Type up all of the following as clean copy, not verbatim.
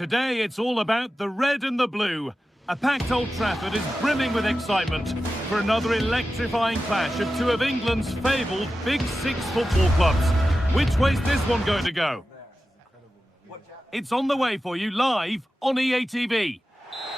Today it's all about the red and the blue. A packed Old Trafford is brimming with excitement for another electrifying clash of two of England's fabled Big Six football clubs. Which way's this one going to go? It's on the way for you live on EA TV.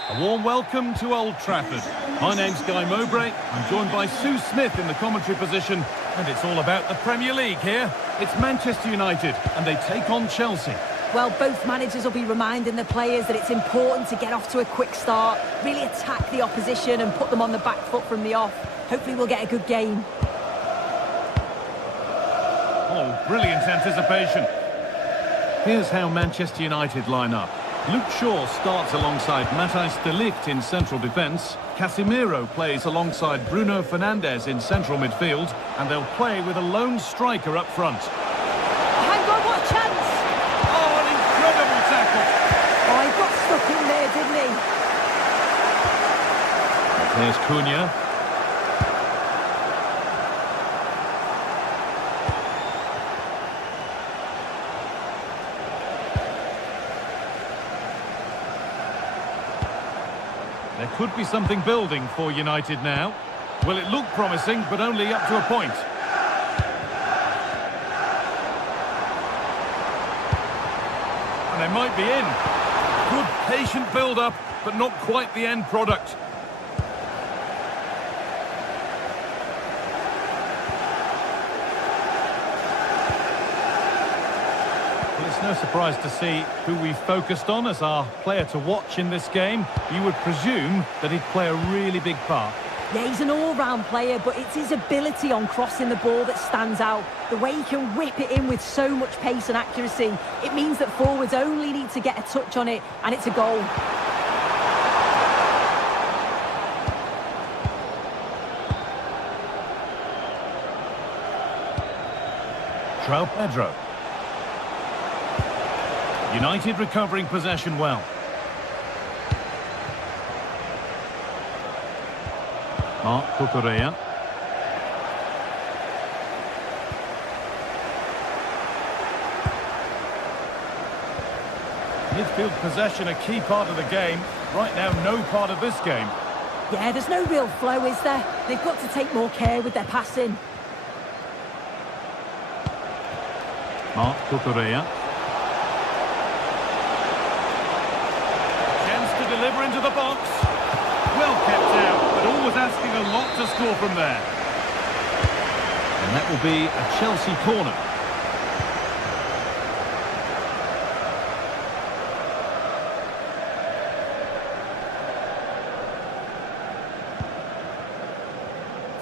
A warm welcome to Old Trafford. My name's Guy Mowbray. I'm joined by Sue Smith in the commentary position, and it's all about the Premier League here. It's Manchester United, and they take on Chelsea. Well, both managers will be reminding the players that it's important to get off to a quick start, really attack the opposition and put them on the back foot from the off. Hopefully we'll get a good game. Oh, brilliant anticipation. Here's how Manchester United line up. Luke Shaw starts alongside Matthijs de Ligt in central defence. Casemiro plays alongside Bruno Fernandes in central midfield, and they'll play with a lone striker up front. Hang on, what a chance! Oh, an incredible tackle! Oh, he got stuck in there, didn't he? There's Cunha. There could be something building for United now. Well, it looked promising, but only up to a point. And they might be in. Good, patient build-up, but not quite the end product. It's no surprise to see who we focused on as our player to watch in this game. You would presume that he'd play a really big part. Yeah, he's an all-round player, but it's his ability on crossing the ball that stands out. The way he can whip it in with so much pace and accuracy. It means that forwards only need to get a touch on it, and it's a goal. João Pedro. United recovering possession well. Marc Cucurella. Midfield possession a key part of the game. Right now, no part of this game. Yeah, there's no real flow, is there? They've got to take more care with their passing. Marc Cucurella. Deliver into the box. Well kept out, but always asking a lot to score from there. And that will be a Chelsea corner.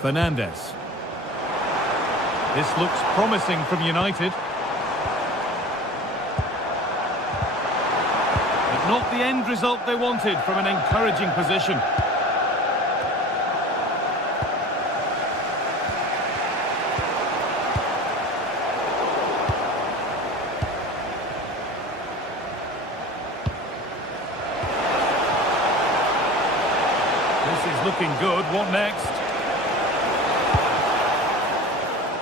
Fernandes. This looks promising from United. Not the end result they wanted from an encouraging position. This is looking good. What next?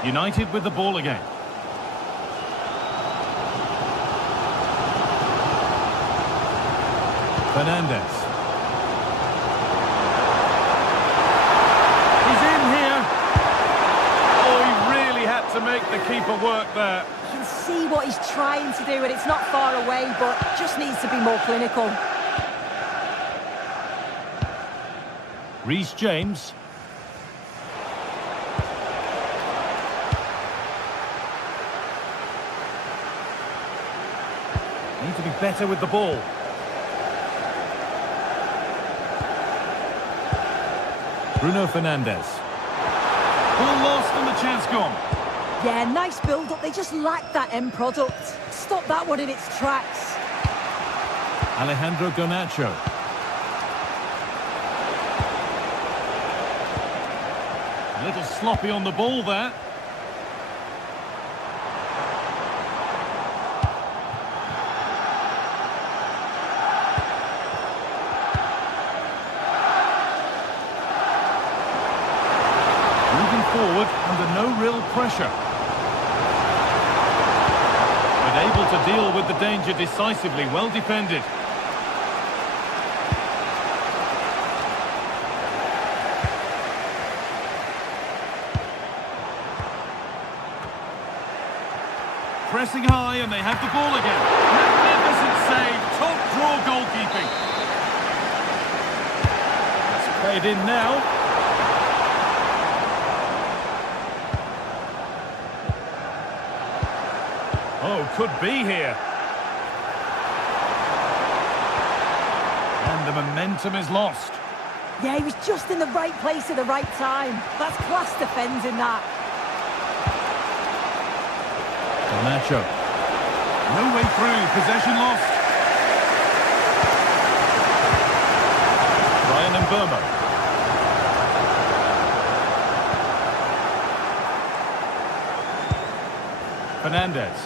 United with the ball again. Fernandes. He's in here. Oh, he really had to make the keeper work there. You can see what he's trying to do, and it's not far away, but just needs to be more clinical. Reece James. Need to be better with the ball. Bruno Fernandes. Ball lost and the chance gone. Yeah, nice build-up. They just lack that end product. Stop that one in its tracks. Alejandro Garnacho. A little sloppy on the ball there. Forward under no real pressure. But able to deal with the danger decisively, well defended. pressing high and they have the ball again. Magnificent save, top draw goalkeeping. It's played in now. Oh, could be here. And the momentum is lost. Yeah, he was just in the right place at the right time. That's class defending that. Nacho. No way through, possession lost. Ryan and Burma. Fernandez.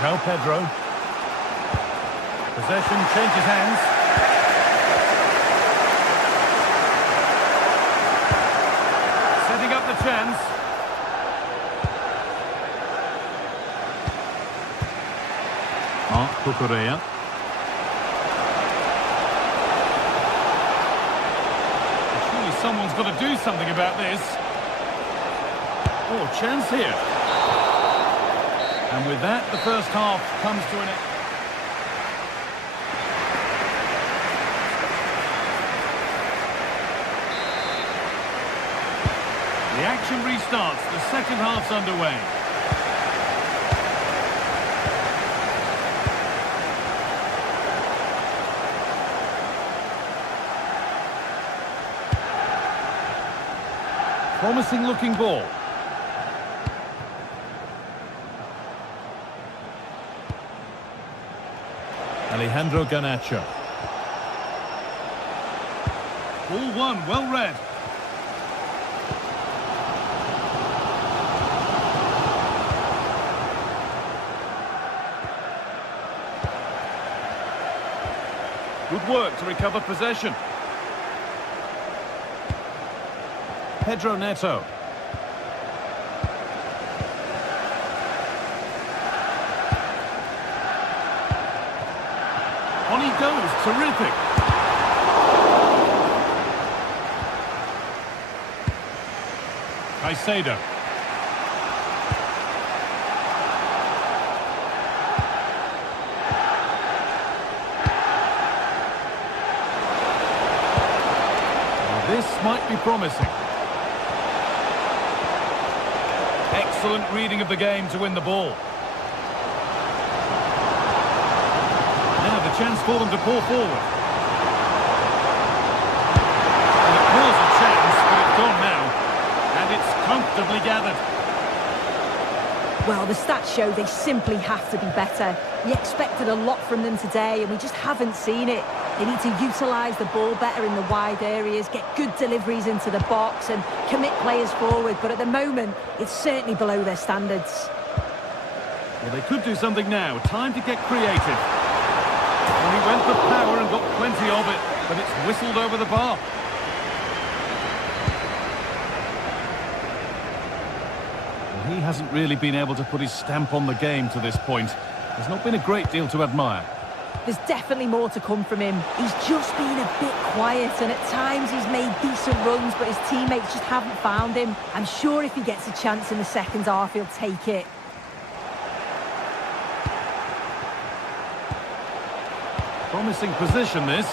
João Pedro. Possession changes hands. Setting up the chance. Mark Cucurella. Surely someone's got to do something about this. Oh, chance here. And with that, the first half comes to an end. The action restarts. The second half's underway. Promising looking ball. Alejandro Garnacho. Ball one, well read. Good work to recover possession. Pedro Neto. On he goes, terrific. Caicedo. This might be promising. Excellent reading of the game to win the ball. Now the chance for them to pour forward. And it was a chance, but it's gone now. And it's comfortably gathered. Well, the stats show they simply have to be better. We expected a lot from them today, and we just haven't seen it. They need to utilise the ball better in the wide areas, get good deliveries into the box and commit players forward. But at the moment, it's certainly below their standards. Well, they could do something now. Time to get creative. And he went for power and got plenty of it, but it's whistled over the bar. Well, he hasn't really been able to put his stamp on the game to this point. There's not been a great deal to admire. There's definitely more to come from him. He's just been a bit quiet, and at times he's made decent runs, but his teammates just haven't found him. I'm sure if he gets a chance in the second half, he'll take it. Promising position, this.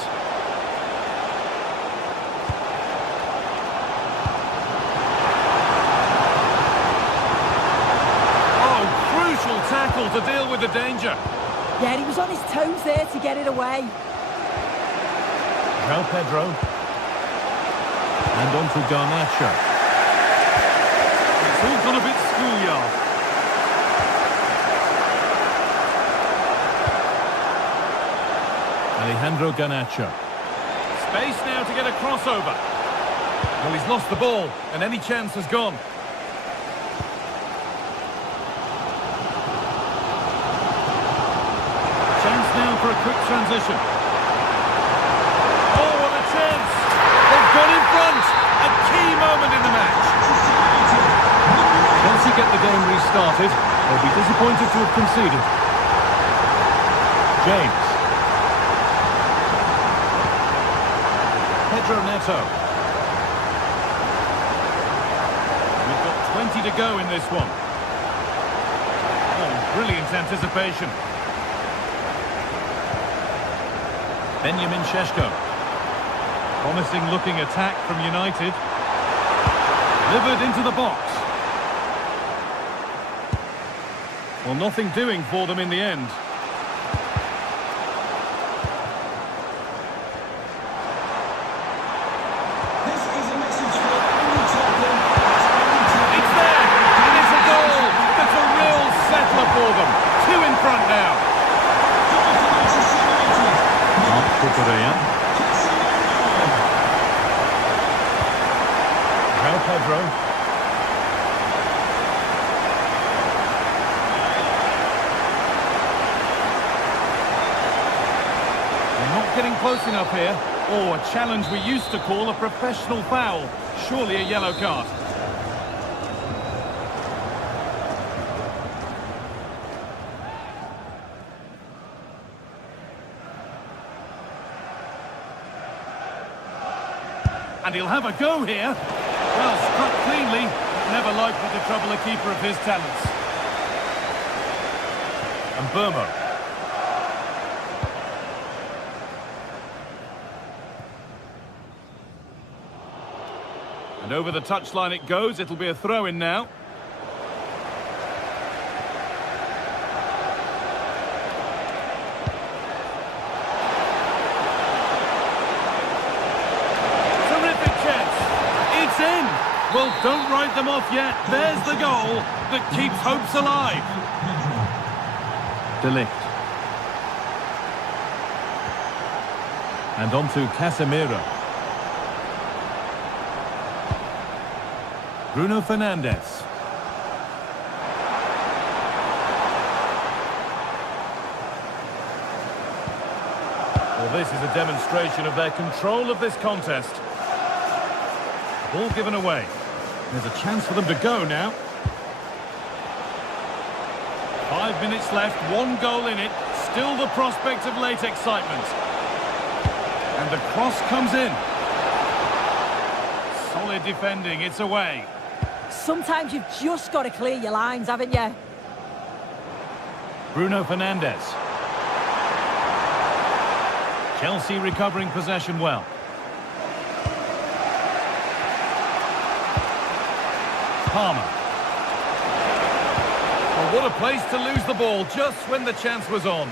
Oh, crucial tackle to deal with the danger. Yeah, he was on his toes there to get it away. João Pedro. And on to Garnacho. It's all gone a bit schoolyard. Alejandro Garnacho. Space now to get a crossover. Well, he's lost the ball, and any chance has gone. Chance now for a quick transition. Oh, what a chance! They've gone in front! A key moment in the match. Chelsea get the game restarted. They'll be disappointed to have conceded. James. Pedro Neto. We've got to go in this one. Oh, brilliant anticipation. Benjamin Šeško. Promising looking attack from United. Delivered into the box. Well, nothing doing for them in the end. It's there, and it's a goal. That's a real settler for them. 2 in front now. Now Pedro. They're not getting close enough here. Oh, a challenge we used to call a professional foul. Surely a yellow card. And he'll have a go here. Well, struck cleanly, but never likely to trouble a keeper of his talents. And Burma. And over the touchline it goes. It'll be a throw-in now. Well, don't write them off yet. There's the goal that keeps hopes alive. De Ligt. And on to Casemiro. Bruno Fernandes. Well, this is a demonstration of their control of this contest. Ball given away. There's a chance for them to go now. 5 minutes left, 1 goal in it. Still the prospect of late excitement. And the cross comes in. Solid defending, it's away. Sometimes you've just got to clear your lines, haven't you? Bruno Fernandes. Chelsea recovering possession well. Palmer. Well, what a place to lose the ball just when the chance was on.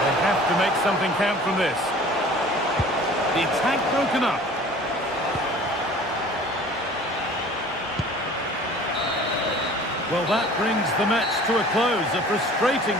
They have to make something count from this. The attack broken up. Well, that brings the match to a close. A frustrating...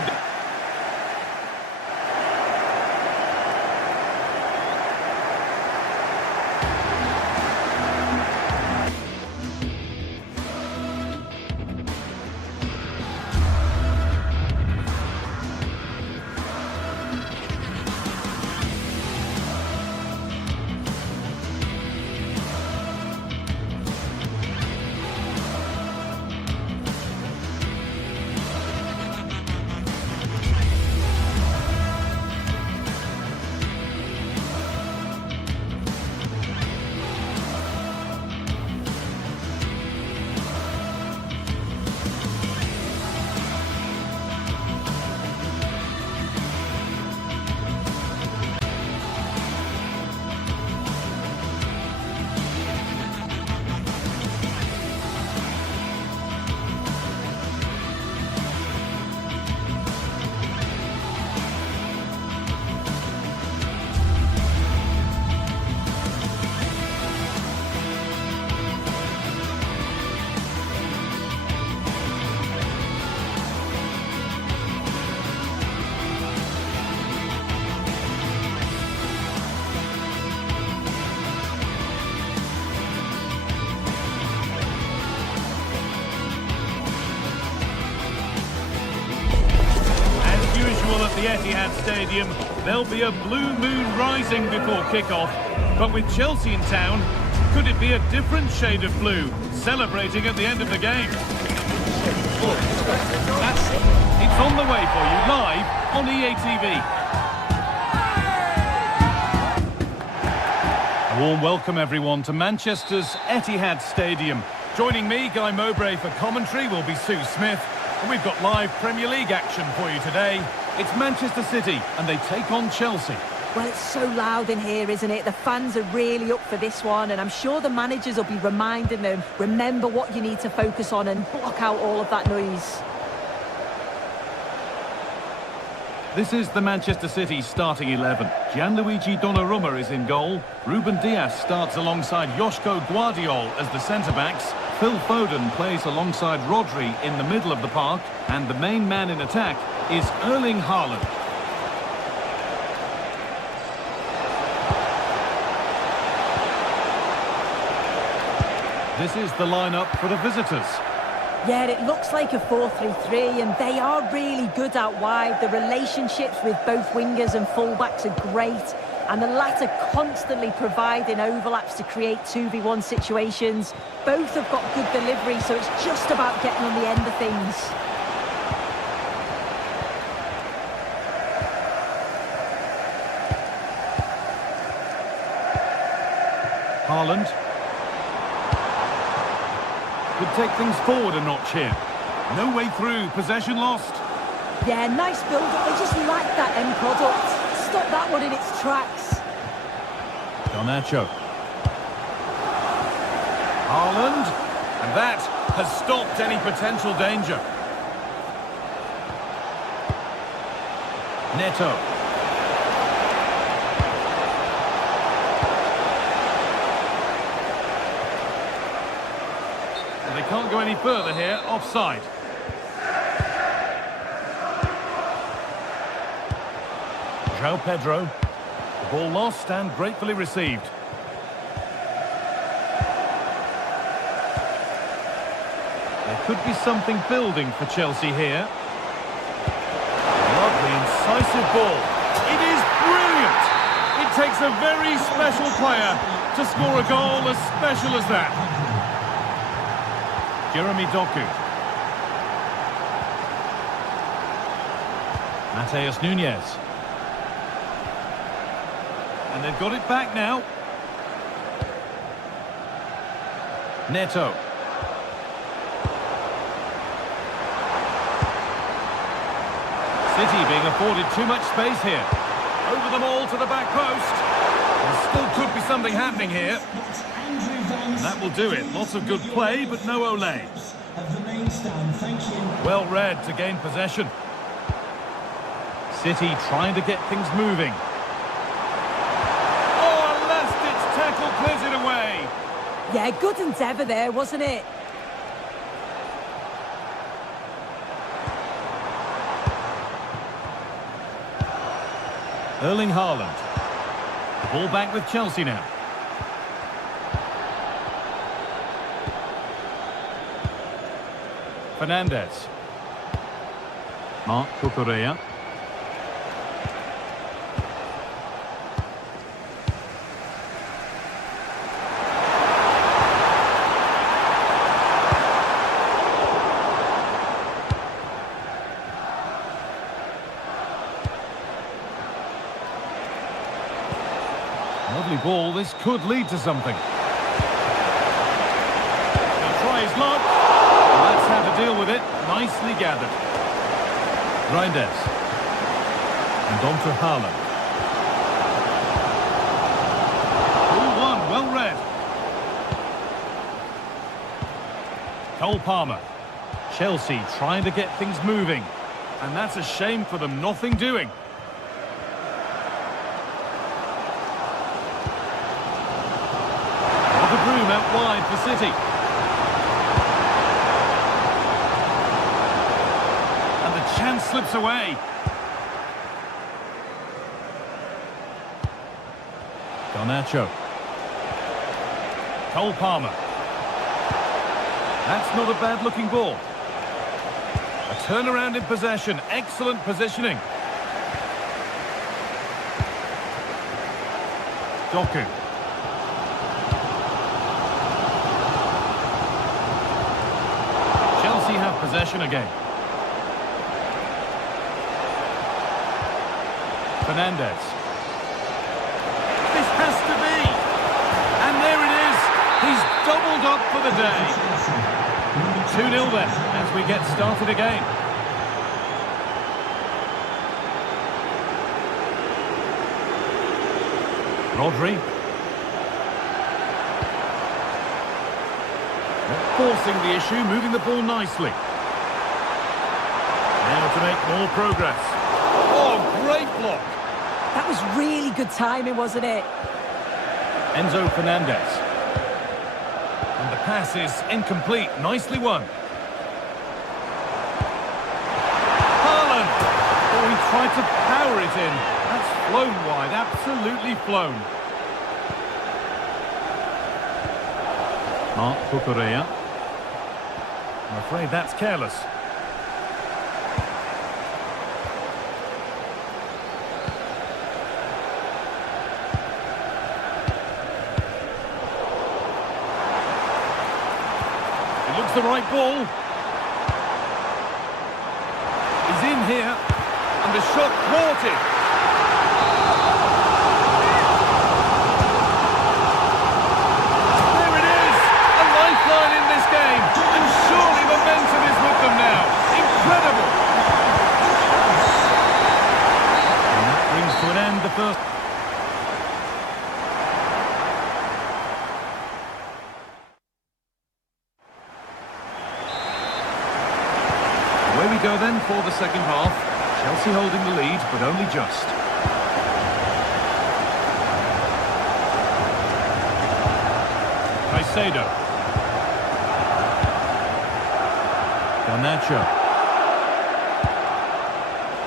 The Etihad Stadium, there'll be a blue moon rising before kickoff. But with Chelsea in town, could it be a different shade of blue, celebrating at the end of the game? It's on the way for you live on EA TV. Warm welcome everyone to Manchester's Etihad Stadium. Joining me, Guy Mowbray, for commentary will be Sue Smith. And we've got live Premier League action for you today. It's Manchester City and they take on Chelsea. Well, it's so loud in here, isn't it? The fans are really up for this one, and I'm sure the managers will be reminding them, remember what you need to focus on and block out all of that noise. This is the Manchester City starting 11. Gianluigi Donnarumma is in goal. Ruben Dias starts alongside Joško Guardiol as the centre-backs. Phil Foden plays alongside Rodri in the middle of the park. And the main man in attack is Erling Haaland. This is the lineup for the visitors. Yeah, it looks like a 4-3-3, and they are really good out wide. The relationships with both wingers and fullbacks are great, and the latter constantly providing overlaps to create 2v1 situations. Both have got good delivery, so it's just about getting on the end of things. Haaland. Could take things forward a notch here. No way through, possession lost. Yeah, nice build-up. They just lack that end product. Stop that one in its tracks. Garnacho. Haaland. And that has stopped any potential danger. Neto. They can't go any further here, offside. João Pedro. The ball lost and gratefully received. There could be something building for Chelsea here. Lovely, incisive ball. It is brilliant! It takes a very special player to score a goal as special as that. Jeremy Doku. Mateus Nunes. And they've got it back now. Neto. City being afforded too much space here. Over them all to the back post. There still could be something happening here. And that will do it. Lots of good play, but no Olé. Well read to gain possession. City trying to get things moving. Oh, a last-ditch tackle clears it away. Yeah, good endeavour there, wasn't it? Erling Haaland. The ball back with Chelsea now. Fernandez. Marc Cucurella. Lovely ball, this could lead to something. He'll try his luck. That's how to deal with it. Nicely gathered. Reinders. And on to Haaland. 0-1, well read. Cole Palmer. Chelsea trying to get things moving. And that's a shame for them, nothing doing. What a room out wide for City. Chance slips away. Garnacho. Cole Palmer. That's not a bad looking ball. A turnaround in possession. Excellent positioning. Doku. Chelsea have possession again. Fernandez. This has to be. for the day. 2-0 then, as we get started again. Rodri. Not forcing the issue, moving the ball nicely. Now to make more progress. Oh, great block. That was really good timing, wasn't it? Enzo Fernandez. And the pass is incomplete. Nicely won. Haaland. Oh, he tried to power it in. That's flown wide. Absolutely flown. Marc Cucurella. I'm afraid that's careless. The right ball. He's in here, and the shot thwarted. There it is, a lifeline in this game, and surely momentum is with them now. Incredible. And that brings to an end the first. Away we go then for the second half. Chelsea holding the lead, but only just. Caicedo. Garnacho.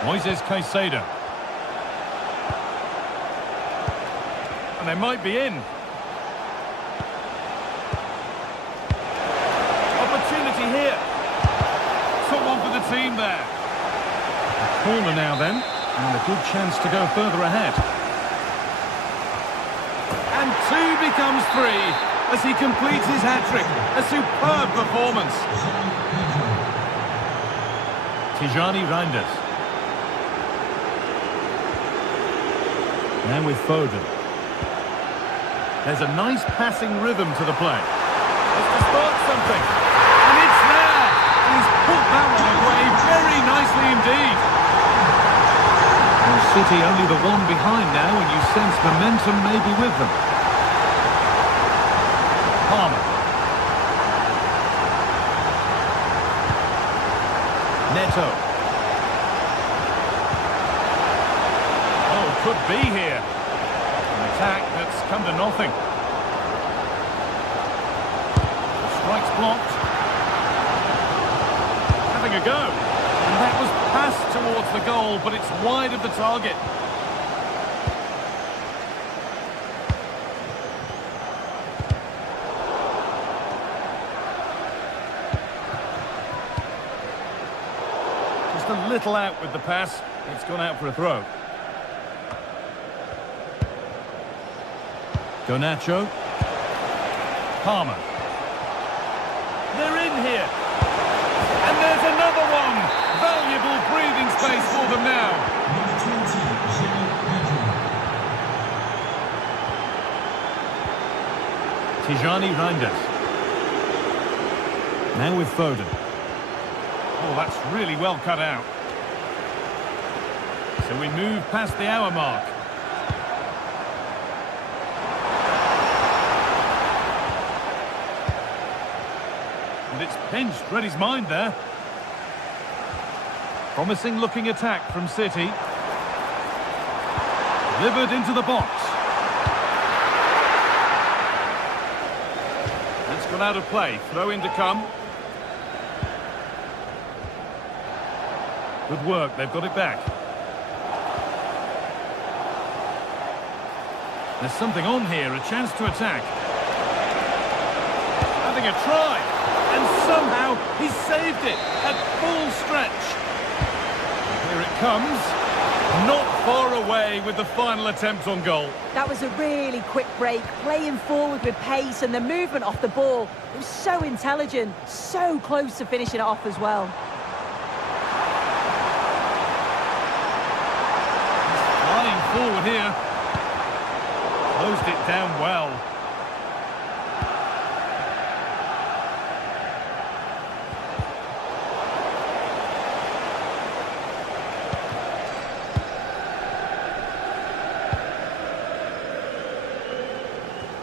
Moises Caicedo. And they might be in. Opportunity here. Took one for the team there. A corner now then, and a good chance to go further ahead. And 2 becomes 3 as he completes his hat-trick. A superb performance. Tijani Reinders. Now with Foden. There's a nice passing rhythm to the play. Let's to start something. And it's there. He's put that one away very nicely indeed. And City only the one behind now, and you sense momentum may be with them. Palmer. Neto. Oh, could be here. An attack that's come to nothing. Strikes blocked. Having a go. And that was passed towards the goal, but it's wide of the target. Just a little out with the pass. It's gone out for a throw. Garnacho. Palmer. They're in here. And there's another one. Valuable breathing space for them now. Tijani Reinders. Now with Foden. Oh, that's really well cut out. So we move past the hour mark. And it's pinched Reddy's mind there. Promising looking attack from City. Delivered into the box. That's gone out of play. Throw in to come. Good work, they've got it back. There's something on here, a chance to attack. Having a try, and somehow he saved it at full stretch. Here it comes, not far away with the final attempt on goal. That was a really quick break, playing forward with pace, and the movement off the ball. It was so intelligent, so close to finishing it off as well. Forward here. Closed it down well.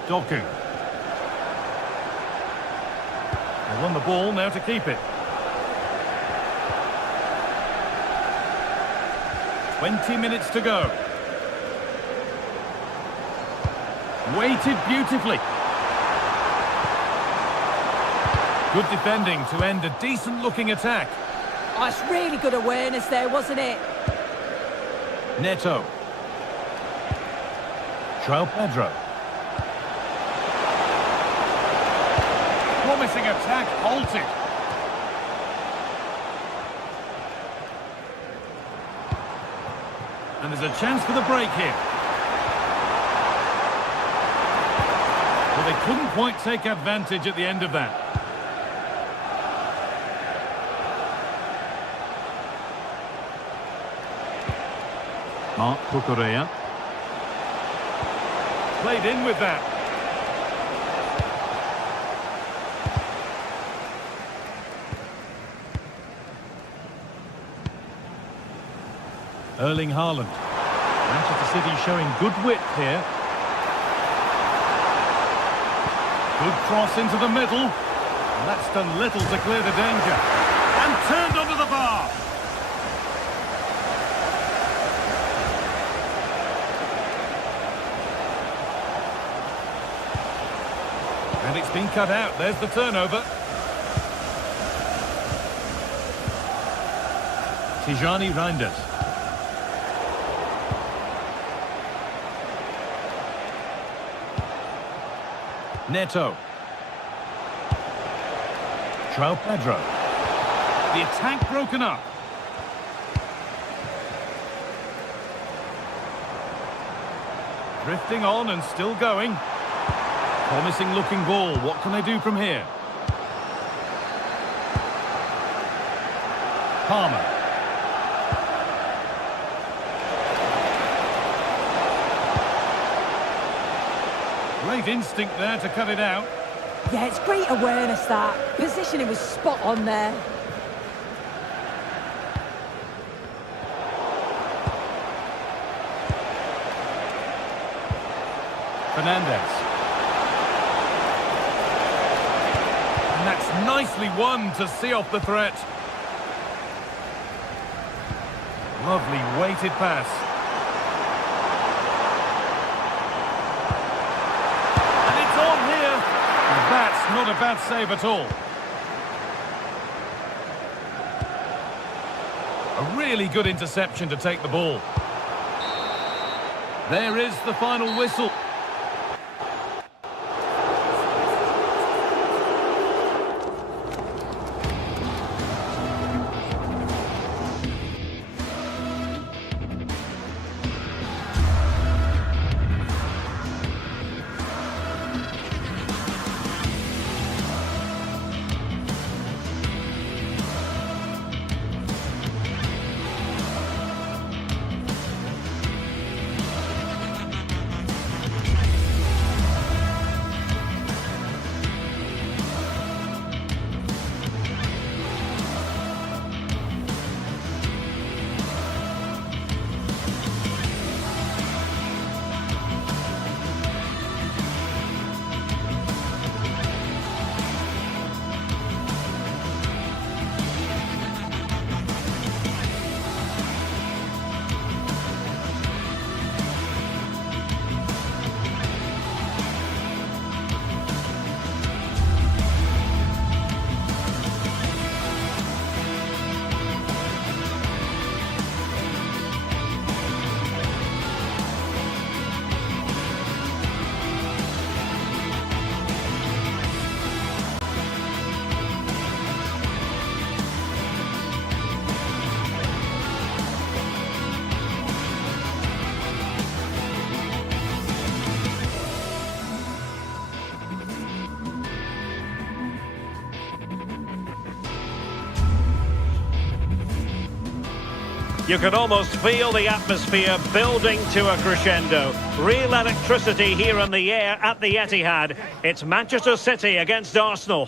Doku. They won the ball, now to keep it. 20 minutes to go. Weighted beautifully. Good defending to end a decent-looking attack. Oh, it's really good awareness there, wasn't it? Neto. João Pedro. Promising attack halted. And there's a chance for the break here. Well, they couldn't quite take advantage at the end of that. Mark Cucurella. Played in with that. Erling Haaland. Manchester City showing good width here. Good cross into the middle. And that's done little to clear the danger. And turned onto the bar. And it's been cut out. There's the turnover. Tijani Reinders. Neto. João Pedro. The attack broken up. Drifting on and still going. Promising looking ball. What can they do from here? Palmer. Great instinct there to cut it out. Yeah, it's great awareness, that. Positioning was spot on there. Fernandez. And that's nicely won to see off the threat. Lovely weighted pass. And it's on here. And that's not a bad save at all. A really good interception to take the ball. There is the final whistle. You can almost feel the atmosphere building to a crescendo. Real electricity here in the air at the Etihad. It's Manchester City against Arsenal.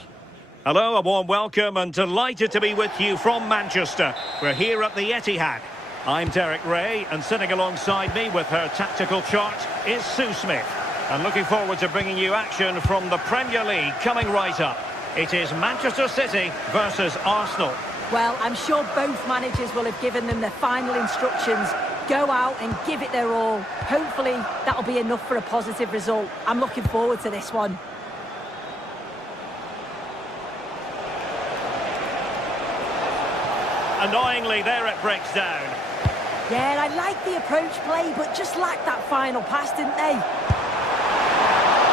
Hello, a warm welcome and delighted to be with you from Manchester. We're here at the Etihad. I'm Derek Ray, and sitting alongside me with her tactical chart is Sue Smith. And looking forward to bringing you action from the Premier League coming right up. It is Manchester City versus Arsenal. Well, I'm sure both managers will have given them their final instructions. Go out and give it their all. Hopefully, that'll be enough for a positive result. I'm looking forward to this one. Annoyingly, there it breaks down. Yeah, I like the approach play, but just lacked that final pass, didn't they?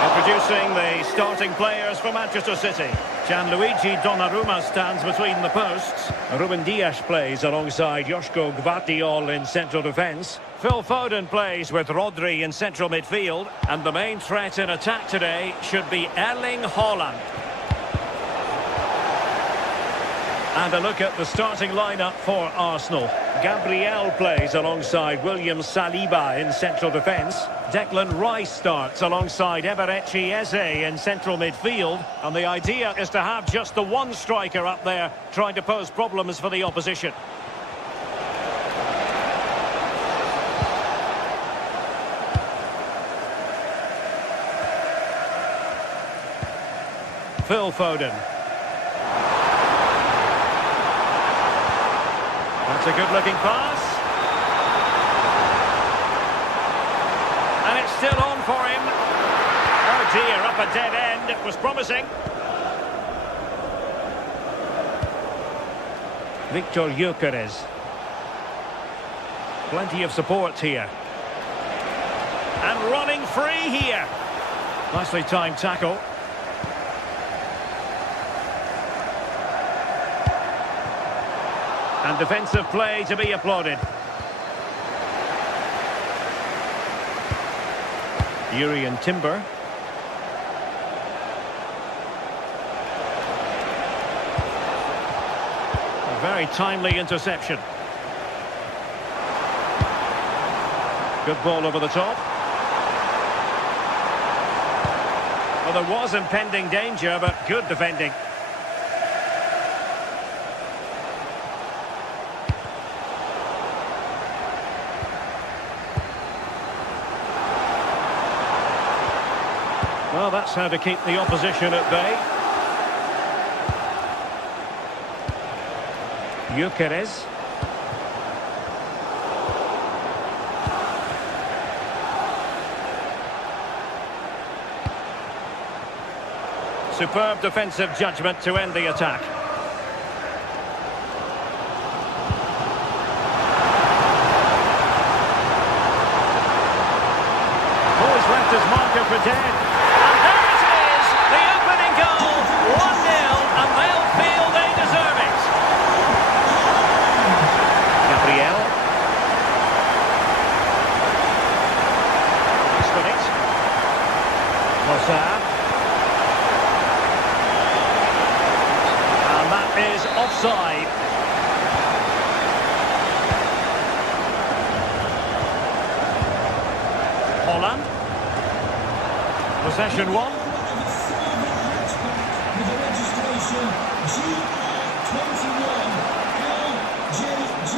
Introducing the starting players for Manchester City. Gianluigi Donnarumma stands between the posts. Ruben Dias plays alongside Joško Gvardiol in central defence. Phil Foden plays with Rodri in central midfield. And the main threat in attack today should be Erling Haaland. And a look at the starting lineup for Arsenal. Gabriel plays alongside William Saliba in central defence. Declan Rice starts alongside Eberechi Eze in central midfield. And the idea is to have just the one striker up there trying to pose problems for the opposition. Phil Foden. That's a good-looking pass. And it's still on for him. Oh dear, up a dead end. It was promising. Victor Gyökeres. Plenty of support here. And running free here. Nicely timed tackle. And defensive play to be applauded. Jurrien Timber. A very timely interception. Good ball over the top. Well, there was impending danger, but good defending. Well, that's how to keep the opposition at bay. Gyökeres. Superb defensive judgment to end the attack. Always left his marker for dead. And that is offside. Haaland. Possession one. With the registration G21 LJJ.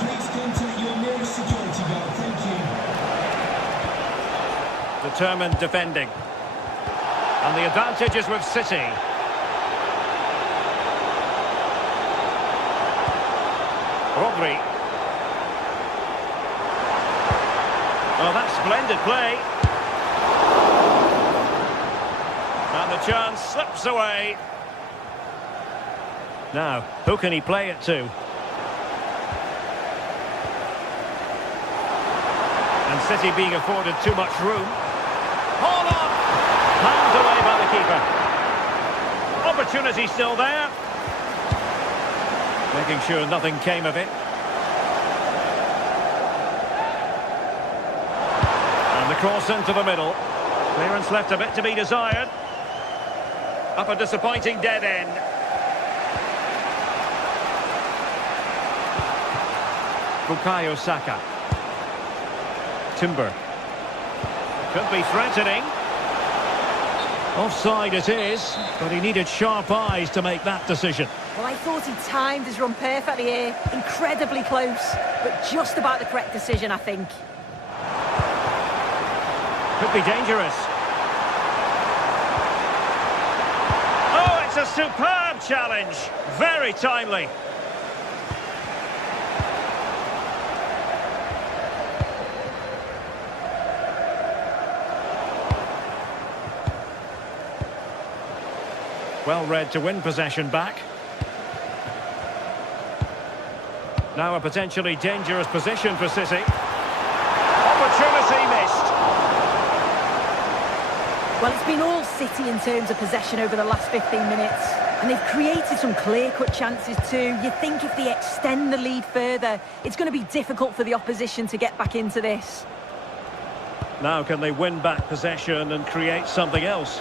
Please contact your nearest security guard. Thank you. Determined defending. And the advantage is with City. Rodri. Oh, that's splendid play. And the chance slips away. Now, who can he play it to? And City being afforded too much room. Hold on! Palmed away by the keeper. Opportunity still there. Making sure nothing came of it. And the cross into the middle. Clearance left a bit to be desired. Up a disappointing dead end. Bukayo Saka. Timber. Could be threatening. Offside it is, but he needed sharp eyes to make that decision. Well, I thought he timed his run perfectly here. Incredibly close, but just about the correct decision, I think. Could be dangerous. It's a superb challenge. Very timely. Well read to win possession back. Now a potentially dangerous position for City. Opportunity missed. Well, it's been all City in terms of possession over the last 15 minutes. And they've created some clear-cut chances too. You think if they extend the lead further, it's going to be difficult for the opposition to get back into this. Now can they win back possession and create something else?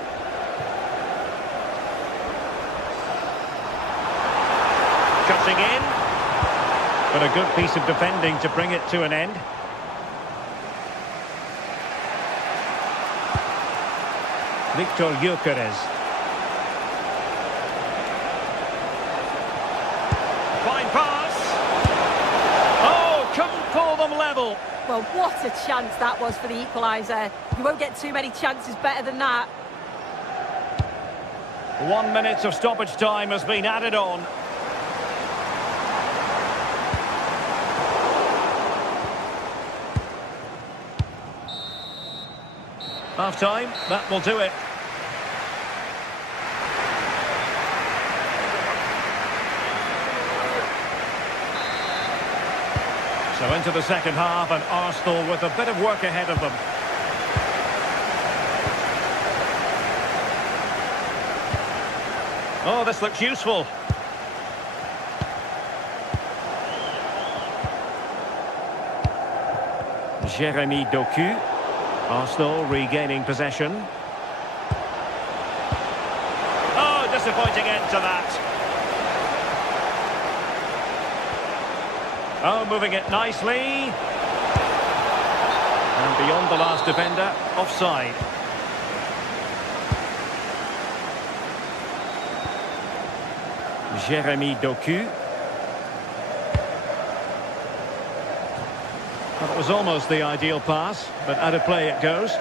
Cutting in. But a good piece of defending to bring it to an end. Victor Gyökeres. Fine pass. Oh, couldn't pull them level. Well, what a chance that was for the equaliser. You won't get too many chances better than that. 1 minute of stoppage time has been added on. Half time, that will do it. So into the second half, and Arsenal with a bit of work ahead of them. Oh, this looks useful. Jeremy Doku. Arsenal regaining possession. Oh, disappointing end to that. Oh, moving it nicely. And beyond the last defender, offside. Jeremy Doku. Well, it was almost the ideal pass, but out of play it goes.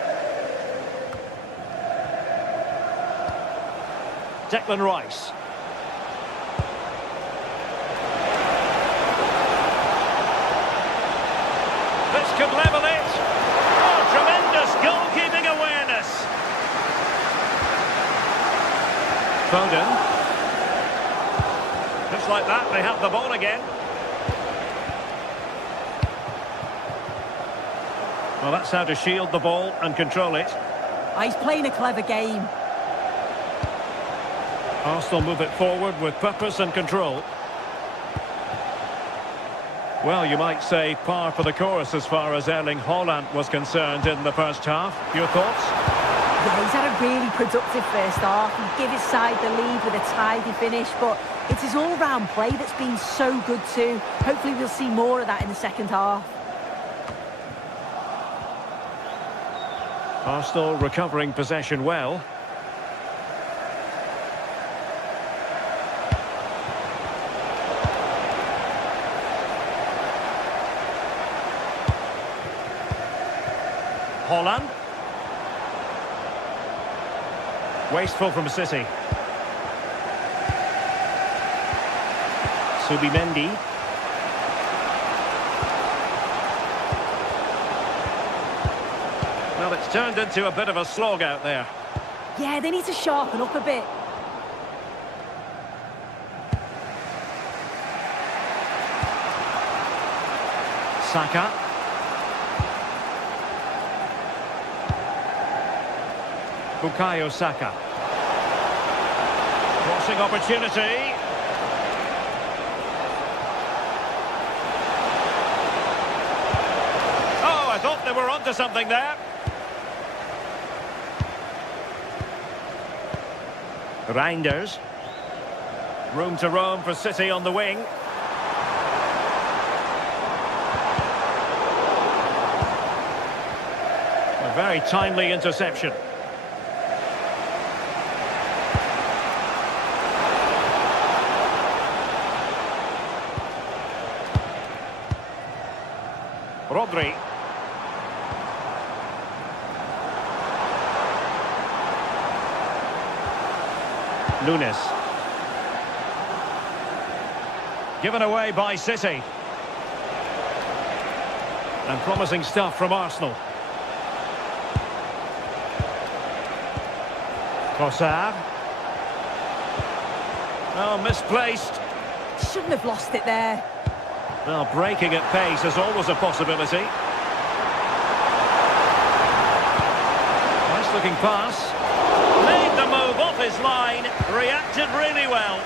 Declan Rice. This could level it. Oh, tremendous goalkeeping awareness. Foden. Just like that, they have the ball again. Well, that's how to shield the ball and control it. He's playing a clever game. Arsenal move it forward with purpose and control. Well, you might say par for the course as far as Erling Haaland was concerned in the first half. Your thoughts? Yeah, he's had a really productive first half. He gave his side the lead with a tidy finish, but it's his all-round play that's been so good too. Hopefully we'll see more of that in the second half. Arsenal recovering possession well. Haaland. Wasteful from City. Subimendi. Well, it's turned into a bit of a slog out there. Yeah, they need to sharpen up a bit. Saka. Bukayo Saka. Crossing opportunity. Oh, I thought they were onto something there. Reinders. Room to roam for City on the wing. A very timely interception. Rodri. Nunes. Given away by City. And promising stuff from Arsenal. Trossard. Oh, misplaced. Shouldn't have lost it there. Well, breaking at pace is always a possibility. Nice looking pass. Made the move off his line. Reacted really well.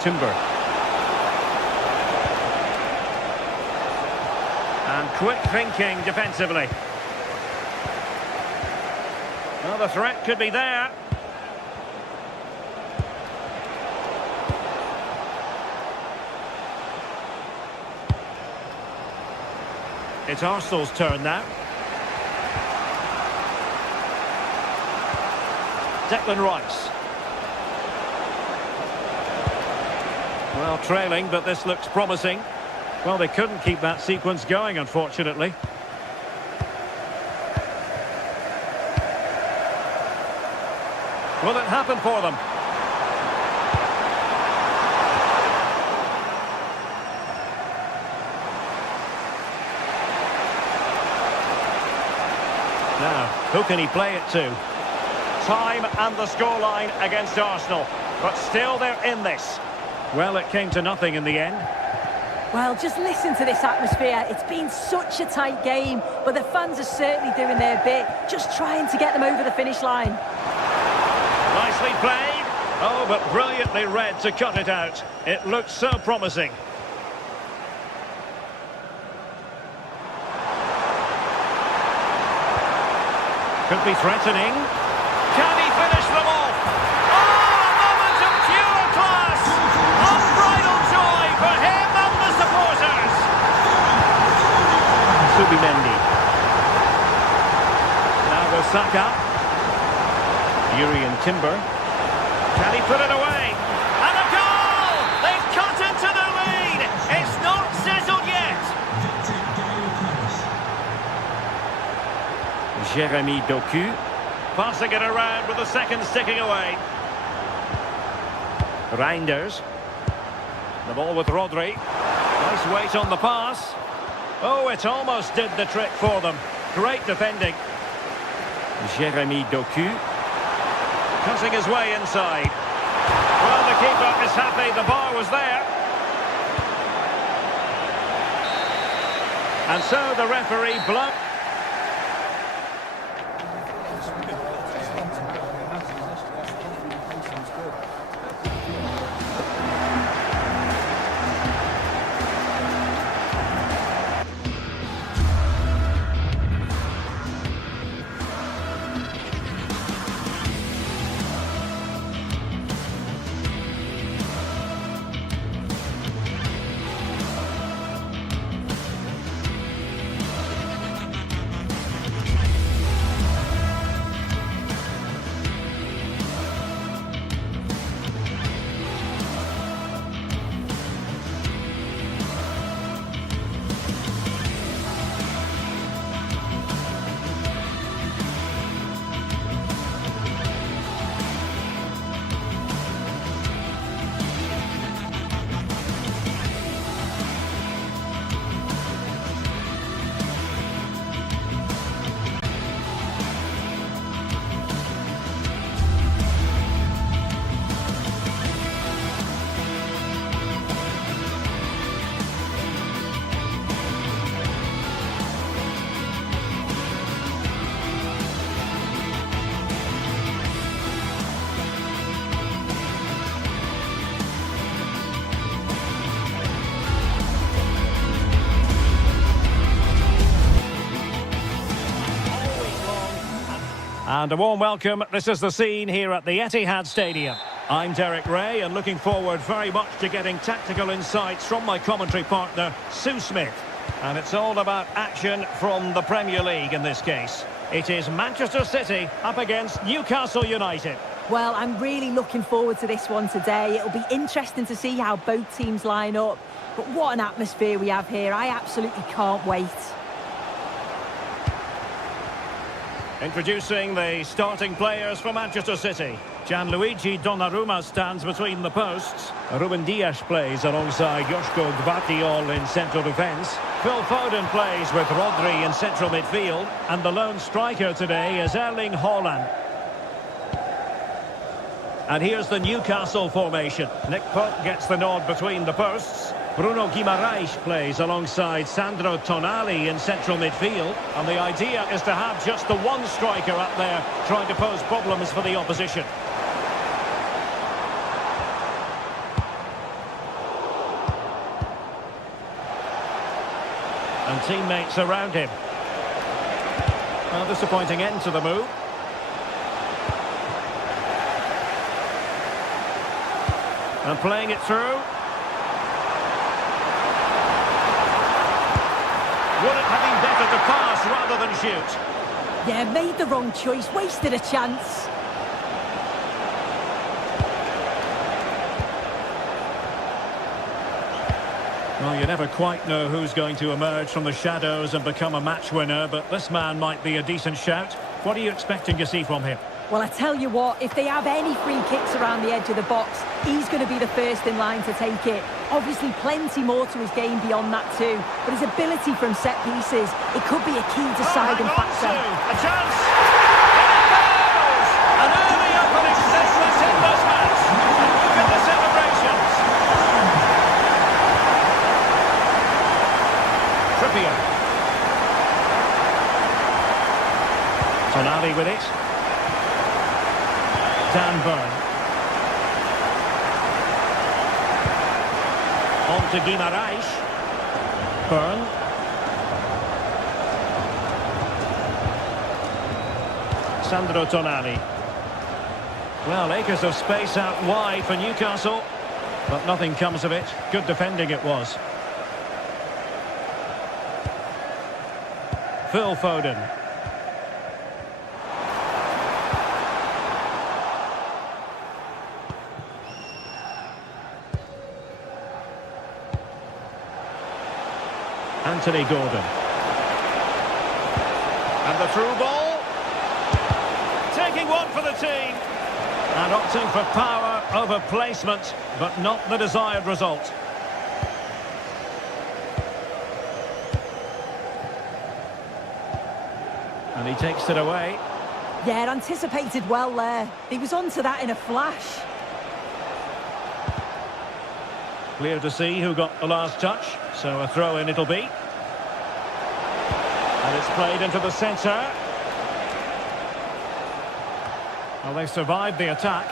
Timber. And quick thinking defensively. Well, the threat could be there. It's Arsenal's turn now. Declan Rice. Well, trailing, but this looks promising. Well, they couldn't keep that sequence going, unfortunately. Will it happen for them? Now, who can he play it to? Time and the scoreline against Arsenal. But still they're in this. Well, it came to nothing in the end. Well, just listen to this atmosphere. It's been such a tight game, but the fans are certainly doing their bit, just trying to get them over the finish line. Nicely played. Oh, but brilliantly read to cut it out. It looked so promising. Could be threatening. Can he finish them off? Oh, a moment of pure class! Unbridled joy for him and the supporters! Subimendi. Now goes Saka. Yuri and Timber. Can he put it away? And a goal! They've cut into the lead! It's not settled yet! Jeremy Doku. Passing it around with the second sticking away. Reinders. The ball with Rodri. Nice weight on the pass. Oh, it almost did the trick for them. Great defending. Jeremy Doku. Cutting his way inside. Well, the keeper is happy the bar was there. And so the referee blows. And a warm welcome. This is the scene here at the Etihad Stadium. I'm Derek Ray and looking forward very much to getting tactical insights from my commentary partner, Sue Smith. And it's all about action from the Premier League in this case. It is Manchester City up against Newcastle United. Well, I'm really looking forward to this one today. It'll be interesting to see how both teams line up. But what an atmosphere we have here. I absolutely can't wait. Introducing the starting players for Manchester City. Gianluigi Donnarumma stands between the posts. Ruben Dias plays alongside Joško Gvardiol in central defence. Phil Foden plays with Rodri in central midfield. And the lone striker today is Erling Haaland. And here's the Newcastle formation. Nick Pope gets the nod between the posts. Bruno Guimaraes plays alongside Sandro Tonali in central midfield. And the idea is to have just the one striker up there trying to pose problems for the opposition. And teammates around him. Well, disappointing end to the move. And playing it through. Would it have been better to pass rather than shoot? Yeah, made the wrong choice, wasted a chance. Well, you never quite know who's going to emerge from the shadows and become a match winner, but this man might be a decent shout. What are you expecting to see from him? Well, I tell you what, if they have any free kicks around the edge of the box, he's going to be the first in line to take it. Obviously, plenty more to his game beyond that too, but his ability from set pieces, it could be a key deciding factor. A chance! And it goes! An early opening senseless in this match. Look at the celebrations. Trippier. Tonali with it. Dan Burn. On to Guimaraes. Burn. Sandro Tonali. Well, acres of space out wide for Newcastle, but nothing comes of it. Good defending it was. Phil Foden. Anthony Gordon. And the through ball. Taking one for the team. And opting for power over placement, but not the desired result. And he takes it away. Yeah, anticipated well there. He was onto that in a flash. Clear to see who got the last touch, so a throw-in it'll be. And it's played into the centre. Well, they survived the attack.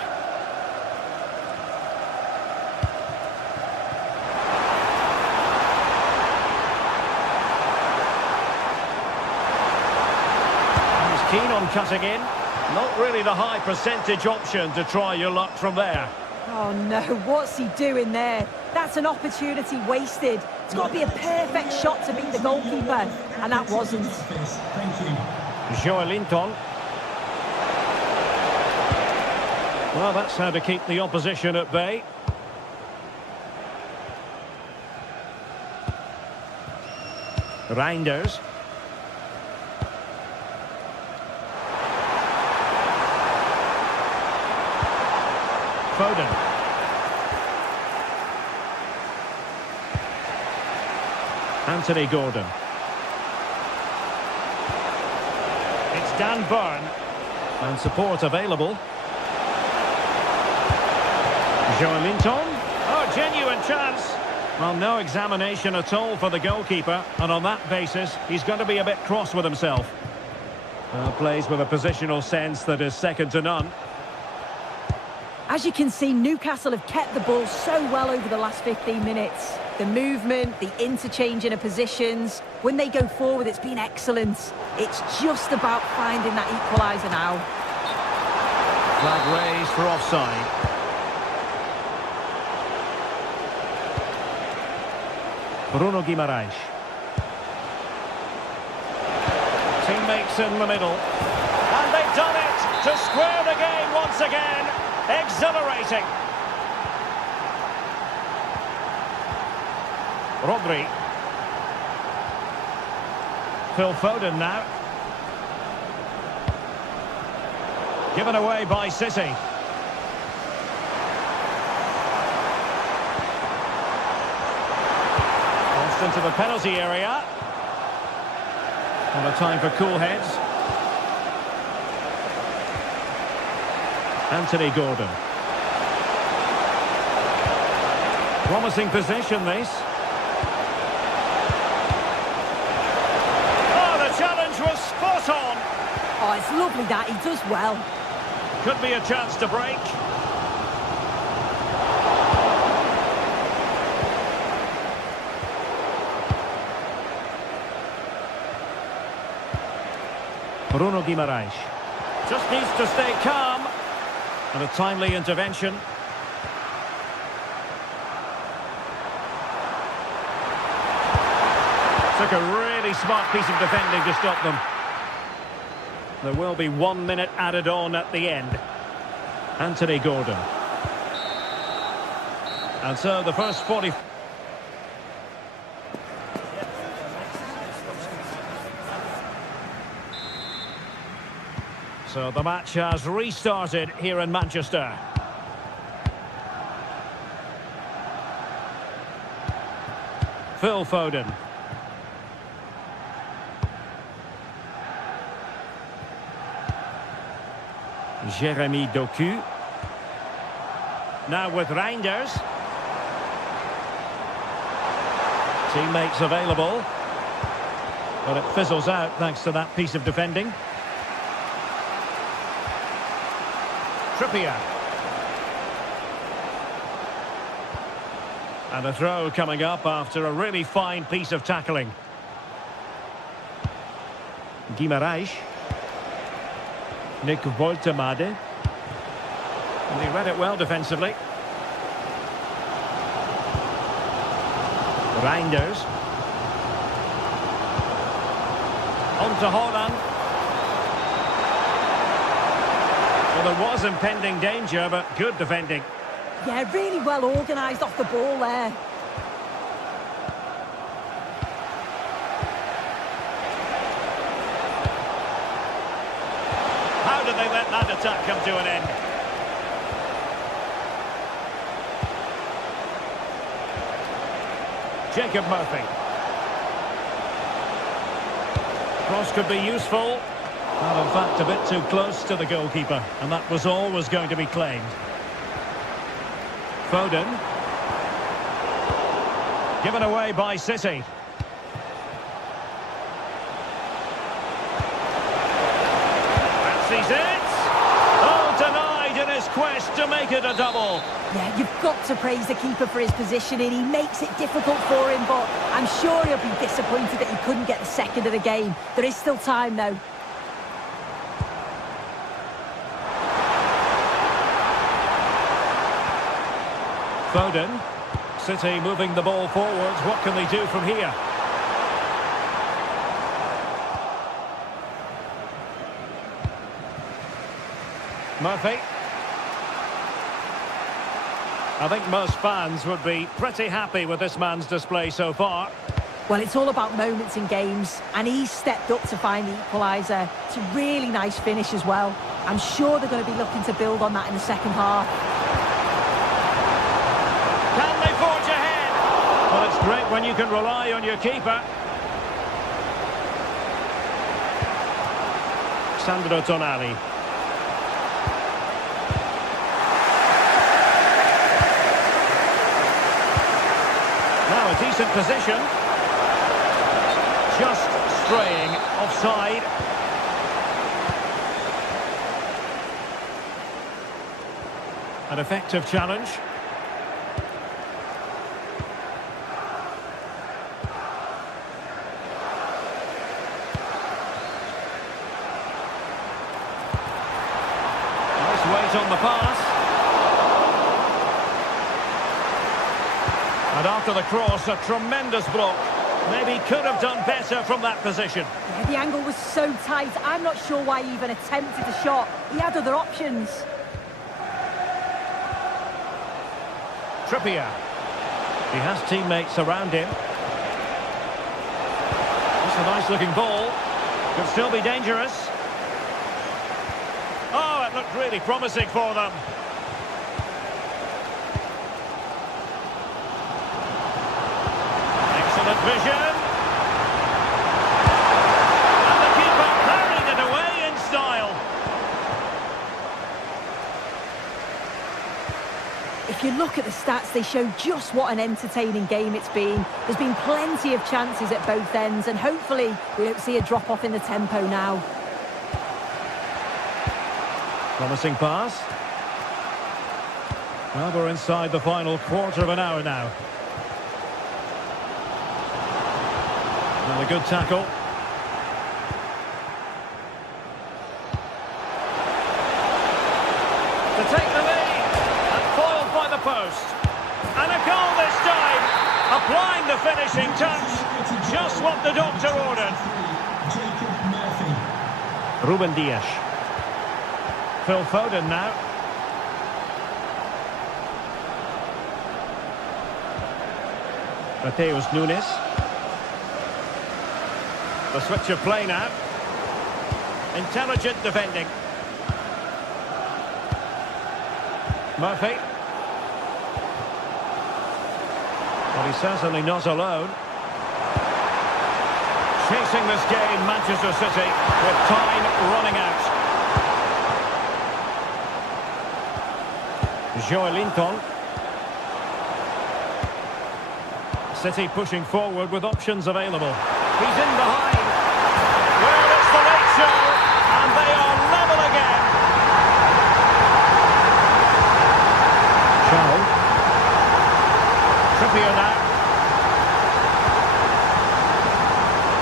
He's keen on cutting in. Not really the high percentage option to try your luck from there. Oh no, what's he doing there? That's an opportunity wasted. It's got to be a perfect shot to beat the goalkeeper, and that wasn't. Thank you. Joelinton. Well, that's how to keep the opposition at bay. Reinders. Foden. Anthony Gordon. It's Dan Burn. And support available. Joelinton. Oh, genuine chance. Well, no examination at all for the goalkeeper. And on that basis, he's going to be a bit cross with himself. Plays with a positional sense that is second to none. As you can see, Newcastle have kept the ball so well over the last 15 minutes. The movement, the interchanging of positions. When they go forward, it's been excellent. It's just about finding that equaliser now. Flag raised for offside. Bruno Guimaraes. Teammates in the middle. And they've done it to square the game once again. Exhilarating. Rodri. Phil Foden now. Given away by City. Crossed into the penalty area. Not a time for cool heads. Anthony Gordon. Promising position, this. Oh, the challenge was spot on. Oh, it's lovely that. He does well. Could be a chance to break. Bruno Guimaraes. Just needs to stay calm. And a timely intervention. Took a really smart piece of defending to stop them. There will be 1 minute added on at the end. Anthony Gordon. And so the first 40... So the match has restarted here in Manchester. Phil Foden. Jeremy Doku. Now with Reinders. Teammates available. But it fizzles out thanks to that piece of defending. Trippier. And a throw coming up after a really fine piece of tackling. Guimaraes. Nick Woltemade. And he read it well defensively. Reinders. On to Haaland. Well, there was impending danger, but good defending. Yeah, really well organised off the ball there. How did they let that attack come to an end? Jacob Murphy. Cross could be useful. Well, in fact, a bit too close to the goalkeeper, and that was always going to be claimed. Foden. Given away by City. Fancies it. Oh, denied in his quest to make it a double. Yeah, you've got to praise the keeper for his positioning. He makes it difficult for him, but I'm sure he'll be disappointed that he couldn't get the second of the game. There is still time, though. Foden. City moving the ball forwards. What can they do from here? Murphy. I think most fans would be pretty happy with this man's display so far. Well, it's all about moments in games, and he's stepped up to find the equaliser. It's a really nice finish as well. I'm sure they're going to be looking to build on that in the second half. Can they forge ahead? Well, it's great when you can rely on your keeper. Sandro Tonali. Now a decent position. Just straying offside. An effective challenge. Nice weight on the pass. And after the cross, a tremendous block. Maybe could have done better from that position. Yeah, the angle was so tight. I'm not sure why he even attempted the shot. He had other options. Trippier. He has teammates around him. It's a nice looking ball. Could still be dangerous. Oh, at looked really promising for them. Excellent vision. And the keeper parried it away in style. If you look at the stats, they show just what an entertaining game it's been. There's been plenty of chances at both ends, and hopefully we don't see a drop-off in the tempo now. Promising pass. Well, we're inside the final quarter of an hour now. And a good tackle. To take the lead. And foiled by the post. And a goal this time. Applying the finishing touch. Just what the doctor ordered. Ruben Dias. Phil Foden now. Mateus Nunes. The switch of play now. Intelligent defending. Murphy. Well, he's certainly not alone. Chasing this game, Manchester City, with time running out. Joelinton. City pushing forward with options available. He's in behind. Well, it's the late show, and they are level again. Charles. Trippier now.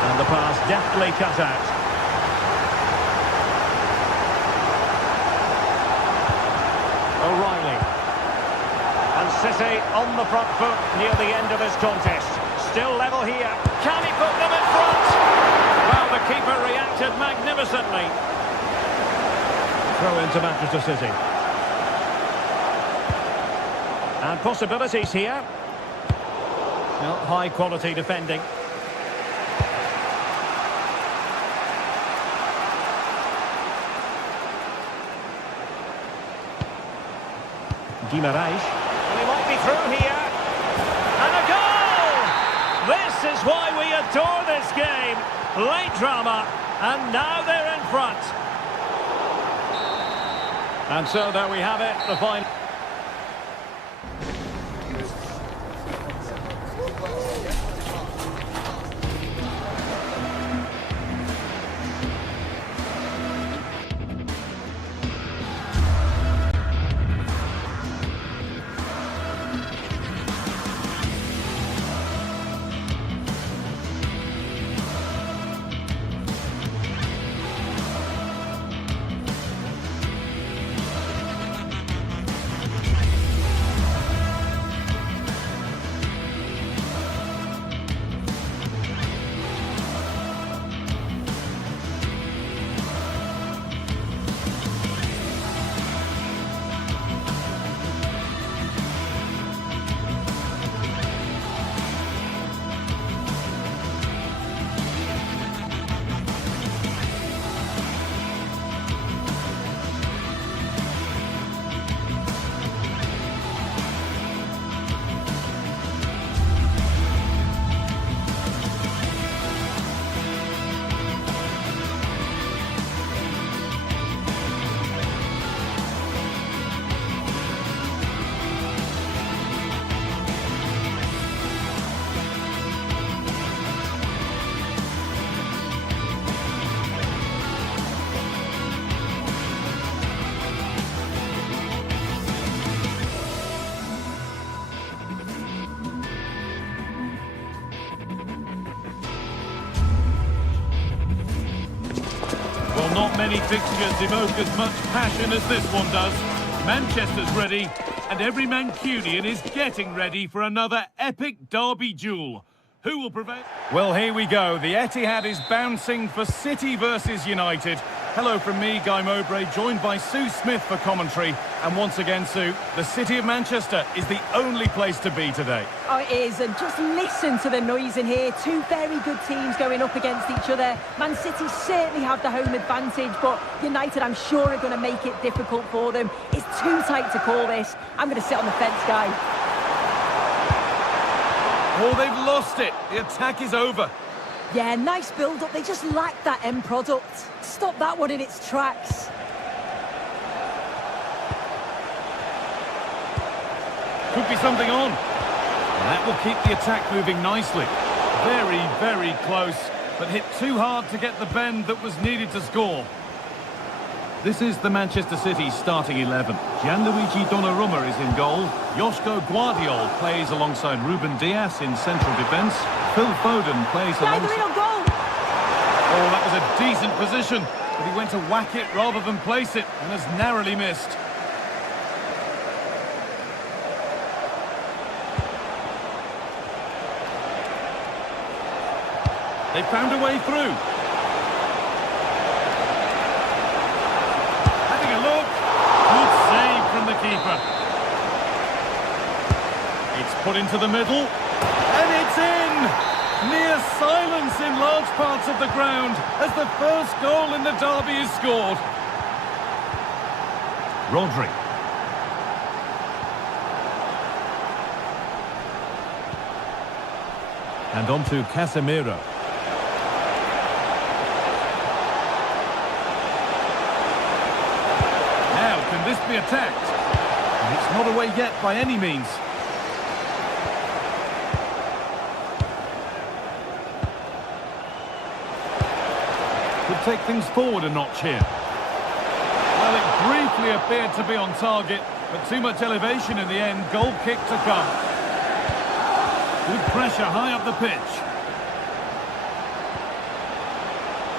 And the pass deftly cut out. O'Reilly. And City on the front foot near the end of this contest. Still level here. Can he put them in front? Well, the keeper reacted magnificently. Throw into Manchester City. And possibilities here. Well, high quality defending. Guimaraes. And he might be through here. And a goal! This is why we adore this game. Late drama, and now they're in front. And so there we have it, the final. Not many fixtures evoke as much passion as this one does. Manchester's ready, and every Mancunian is getting ready for another epic derby duel. Who will prevail? Well, here we go. The Etihad is bouncing for City versus United. Hello from me, Guy Mowbray, joined by Sue Smith for commentary. And once again, Sue, the City of Manchester is the only place to be today. Oh, it is, and just listen to the noise in here. Two very good teams going up against each other. Man City certainly have the home advantage, but United, I'm sure, are going to make it difficult for them. It's too tight to call this. I'm going to sit on the fence, Guy. Oh, they've lost it. The attack is over. Yeah, nice build-up. They just lack that end product. Stop that one in its tracks. Could be something on. And that will keep the attack moving nicely. Very, very close, but hit too hard to get the bend that was needed to score. This is the Manchester City starting 11. Gianluigi Donnarumma is in goal. Joško Guardiol plays alongside Ruben Dias in central defence. Phil Foden plays alongside... Goal! Oh, that was a decent position, but he went to whack it rather than place it, and has narrowly missed. They found a way through. Having a look. Good save from the keeper. It's put into the middle. And it's in! Near silence in large parts of the ground as the first goal in the derby is scored. Rodri. And on to Casemiro. Now, can this be attacked? And it's not away yet by any means. Could take things forward a notch here. Well, it briefly appeared to be on target, but too much elevation in the end. Goal kick to come. Good pressure high up the pitch.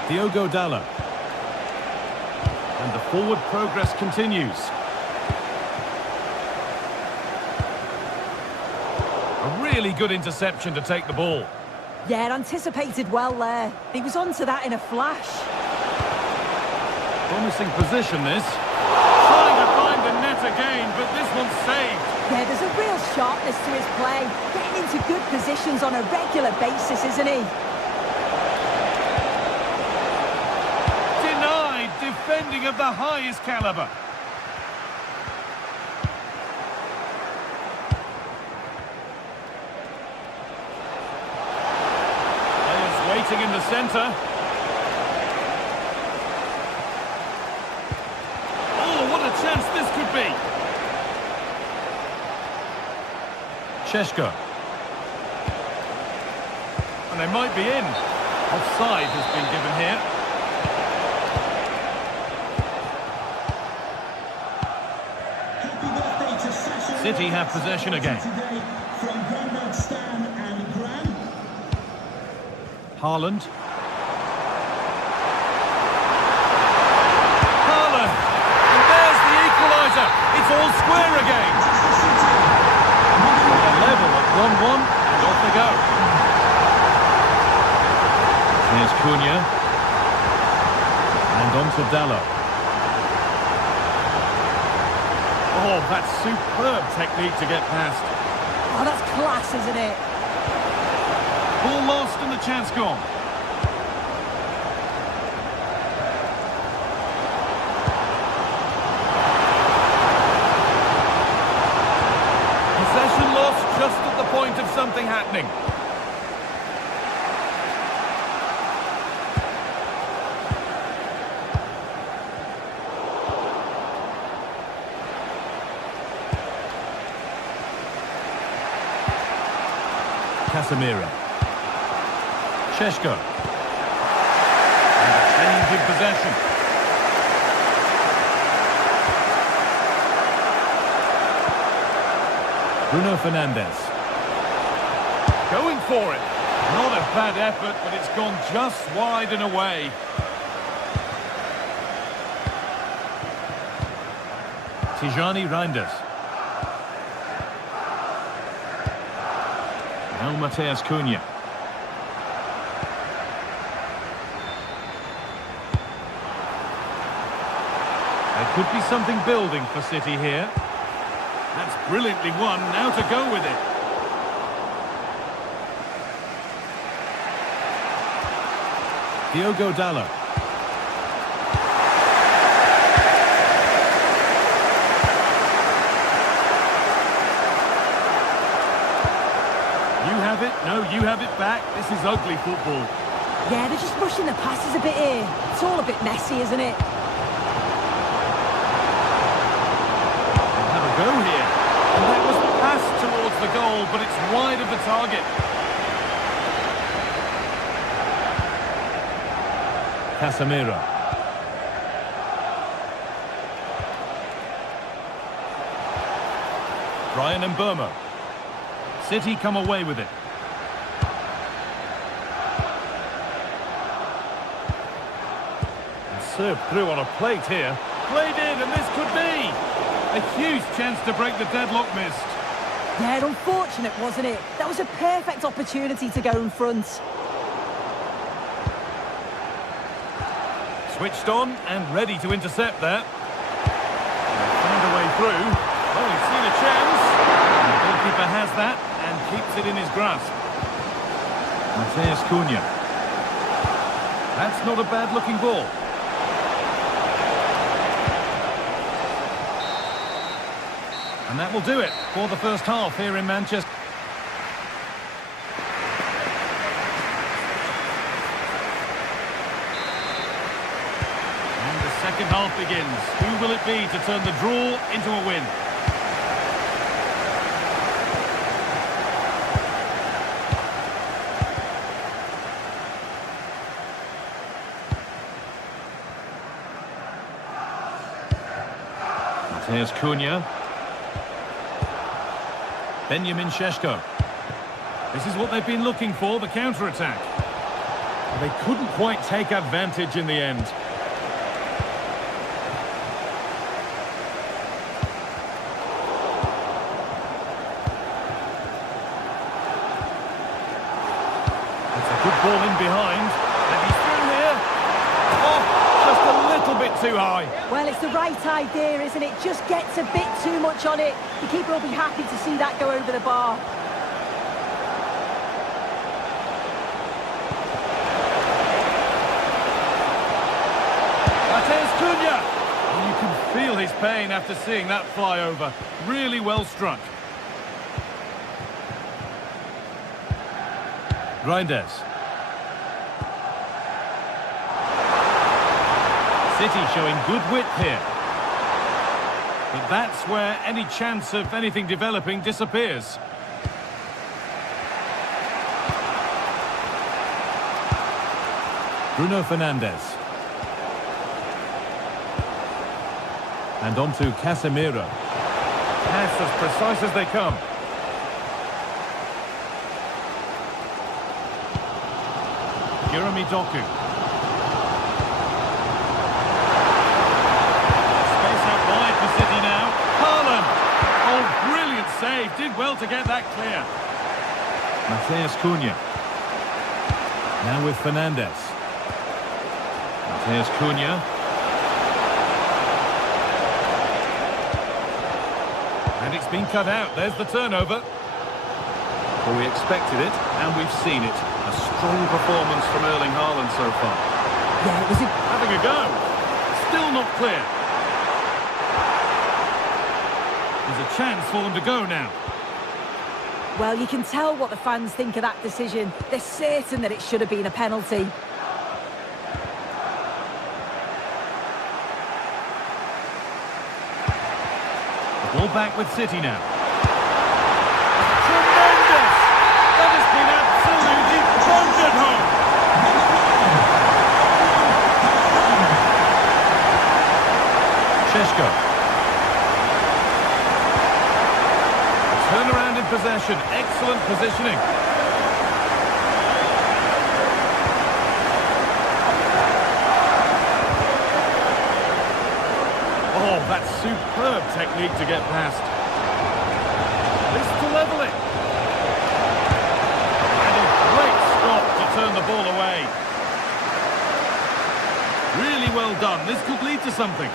Diogo Dalot. And the forward progress continues. A really good interception to take the ball. Yeah, anticipated well there. He was onto that in a flash. Promising position, this. Trying to find the net again, but this one's saved. Yeah, there's a real sharpness to his play. Getting into good positions on a regular basis, isn't he? Denied, defending of the highest caliber. Waiting in the centre. Oh, what a chance this could be. Šeško. And they might be in. Offside has been given here. City have possession again. Haaland. Haaland! And there's the equaliser. It's all square again. A level at 1-1, and off they go. Here's Cunha. And on to Dalot. Oh, that's superb technique to get past. Oh, that's class, isn't it? Ball lost and the chance gone. Possession lost just at the point of something happening. Casemiro. Šeško. And a change in possession. Bruno Fernandes. Going for it. Not a bad effort, but it's gone just wide and away. Tijani Reinders. Now Mateus Cunha. Could be something building for City here. That's brilliantly won, now to go with it. Diogo Dalot. You have it, no, you have it back. This is ugly football. Yeah, they're just rushing the passes a bit here. It's all a bit messy, isn't it? Have a go here. And that was passed towards the goal, but it's wide of the target. Casemiro. Brian Mbeumo. City come away with it. And served through on a plate here. Played in, and this could be a huge chance to break the deadlock missed. Yeah, unfortunate, wasn't it? That was a perfect opportunity to go in front. Switched on and ready to intercept that. Found a way through. Oh, he's seen a chance. The goalkeeper has that and keeps it in his grasp. Matheus Cunha. That's not a bad-looking ball. And that will do it for the first half here in Manchester. And the second half begins. Who will it be to turn the draw into a win? Matheus Cunha. Benjamin Šeško. This is what they've been looking for, the counter-attack. They couldn't quite take advantage in the end. It's a good ball in behind. And he's through here. Oh, just a little bit too high. Well, it's the right idea, isn't it? Just gets a bit too much on it. The keeper will be happy to see that go over the bar. Matheus Cunha! You can feel his pain after seeing that fly over. Really well struck. Reinders. City showing good width here. But that's where any chance of anything developing disappears. Bruno Fernandes. And on to Casemiro. Pass as precise as they come. Jeremy Doku. Save, did well to get that clear. Matheus Cunha. Now with Fernandes. Matheus Cunha. And it's been cut out. There's the turnover. Well, we expected it, and we've seen it. A strong performance from Erling Haaland so far. Yeah, it was having a go. Still not clear. There's a chance for them to go now. Well, you can tell what the fans think of that decision. They're certain that it should have been a penalty. The ball back with City now. Tremendous! That has been absolutely thundered home. Šeško. Turnaround in possession, excellent positioning. Oh, that's superb technique to get past. This to level it. And a great stop to turn the ball away. Really well done. This could lead to something.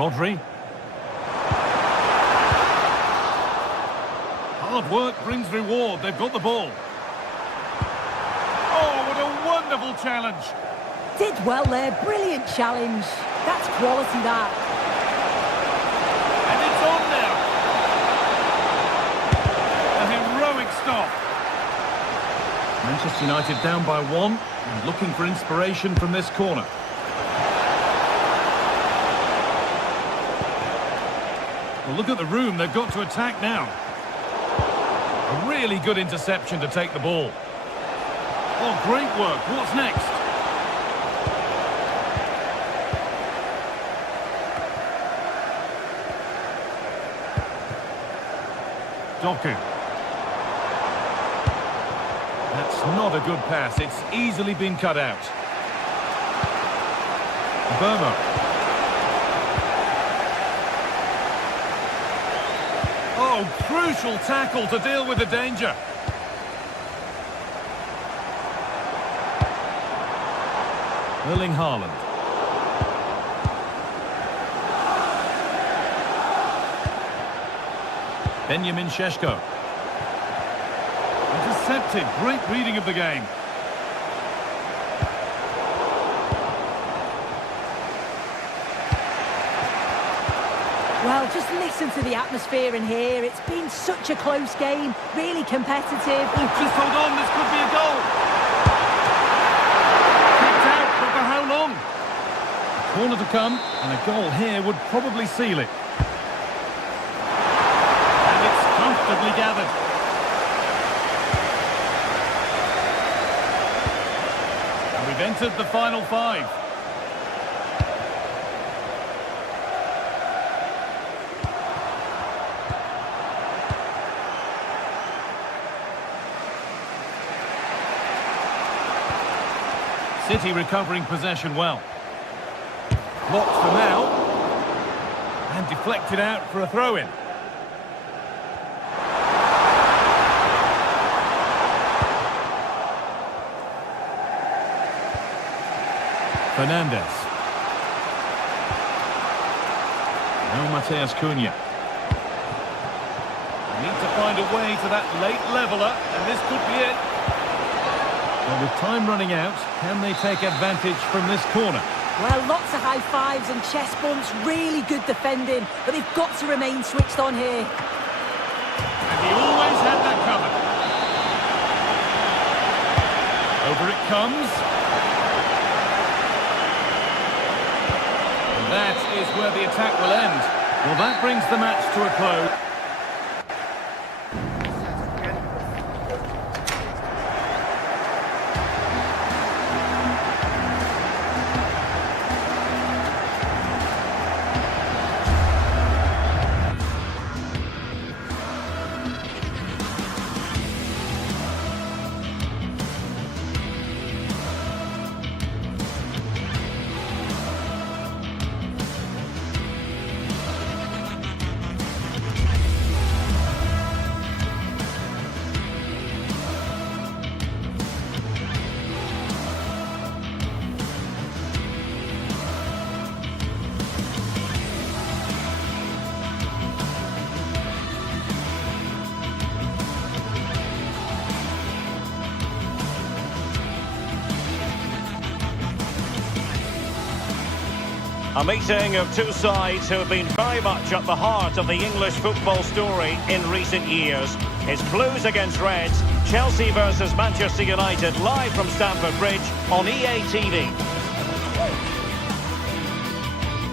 Rodri. Hard work brings reward. They've got the ball. Oh, what a wonderful challenge. Did well there. Brilliant challenge. That's quality, that. And it's on now. A heroic stop. Manchester United down by 1 and looking for inspiration from this corner. Well, look at the room they've got to attack now. A really good interception to take the ball. Oh, great work. What's next? Doku. That's not a good pass. It's easily been cut out. Burma. Oh, crucial tackle to deal with the danger. Erling Haaland. Benjamin Šeško. Intercepted. Great reading of the game. Well, just listen to the atmosphere in here. It's been such a close game, really competitive. Oh, just hold on, this could be a goal. Kicked out, but for how long? A corner to come, and a goal here would probably seal it. And it's comfortably gathered. And we've entered the final 5. City recovering possession well. Blocked for now. And deflected out for a throw-in. Fernandes. Now Mateus Cunha. They need to find a way to that late leveller, and this could be it. Well, with time running out, can they take advantage from this corner? Well, lots of high fives and chest bumps, really good defending, but they've got to remain switched on here. And he always had that covered. Over it comes. And that is where the attack will end. Well, that brings the match to a close. A meeting of two sides who have been very much at the heart of the English football story in recent years. It's Blues against Reds, Chelsea versus Manchester United, live from Stamford Bridge on EA TV.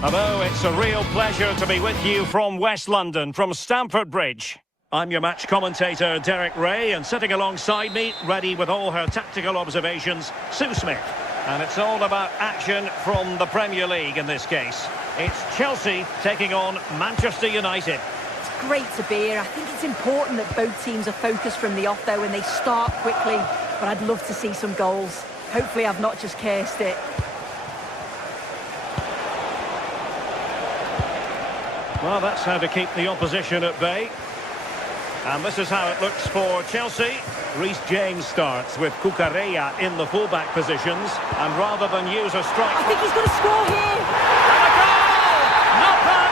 Hello, it's a real pleasure to be with you from West London, from Stamford Bridge. I'm your match commentator, Derek Ray, and sitting alongside me, ready with all her tactical observations, Sue Smith. And it's all about action from the Premier League in this case. It's Chelsea taking on Manchester United. It's great to be here. I think it's important that both teams are focused from the off, though, and they start quickly. But I'd love to see some goals. Hopefully I've not just cursed it. Well, that's how to keep the opposition at bay. And this is how it looks for Chelsea. Reece James starts with Cucurella in the fullback positions. And rather than use a strike... I think he's going to score here! And a goal! Not bad!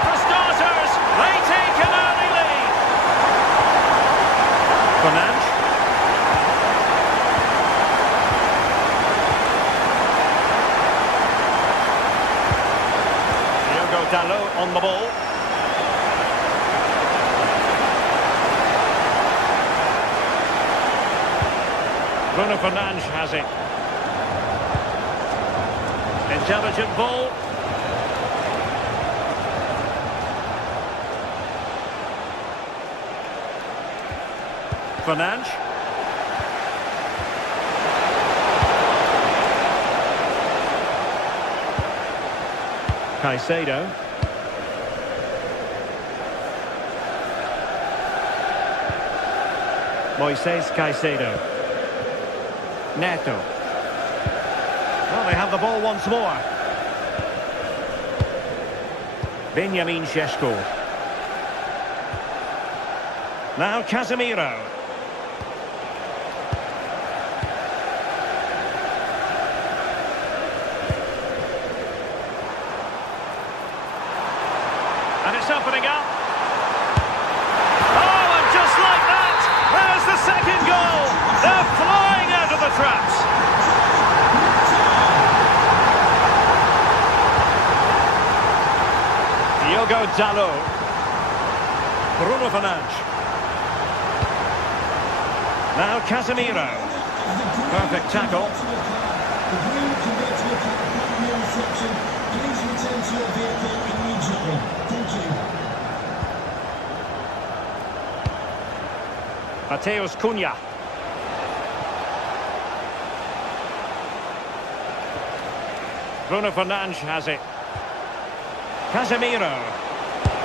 Fernandes. Dalot on the ball. Bruno Fernandes has it. Intelligent ball. Fernandes. Caicedo. Moises Caicedo. Neto. Well, they have the ball once more. Benjamin Šeško. Now Casemiro. And it's opening up. Oh, and just like that, there's the second goal. They're flying out of the traps. Diogo Dalot. Bruno Fernandes. Now Casemiro. Perfect tackle. The green converts to a card reception. Please return to your vehicle immediately. Thank you. Mateus Cunha. Bruno Fernandes has it. Casemiro.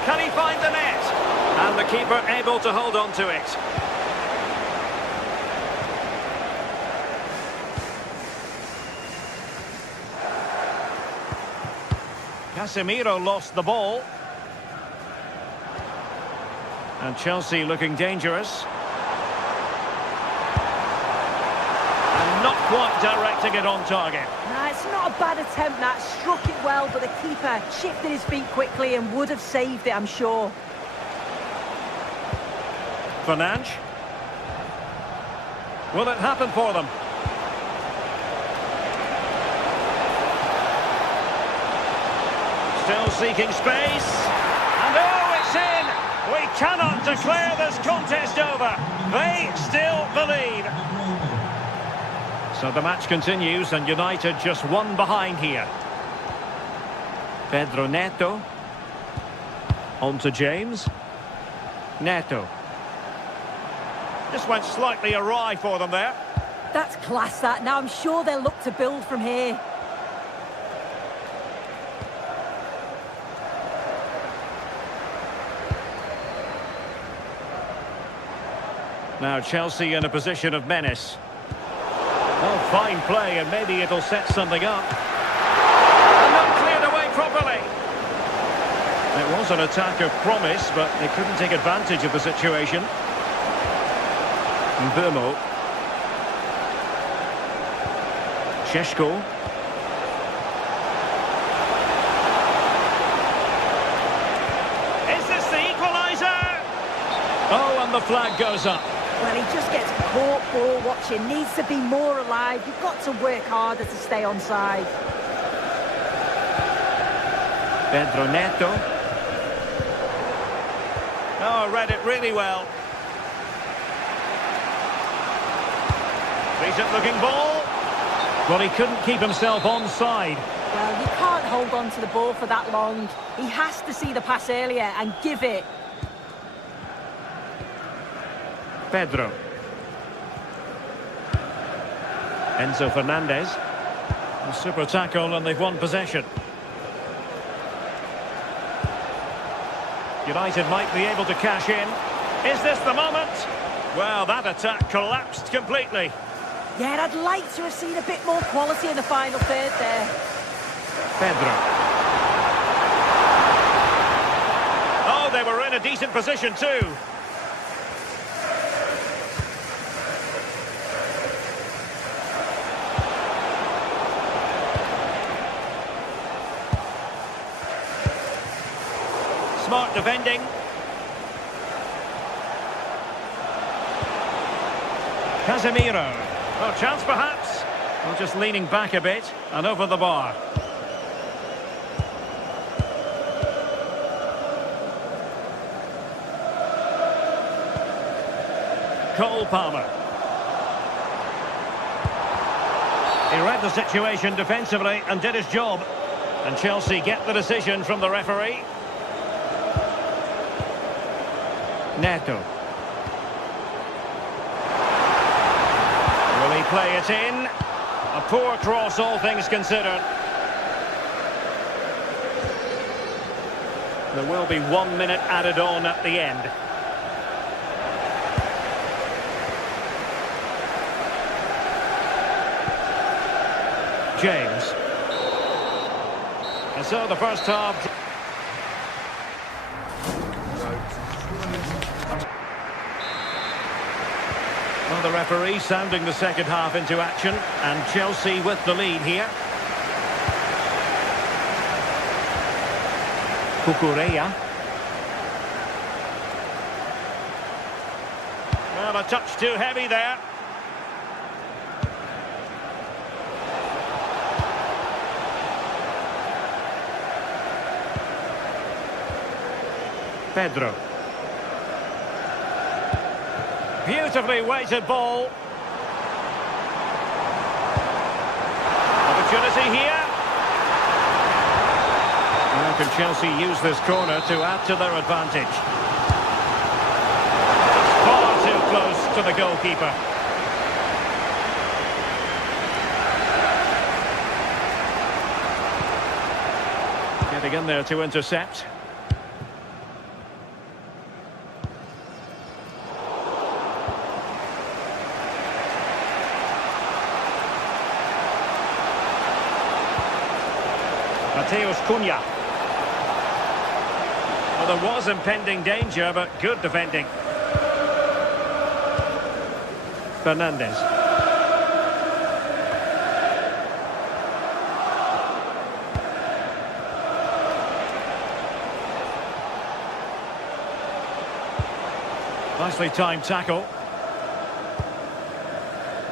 Can he find the net? And the keeper able to hold on to it. Casemiro lost the ball. And Chelsea looking dangerous. And not quite directing it on target. Nah, it's not a bad attempt, that. Struck it well, but the keeper shifted his feet quickly and would have saved it, I'm sure. Fernandes. Will it happen for them? Still seeking space. And oh, it's in! We cannot declare this contest over. They still believe. So the match continues and United just one behind here. Pedro Neto. On to James. Neto. Just went slightly awry for them there. That's class, that. Now I'm sure they'll look to build from here. Now Chelsea in a position of menace. Oh, fine play, and maybe it'll set something up. And not cleared away properly. It was an attack of promise, but they couldn't take advantage of the situation. Mbeumo. Šeško. Is this the equaliser? Oh, and the flag goes up. Well, he just gets caught ball watching. Needs to be more alive. You've got to work harder to stay onside. Pedro Neto. Oh, read it really well. Decent looking ball. Well, he couldn't keep himself onside. Well, you can't hold on to the ball for that long. He has to see the pass earlier and give it. Pedro. Enzo Fernandez. A super tackle and they've won possession. United might be able to cash in. Is this the moment? Well, that attack collapsed completely. Yeah, I'd like to have seen a bit more quality in the final third there. Pedro. Oh, they were in a decent position too. Smart defending. Casemiro. Oh, chance perhaps. Well, just leaning back a bit and over the bar. Cole Palmer. He read the situation defensively and did his job. And Chelsea get the decision from the referee. Neto. Will he play it in? A poor cross, all things considered. There will be 1 minute added on at the end. James. And so the first half. Well, the referee sounding the second half into action, and Chelsea with the lead here. Cucurella. Well, a touch too heavy there. Pedro. Beautifully weighted ball. Opportunity here. How can Chelsea use this corner to add to their advantage? Far too close to the goalkeeper. Getting in there to intercept. Cunha. Well, there was impending danger, but good defending. Fernandes. Nicely timed tackle.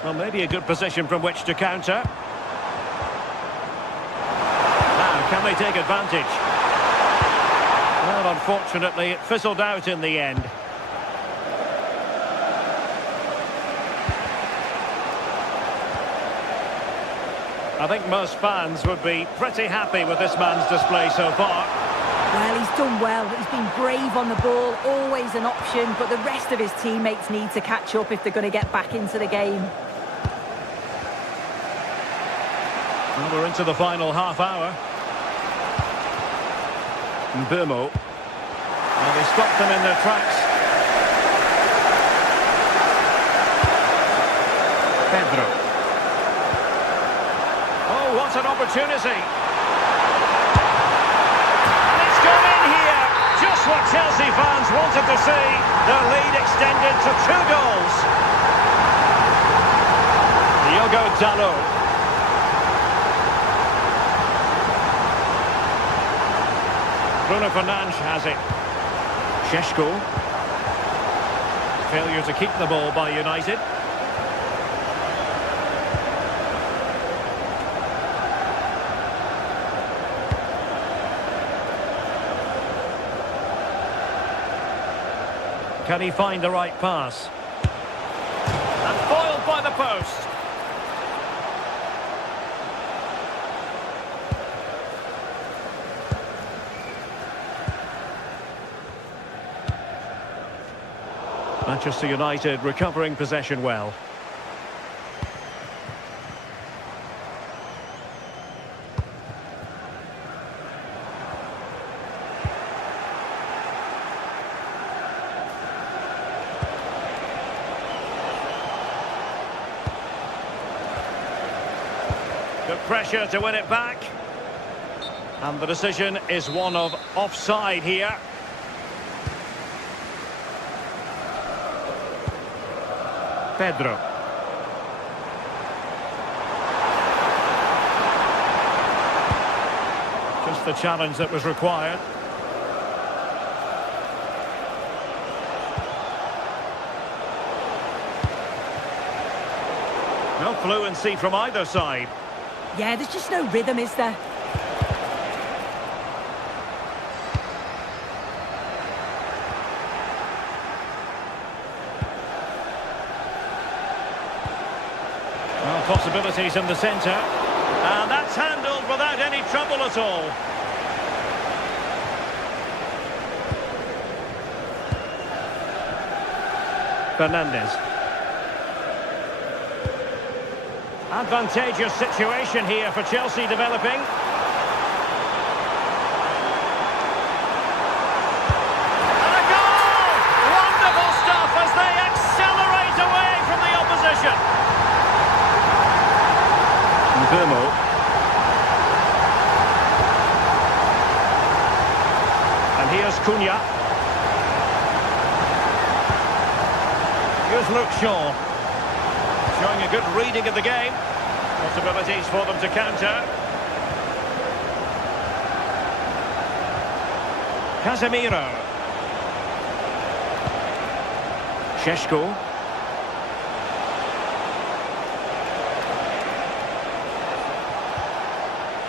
Well, maybe a good position from which to counter. Can they take advantage? Well, unfortunately, it fizzled out in the end. I think most fans would be pretty happy with this man's display so far. Well, he's done well. He's been brave on the ball, always an option, but the rest of his teammates need to catch up if they're going to get back into the game. Well, we're into the final half hour. Burmo. Well, they stopped them in their tracks. Pedro. Oh, what an opportunity. And it's gone in here. Just what Chelsea fans wanted to see. Their lead extended to 2 goals. Diogo Dalot. Bruno Fernandes has it. Šeško. Failure to keep the ball by United. Can he find the right pass? And foiled by the post. Manchester United recovering possession well. Good pressure to win it back. And the decision is one of offside here. Pedro. Just the challenge that was required. No fluency from either side. Yeah, there's just no rhythm, is there? Well, possibilities in the centre. And that's handled without any trouble at all. Fernandes. Advantageous situation here for Chelsea developing. And a goal! Wonderful stuff as they accelerate away from the opposition. Vermo. And here's Cunha. Here's Luke Shaw. Showing a good reading of the game. Possibilities for them to counter. Casemiro. Šeško.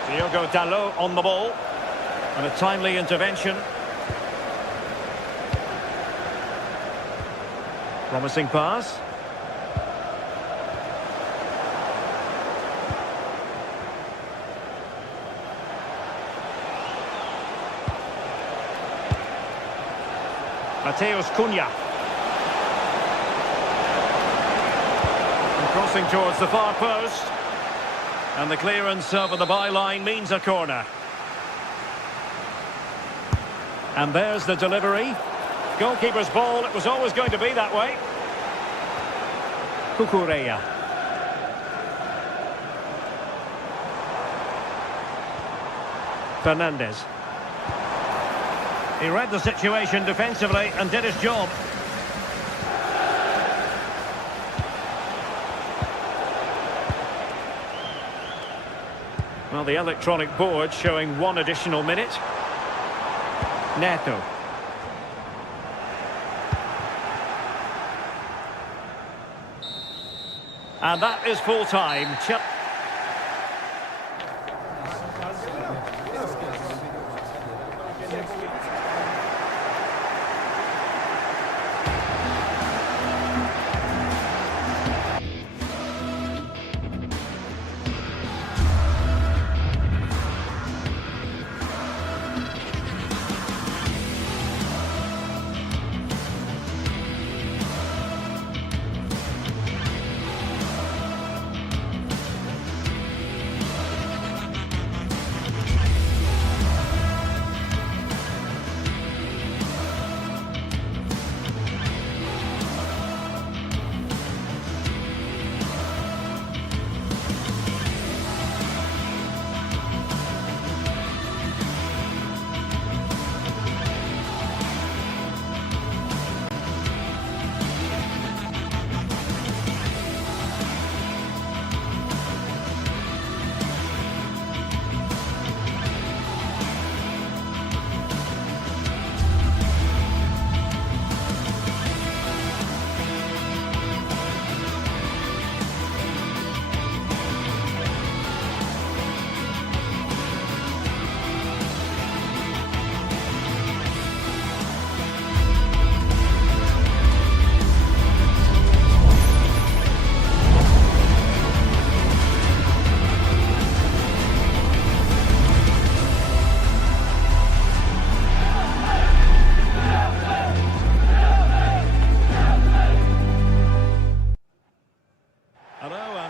Diogo Dalot on the ball. And a timely intervention. Promising pass. Mateus Cunha. And crossing towards the far post. And the clearance over the byline means a corner. And there's the delivery. Goalkeeper's ball, it was always going to be that way. Cucurella. Fernandes. He read the situation defensively and did his job. Well, the electronic board showing one additional minute. Neto. And that is full time.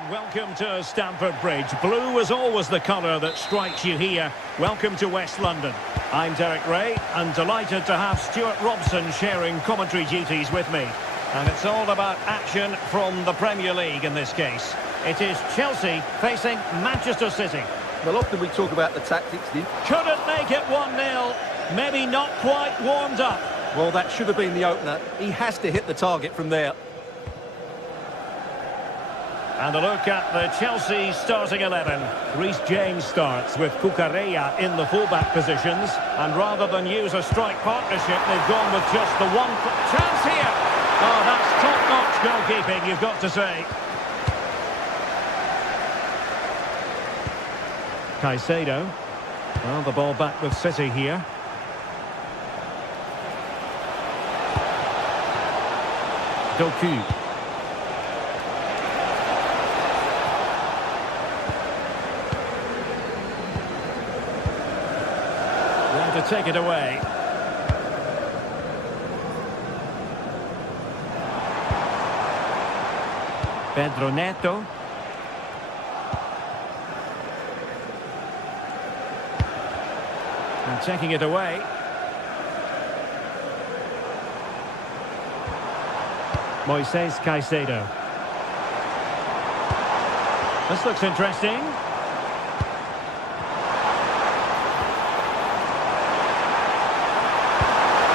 Welcome to Stamford Bridge. Blue is always the colour that strikes you here. Welcome to West London. I'm Derek Ray and delighted to have Stuart Robson sharing commentary duties with me. And it's all about action from the Premier League in this case. It is Chelsea facing Manchester City. Well, often we talk about the tactics. Couldn't make it 1-0. Maybe not quite warmed up. Well, that should have been the opener. He has to hit the target from there. And a look at the Chelsea starting 11. Reece James starts with Cucurella in the fullback positions. And rather than use a strike partnership, they've gone with just the one chance here. Oh, that's top-notch goalkeeping, you've got to say. Caicedo. Well, the ball back with City here. Doku. There to take it away. Pedro Neto. And taking it away. Moises Caicedo. This looks interesting.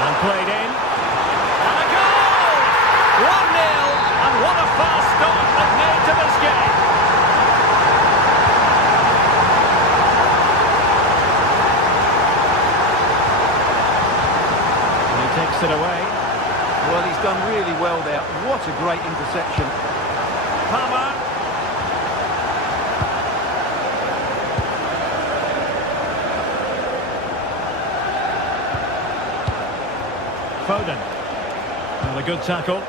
And played in. And a goal! 1-0. And what a fast start they've made to this game. And he takes it away. Well, he's done really well there. What a great interception. Palmer. Foden. And a good tackle.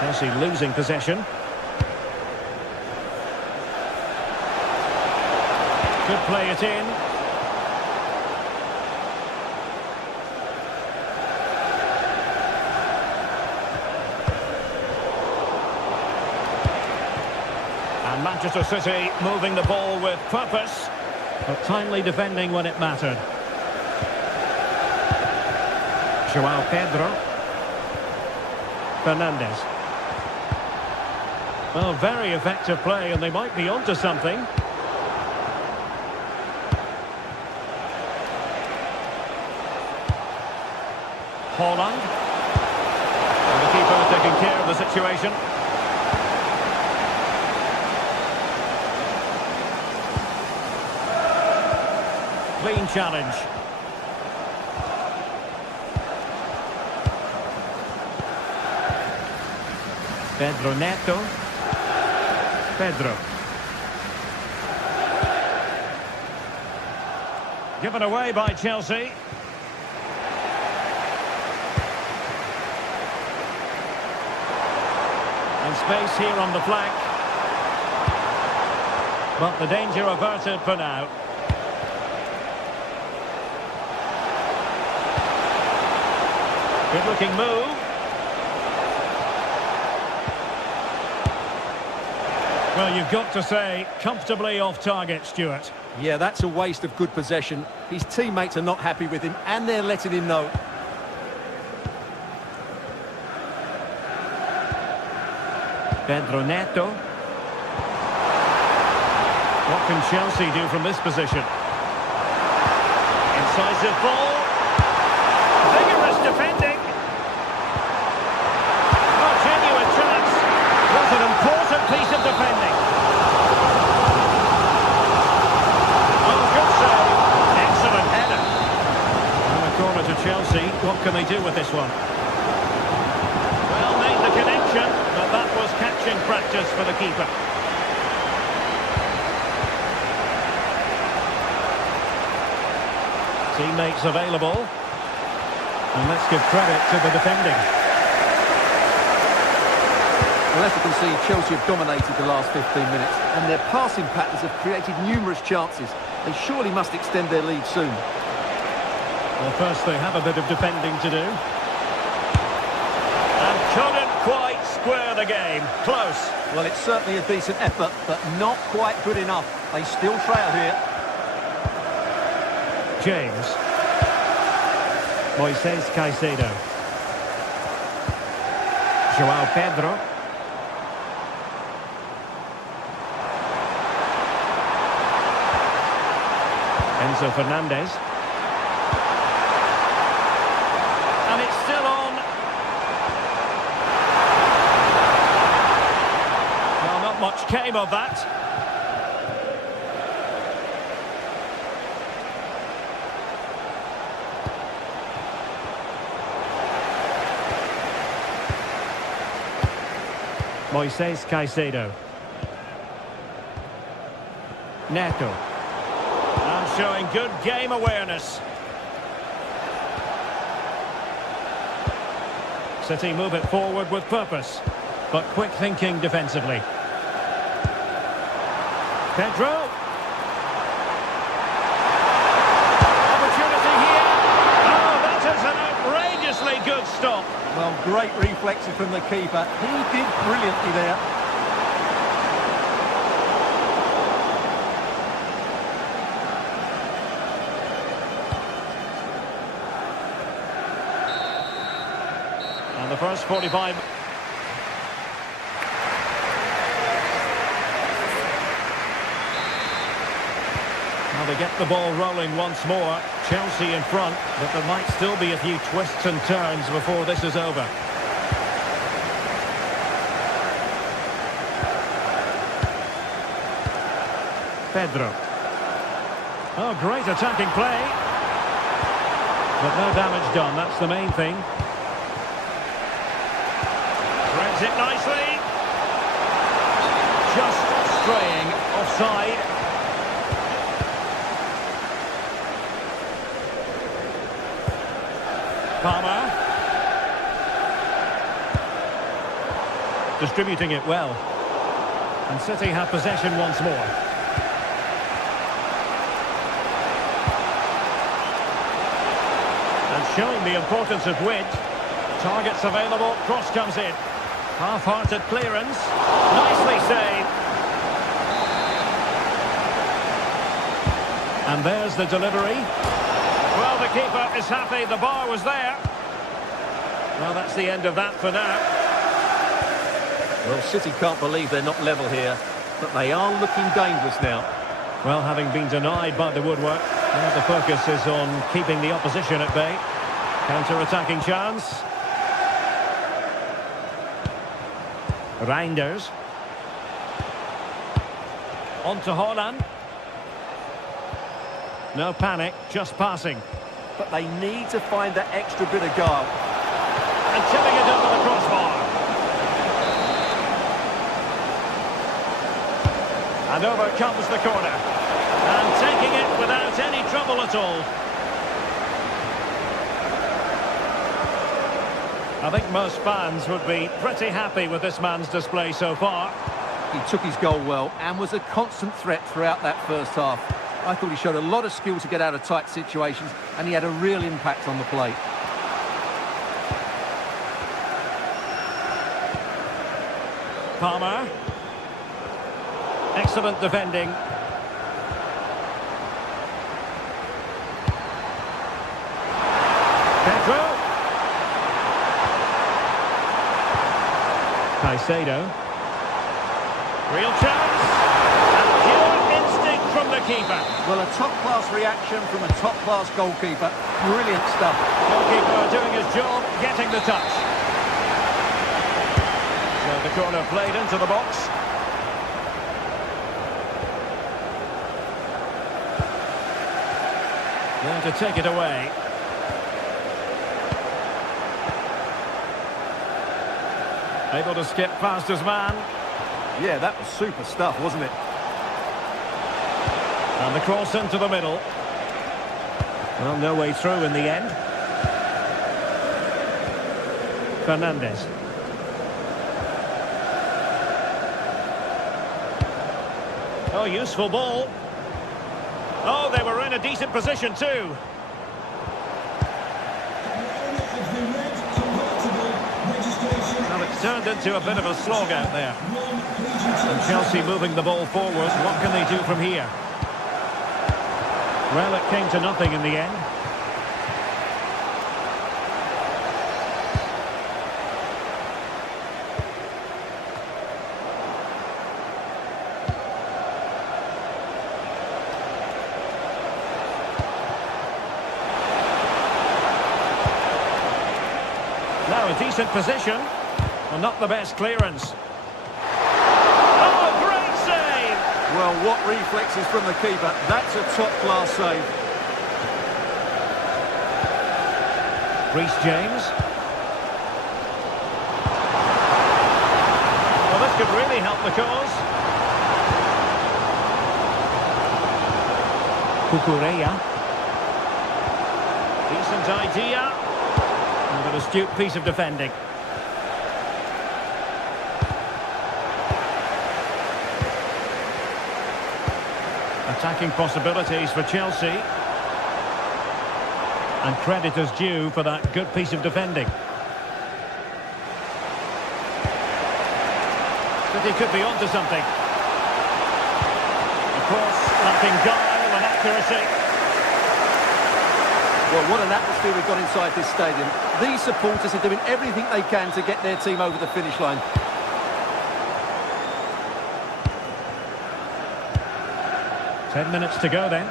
Chelsea losing possession. Could play it in. And Manchester City moving the ball with purpose, but timely defending when it mattered. João Pedro. Fernandes. Well, very effective play, and they might be onto something. Haaland. And the keeper taking care of the situation. Clean challenge. Pedro Neto. Pedro. Given away by Chelsea. And space here on the flank. But the danger averted for now. Good looking move. Well, you've got to say, comfortably off target, Stuart. Yeah, that's a waste of good possession. His teammates are not happy with him, and they're letting him know. Pedro Neto. What can Chelsea do from this position? Incisive ball. Vigorous defending. A genuine chance. Was an important piece of defending. Oh, good save. Excellent header. And a corner to Chelsea. What can they do with this one? Well, made the connection, but that was catching practice for the keeper. Teammates available. And let's give credit to the defending. Well, as you can see, Chelsea have dominated the last 15 minutes, and their passing patterns have created numerous chances. They surely must extend their lead soon. Well, first they have a bit of defending to do. And couldn't quite square the game. Close. Well, it's certainly a decent effort, but not quite good enough. They still trail here. James. Moises Caicedo. João Pedro. Enzo Fernandez. And it's still on. Well, not much came of that. Moises Caicedo. Neto. And showing good game awareness. City move it forward with purpose, but quick thinking defensively. Pedro. Opportunity here. Oh, that is an outrageously good stop. Well, great reflexes from the keeper. He did brilliantly there. And the first 45... Now they get the ball rolling once more. Chelsea in front, but there might still be a few twists and turns before this is over. Pedro. Oh, great attacking play. But no damage done, that's the main thing. Threads it nicely. Just straying offside. Palmer. Distributing it well. And City have possession once more. And showing the importance of width. Targets available, cross comes in. Half-hearted clearance. Nicely saved. And there's the delivery. Well, the keeper is happy, the bar was there. Well, that's the end of that for now. Well, City can't believe they're not level here, but they are looking dangerous now. Well, having been denied by the woodwork, now the focus is on keeping the opposition at bay. Counter-attacking chance. Reinders. On to Haaland. No panic, just passing. But they need to find that extra bit of guile. And chipping it over the crossbar. And over comes the corner. And taking it without any trouble at all. I think most fans would be pretty happy with this man's display so far. He took his goal well and was a constant threat throughout that first half. I thought he showed a lot of skill to get out of tight situations, and he had a real impact on the play. Palmer. Excellent defending. Pedro. Caicedo. Real chance. And pure instinct from the keeper. Well, a top-class reaction from a top-class goalkeeper. Brilliant stuff. Goalkeeper doing his job, getting the touch. So the corner played into the box. Going to take it away. Able to skip past his man. Yeah, that was super stuff, wasn't it? And the cross into the middle. Well, no way through in the end. Fernandes. Oh, useful ball. Oh, they were in a decent position too. Well, it's turned into a bit of a slog out there. And Chelsea moving the ball forward. What can they do from here? Well, it came to nothing in the end. Now a decent position. Well, not the best clearance. Oh, great save! Well, what reflexes from the keeper. That's a top-class save. Reece James. Well, could really help the cause. Cucurella. Decent idea. And an astute piece of defending. Attacking possibilities for Chelsea. And credit is due for that good piece of defending. City could be onto something. Of course, lacking guile and accuracy. Well, what an atmosphere we've got inside this stadium. These supporters are doing everything they can to get their team over the finish line. Ten minutes to go then.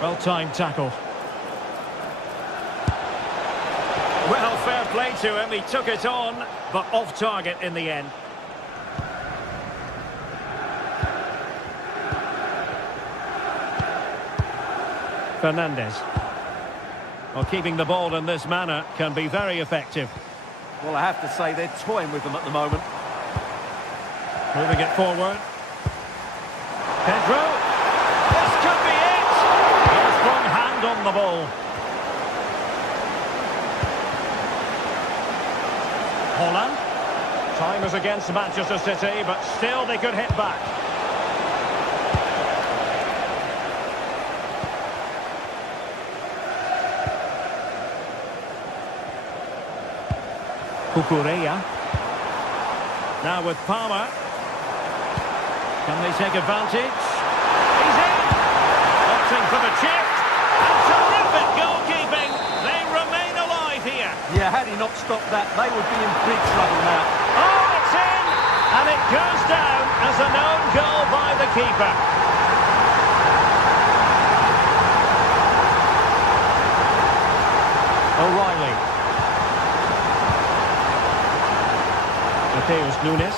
Well-timed tackle. Well, fair play to him. He took it on, but off target in the end. Fernandez. Well, keeping the ball in this manner can be very effective. Well, I have to say, they're toying with them at the moment. Moving it forward. Pedro. This could be it. A strong hand on the ball. Holland. Time is against Manchester City, but still they could hit back. Cucurella. Now with Palmer. Can they take advantage? He's in! Opting for the chip. And terrific goalkeeping. They remain alive here. Yeah, had he not stopped that, they would be in big trouble now. Oh, it's in! And it goes down as an own goal by the keeper. O'Reilly. Mateus Nunes.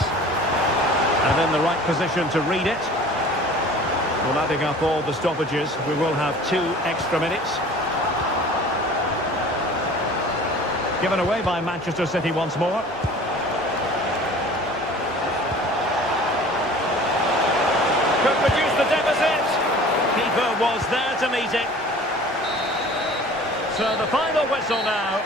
And in the right position to read it. Well, adding up all the stoppages, we will have 2 extra minutes. Given away by Manchester City once more. Could produce the deficit. Keeper was there to meet it. So the final whistle now.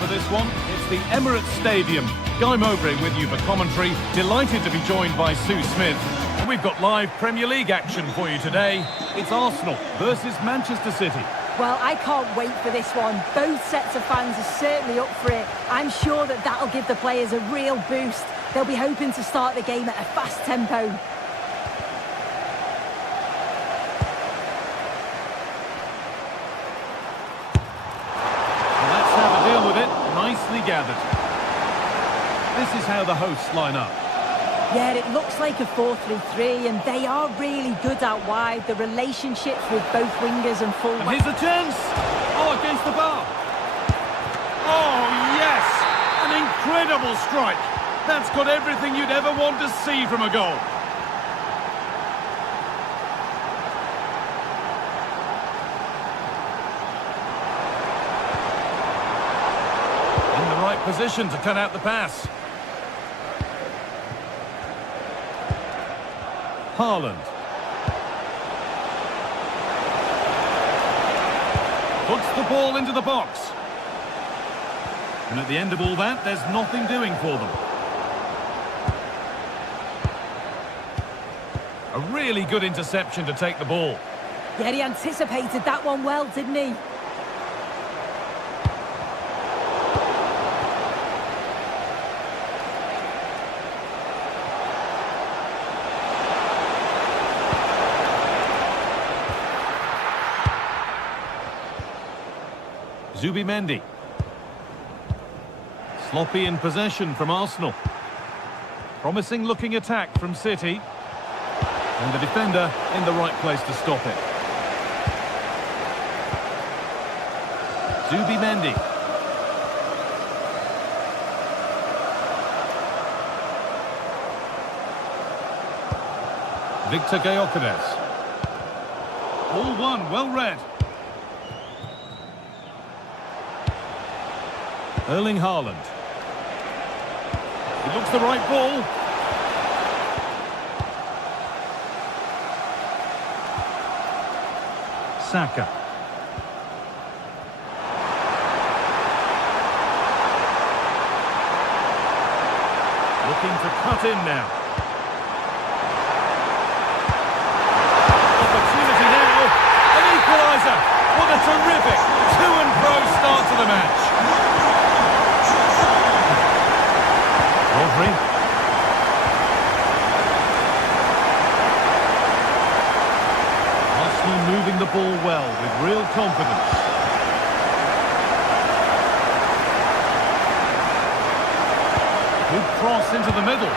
For this one, it's the Emirates Stadium. Guy Mowbray with you for commentary. Delighted to be joined by Sue Smith. And we've got live Premier League action for you today. It's Arsenal versus Manchester City. Well, I can't wait for this one. Both sets of fans are certainly up for it. I'm sure that that'll give the players a real boost. They'll be hoping to start the game at a fast tempo. Nicely gathered. This is how the hosts line up. Yeah, it looks like a 4-3-3, and they are really good out wide. The relationships with both wingers and full. And here's a chance. Oh, against the bar. Oh, yes. An incredible strike. That's got everything you'd ever want to see from a goal. Position to cut out the pass. Haaland. Puts the ball into the box. And at the end of all that, there's nothing doing for them. A really good interception to take the ball. Yeah, he anticipated that one well, didn't he? Zubimendi. Sloppy in possession from Arsenal. Promising looking attack from City. And the defender in the right place to stop it. Zubimendi. Victor Gyökeres. Ball one, well read. Erling Haaland. It looks the right ball. Saka. Looking to cut in now. Opportunity now. An equaliser. What a terrific to and fro start to the match. Rodri. Arsenal moving the ball well with real confidence. Good cross into the middle.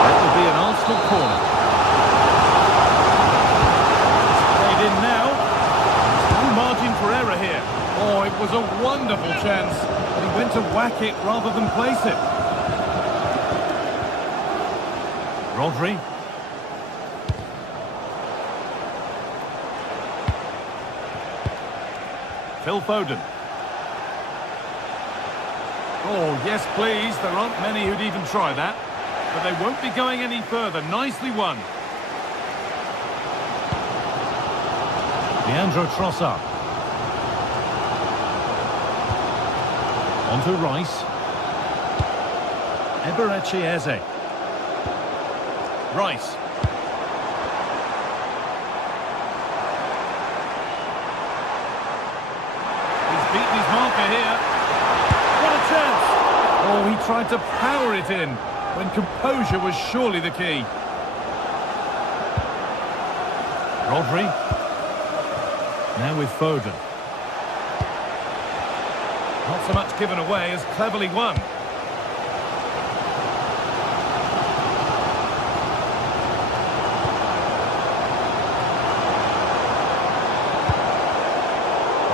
That will be an Arsenal corner. It's played in now. There's no margin for error here. Oh, it was a wonderful chance. But he went to whack it rather than place it. Rodri. Phil Foden. Oh, yes, please. There aren't many who'd even try that. But they won't be going any further. Nicely won. Leandro Trossard. On to Rice. Eberechi Eze. Rice. He's beaten his marker here. What a chance! Oh, he tried to power it in when composure was surely the key. Rodri. Now with Foden. Not so much given away as cleverly won.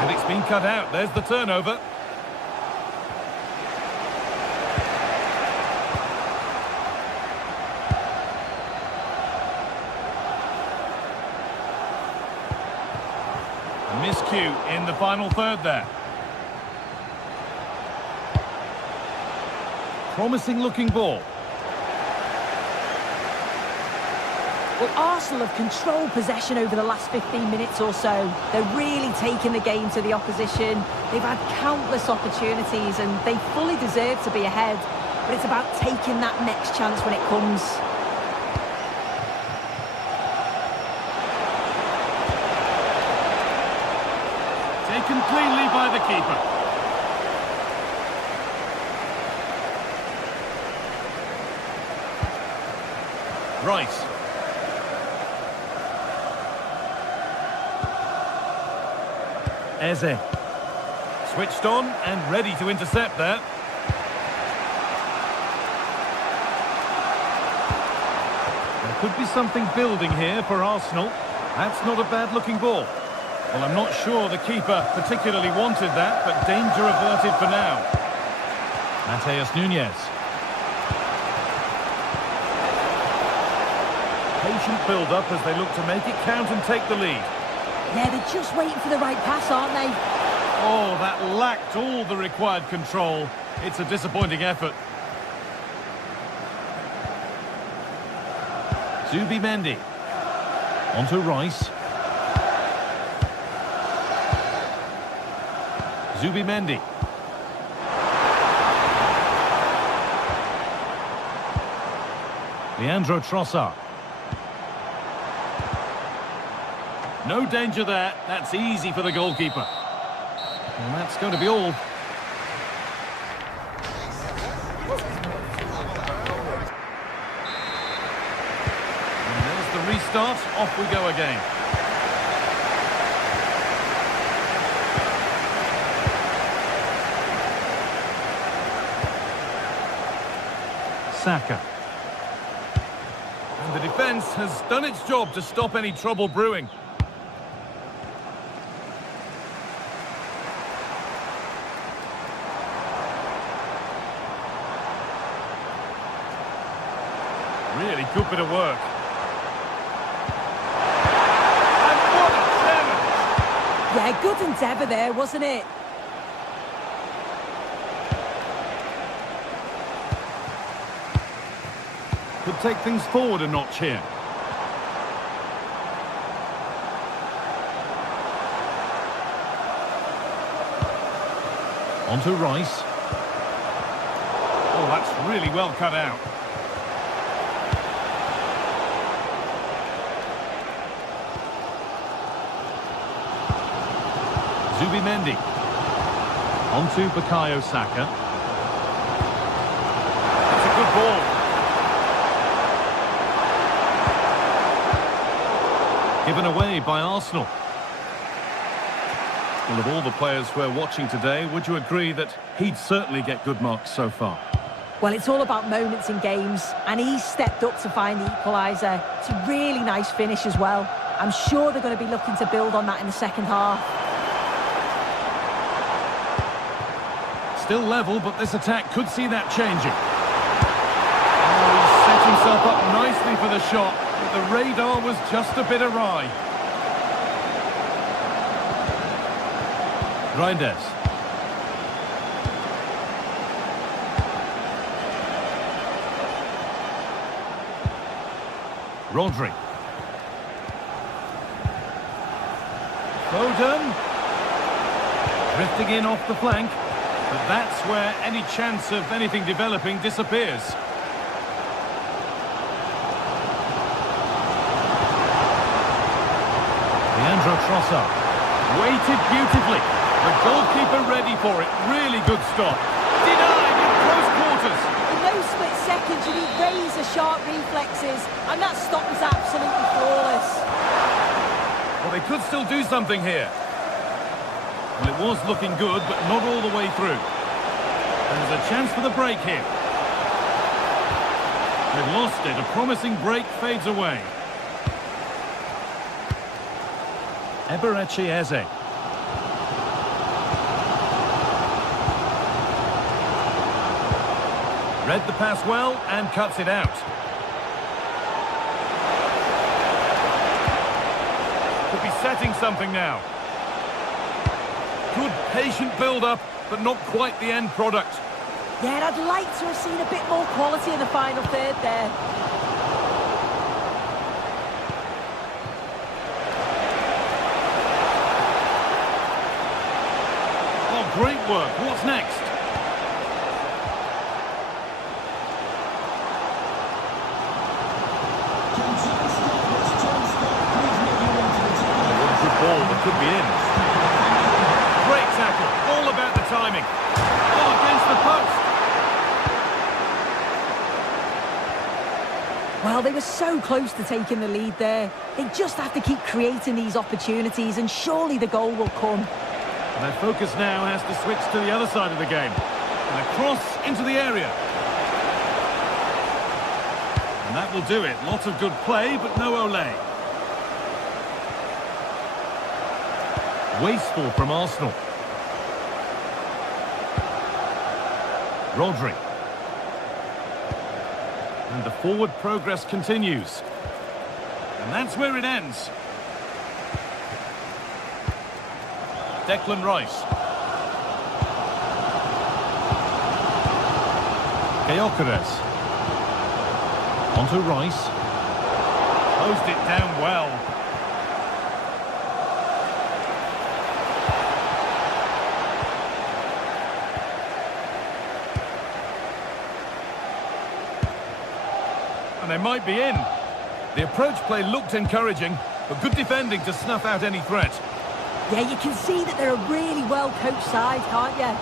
And it's been cut out. There's the turnover. A miscue in the final third there. Promising looking ball. Well, Arsenal have controlled possession over the last 15 minutes or so. They're really taking the game to the opposition. They've had countless opportunities and they fully deserve to be ahead. But it's about taking that next chance when it comes. Taken cleanly by the keeper. Rice. Eze. Switched on and ready to intercept there. There could be something building here for Arsenal. That's not a bad looking ball. Well, I'm not sure the keeper particularly wanted that, but danger averted for now. Mateus Nunes. Patient build-up as they look to make it count and take the lead. Yeah, they're just waiting for the right pass, aren't they? Oh, that lacked all the required control. It's a disappointing effort. Zubimendi. On to Rice. Zubimendi. Leandro Trossard. No danger there. That's easy for the goalkeeper. And that's going to be all. And there's the restart. Off we go again. Saka. And the defence has done its job to stop any trouble brewing. Really good bit of work. And what a challenge! Yeah, good endeavour there, wasn't it? Could take things forward a notch here. On to Rice. Oh, that's really well cut out. Zubimendi. On to Bukayo Saka. That's a good ball. Given away by Arsenal. Well, of all the players we're watching today, would you agree that he'd certainly get good marks so far? Well, it's all about moments in games, and he's stepped up to find the equaliser. It's a really nice finish as well. I'm sure they're going to be looking to build on that in the second half. Still level, but this attack could see that changing. Oh, he's set himself up nicely for the shot, but the radar was just a bit awry. Reinders. Rodri. Foden. Drifting in off the flank. But that's where any chance of anything developing disappears. Leandro Trossard. Waited beautifully. The goalkeeper ready for it. Really good stop. Denied in close quarters. In those split seconds, you need razor-sharp reflexes, and that stop was absolutely flawless. Well, they could still do something here. Well, it was looking good, but not all the way through. There's a chance for the break here. They've lost it. A promising break fades away. Eberechi Eze. Read the pass well and cuts it out. Could be setting something now. Good patient build-up, but not quite the end product. Yeah, I'd like to have seen a bit more quality in the final third there. Oh, great work. What's next? Good ball, but could be in. Great tackle, all about the timing. Oh, against the post. Well, they were so close to taking the lead there. They just have to keep creating these opportunities, and surely the goal will come. And their focus now has to switch to the other side of the game. And a cross into the area. And that will do it. Lots of good play, but no Olé. Wasteful from Arsenal. Rodri. And the forward progress continues. And that's where it ends. Declan Rice. Gyökeres. Onto Rice. Closed it down well. and they might be in. The approach play looked encouraging, but good defending to snuff out any threat. Yeah, you can see that they're a really well-coached side, can't you?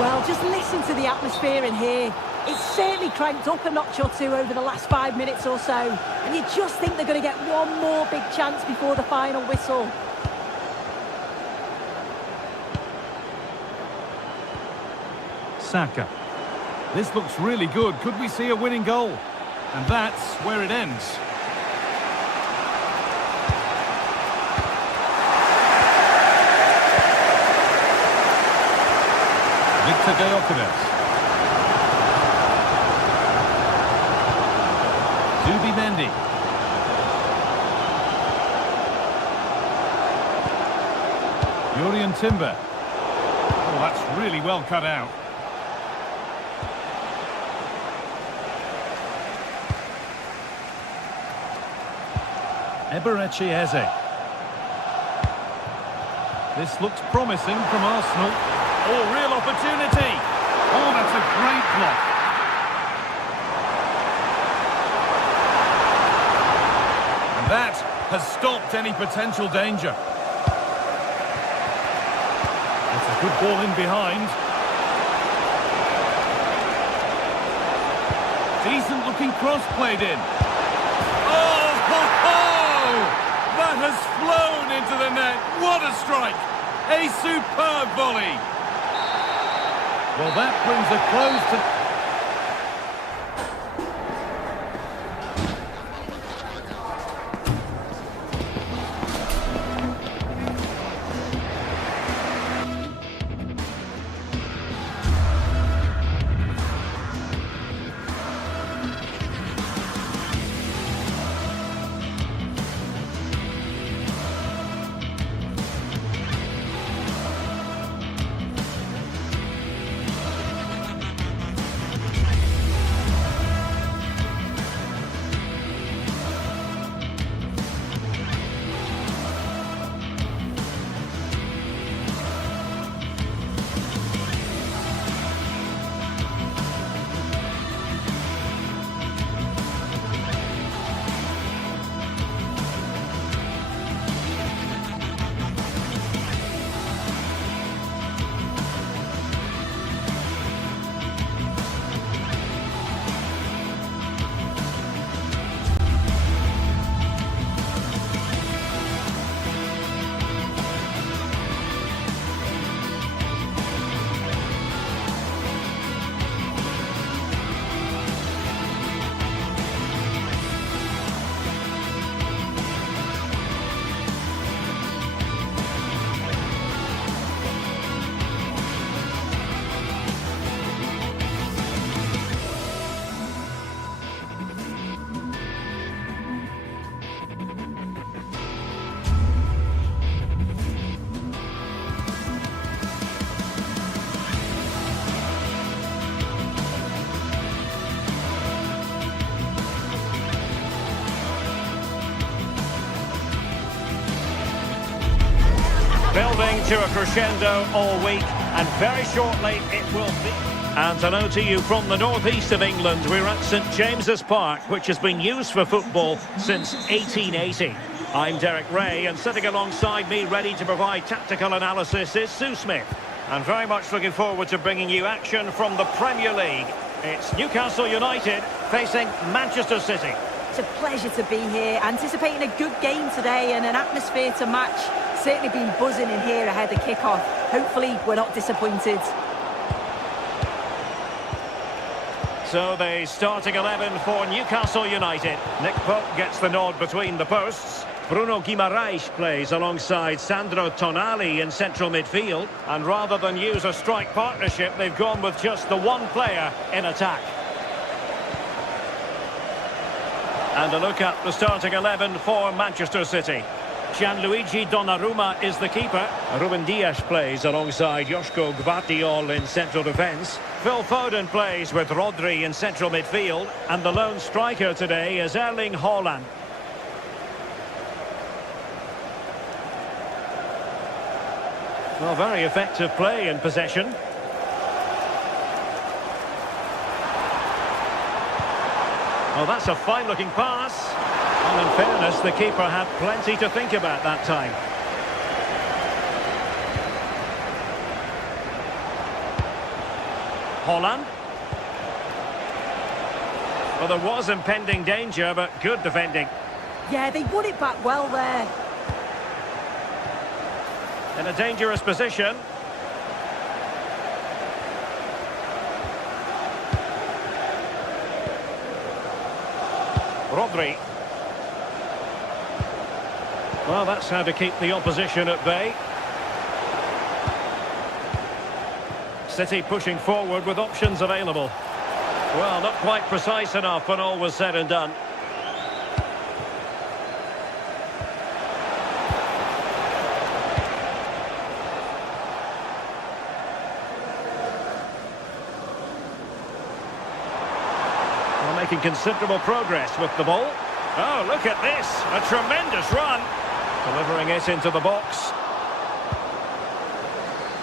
Well, just listen to the atmosphere in here. It's certainly cranked up a notch or two over the last 5 minutes or so. And you just think they're going to get one more big chance before the final whistle. Saka. This looks really good. Could we see a winning goal? And that's where it ends. Victor Gyökeres. Mendy. Jurriën Timber. Oh, that's really well cut out. Eberechi Eze. This looks promising from Arsenal. Oh, real opportunity. Oh, that's a great block. That has stopped any potential danger. It's a good ball in behind. Decent looking cross played in. Oh, ho, ho! That has flown into the net. What a strike! A superb volley. Well, that brings a close to... Building to a crescendo all week, and very shortly it will be. And hello to you from the northeast of England. We're at St James's Park, which has been used for football since 1880. I'm Derek Ray, and sitting alongside me, ready to provide tactical analysis, is Sue Smith. And very much looking forward to bringing you action from the Premier League. It's Newcastle United facing Manchester City. It's a pleasure to be here, anticipating a good game today and an atmosphere to match. Certainly been buzzing in here ahead of kick-off. Hopefully we're not disappointed. So the starting 11 for Newcastle United. Nick Pope gets the nod between the posts. Bruno Guimaraes plays alongside Sandro Tonali in central midfield. And rather than use a strike partnership, they've gone with just the one player in attack. And a look at the starting 11 for Manchester City. Gianluigi Donnarumma is the keeper. Ruben Dias plays alongside Joško Gvardiol in central defence. Phil Foden plays with Rodri in central midfield. And the lone striker today is Erling Haaland. Well, very effective play in possession. Oh, that's a fine-looking pass. Well, in fairness, the keeper had plenty to think about that time. Holland. Well, there was impending danger, but good defending. Yeah, they won it back well there. In a dangerous position. Rodri. Well, that's how to keep the opposition at bay. City pushing forward with options available. Well, not quite precise enough when all was said and done. Well, making considerable progress with the ball. Oh, look at this. A tremendous run. Delivering it into the box.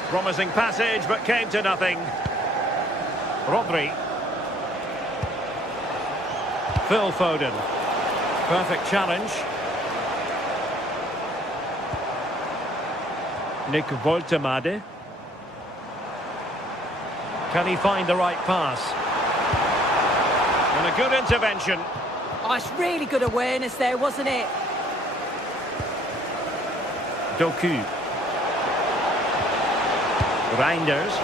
Promising passage, but came to nothing. Rodri. Phil Foden. Perfect challenge. Nick Woltemade. Can he find the right pass? And a good intervention. Oh, it's really good awareness there, wasn't it? Doku. Reinders.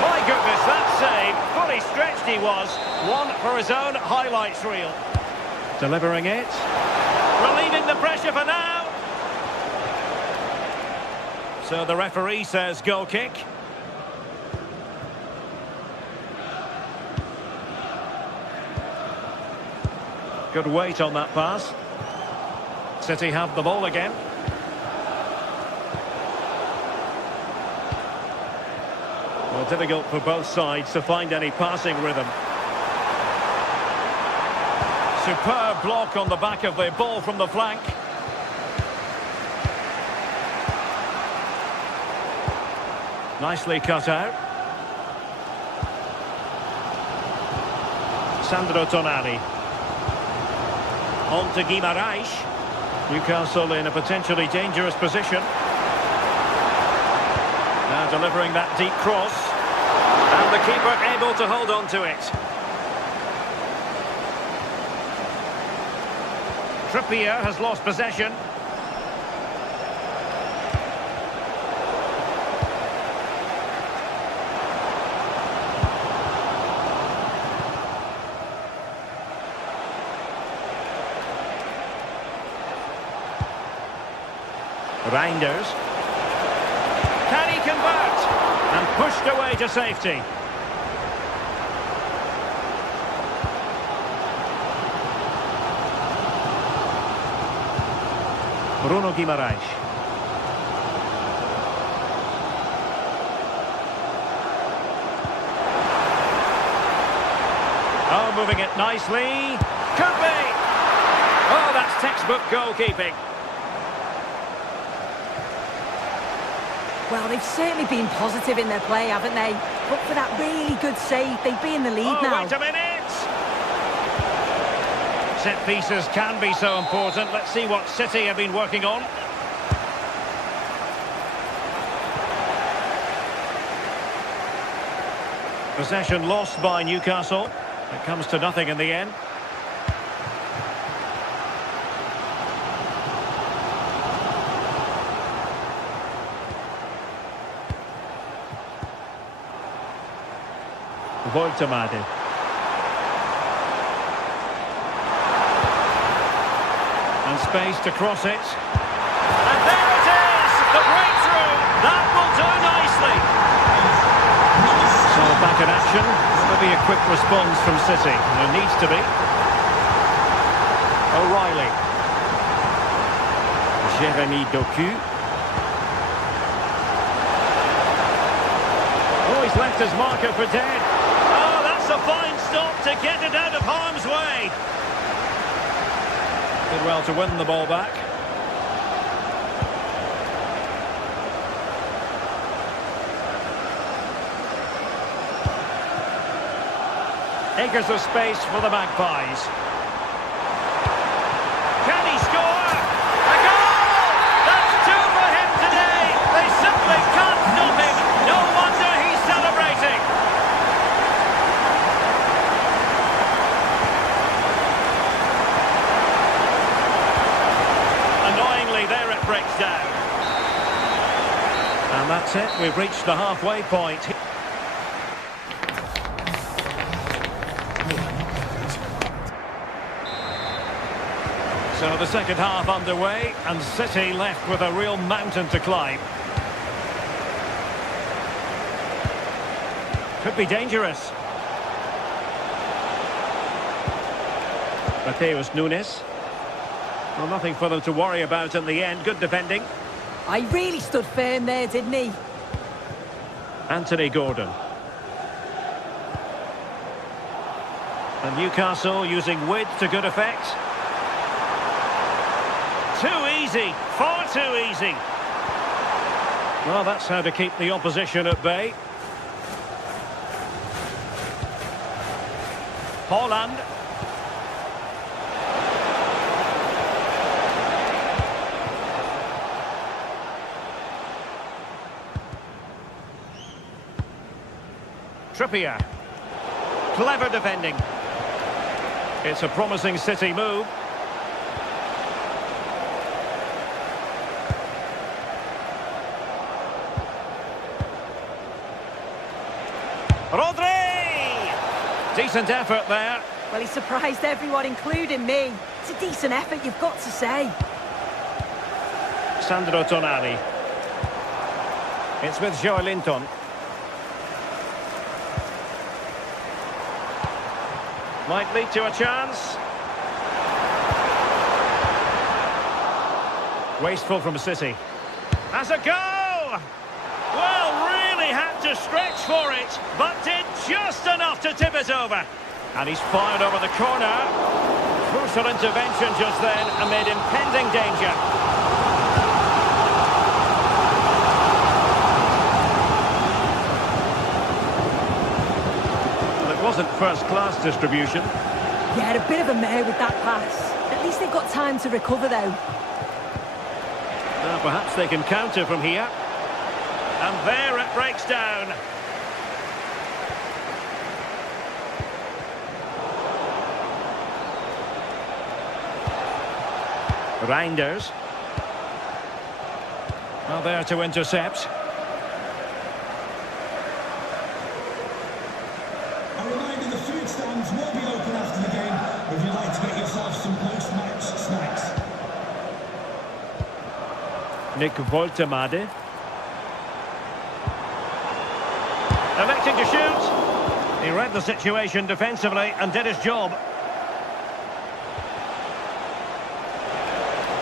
My goodness, that save. Fully stretched he was. One for his own highlights reel. Delivering it. Relieving the pressure for now. So the referee says goal kick. Good weight on that pass. City have the ball again. Well, difficult for both sides to find any passing rhythm. Superb block on the back of the ball from the flank. Nicely cut out. Sandro Tonali. On to Guimaraes. Newcastle in a potentially dangerous position. Now delivering that deep cross. And the keeper able to hold on to it. Trippier has lost possession. Reinders. Can he convert? And pushed away to safety. Bruno Guimaraes. Oh, moving it nicely. Could be. Oh, that's textbook goalkeeping. Well, they've certainly been positive in their play, haven't they? But for that really good save, they'd be in the lead now. Wait a minute! Set pieces can be so important. Let's see what City have been working on. Possession lost by Newcastle. It comes to nothing in the end. Woltemade. And space to cross it. And there it is! The breakthrough! That will do nicely! So back in action. Maybe a quick response from City. There needs to be. O'Reilly. Jeremy Doku. Oh, he's left his marker for dead. Oh, that's a fine stop to get it out of harm's way. Did well to win the ball back. Acres of space for the Magpies. Can he score? A goal! That's two for him today. They simply can't stop him. No wonder he's celebrating. Annoyingly, there it breaks down. And that's it. We've reached the halfway point. So the second half underway, and City left with a real mountain to climb. Could be dangerous. Mateus Nunes. Well, nothing for them to worry about in the end. Good defending. I really stood firm there, didn't he? Anthony Gordon. And Newcastle using width to good effect. Too easy, far too easy. Well, that's how to keep the opposition at bay. Holland. Trippier. Clever defending. It's a promising City move. Rodri! Decent effort there. Well, he surprised everyone, including me. It's a decent effort, you've got to say. Sandro Tonali. It's with Joe Linton. Might lead to a chance. Wasteful from City. Has a go! Well, really had to stretch for it, but did just enough to tip it over. And he's fired over the corner. Crucial intervention just then amid impending danger. Wasn't first-class distribution. Yeah, a bit of a mare with that pass. At least they've got time to recover, though. Now, perhaps they can counter from here. And there it breaks down. Reinders. Well, there to intercept. A reminder, the food stands will be open after the game if you'd like to get yourself some post-match snacks. Nick Woltemade. Electing to shoot. He read the situation defensively and did his job.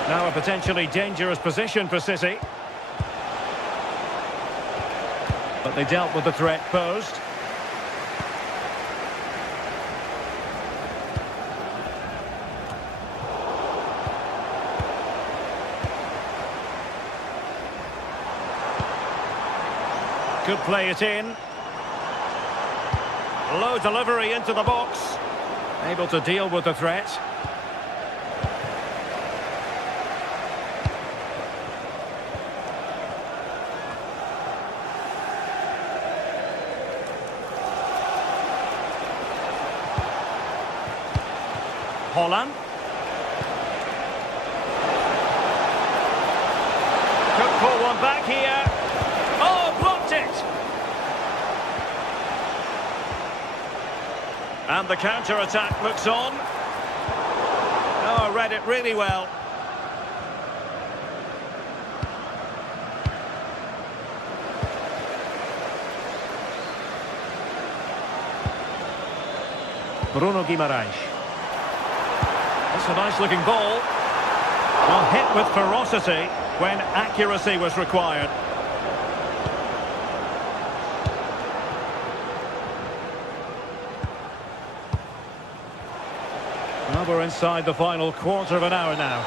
Now a potentially dangerous position for City. But they dealt with the threat posed. Could play it in. Low delivery into the box. Able to deal with the threat. Holland. Could pull one back here. Oh, blocked it! And the counter-attack looks on. Oh, read it really well. Bruno Guimaraes. That's a nice-looking ball. Well, hit with ferocity when accuracy was required. Well, we're inside the final quarter of an hour now.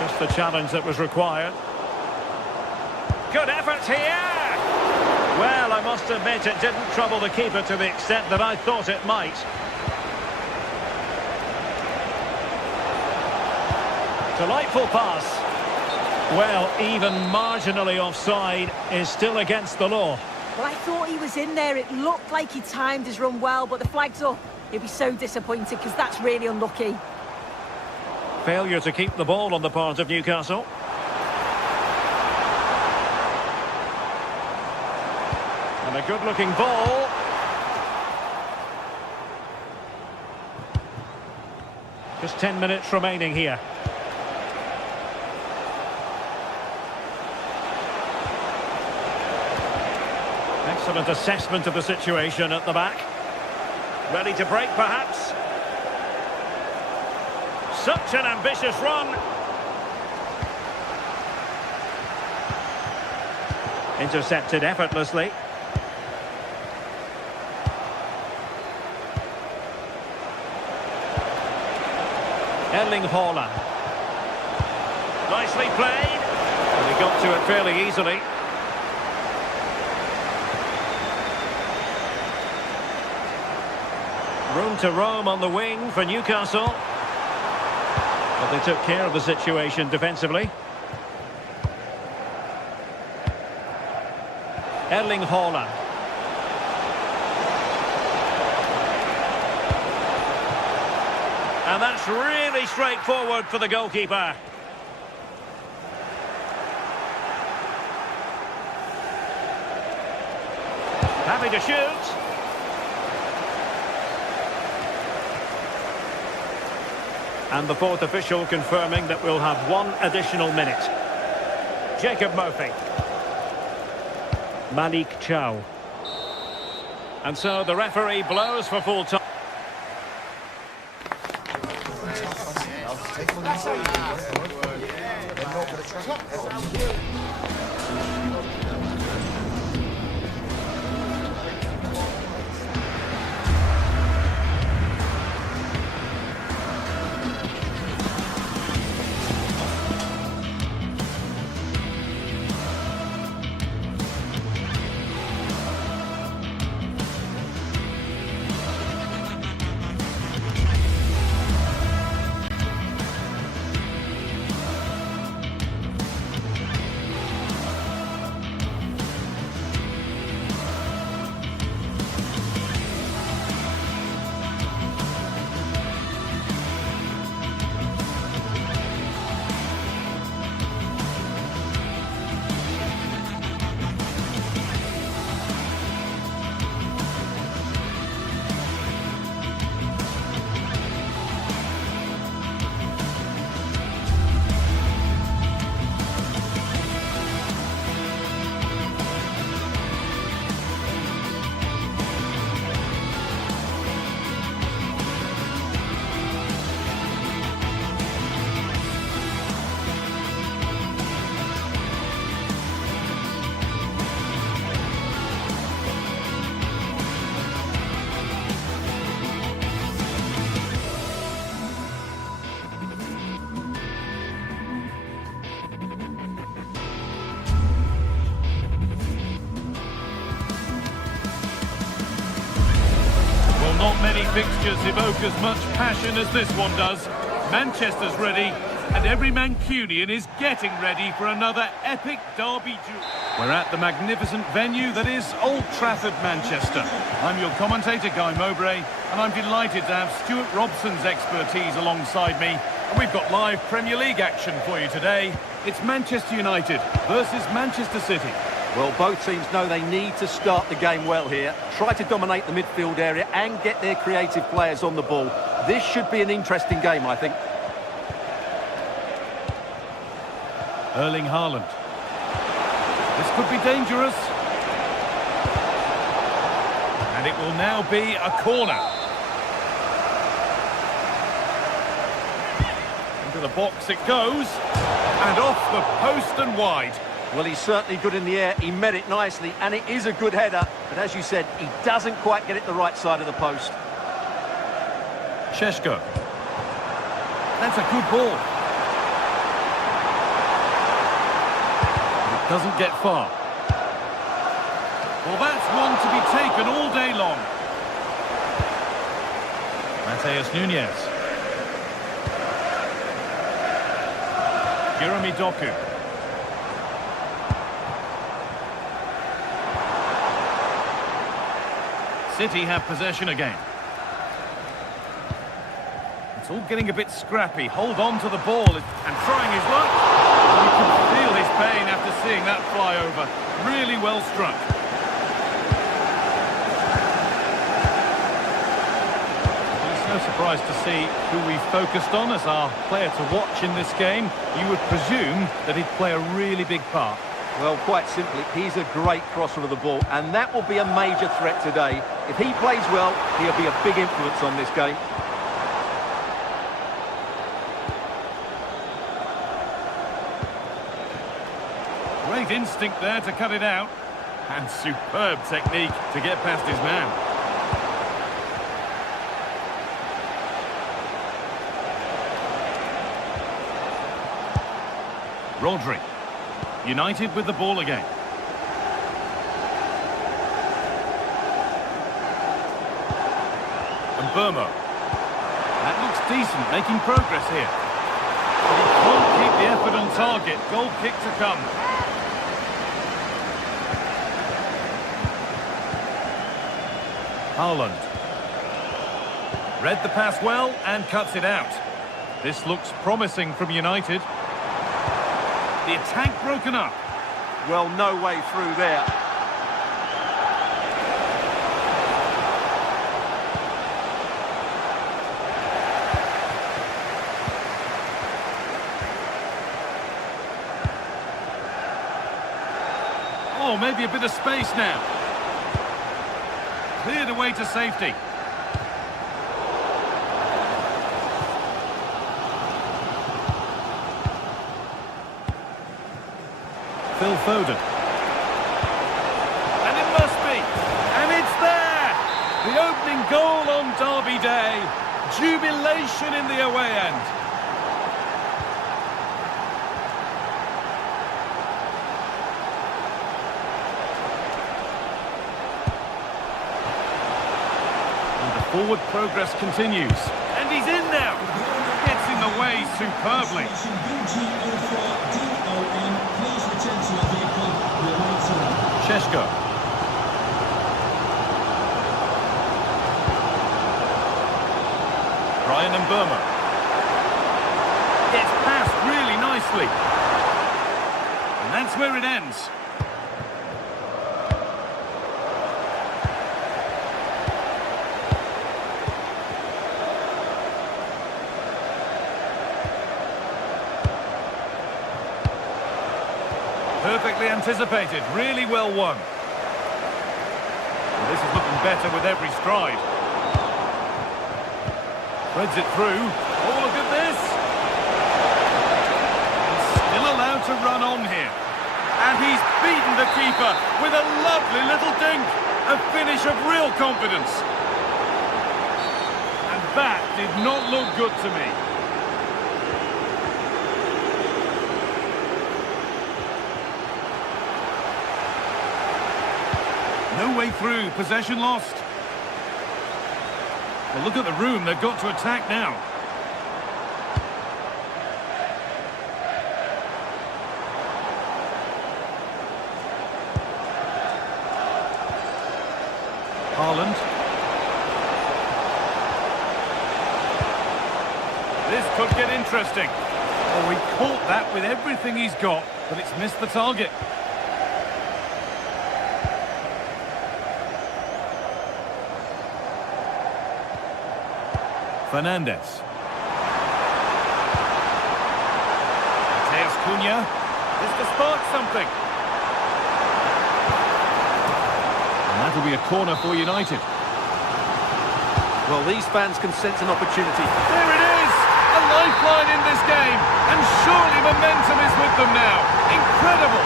Just the challenge that was required. Good effort here! Well, I must admit it didn't trouble the keeper to the extent that I thought it might. Delightful pass. Well, even marginally offside is still against the law. Well, I thought he was in there. It looked like he timed his run well, but the flag's up. He'll be so disappointed because that's really unlucky. Failure to keep the ball on the part of Newcastle. And a good-looking ball. Just 10 minutes remaining here. Excellent assessment of the situation at the back. Ready to break, perhaps. Such an ambitious run. Intercepted effortlessly. Erling Haaland. Nicely played. And he got to it fairly easily. Room to roam on the wing for Newcastle. But they took care of the situation defensively. Erling Haaland. And that's really straightforward for the goalkeeper. Happy to shoot. And the fourth official confirming that we'll have one additional minute. Jacob Murphy. Malik Chow. And so the referee blows for full time. Not many fixtures evoke as much passion as this one does. Manchester's ready, and every Mancunian is getting ready for another epic derby duel. We're at the magnificent venue that is Old Trafford, Manchester. I'm your commentator, Guy Mowbray, and I'm delighted to have Stuart Robson's expertise alongside me. And we've got live Premier League action for you today. It's Manchester United versus Manchester City. Well, both teams know they need to start the game well here. Try to dominate the midfield area and get their creative players on the ball. This should be an interesting game, I think. Erling Haaland. This could be dangerous. And it will now be a corner. Into the box it goes. And off the post and wide. Well, he's certainly good in the air. He met it nicely, and it is a good header. But as you said, he doesn't quite get it the right side of the post. Šeško. That's a good ball. It doesn't get far. Well, that's one to be taken all day long. Mateus Nunes. Jeremy Doku. City have possession again. It's all getting a bit scrappy. Hold on to the ball and trying his luck. You can feel his pain after seeing that fly over. Really well struck. It's no surprise to see who we focused on as our player to watch in this game. You would presume that he'd play a really big part. Well, quite simply, he's a great crosser of the ball, and that will be a major threat today. If he plays well, he'll be a big influence on this game. Great instinct there to cut it out. And superb technique to get past his man. Rodri. United with the ball again. And Burmo. That looks decent, making progress here. But he can't keep the effort on target. Goal kick to come. Haaland. Read the pass well and cuts it out. This looks promising from United. The attack broken up. Well, no way through there. Oh, maybe a bit of space now. Cleared away to safety. Phil Foden. And it must be. And it's there! The opening goal on Derby Day. Jubilation in the away end. And the forward progress continues. And he's in now. Gets in the way superbly. Sheshko. Ryan and Burma. Gets passed really nicely. And that's where it ends. Perfectly anticipated, really well won. And this is looking better with every stride. Threads it through. Oh, look at this! He's still allowed to run on here. And he's beaten the keeper with a lovely little dink. A finish of real confidence. And that did not look good to me. No way through, possession lost. Well, look at the room, they've got to attack now. Haaland. This could get interesting. Oh, he caught that with everything he's got, but it's missed the target. Fernandez. Mateus Cunha. This to spark something. And that'll be a corner for United. Well, these fans can sense an opportunity. There it is! A lifeline in this game. And surely momentum is with them now. Incredible!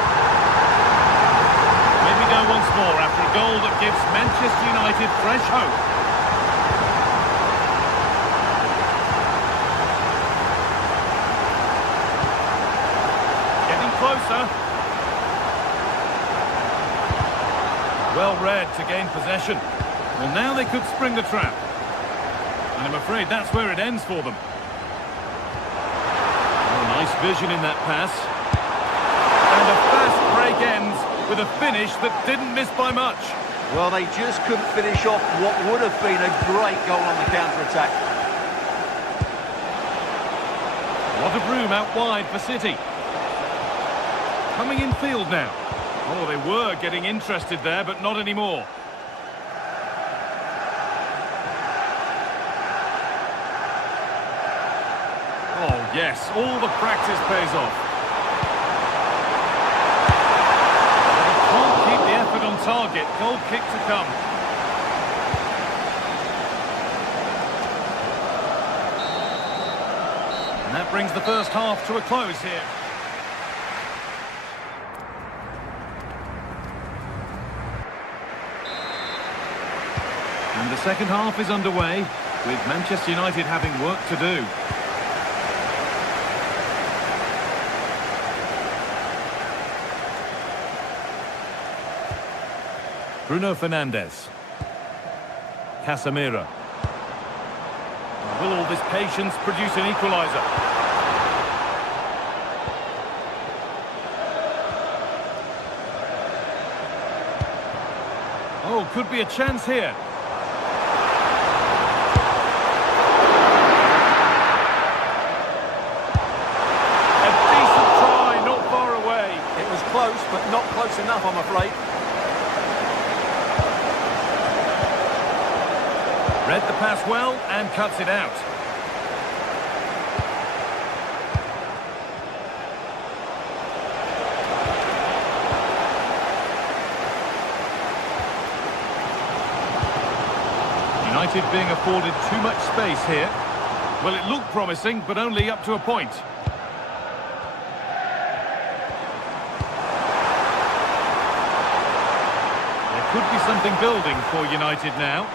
Maybe go once more after a goal that gives Manchester United fresh hope. Closer. Well read to gain possession. Well, now they could spring the trap. And I'm afraid that's where it ends for them. Oh, nice vision in that pass. And a fast break ends with a finish that didn't miss by much. Well, they just couldn't finish off what would have been a great goal on the counter-attack. A lot of room out wide for City. Coming in field now. Oh, they were getting interested there, but not anymore. Oh, yes, all the practice pays off. They can't keep the effort on target. Goal kick to come. And that brings the first half to a close here. And the second half is underway, with Manchester United having work to do. Bruno Fernandes. Casemiro. Will all this patience produce an equaliser? Oh, could be a chance here. A decent try, not far away. It was close, but not close enough, I'm afraid. Read the pass well and cuts it out. United being afforded too much space here. Well, it looked promising, but only up to a point. There could be something building for United now.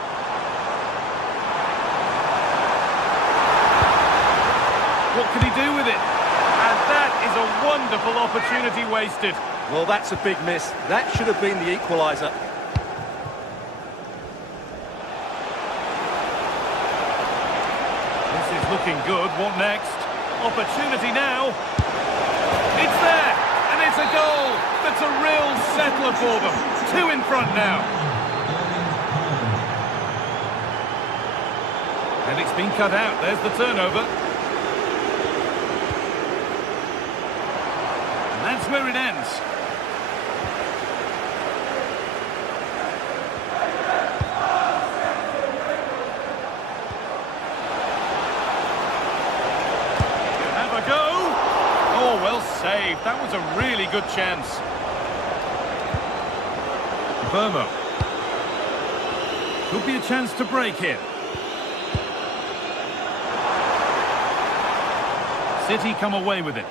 What can he do with it? And that is a wonderful opportunity wasted. Well, that's a big miss. That should have been the equaliser. This is looking good. What next? Opportunity now. It's there, and it's a goal. That's a real settler for them. 2 in front now. And it's been cut out. There's the turnover. That's where it ends. Have a go. Oh, well saved. That was a really good chance. Vermo. Could be a chance to break here. City come away with it.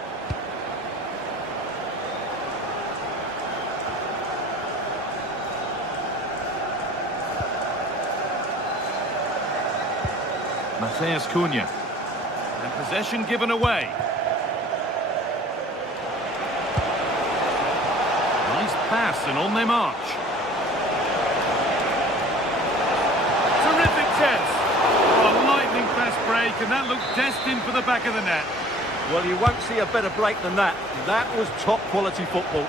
Mateus Cunha. And possession given away. Nice pass and on they march. Terrific chance. Oh, a lightning fast break, and that looked destined for the back of the net. Well, you won't see a better break than that. That was top quality football.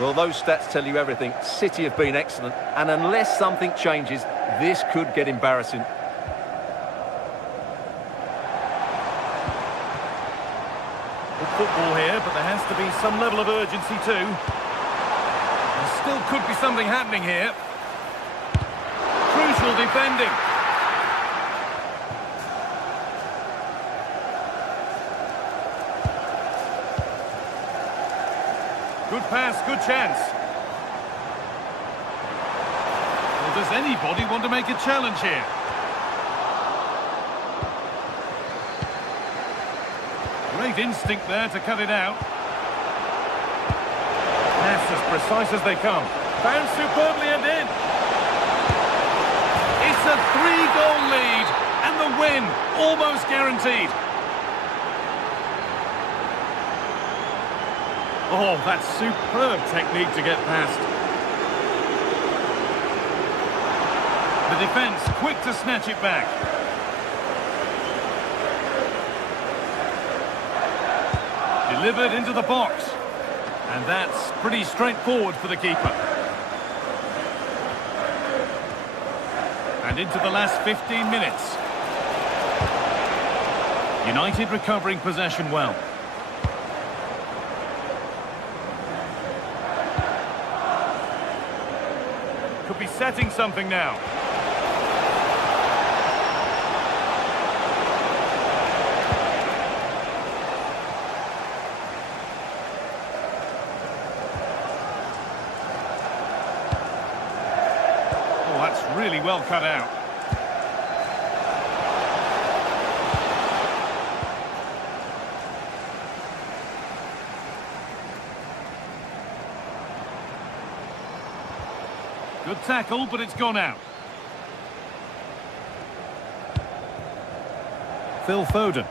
Well, those stats tell you everything. City have been excellent, and unless something changes, this could get embarrassing. Good football here, but there has to be some level of urgency too. There still could be something happening here. Crucial defending. Good pass, good chance. Well, does anybody want to make a challenge here? Great instinct there to cut it out. That's as precise as they come. Found superbly and in. It's a 3-goal lead, and the win almost guaranteed. Oh, that's superb technique to get past. The defence quick to snatch it back. Delivered into the box. And that's pretty straightforward for the keeper. And into the last 15 minutes. United recovering possession well. Could be setting something now. Oh, that's really well cut out. Good tackle, but it's gone out. Phil Foden.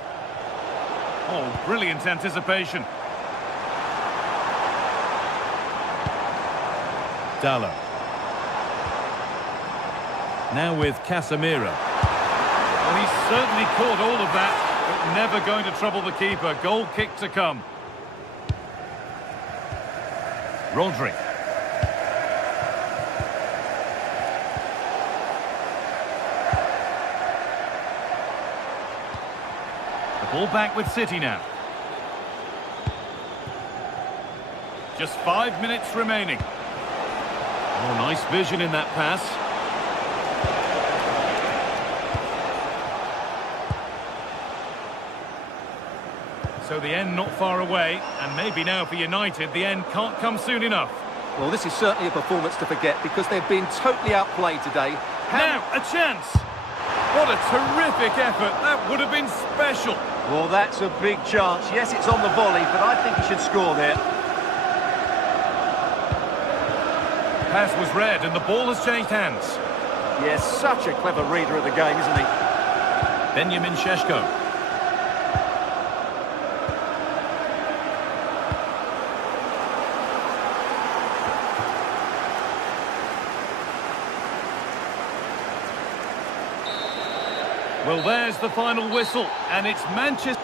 Oh, brilliant anticipation. Dallo. Now with Casemiro. Well, he's certainly caught all of that, but never going to trouble the keeper. Goal kick to come. Rodri. Ball back with City now. Just 5 minutes remaining. Oh, nice vision in that pass. So the end not far away, and maybe now for United, the end can't come soon enough. Well, this is certainly a performance to forget because they've been totally outplayed today. Now, a chance! What a terrific effort. That would have been special. Well, that's a big chance. Yes, it's on the volley, but I think he should score there. Pass was read and the ball has changed hands. Yes, such a clever reader of the game, isn't he? Benjamin Šeško. Well, there's the final whistle, and it's Manchester.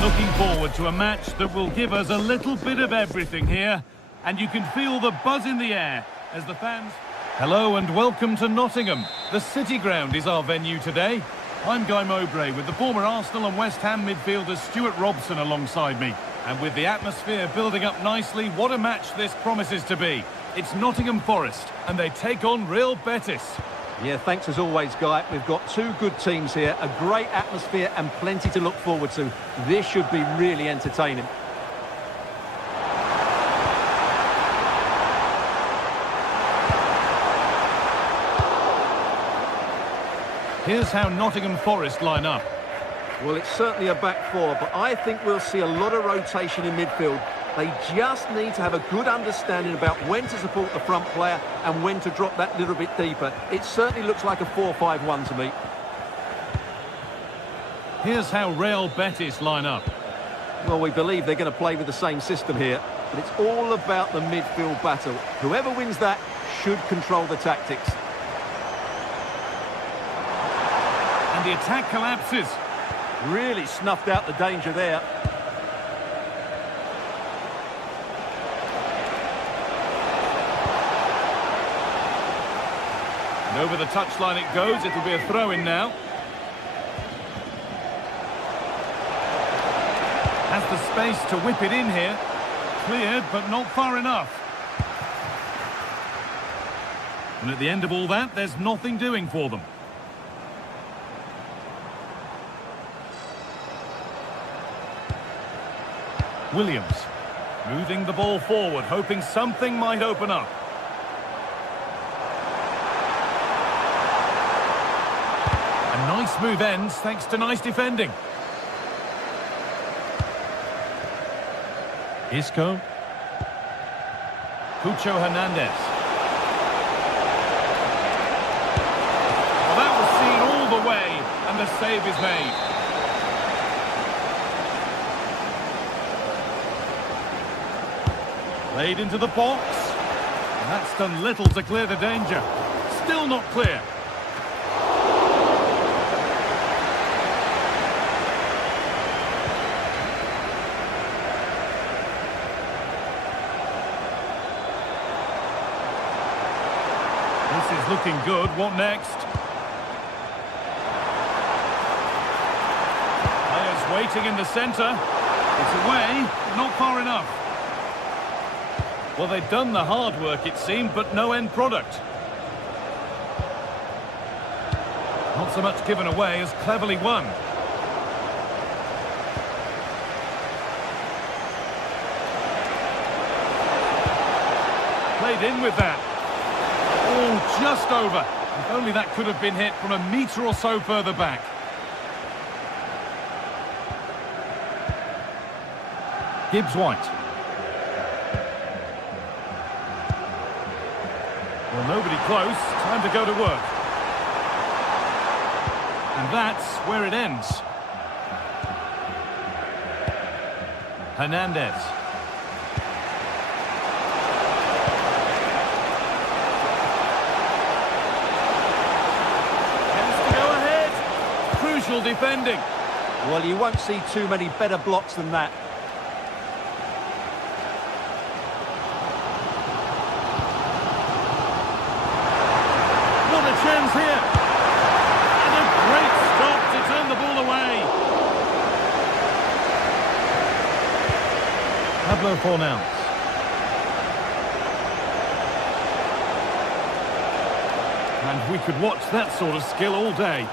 Looking forward to a match that will give us a little bit of everything here, and you can feel the buzz in the air as the fans... Hello and welcome to Nottingham. The City Ground is our venue today. I'm Guy Mowbray with the former Arsenal and West Ham midfielder Stuart Robson alongside me. And with the atmosphere building up nicely, what a match this promises to be. It's Nottingham Forest, and they take on Real Betis. Yeah, thanks as always, Guy. We've got two good teams here, a great atmosphere and plenty to look forward to. This should be really entertaining. Here's how Nottingham Forest line up. Well, it's certainly a back four, but I think we'll see a lot of rotation in midfield. They just need to have a good understanding about when to support the front player and when to drop that little bit deeper. It certainly looks like a 4-5-1 to me. Here's how Real Betis line up. Well, we believe they're going to play with the same system here. but it's all about the midfield battle. Whoever wins that should control the tactics. And the attack collapses. Really snuffed out the danger there. And over the touchline it goes. It'll be a throw-in now. Has the space to whip it in here. Cleared, but not far enough. And at the end of all that, there's nothing doing for them. Williams moving the ball forward, hoping something might open up. A nice move ends thanks to nice defending. Isco. Cucho Hernandez. Well, that was seen all the way, and the save is made. Played into the box. And that's done little to clear the danger. Still not clear. This is looking good. What next? Players waiting in the centre. It's away, but not far enough. Well, they've done the hard work, it seemed, but no end product. Not so much given away as cleverly won. Played in with that. Oh, just over. If only that could have been hit from a metre or so further back. Gibbs-White. Well, nobody close. Time to go to work. And that's where it ends. Hernandez. Has to go ahead. Crucial defending. Well, you won't see too many better blocks than that. Chance here. And a great stop to turn the ball away. Pablo Fornals. And we could watch that sort of skill all day.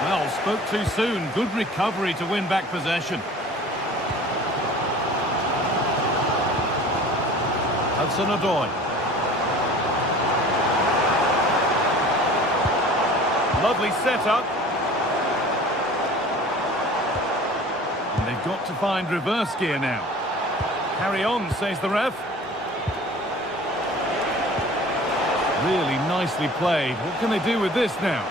Well, spoke too soon. Good recovery to win back possession. Hudson-Odoi. Lovely setup. And they've got to find reverse gear now. Carry on, says the ref. Really nicely played. What can they do with this now?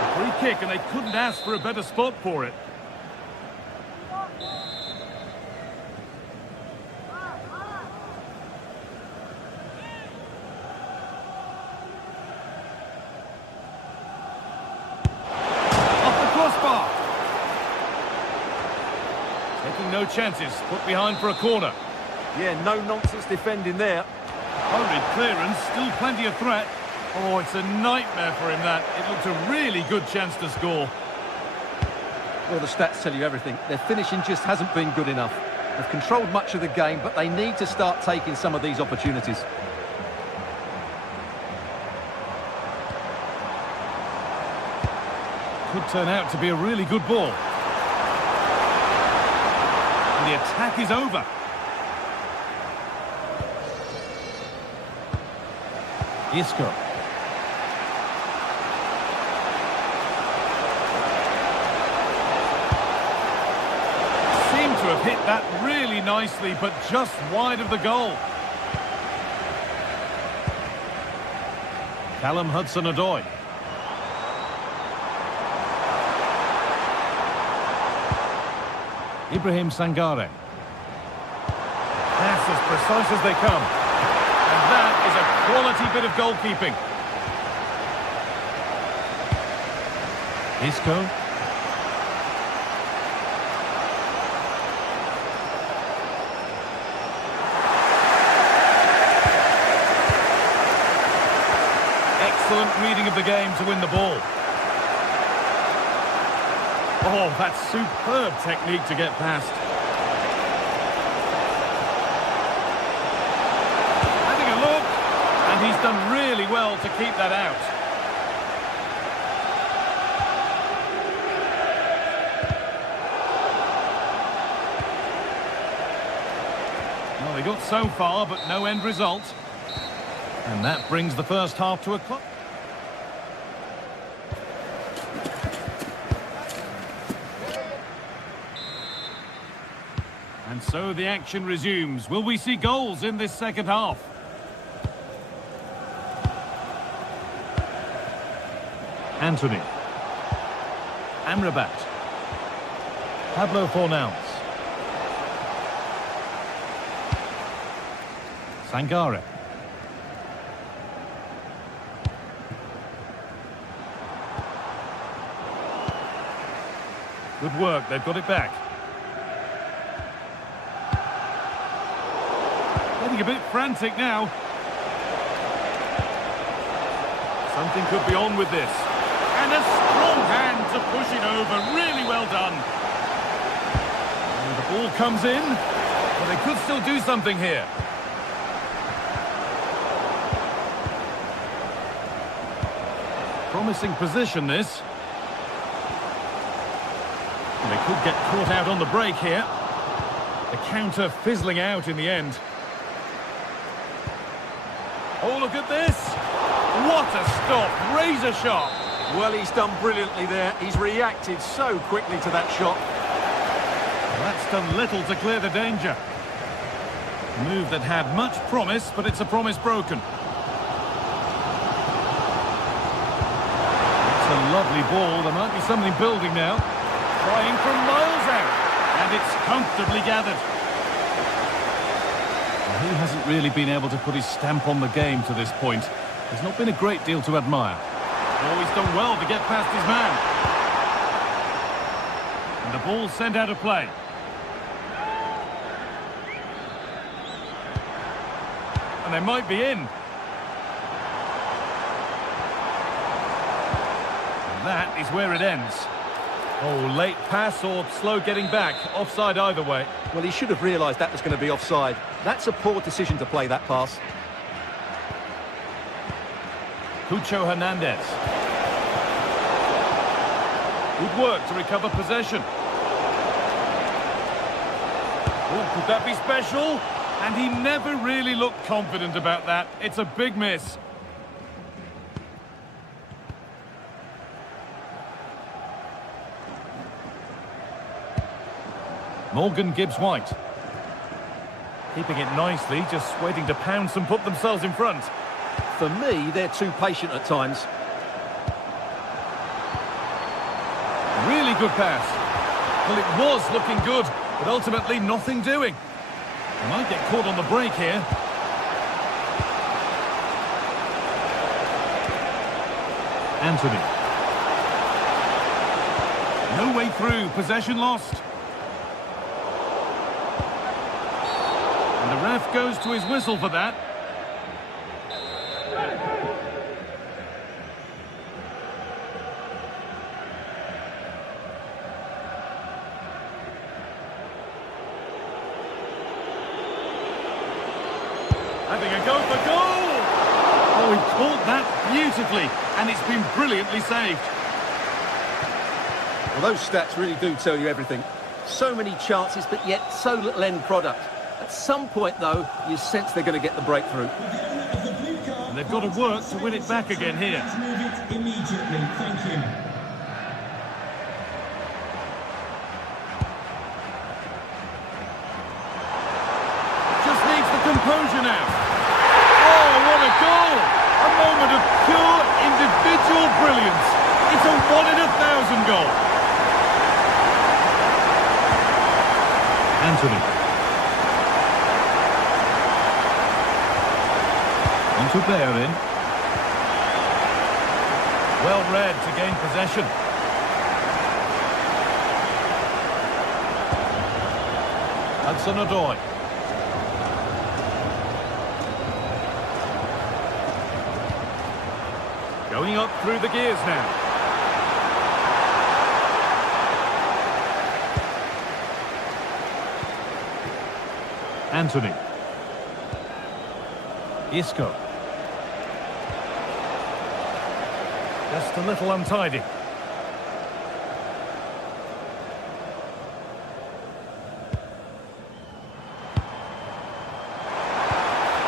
A free kick, and they couldn't ask for a better spot for it. Taking no chances, put behind for a corner. Yeah, no nonsense defending there. Hurried clearance, still plenty of threat. Oh, it's a nightmare for him that. It looked a really good chance to score. Well, the stats tell you everything. Their finishing just hasn't been good enough. They've controlled much of the game, but they need to start taking some of these opportunities. Could turn out to be a really good ball. And the attack is over. Isco. Seemed to have hit that really nicely, but just wide of the goal. Callum Hudson-Odoi. Ibrahim Sangare. That's as precise as they come. And that is a quality bit of goalkeeping. Isco. Excellent reading of the game to win the ball. Oh, that's superb technique to get past. Having a look, and he's done really well to keep that out. Well, they got so far, but no end result. And that brings the first half to a close. And so the action resumes. Will we see goals in this second half? Anthony. Amrabat. Pablo Fornals. Sangare. Good work, they've got it back. Getting a bit frantic now. Something could be on with this. And a strong hand to push it over. Really well done. And the ball comes in, but they could still do something here. Promising position, this. And they could get caught out on the break here. The counter fizzling out in the end. Oh, look at this. What a stop. Razor sharp. Well, he's done brilliantly there. He's reacted so quickly to that shot. Well, that's done little to clear the danger. A move that had much promise, but it's a promise broken. It's a lovely ball. There might be something building now. Trying from miles out. And it's comfortably gathered. He hasn't really been able to put his stamp on the game to this point. There's not been a great deal to admire. Oh, he's done well to get past his man. And the ball sent out of play. And they might be in. And that is where it ends. Oh, late pass or slow getting back. Offside either way. Well, he should have realised that was going to be offside. That's a poor decision to play that pass. Cucho Hernandez. Good work to recover possession. Oh, could that be special? And he never really looked confident about that. It's a big miss. Morgan Gibbs-White. Keeping it nicely, just waiting to pounce and put themselves in front. For me, they're too patient at times. Really good pass. Well, it was looking good, but ultimately nothing doing. They might get caught on the break here. Anthony. No way through, possession lost. And the ref goes to his whistle for that. Having a go for goal! Oh, he caught that beautifully, and it's been brilliantly saved. Well, those stats really do tell you everything. So many chances, but yet so little end product. At some point, though, you sense they're going to get the breakthrough. And they've got to work to win it back again here. Move it immediately. Thank you. Just needs the composure now. Oh, what a goal! A moment of pure individual brilliance. It's a 1 in 1,000 goal. Anthony. Onto Bellerin. Well read to gain possession. Hudson-Odoi. Going up through the gears now. Anthony. Isco. Just a little untidy.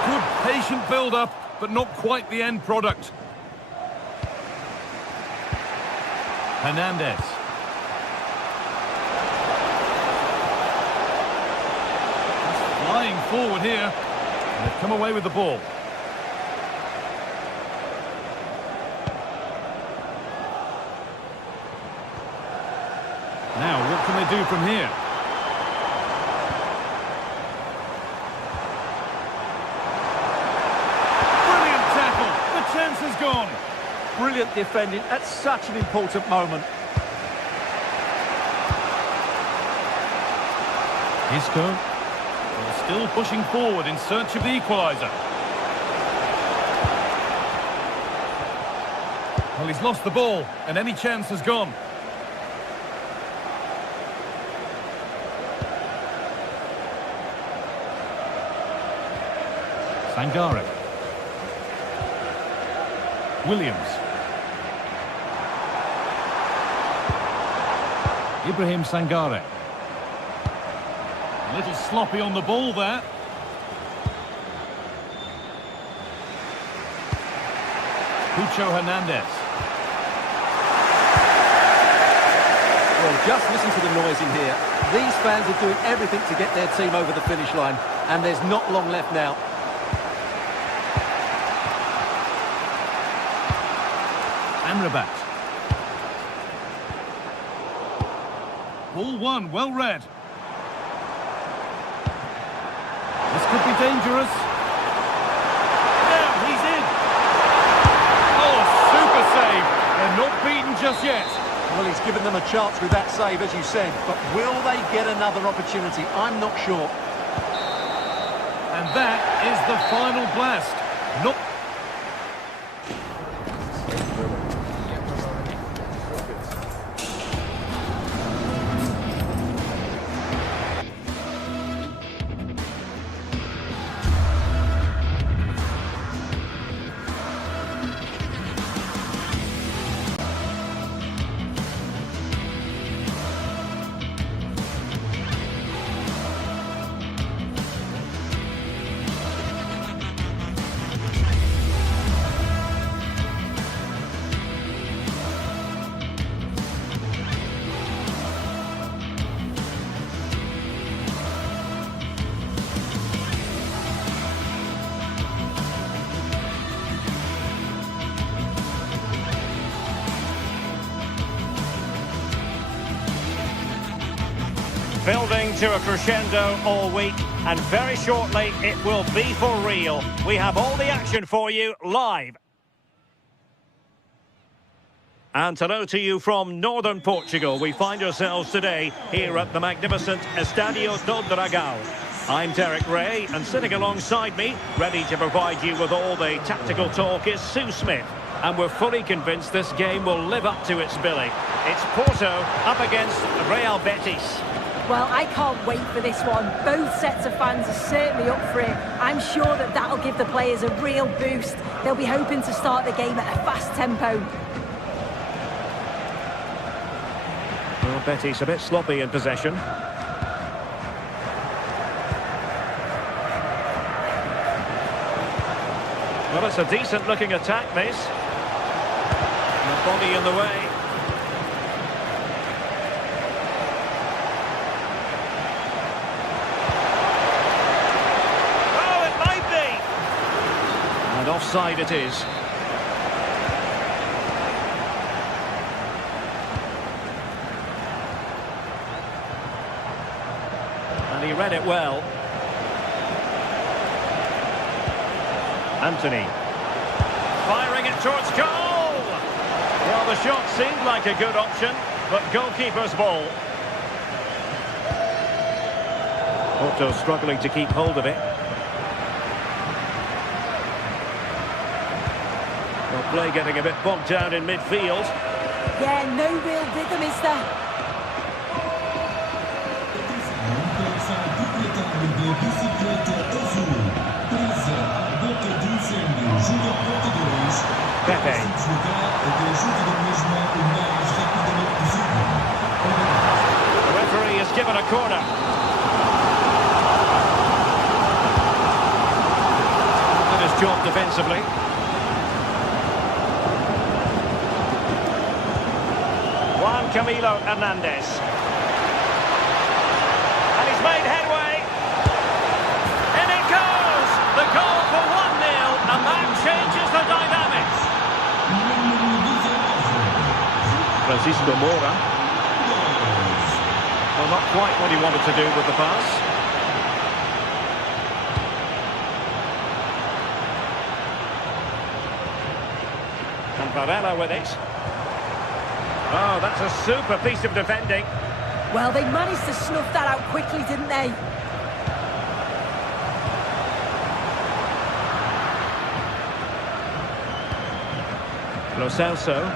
Good patient build-up, but not quite the end product. Hernandez. Just flying forward here. And they've come away with the ball. Now, what can they do from here? Brilliant tackle. The chance is gone. Brilliant defending at such an important moment. Isco. Still pushing forward in search of the equaliser. Well, he's lost the ball, and any chance has gone. Sangare. Williams. Ibrahim Sangare. A little sloppy on the ball there. Pucho Hernandez. Well, just listen to the noise in here. These fans are doing everything to get their team over the finish line, and there's not long left now. Amrabat. Ball one, well read. This could be dangerous. Now he's in. Oh, super save. They're not beaten just yet. Well, he's given them a chance with that save, as you said, but will they get another opportunity? I'm not sure. And that is the final blast. Not building to a crescendo all week, and very shortly it will be for real. We have all the action for you live. And hello to you from northern Portugal. We find ourselves today here at the magnificent Estádio do Dragão. I'm Derek Ray, and sitting alongside me, ready to provide you with all the tactical talk, is Sue Smith. And we're fully convinced this game will live up to its billing. It's Porto up against Real Betis. Well, I can't wait for this one. Both sets of fans are certainly up for it. I'm sure that that'll give the players a real boost. They'll be hoping to start the game at a fast tempo. Well, Betis a bit sloppy in possession. Well, it's a decent-looking attack, this. The body in the way. Offside it is. And he read it well. Anthony. Firing it towards goal! Well, the shot seemed like a good option, but goalkeeper's ball. Porto struggling to keep hold of it. Well, play getting a bit bogged down in midfield. Yeah, no real rhythm, is there? Pepe. The referee has given a corner. Did his job defensively. Camilo Hernandez. And he's made headway. In it goes! The goal for 1-0, and that changes the dynamics. Francisco Moura. Well, not quite what he wanted to do with the pass. And Varela with it. Oh, that's a super piece of defending. Well, they managed to snuff that out quickly, didn't they? Lo Celso.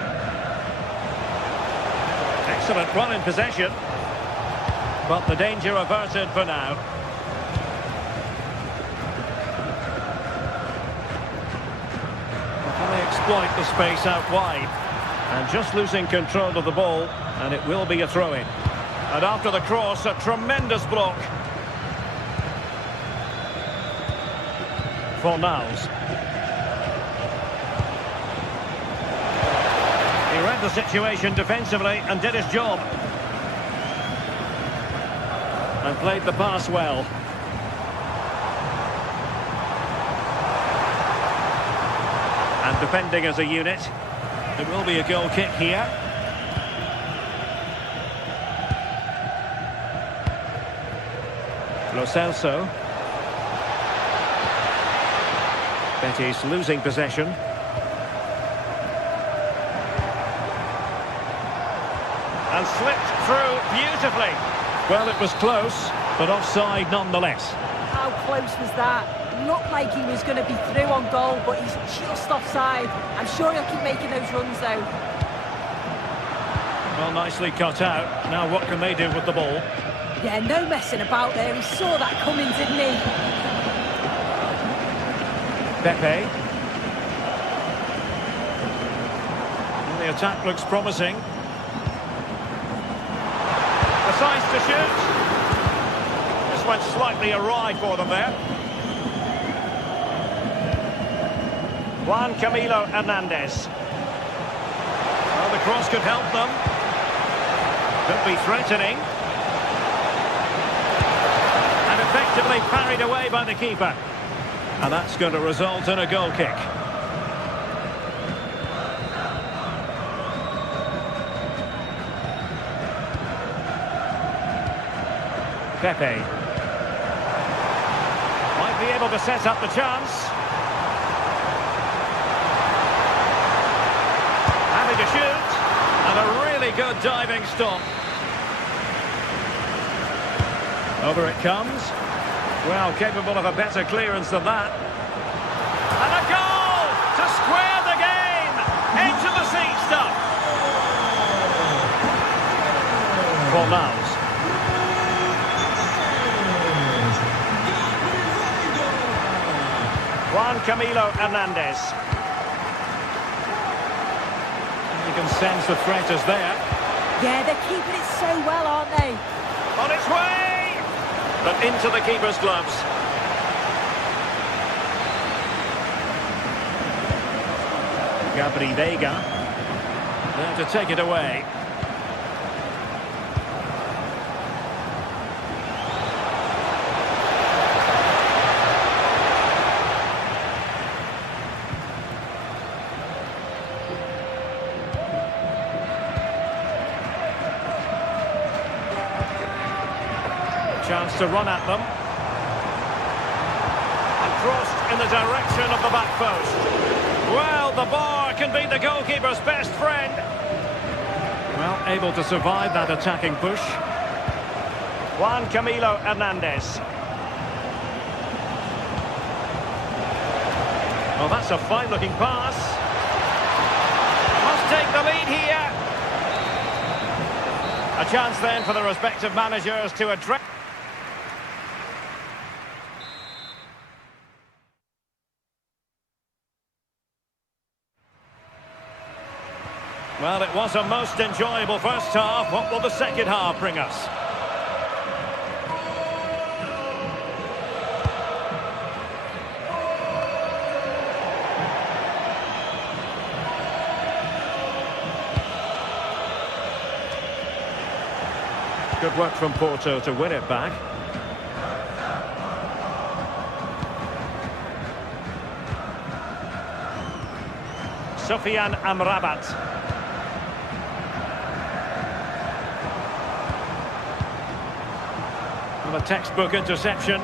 Excellent run in possession. But the danger averted for now. Can they exploit the space out wide? And just losing control of the ball, and it will be a throw-in. And after the cross, a tremendous block. Fornals. He read the situation defensively and did his job. And played the pass well. And defending as a unit. It will be a goal kick here. Lo Celso. Betis losing possession. And slipped through beautifully. Well, it was close, but offside nonetheless. How close was that? Looked like he was going to be through on goal, but he's just offside. I'm sure he'll keep making those runs, though. Well, nicely cut out. Now what can they do with the ball? Yeah, no messing about there. He saw that coming, didn't he? Pepe. And the attack looks promising. Decides to shoot. This went slightly awry for them there. Camilo Hernandez. Well, the cross could help them. Could be threatening. And effectively parried away by the keeper. And that's going to result in a goal kick. Pepe. Might be able to set up the chance. To shoot, and a really good diving stop. Over it comes. Well, capable of a better clearance than that. And a goal to square the game. Edge of the seat stuff. Fornals. Camilo Hernandez. You can sense the threat is there. Yeah, they're keeping it so well, aren't they? On its way! But into the keeper's gloves. Gabri Vega. There to take it away. Chance to run at them. And crossed in the direction of the back post. Well, the bar can be the goalkeeper's best friend. Well, able to survive that attacking push. Juan Camilo Hernandez. Well, that's a fine-looking pass. Must take the lead here. A chance then for the respective managers to address... Well, it was a most enjoyable first half. What will the second half bring us? Good work from Porto to win it back. Sofian Amrabat. A textbook interception. And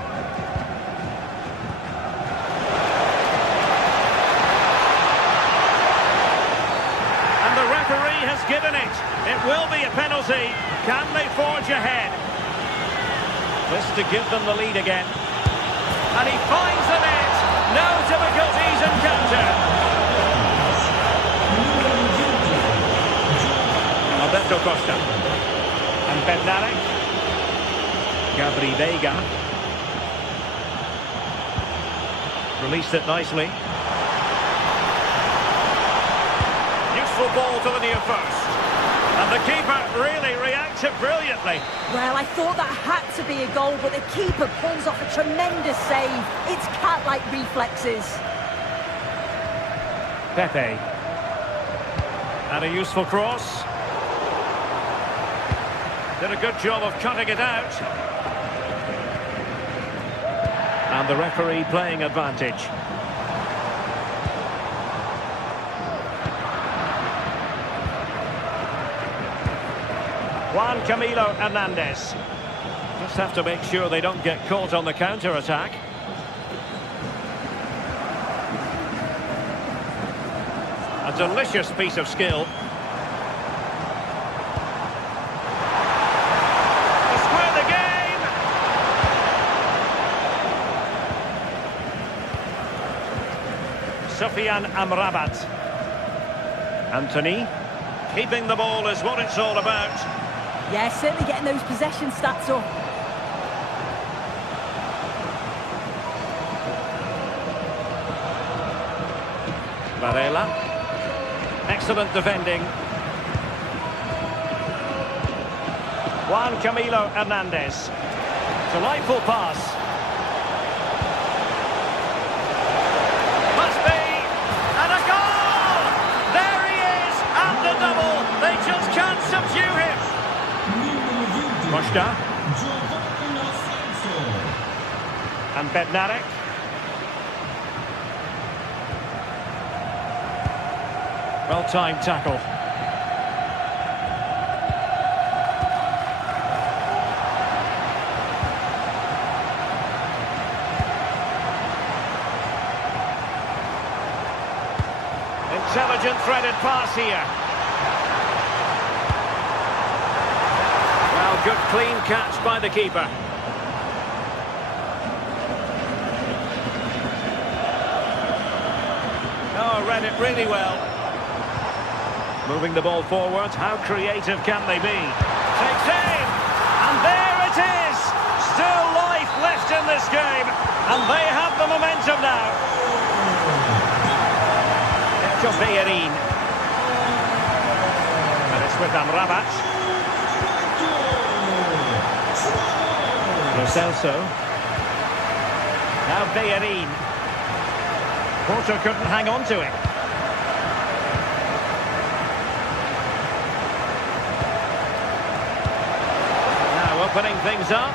the referee has given it. It will be a penalty. Can they forge ahead? This to give them the lead again. And he finds the net. No difficulties in counter. Alberto Costa. And Bednarek. Gabri Veiga. Released it nicely. Useful ball to the near post. And the keeper really reacted brilliantly. Well, I thought that had to be a goal, but the keeper pulls off a tremendous save. It's cat-like reflexes. Pepe. And a useful cross. Did a good job of cutting it out. And the referee playing advantage. Juan Camilo Hernandez. Just have to make sure they don't get caught on the counter-attack. A delicious piece of skill. Sofian Amrabat. Anthony. Keeping the ball is what it's all about. Yeah, certainly getting those possession stats up. Varela. Excellent defending. Juan Camilo Hernandez. Delightful pass. They just can't subdue him. Costa. And Bednarek. Well-timed tackle. Intelligent threaded pass here. Well, good clean catch by the keeper. Oh, read it really well. Moving the ball forward. How creative can they be? Takes aim! And there it is! Still life left in this game. And they have the momentum now. It's Bellerin. And it's with Amrabat. Lo Celso. Now Bellerin. Porto couldn't hang on to it. Now opening things up.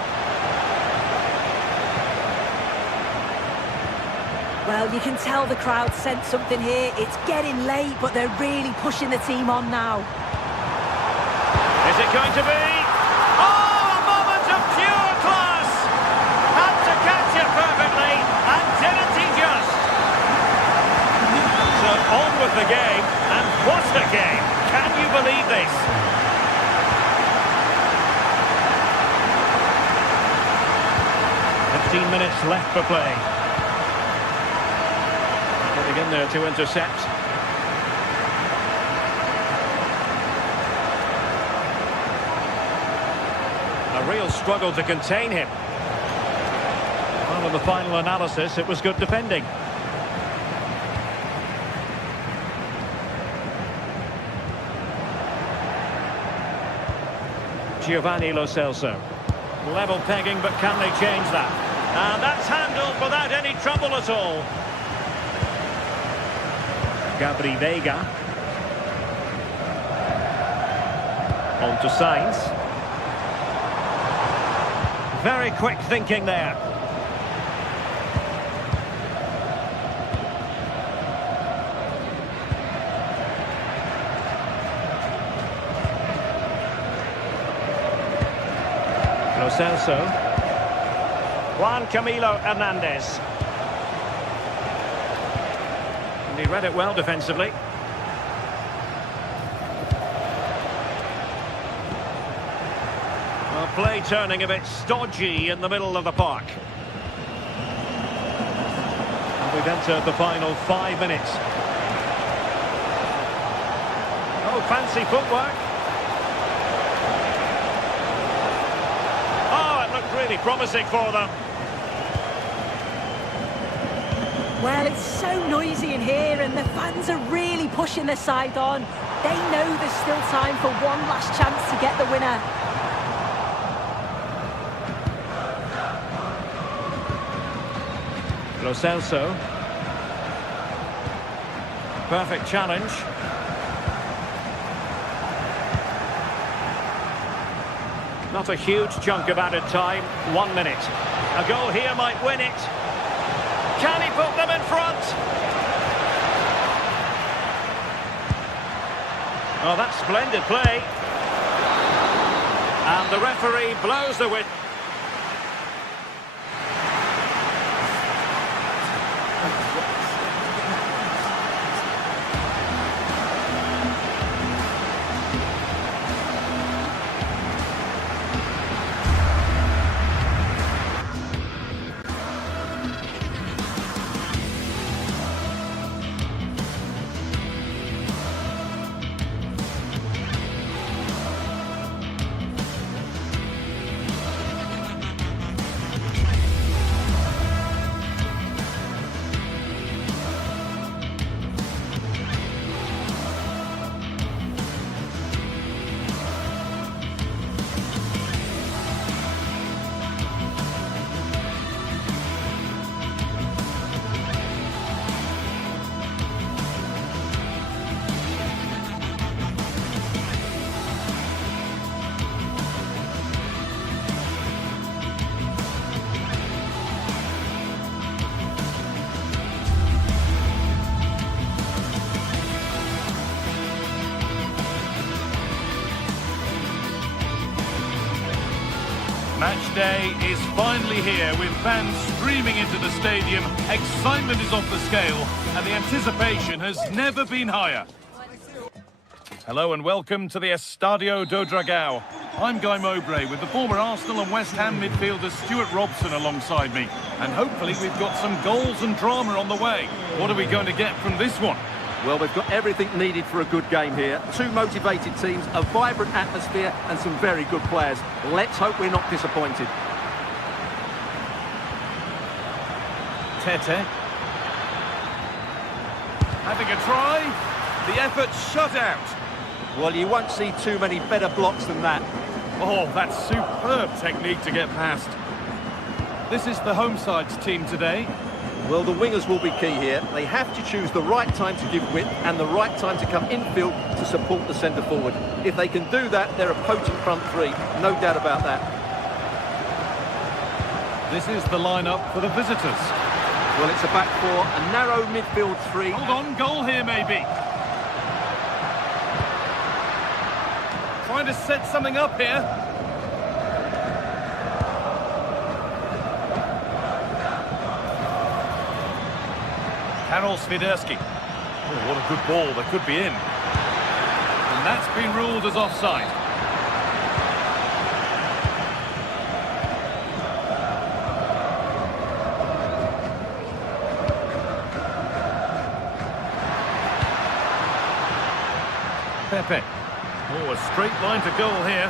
Well, you can tell the crowd sense something here. It's getting late, but they're really pushing the team on now. Is it going to be? Oh, a moment of pure class! of the game, and what a game! Can you believe this? Minutes left for play. Getting in there to intercept. A real struggle to contain him. Well, in the final analysis, it was good defending. Giovanni Lo Celso. Level pegging, but can they change that? And that's handled without any trouble at all. Gabri Veiga. On to Sainz. Very quick thinking there. Lo Celso. Juan Camilo Hernandez. And he read it well defensively. Well, play turning a bit stodgy in the middle of the park. And we've entered the final 5 minutes. Oh, fancy footwork. Oh, it looked really promising for them. Well, it's so noisy in here and the fans are really pushing their side on. They know there's still time for one last chance to get the winner. Lo Celso. Perfect challenge. Not a huge chunk of added time. 1 minute. A goal here might win it. Can he put them in front? Oh, that's splendid play. And the referee blows the whistle. Match day is finally here with fans streaming into the stadium. Excitement is off the scale and the anticipation has never been higher. Hello and welcome to the Estadio do Dragão. I'm Guy Mowbray with the former Arsenal and West Ham midfielder Stuart Robson alongside me. And hopefully we've got some goals and drama on the way. What are we going to get from this one? Well, we've got everything needed for a good game here. Two motivated teams, a vibrant atmosphere and some very good players. Let's hope we're not disappointed. Tete. Having a try. The effort shut out. Well, you won't see too many better blocks than that. Oh, that's superb technique to get past. This is the home side's team today. Well, the wingers will be key here. They have to choose the right time to give width and the right time to come infield to support the centre forward. If they can do that, they're a potent front three. No doubt about that. This is the lineup for the visitors. Well, it's a back four, a narrow midfield three. Hold on, goal here maybe. Trying to set something up here. Karol Swiderski. Oh, what a good ball. They could be in. And that's been ruled as offside. Pepe. Oh, a straight line to goal here.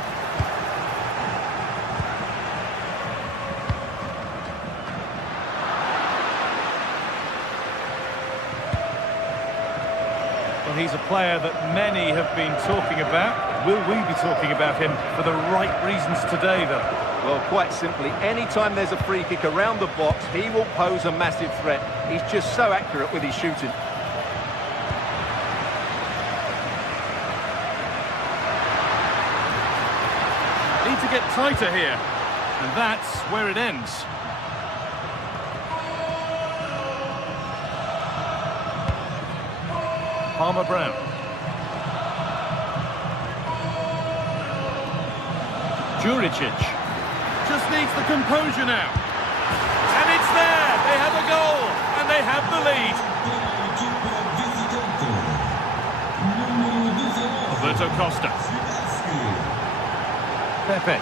Well, he's a player that many have been talking about. Will we be talking about him for the right reasons today, though? Well, quite simply, anytime there's a free kick around the box, he will pose a massive threat. He's just so accurate with his shooting. Need to get tighter here. And that's where it ends. Palmer Brown. Juricic. Just needs the composure now. And it's there! They have a goal! And they have the lead! Roberto Costa. Pepe.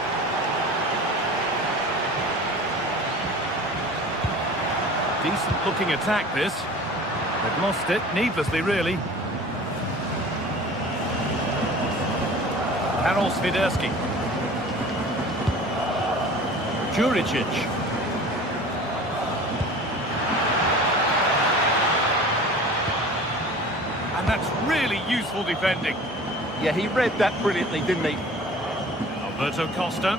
Decent looking attack this. They've lost it, needlessly really. Karol Swiderski. Juricic. And that's really useful defending. Yeah, he read that brilliantly, didn't he? Roberto Costa.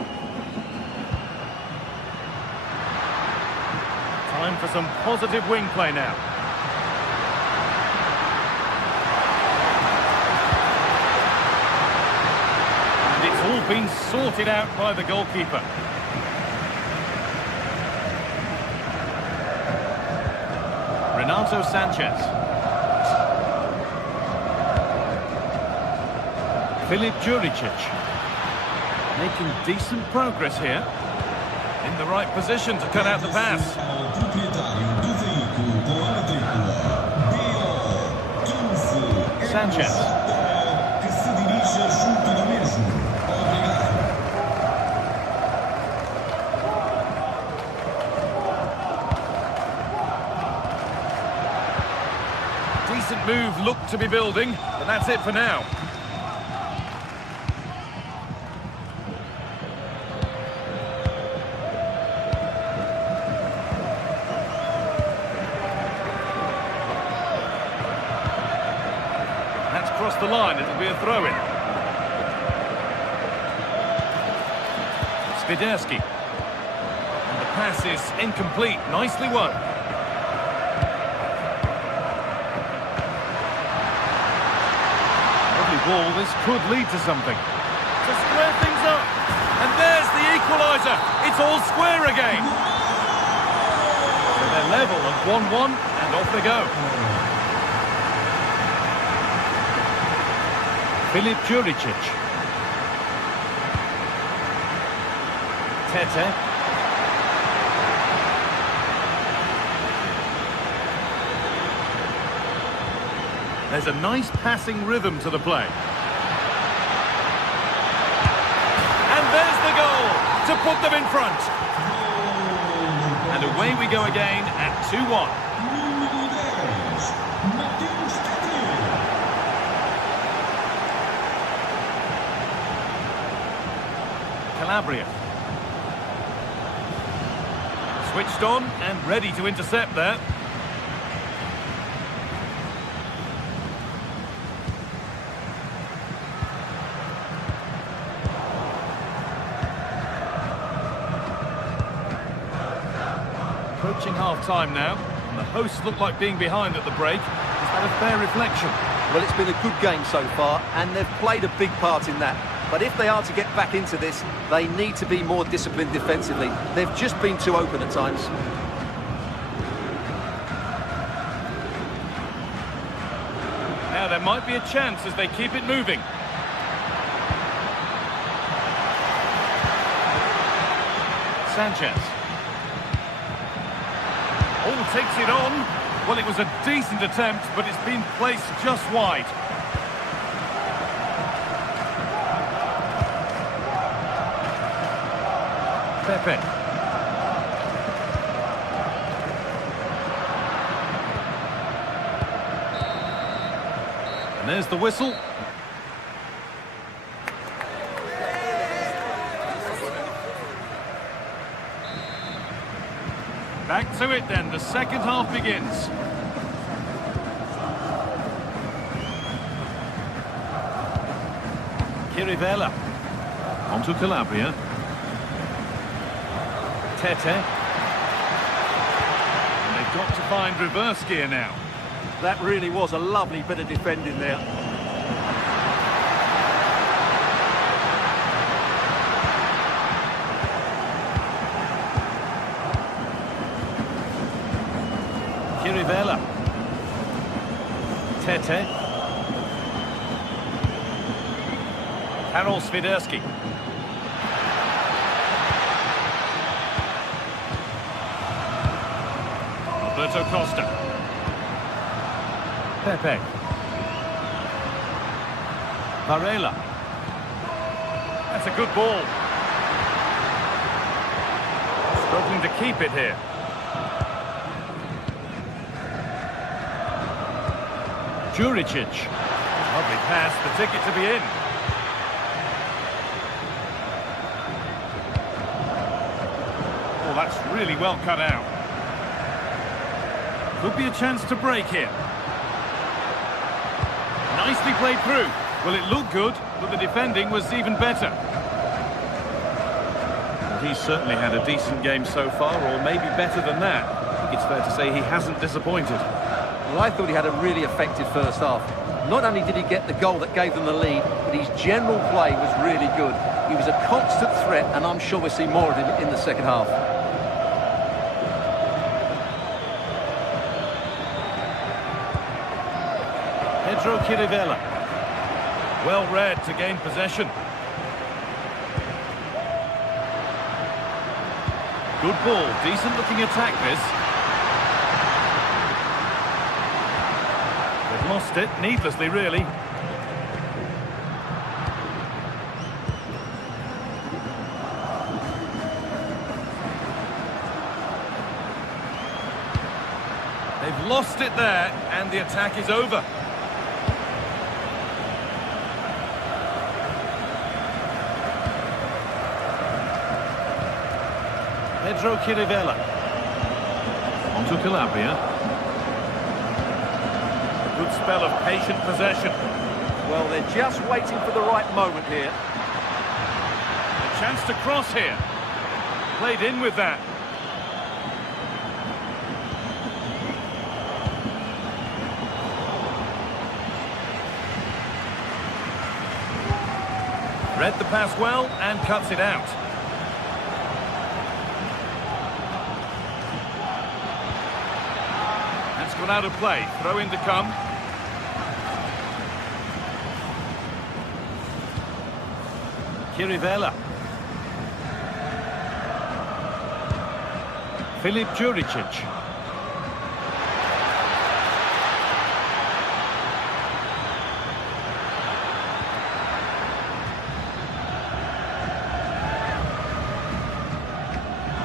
Time for some positive wing play now. And it's all been sorted out by the goalkeeper. Renato Sanchez. Filip Juricic. Making decent progress here. In the right position to cut out the pass. Sanchez. Decent move looked to be building, but that's it for now. Across the line, it'll be a throw-in. Swiderski. And the pass is incomplete. Nicely won. Lovely ball. This could lead to something. To square things up. And there's the equaliser. It's all square again. So they're level at 1-1, and off they go. Filip Juricic. Tete. There's a nice passing rhythm to the play. And there's the goal to put them in front. And away we go again at 2-1. Calabria. Switched on and ready to intercept there. Approaching half-time now, and the hosts look like being behind at the break. Is that a fair reflection? Well, it's been a good game so far, and they've played a big part in that. But if they are to get back into this, they need to be more disciplined defensively. They've just been too open at times. Now there might be a chance as they keep it moving. Sanchez. Oh, takes it on. Well, it was a decent attempt, but it's been placed just wide. Pepe. And there's the whistle. Back to it then, the second half begins. Chirivella. Onto Calabria. Tete. And they've got to find reverse gear now. That really was a lovely bit of defending there. Chirivella. Tete. Karol Swiderski. Alberto Costa. Pepe. Varela. That's a good ball. Struggling to keep it here. Juricic. Lovely pass, the ticket to be in. Oh, that's really well cut out. Could be a chance to break here. Nicely played through. Well, it looked good, but the defending was even better. Well, he's certainly had a decent game so far, or maybe better than that. I think it's fair to say he hasn't disappointed. Well, I thought he had a really effective first half. Not only did he get the goal that gave them the lead, but his general play was really good. He was a constant threat, and I'm sure we'll see more of him in the second half. Pedro Chirivella. Well read to gain possession. Good ball, decent looking attack this. They've lost it, needlessly really. They've lost it there, and the attack is over. Pedro Chirivella. Onto Calabria. A good spell of patient possession. Well, they're just waiting for the right moment here. A chance to cross here. Played in with that. Read the pass well and cuts it out. That's gone out of play. Throw in to come. Chirivella. Filip Juricic.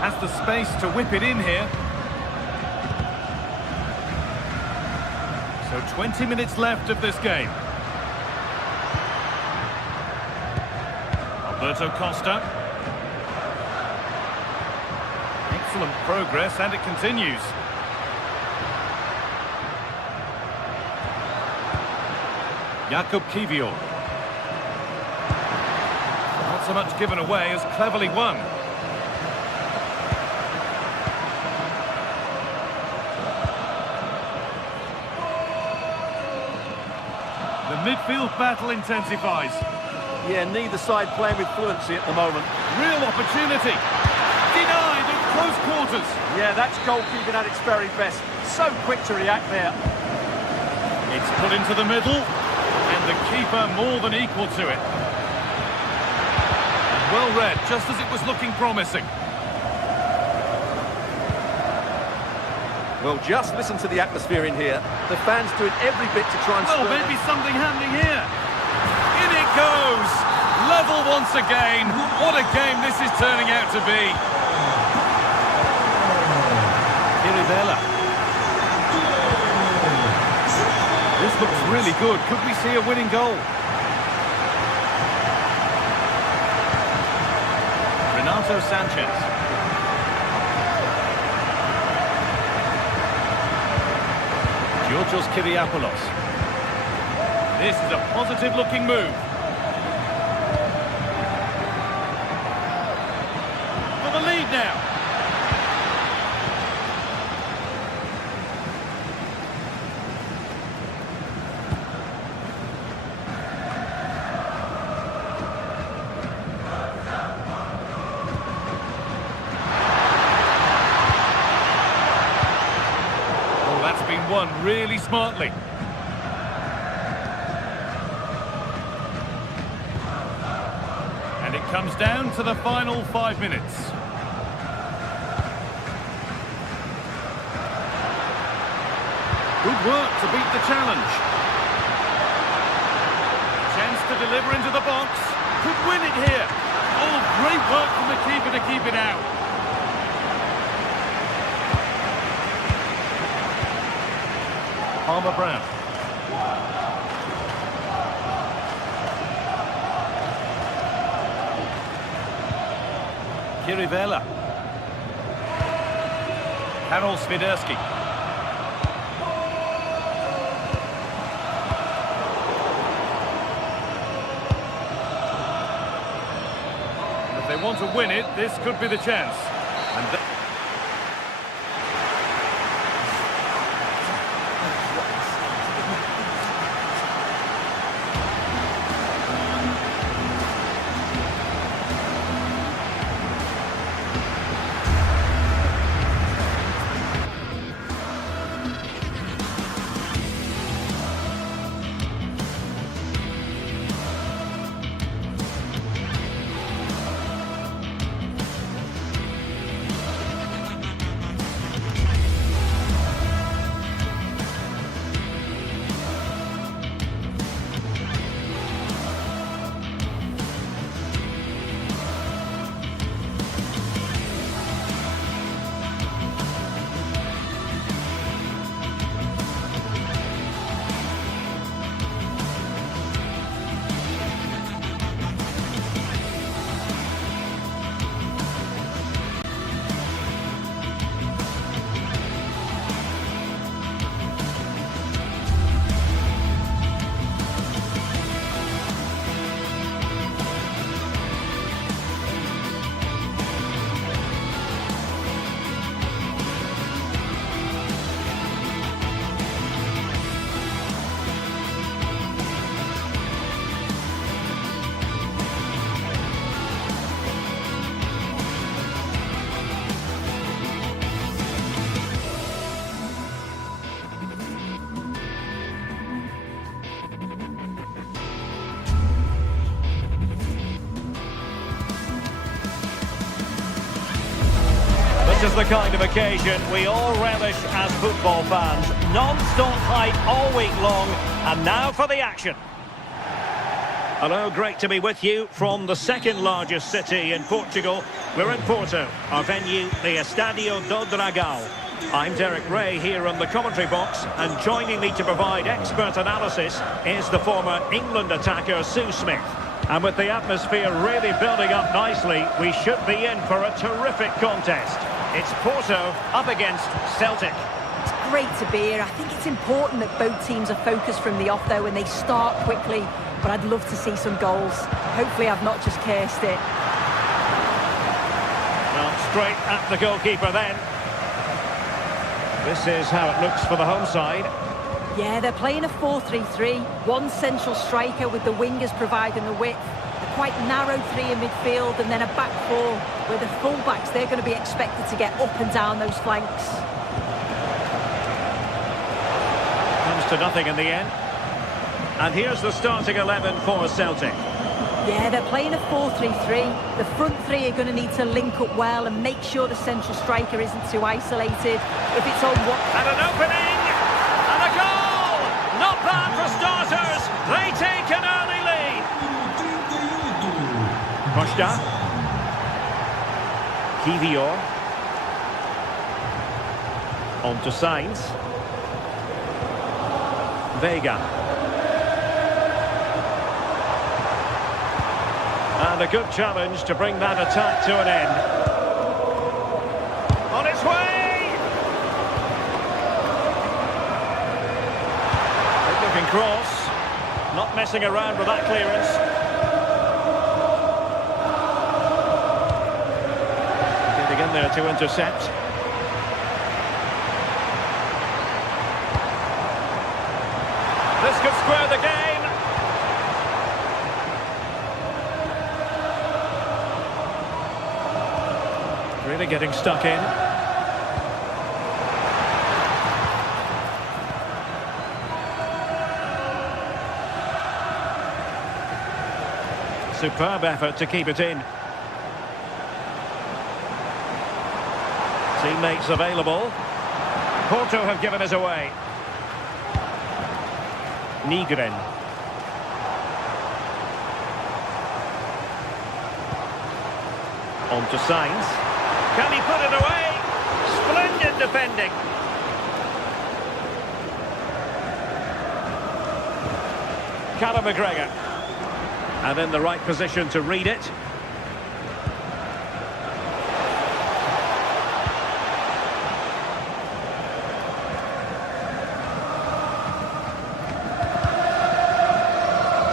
Has the space to whip it in here. So 20 minutes left of this game. Alberto Costa. Excellent progress, and it continues. Jakub Kiwior. Not so much given away as cleverly won. The midfield battle intensifies. Yeah, neither side playing with fluency at the moment. Real opportunity. Denied at close quarters. Yeah, that's goalkeeping at its very best. So quick to react there. It's put into the middle, and the keeper more than equal to it. Well read, just as it was looking promising. Well, just listen to the atmosphere in here. The fans doing every bit to try and Well, spur maybe something happening here. In it goes. Level once again. What a game this is turning out to be. Kirivela. This looks really good. Could we see a winning goal? Renato Sanchez. Georgios Kyriapoulos. This is a positive-looking move. For the lead now. Oh, that's been won really smartly. And it comes down to the final 5 minutes. Good work to beat the challenge. Chance to deliver into the box. Could win it here. Oh, great work from the keeper to keep it out. Palmer Brown. Kirivela. Karol Swiderski. If they want to win it, this could be the chance. And This is the kind of occasion we all relish as football fans. Non-stop hype all week long, and now for the action. Hello, great to be with you from the second largest city in Portugal. We're in Porto, our venue, the Estadio do Dragão. I'm Derek Ray here in the commentary box, and joining me to provide expert analysis is the former England attacker Sue Smith. And with the atmosphere really building up nicely, we should be in for a terrific contest. It's Porto up against Celtic. It's great to be here. I think it's important that both teams are focused from the off, though, and they start quickly. But I'd love to see some goals. Hopefully I've not just cursed it. Well, straight at the goalkeeper then. This is how it looks for the home side. Yeah, they're playing a 4-3-3. One central striker with the wingers providing the width. A quite narrow three in midfield, and then a back four where the full-backs, they're going to be expected to get up and down those flanks. Comes to nothing in the end. And here's the starting 11 for Celtic. Yeah, they're playing a 4-3-3. The front three are going to need to link up well and make sure the central striker isn't too isolated. If it's on what... And an opening! And a goal! Not bad for starters. They take an early lead. Costa. Kivior. On to Sainz. Vega. And a good challenge to bring that attack to an end. On its way! Good looking cross. Not messing around with that clearance. Getting in there to intercept. This could square the game. Really getting stuck in. Superb effort to keep it in. Teammates available. Porto have given us away. Nygren. On to Sainz. Can he put it away? Splendid defending. Callum McGregor. And in the right position to read it.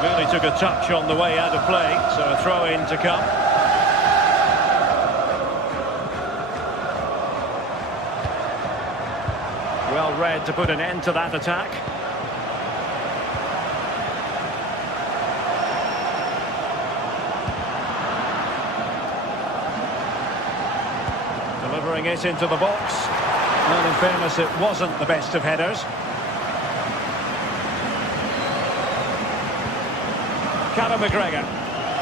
Really took a touch on the way out of play, so a throw in to come. Well read to put an end to that attack. Delivering it into the box. And in fairness, it wasn't the best of headers. Callum McGregor.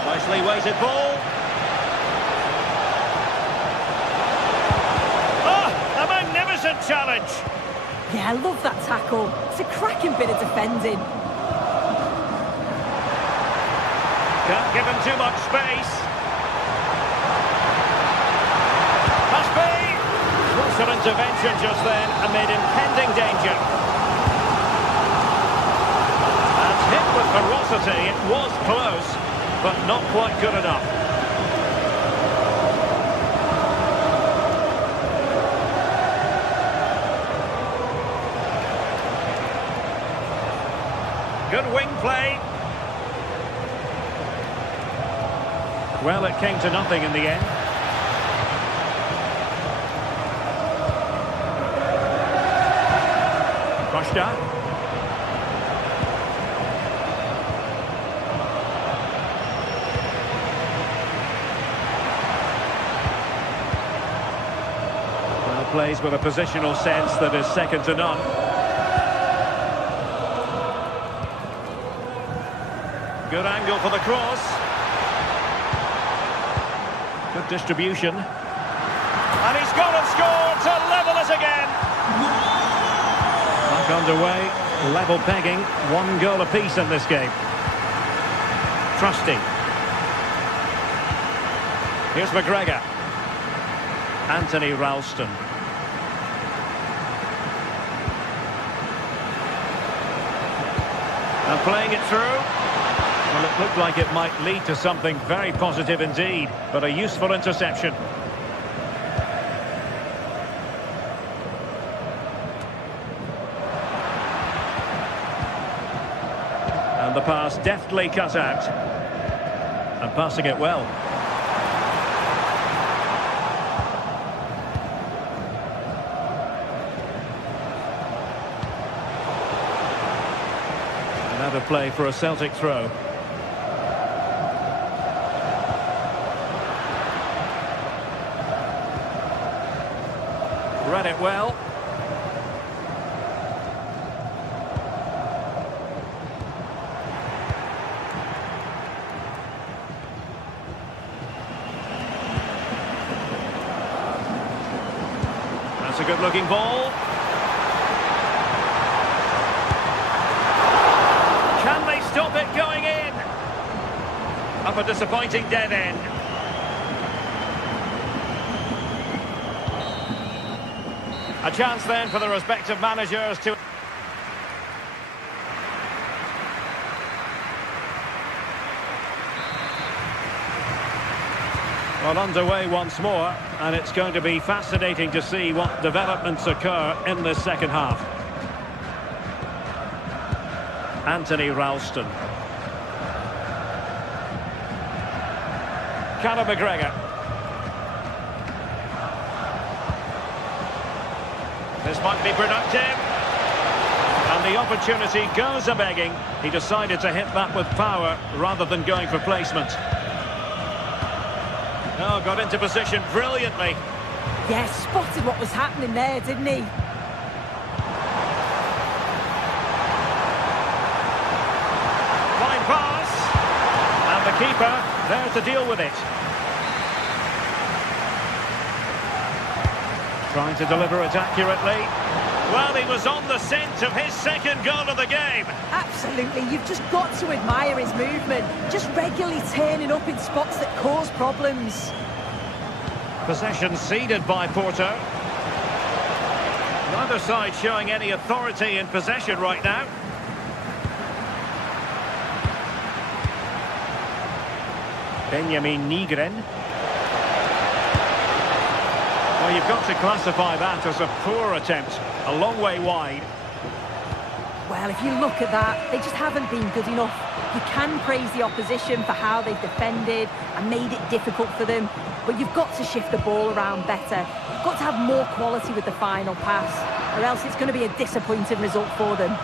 Nicely weighted ball. Oh, a magnificent challenge. Yeah, I love that tackle. It's a cracking bit of defending. Can't give him too much space. Must be. Crucial intervention just then amid impending danger. And hit with ferocity. It was close, but not quite good enough. Good wing play. Well, it came to nothing in the end. Costa. Well, plays with a positional sense that is second to none. Good angle for the cross. Good distribution. And he's gone and scored to level it again. Back underway, level pegging, 1 goal apiece in this game. Trusty. Here's McGregor. Anthony Ralston. And playing it through. Well, it looked like it might lead to something very positive indeed, but a useful interception. And the pass deftly cut out. And passing it well. Another play for a Celtic throw. Read it well. That's a good-looking ball. Can they stop it going in? Up a disappointing dead end. A chance then for the respective managers to... Well, underway once more, and it's going to be fascinating to see what developments occur in this second half. Anthony Ralston. Conor McGregor. This might be productive. And the opportunity goes a-begging. He decided to hit that with power rather than going for placement. Oh, got into position brilliantly. Yeah, spotted what was happening there, didn't he? Fine pass. And the keeper there to deal with it. Trying to deliver it accurately. Well, he was on the scent of his second goal of the game. Absolutely, you've just got to admire his movement. Just regularly turning up in spots that cause problems. Possession ceded by Porto. Neither side showing any authority in possession right now. Benjamin Nygren. Well, you've got to classify that as a poor attempt. A long way wide. Well, if you look at that, they just haven't been good enough. You can praise the opposition for how they've defended and made it difficult for them, but you've got to shift the ball around better. You've got to have more quality with the final pass, or else it's going to be a disappointing result for them.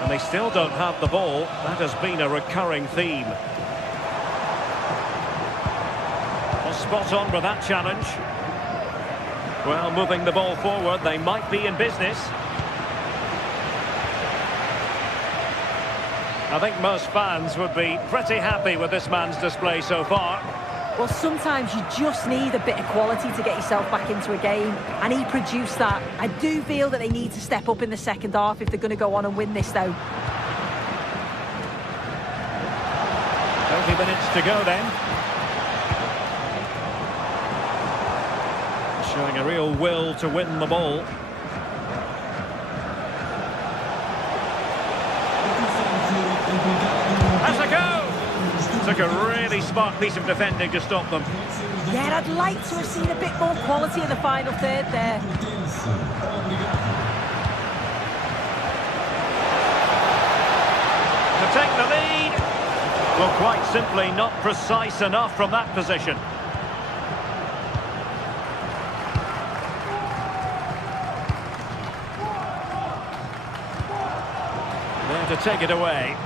And they still don't have the ball. That has been a recurring theme. Well, spot on with that challenge. Well, moving the ball forward, they might be in business. I think most fans would be pretty happy with this man's display so far. Well, sometimes you just need a bit of quality to get yourself back into a game, and he produced that. I do feel that they need to step up in the second half if they're going to go on and win this, though. 30 minutes to go then. Showing a real will to win the ball. Has a go! Took a really smart piece of defending to stop them. Yeah, I'd like to have seen a bit more quality in the final third there. To take the lead. Well, quite simply not precise enough from that position. There to take it away.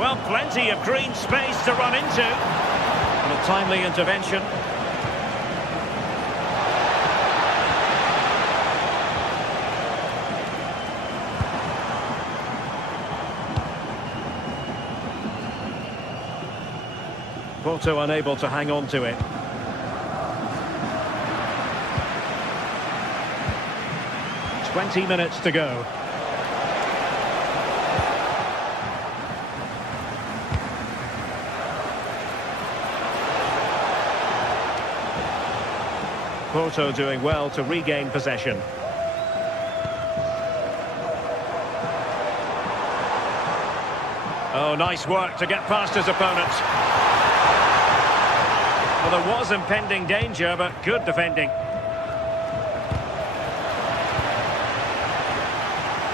Well, plenty of green space to run into. And a timely intervention. Porto unable to hang on to it. "20 minutes to go. Porto doing well to regain possession. Oh, nice work to get past his opponent. Well, there was impending danger, but good defending.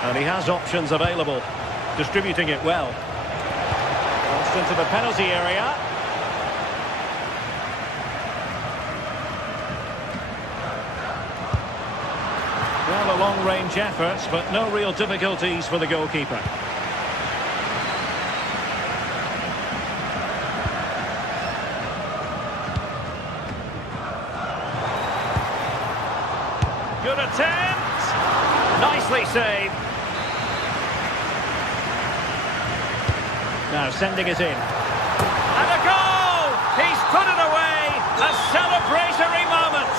And he has options available, distributing it well. Crossed into the penalty area. Well, a long-range effort, but no real difficulties for the goalkeeper. Good attempt. Nicely saved. Now sending it in. And a goal! He's put it away. A celebratory moment.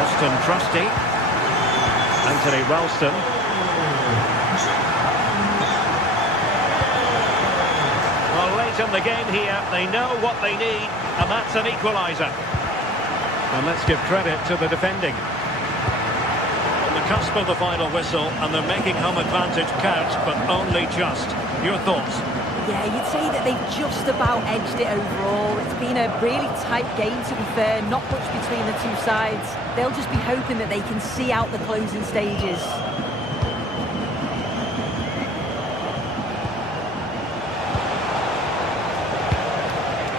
Austin Trusty. Anthony Ralston. Well, late in the game here, they know what they need, and that's an equaliser. And let's give credit to the defending. On the cusp of the final whistle, and they're making home advantage count, but only just. Your thoughts? Yeah, you'd say that they've just about edged it overall. It's been a really tight game, to be fair. Not much between the two sides. They'll just be hoping that they can see out the closing stages.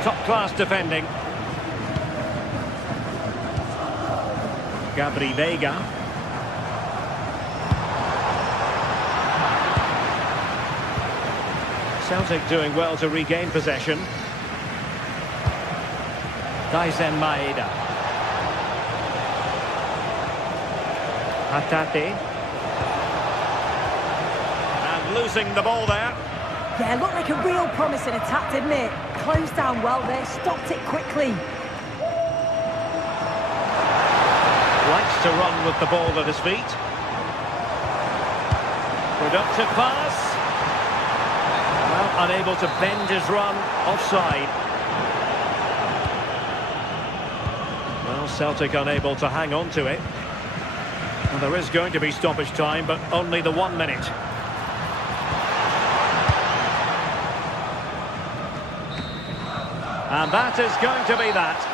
Top-class defending. Gabri Veiga. Celtic doing well to regain possession. Daisen Maeda. Hatate. And losing the ball there. Yeah, looked like a real promising attack, didn't it? Closed down well there, stopped it quickly. Likes to run with the ball at his feet. Productive pass. Well, unable to bend his run, offside. Well, Celtic unable to hang on to it. And there is going to be stoppage time, but only the 1 minute. And that is going to be that.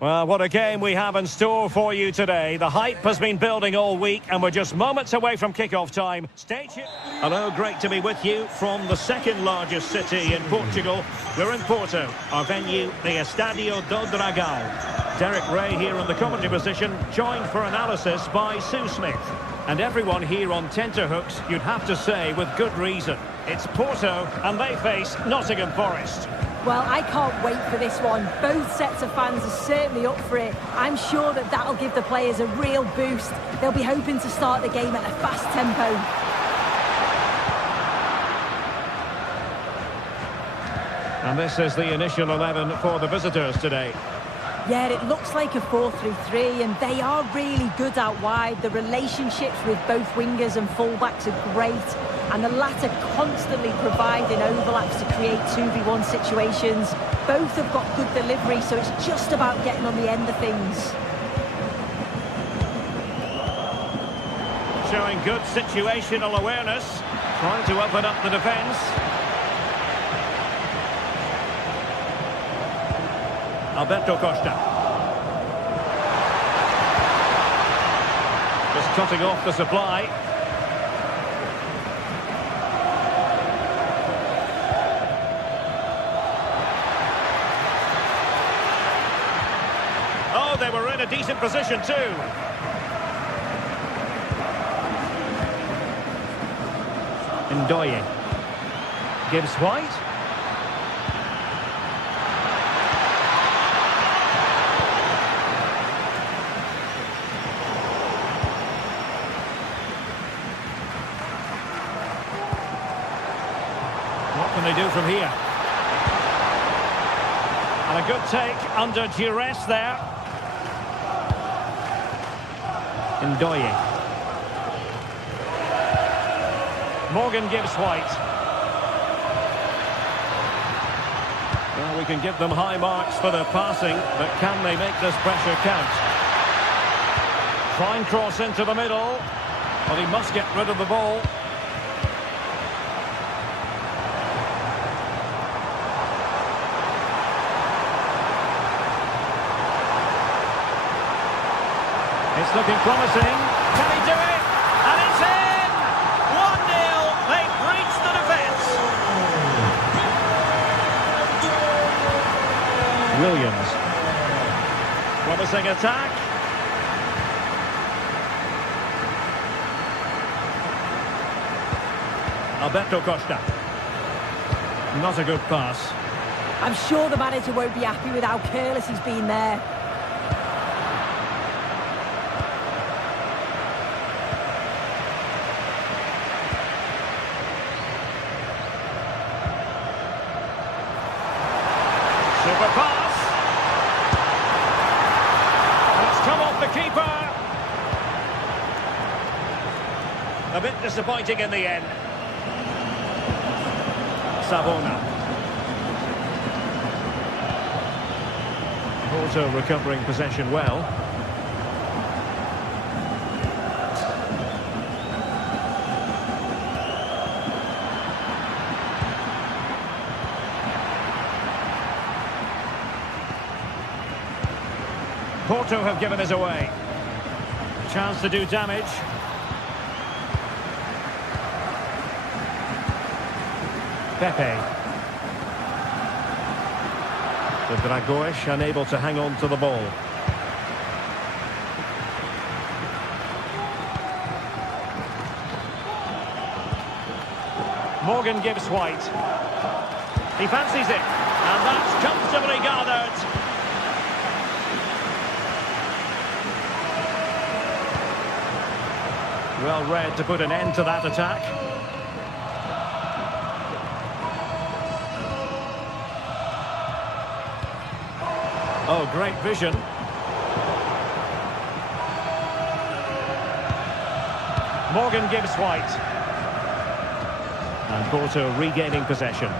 Well, what a game we have in store for you today. The hype has been building all week, and we're just moments away from kick-off time. Stay tuned. Hello, great to be with you from the second largest city in Portugal. We're in Porto, our venue, the Estádio do Dragão. Derek Ray here in the commentary position, joined for analysis by Sue Smith. And everyone here on tenterhooks, you'd have to say, with good reason. It's Porto, and they face Nottingham Forest. Well, I can't wait for this one. Both sets of fans are certainly up for it. I'm sure that that'll give the players a real boost. They'll be hoping to start the game at a fast tempo. And this is the initial 11 for the visitors today. Yeah, it looks like a 4-3-3, and they are really good out wide. The relationships with both wingers and fullbacks are great, and the latter constantly providing overlaps to create 2v1 situations. Both have got good delivery, so it's just about getting on the end of things. showing good situational awareness, trying to open up the defence. Alberto Costa. Just cutting off the supply. Oh, they were in a decent position too. Ndoye. Gibbs White. What can they do from here? And a good take under duress there. Ndoye. Morgan Gibbs White. Well, we can give them high marks for their passing, but can they make this pressure count? Fine cross into the middle, but he must get rid of the ball. It's looking promising. Can he do it? And it's in! 1-0. They've breached the defence. Williams. Promising attack. Alberto Costa. Not a good pass. I'm sure the manager won't be happy with how careless he's been there. Super pass. It's come off the keeper. A bit disappointing in the end. Savona. Also recovering possession well. Porto have given us away. Chance to do damage. Pepe. The Dragoish unable to hang on to the ball. Morgan Gibbs White. He fancies it. And that's comfortably gathered. Well read to put an end to that attack. Oh, great vision. Morgan Gibbs White. And Porto regaining possession.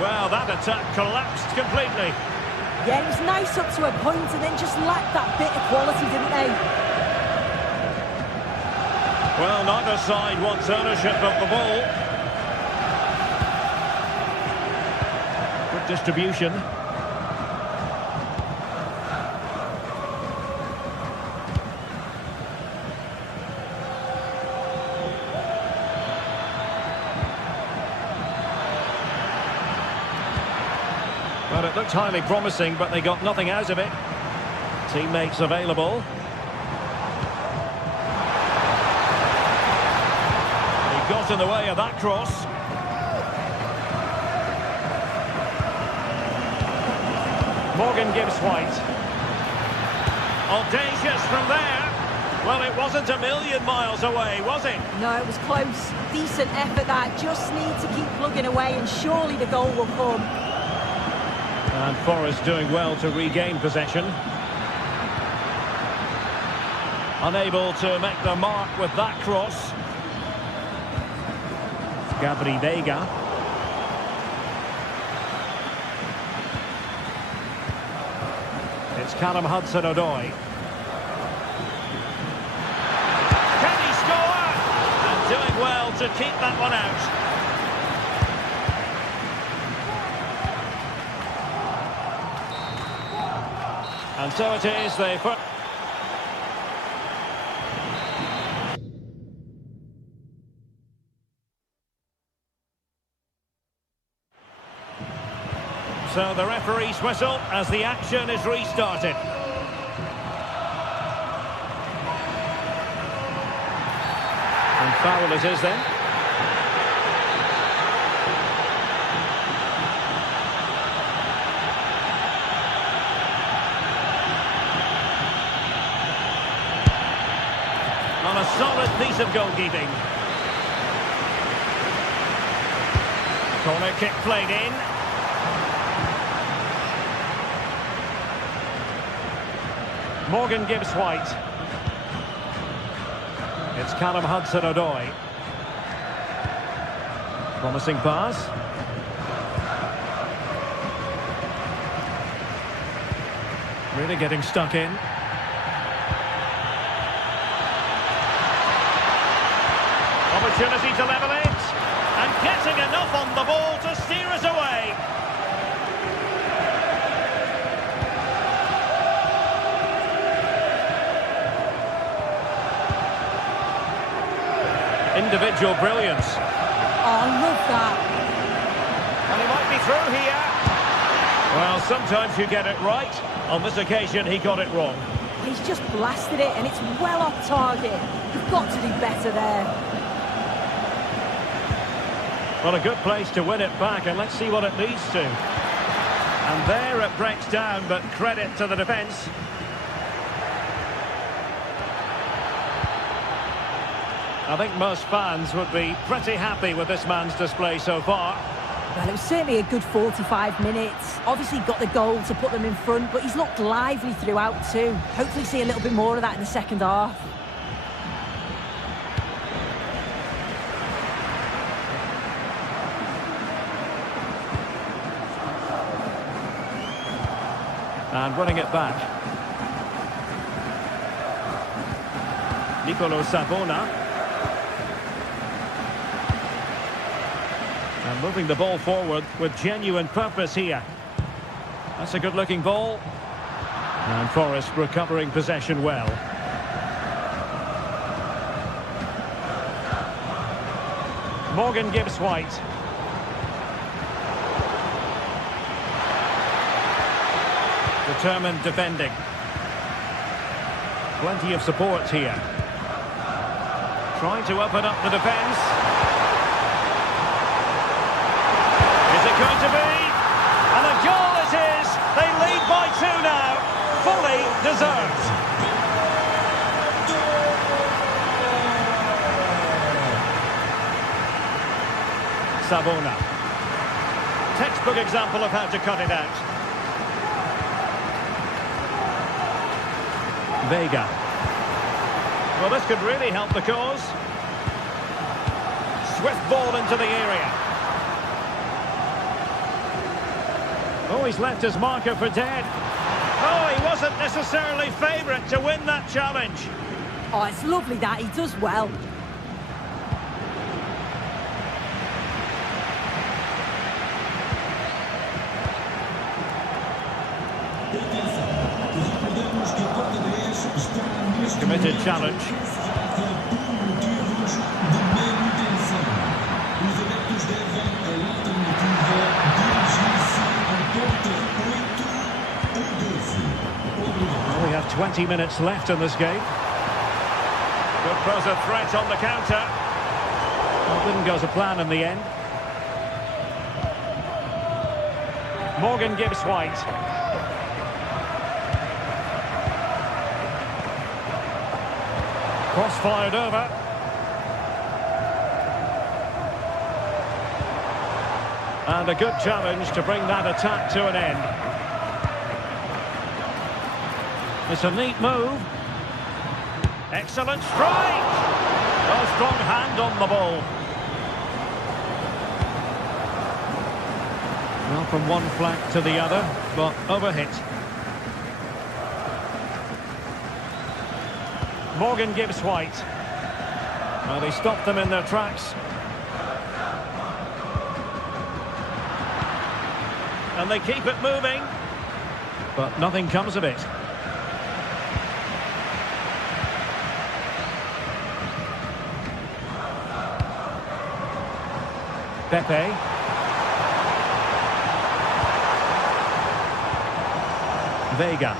Well, that attack collapsed completely. Yeah, it was nice up to a point and then just lacked that bit of quality, didn't they? Well, neither side wants ownership of the ball. Good distribution. Well, it looked highly promising, but they got nothing out of it. Teammates available. He got in the way of that cross. Morgan Gibbs White. Audacious from there. Well, it wasn't a million miles away, was it? No, it was close. Decent effort that. Just need to keep plugging away and surely the goal will come. And Forest doing well to regain possession. Unable to make the mark with that cross. Gabri Veiga. It's Callum Hudson-Odoi. Can he score? And doing well to keep that one out. And so it is, they put... So the referee's whistle as the action is restarted. And foul it is then. On a solid piece of goalkeeping. Corner kick played in. Morgan Gibbs-White. It's Callum Hudson-Odoi. Promising pass. Really getting stuck in. Opportunity to level it. And getting enough on the ball to steer us away. Individual brilliance. Oh, I love that. And he might be through here. Well, sometimes you get it right. On this occasion, he got it wrong. He's just blasted it, and it's well off target. You've got to do better there. Well, a good place to win it back, and let's see what it leads to. And there it breaks down, but credit to the defence. I think most fans would be pretty happy with this man's display so far. Well, it was certainly a good 45 minutes. Obviously got the goal to put them in front, but he's looked lively throughout too. Hopefully see a little bit more of that in the second half. And winning it back. Nicolo Savona. And moving the ball forward with genuine purpose here. That's a good-looking ball. And Forest recovering possession well. Morgan Gibbs-White. Determined defending. Plenty of support here. Trying to open up the defence. Going to be, and a goal it is. They lead by 2 now, fully deserved. Savona, textbook example of how to cut it out. Vega. Well, this could really help the cause. Swift ball into the area. Oh, he's left his marker for dead. Oh, he wasn't necessarily favourite to win that challenge. Oh, it's lovely that. He does well. Committed challenge. We have 20 minutes left in this game. Good pose of threat on the counter. Well, didn't go to plan in the end. Morgan Gibbs-White. Cross fired over. And a good challenge to bring that attack to an end. It's a neat move. Excellent strike. A strong hand on the ball. Well, from one flank to the other, but overhit. Morgan gives White. Well, they stopped them in their tracks. And they keep it moving. But nothing comes of it. Pepe. Vega.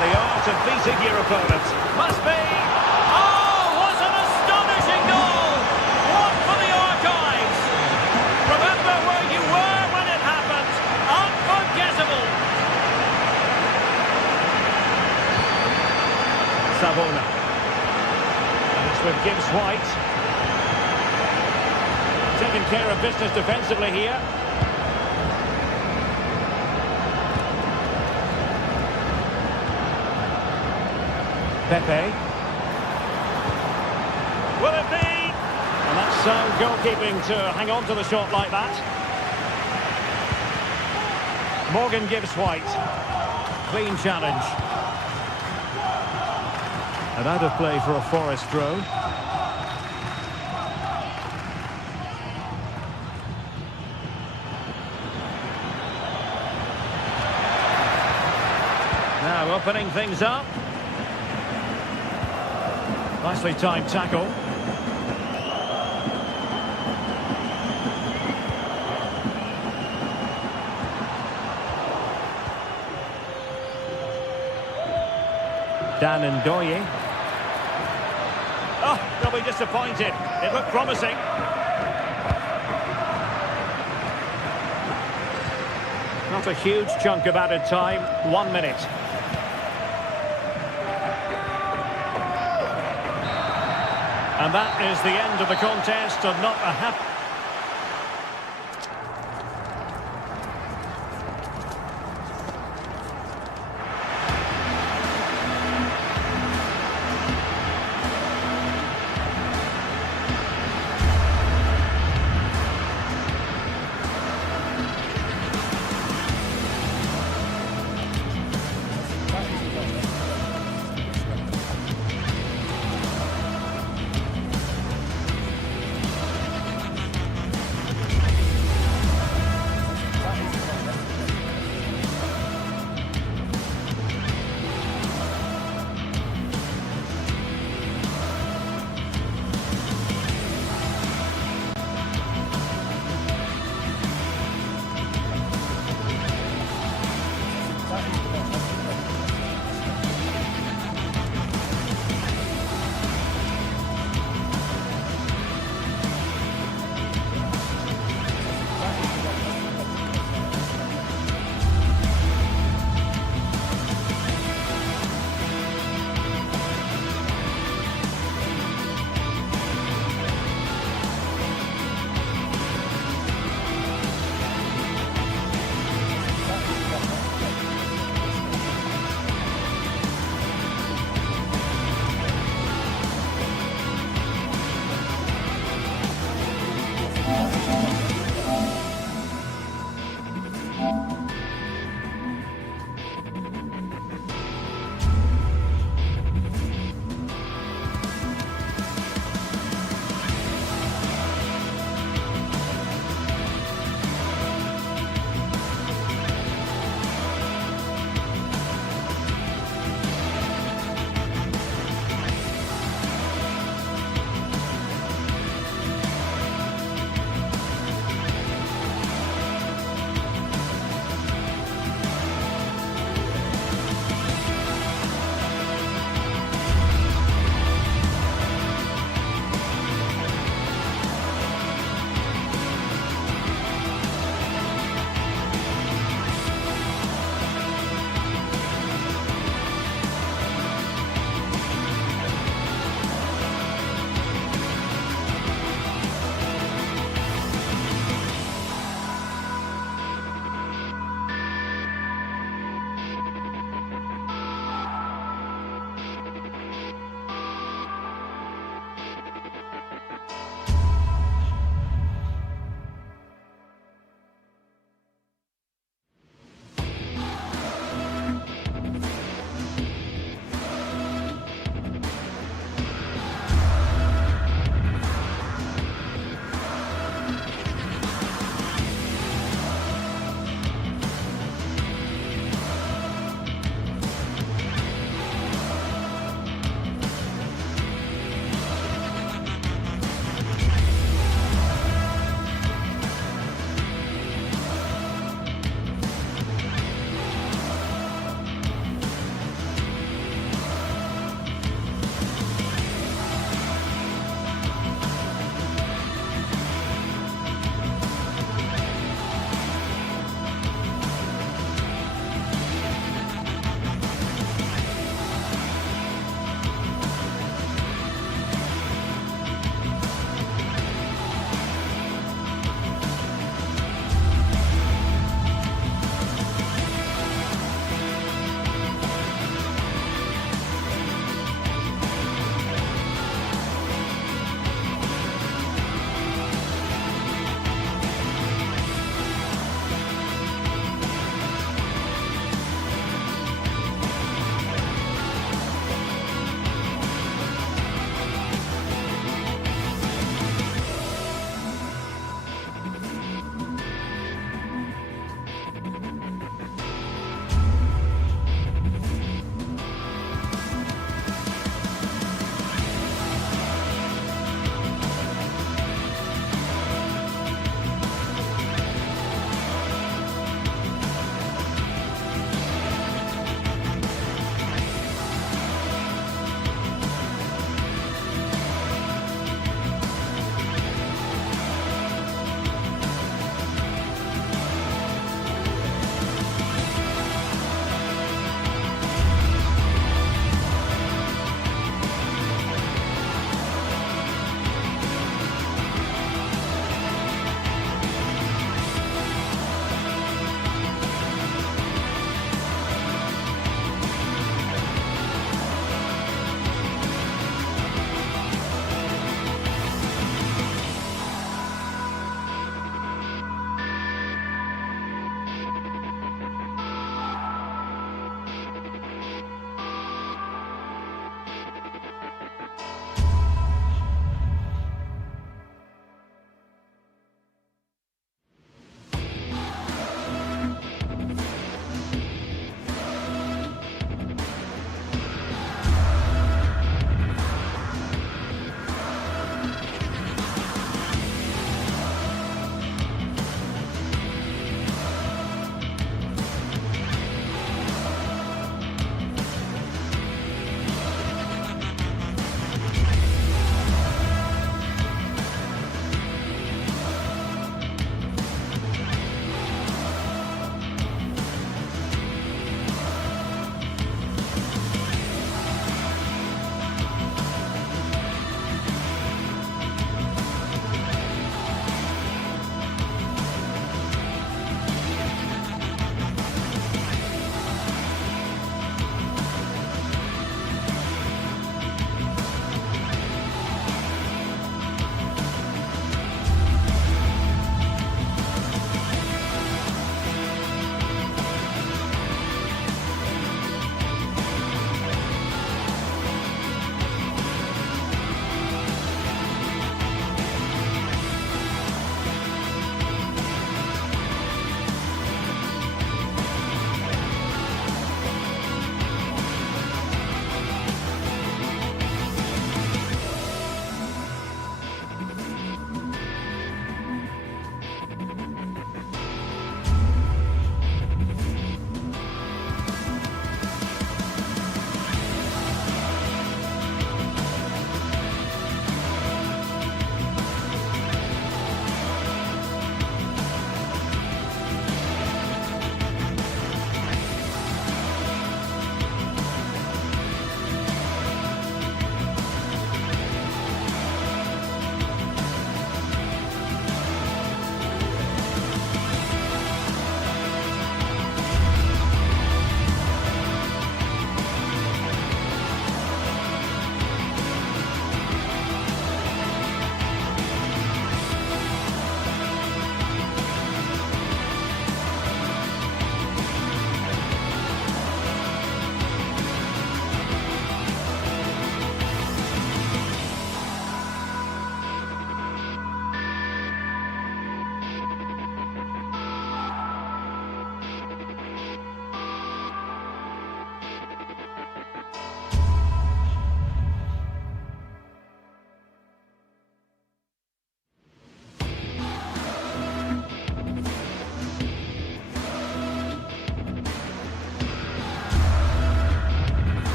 The art of beating your opponent. Must be. Oh, what an astonishing goal! One for the archives. Remember where you were when it happened. Unforgettable. Savona. And it's with Gibbs White. Taking care of business defensively here. Pepe. Will it be? And that's sound goalkeeping to hang on to the shot like that. Morgan gives White. Clean challenge. And out of play for a Forest throw. Now opening things up. Nicely timed tackle. Dan Ndoye. Oh, they'll be disappointed. It looked promising. Not a huge chunk of added time. 1 minute. And that is the end of the contest, and not a happy...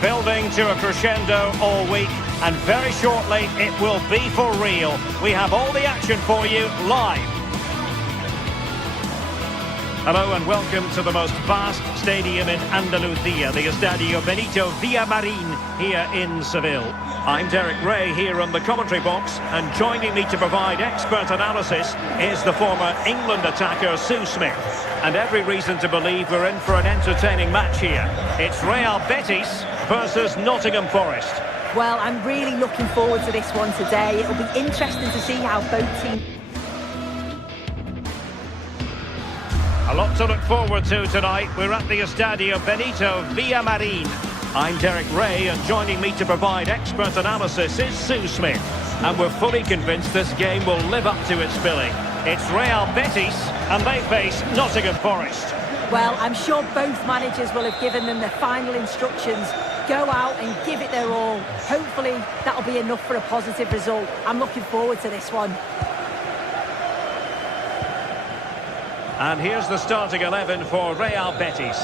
building to a crescendo all week, and very shortly it will be for real. We have all the action for you live. Hello and welcome to the most vast stadium in Andalusia, the Estadio Benito Villamarin here in Seville. I'm Derek Ray here on the commentary box, and joining me to provide expert analysis is the former England attacker Sue Smith. And every reason to believe we're in for an entertaining match here. It's Real Betis versus Nottingham Forest. Well, I'm really looking forward to this one today. It'll be interesting to see how both teams... A lot to look forward to tonight. We're at the Estadio Benito Villamarin. I'm Derek Ray, and joining me to provide expert analysis is Sue Smith. And we're fully convinced this game will live up to its billing. It's Real Betis, and they face Nottingham Forest. Well, I'm sure both managers will have given them the final instructions. Go out and give it their all. Hopefully, that'll be enough for a positive result. I'm looking forward to this one. And here's the starting 11 for Real Betis.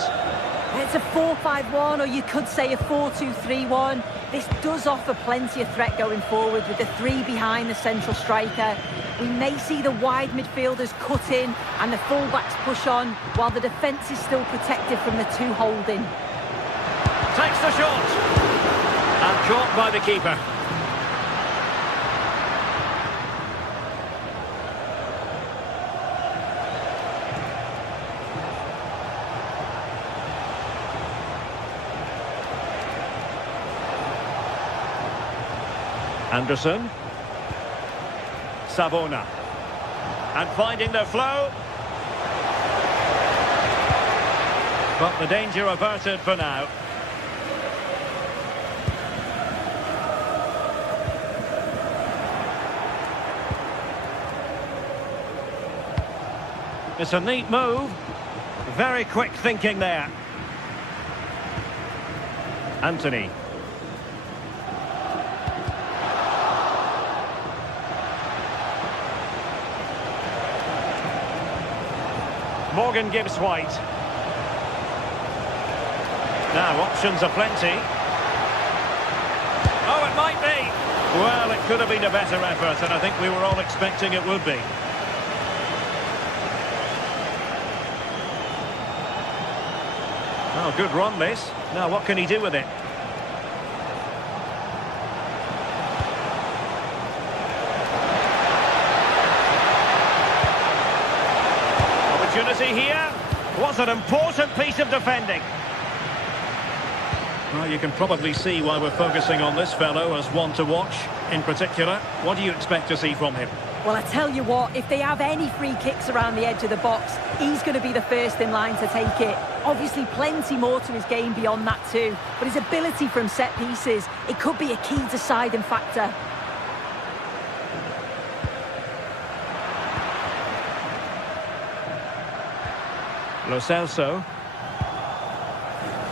It's a 4-5-1, or you could say a 4-2-3-1. This does offer plenty of threat going forward with the three behind the central striker. We may see the wide midfielders cut in and the fullbacks push on, while the defence is still protected from the two holding. Takes the shot. And caught by the keeper. Anderson. Savona. And finding the flow. But the danger averted for now. It's a neat move. Very quick thinking there. Anthony. Morgan Gibbs White. Now options are plenty. Oh, it might be. Well, it could have been a better effort, and I think we were all expecting it would be. Oh, good run this. Now what can he do with it? Opportunity here. Was an important piece of defending. Well, you can probably see why we're focusing on this fellow as one to watch in particular. What do you expect to see from him? Well, I tell you what, if they have any free kicks around the edge of the box, he's going to be the first in line to take it. Obviously, plenty more to his game beyond that too, but his ability from set pieces, it could be a key deciding factor. Lo Celso.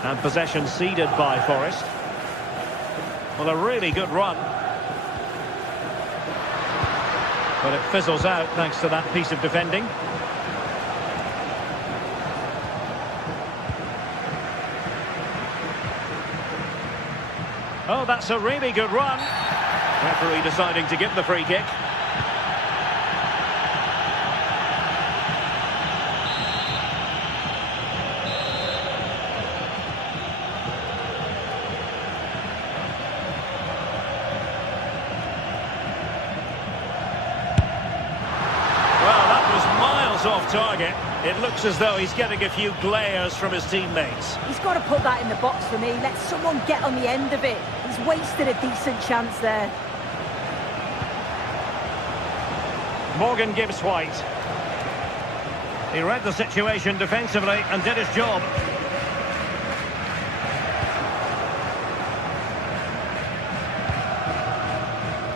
And possession ceded by Forest. Well, a really good run. But it fizzles out thanks to that piece of defending. Oh, that's a really good run. Referee deciding to give the free kick. Off target. It looks as though he's getting a few glares from his teammates. He's got to put that in the box for me. Let someone get on the end of it. He's wasted a decent chance there. Morgan Gibbs White. He read the situation defensively and did his job.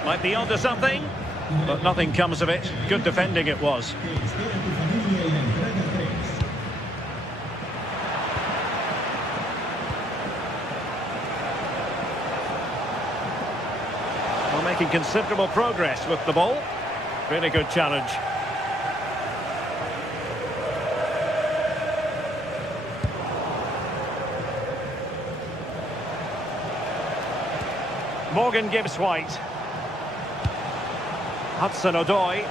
Might be onto something, but nothing comes of it. Good defending it was. Well, making considerable progress with the ball. Really good challenge. Morgan Gibbs-White. Hudson-Odoi.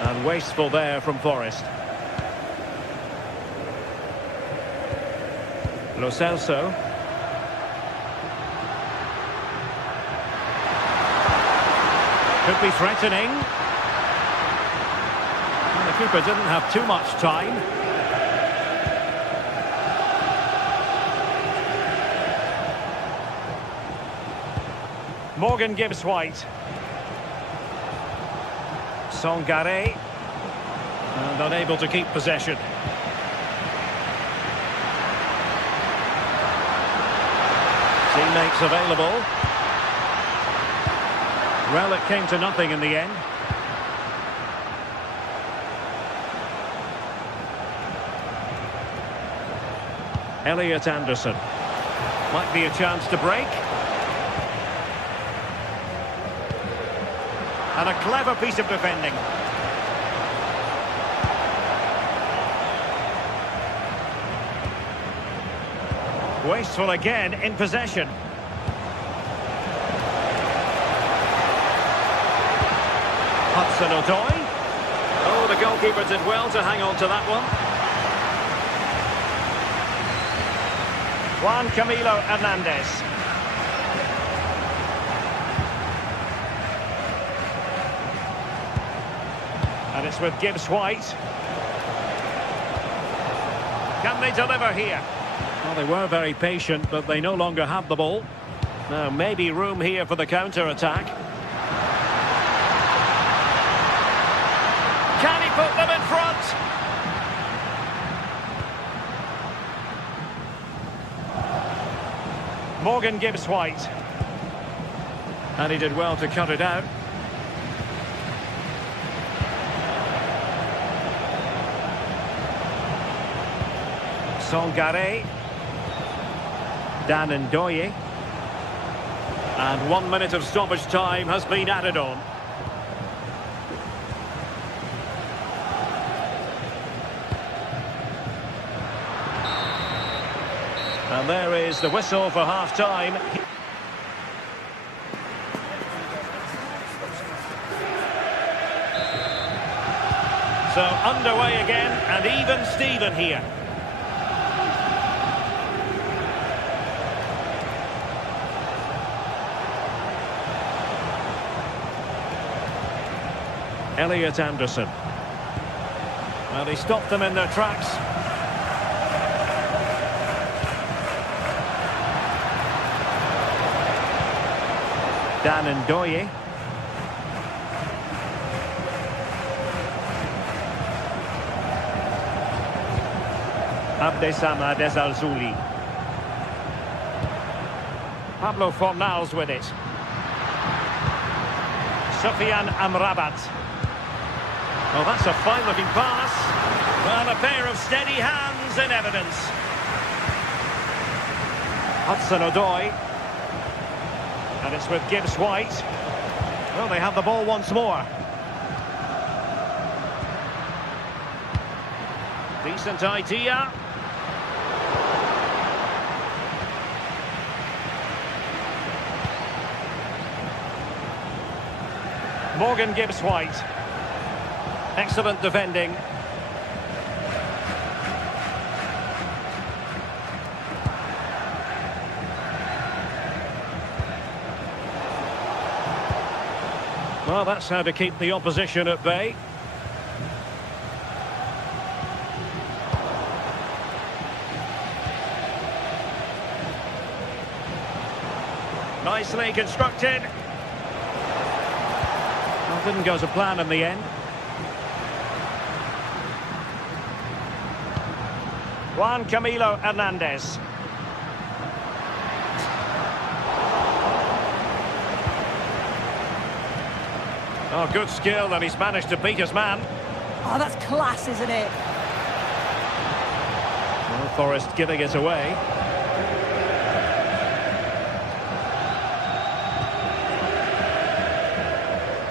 And wasteful there from Forest. Lo Celso. Could be threatening. And the keeper didn't have too much time. Morgan Gibbs-White. Sangare. And unable to keep possession. Teammates available. Well, it came to nothing in the end. Elliot Anderson. Might be a chance to break. And a clever piece of defending. Wasteful again in possession. Hudson-Odoi. Oh, the goalkeeper did well to hang on to that one. Juan Camilo Hernandez. And it's with Gibbs-White. Can they deliver here? Well, they were very patient, but they no longer have the ball. Now, maybe room here for the counter-attack. Can he put them in front? Morgan Gibbs-White. And he did well to cut it out. Sangare. Dan Ndoye. And 1 minute of stoppage time has been added on. And there is the whistle for half-time. So underway again, and even Steven here. Elliot Anderson. Well, he stopped them in their tracks. Dan Ndoye. Abdesama Desalzouli. Pablo Fornals with it. Sofiane Amrabat. Oh, that's a fine-looking pass. Well, a pair of steady hands in evidence. Hudson-Odoi. And it's with Gibbs-White. Well, they have the ball once more. Decent idea. Morgan Gibbs-White. Excellent defending. Well, that's how to keep the opposition at bay. Nicely constructed. Well, didn't go to plan in the end. Juan Camilo Hernandez. Oh, good skill, and he's managed to beat his man. Oh, that's class, isn't it? Well, Forest giving it away.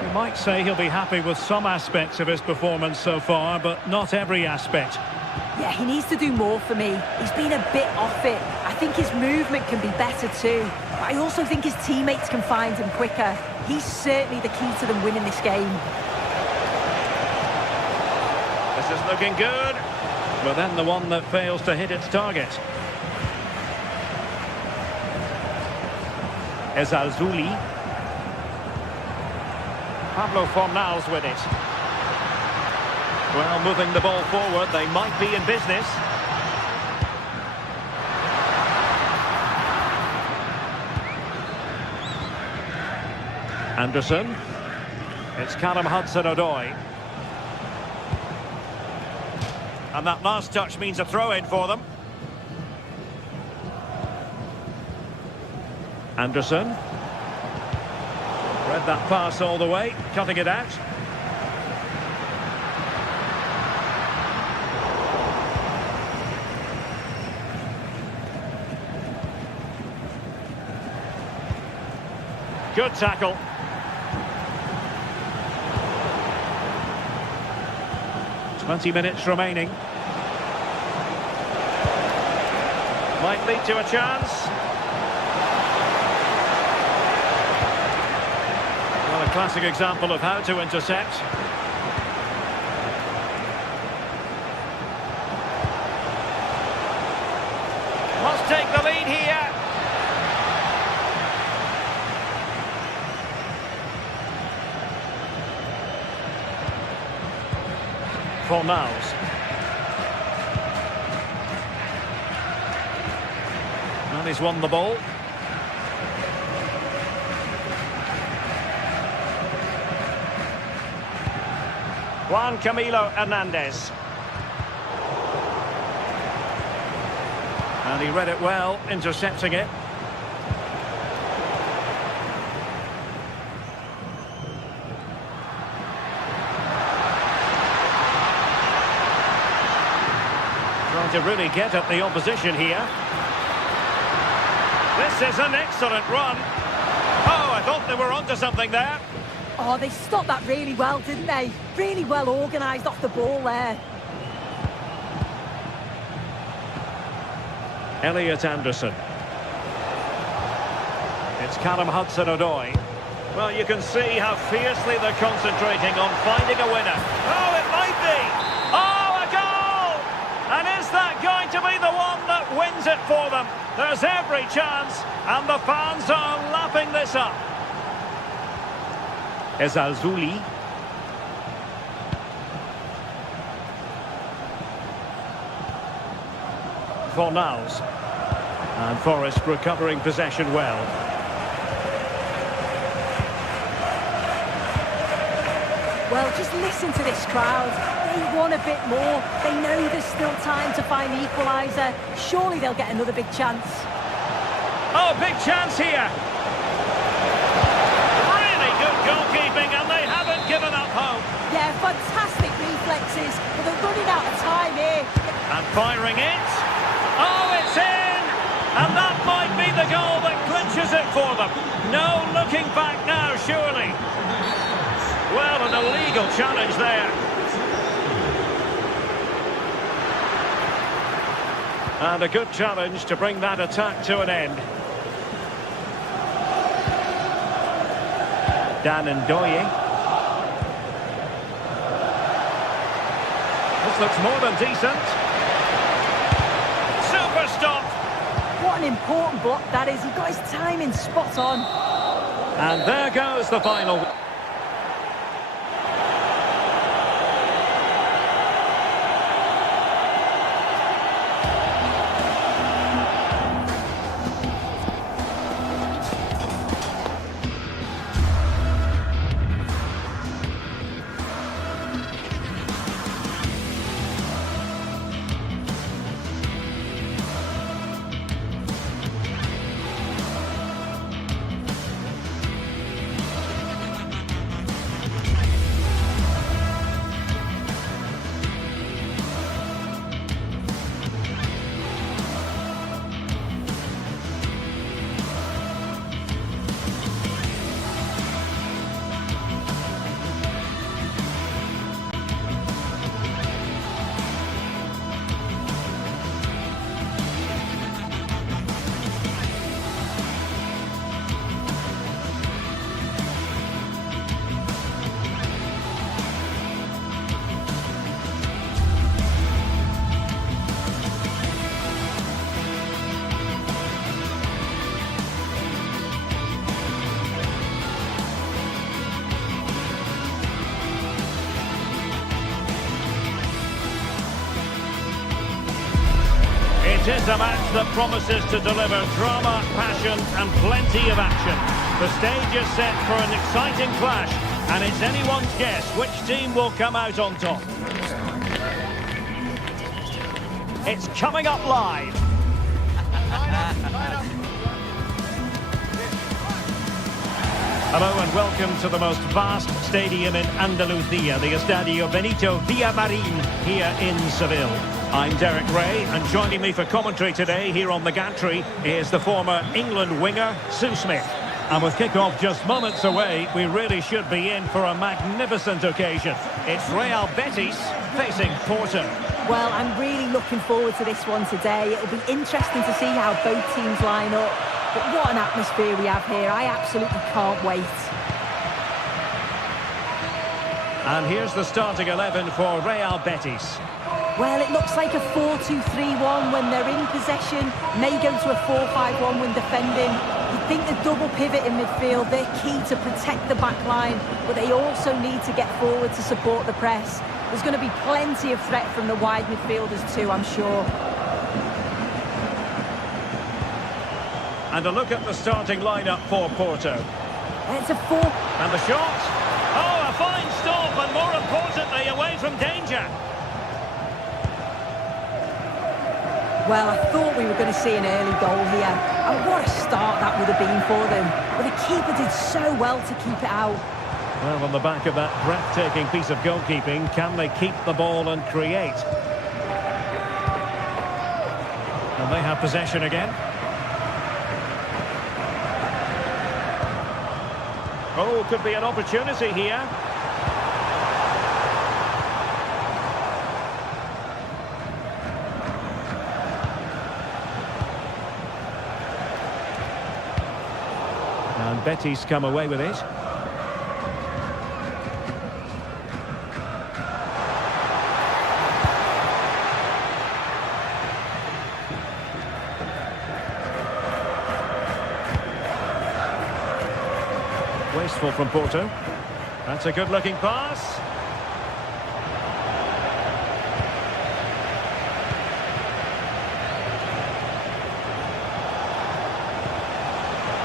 You might say he'll be happy with some aspects of his performance so far, but not every aspect. Yeah, he needs to do more for me. He's been a bit off it. I think his movement can be better too. But I also think his teammates can find him quicker. He's certainly the key to them winning this game. This is looking good. But then the one that fails to hit its target. Ezalzouli. Pablo Fornals with it. Well, moving the ball forward, they might be in business. Anderson. It's Callum Hudson-Odoi. And that last touch means a throw-in for them. Anderson. Read that pass all the way, cutting it out. Good tackle. Twenty minutes remaining. Might lead to a chance. Well, a classic example of how to intercept. Must take the lead here. Fornals. And he's won the ball. Juan Camilo Hernandez. And he read it well, intercepting it. Trying to really get at the opposition here. This is an excellent run. Oh, I thought they were onto something there. Oh, they stopped that really well, didn't they? Really well organised off the ball there. Elliot Anderson. It's Callum Hudson-Odoi. Well, you can see how fiercely they're concentrating on finding a winner. Oh, it might be! Oh, a goal! And is that going to be the one that wins it for them? There's every chance, and the fans are lapping this up. Ezalzouli. Fornals. And Forest recovering possession well. Well, just listen to this crowd. They want a bit more. They know there's still time to find the equaliser. Surely they'll get another big chance. Oh, big chance here. Really good goalkeeping, and they haven't given up hope. Yeah, fantastic reflexes, but they're running out of time here. And firing it. Oh, it's in! And that might be the goal that clinches it for them. No looking back now, surely. Well, an illegal challenge there. And a good challenge to bring that attack to an end. Dan Ndoye. This looks more than decent. Super stop. What an important block that is. He got his timing spot on. And there goes the final. is a match that promises to deliver drama, passion and plenty of action. The stage is set for an exciting clash, and it's anyone's guess which team will come out on top. It's coming up live. Hello and welcome to the most vast stadium in Andalusia, the Estadio Benito Villamarin here in Seville. I'm Derek Ray, and joining me for commentary today here on the gantry is the former England winger, Sue Smith. And with kick-off just moments away, we really should be in for a magnificent occasion. It's Real Betis facing Porto. Well, I'm really looking forward to this one today. It'll be interesting to see how both teams line up. But what an atmosphere we have here. I absolutely can't wait. And here's the starting 11 for Real Betis. Well, it looks like a 4-2-3-1 when they're in possession. May go to a 4-5-1 when defending. You think the double pivot in midfield, they're key to protect the back line, but they also need to get forward to support the press. There's going to be plenty of threat from the wide midfielders too, I'm sure. And a look at the starting lineup for Porto. It's a 4. And the shot. Oh, a fine stop, and more importantly, away from danger. Well, I thought we were going to see an early goal here. And what a start that would have been for them. But the keeper did so well to keep it out. Well, on the back of that breathtaking piece of goalkeeping, can they keep the ball and create? And they have possession again. Oh, could be an opportunity here. And Betis come away with it. Wasteful from Porto. That's a good-looking pass.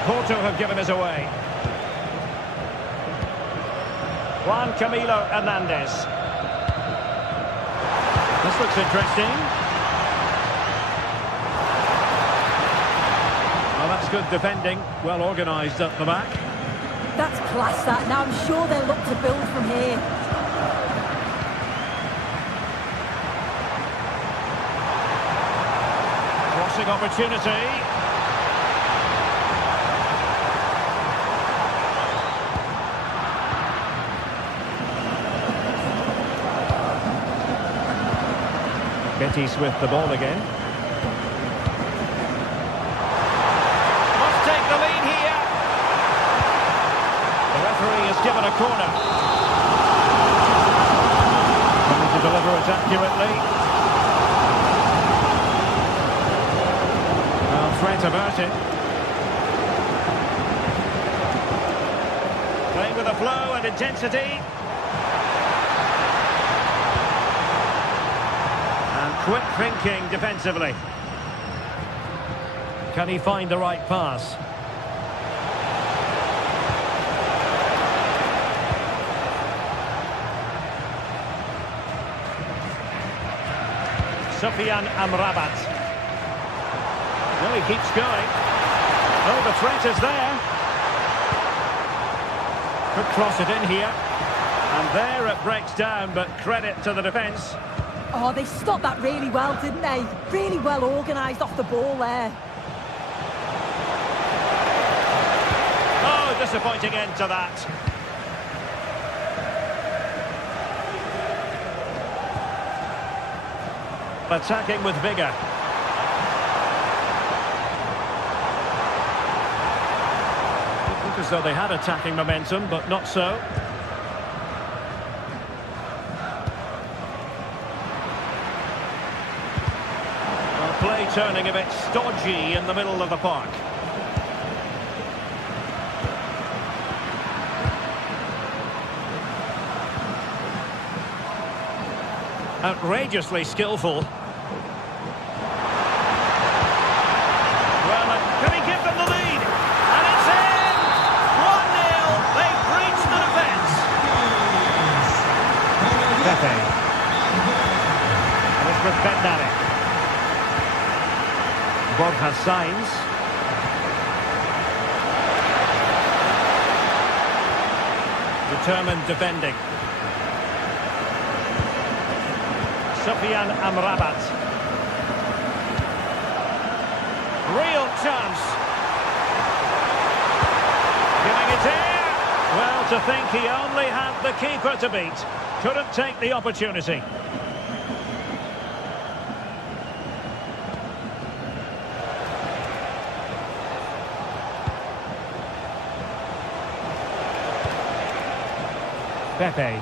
Porto have given us away. Juan Camilo Hernandez. This looks interesting. Well, that's good defending. Well organised up the back. That's class, that. Now I'm sure they'll look to build from here. Crossing opportunity. Betis with the ball again. Must take the lead here. The referee has given a corner. Trying to deliver it accurately. Well, threat averted. Playing with a flow and intensity. Quick thinking defensively. Can he find the right pass? Sufyan Amrabat. Well, he keeps going. Oh, the threat is there. Could cross it in here. And there it breaks down, but credit to the defence. Oh, they stopped that really well, didn't they? Really well organised off the ball there. Oh, disappointing end to that. Attacking with vigour. Look as though they had attacking momentum, but not so. Play turning a bit stodgy in the middle of the park. Outrageously skillful. Signs. Determined defending. Sufyan Amrabat. Real chance. Giving it here. Well, to think he only had the keeper to beat. Couldn't take the opportunity. Pepe.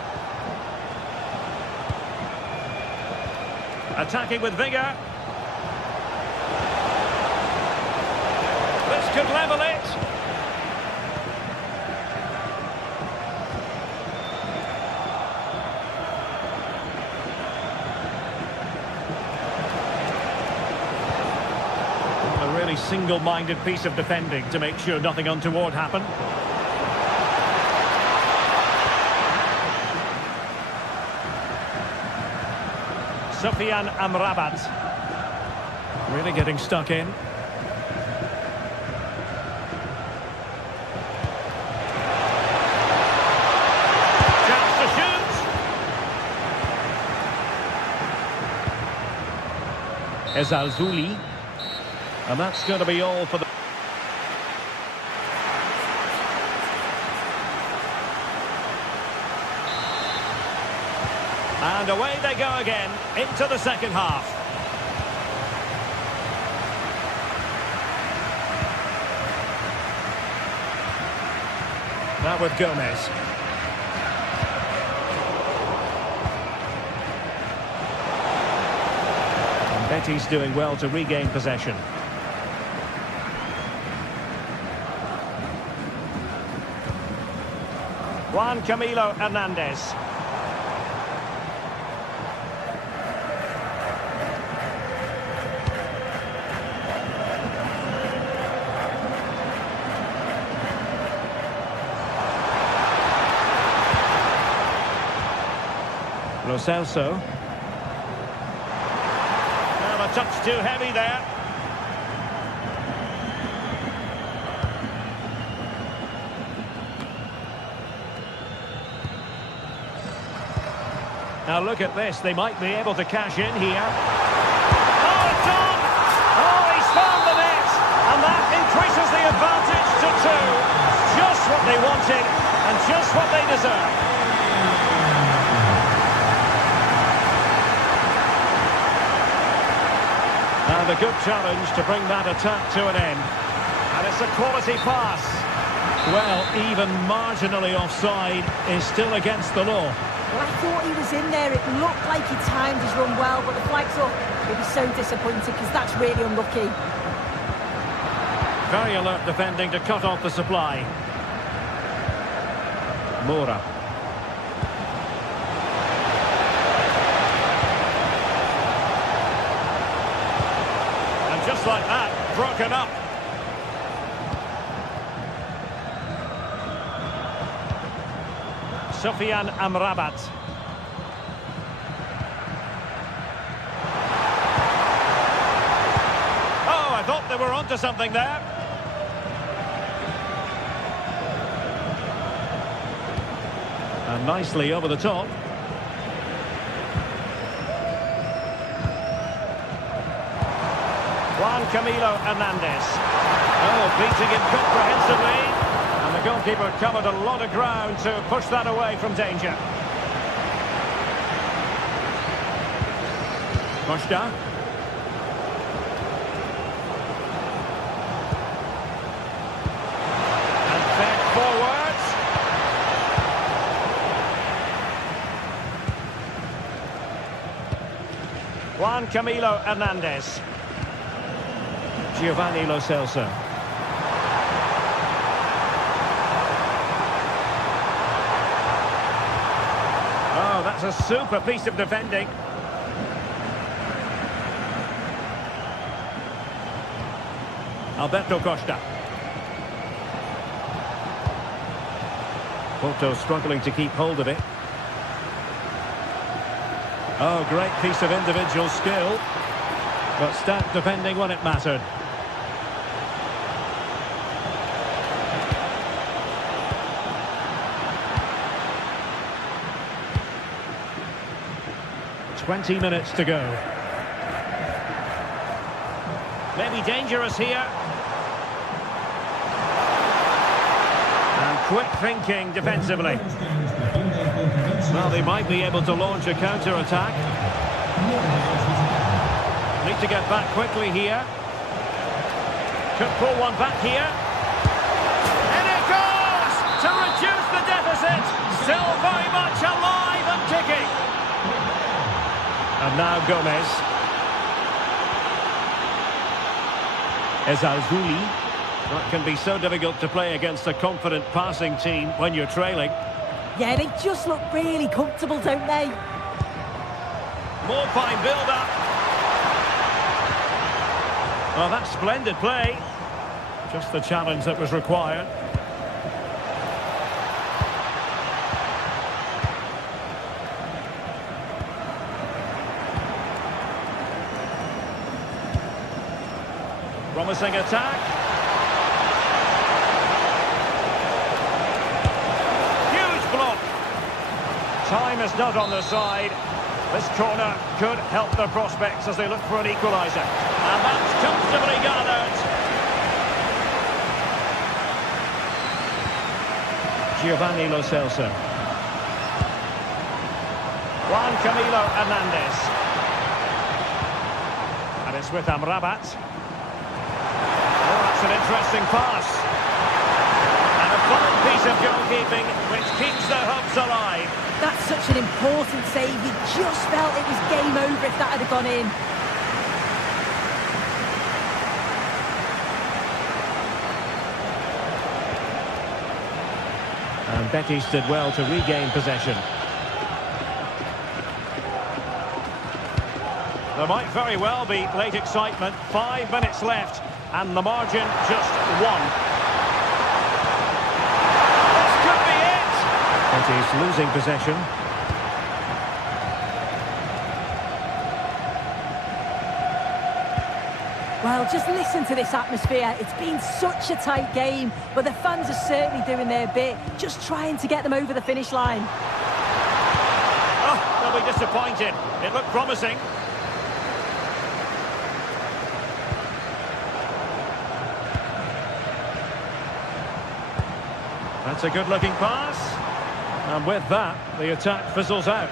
Attacking with vigour. This could level it. A really single-minded piece of defending to make sure nothing untoward happened. Sufyan Amrabat. Really getting stuck in. Chance to shoot. Ezalzouli. And that's going to be all for the... And away they go again, into the second half. Now with Gomez. And Betty's doing well to regain possession. Juan Camilo Hernandez. Lo Celso. Well, a touch too heavy there. Now look at this, they might be able to cash in here. Oh, it's on! Oh, he's found the net! And that increases the advantage to 2. Just what they wanted, and just what they deserve. And a good challenge to bring that attack to an end. And it's a quality pass. Well, even marginally offside is still against the law. Well, I thought he was in there. It looked like he timed his run well, but the flag's up. He'll be so disappointed because that's really unlucky. Very alert defending to cut off the supply. Moura. Just like that, broken up. Sufyan Amrabat. Oh, I thought they were onto something there. And nicely over the top. Juan Camilo Hernandez. Oh, beating him comprehensively. And the goalkeeper covered a lot of ground to push that away from danger. Costa. And fed forwards. Juan Camilo Hernandez. Giovanni Lo Celso. Oh, that's a super piece of defending. Alberto Costa. Porto struggling to keep hold of it. Oh, great piece of individual skill. But stat defending when it mattered. 20 minutes to go. Maybe dangerous here. And quick thinking defensively. Well, they might be able to launch a counter-attack. Need to get back quickly here. Could pull one back here. And it goes! To reduce the deficit. Still very much alive and kicking. And now Gomez. Ezalzouli. That can be so difficult to play against a confident passing team when you're trailing. Yeah, they just look really comfortable, don't they? More fine build-up. Well, that's splendid play. Just the challenge that was required. Promising attack. Huge block. Time is not on the side. This corner could help their prospects as they look for an equaliser. And that's comfortably gathered. Giovanni Lo Celso. Juan Camilo Hernandez. And it's with Amrabat. Oh, that's an interesting pass. And a fine piece of goalkeeping which keeps the hopes alive. That's such an important save. You just felt it was game over if that had gone in. And Betis did well to regain possession. There might very well be late excitement. 5 minutes left, and the margin just 1. This could be it! Betis losing possession. Well, just listen to this atmosphere. It's been such a tight game, but the fans are certainly doing their bit, just trying to get them over the finish line. Oh, they'll be disappointed. It looked promising. That's a good-looking pass. And with that, the attack fizzles out.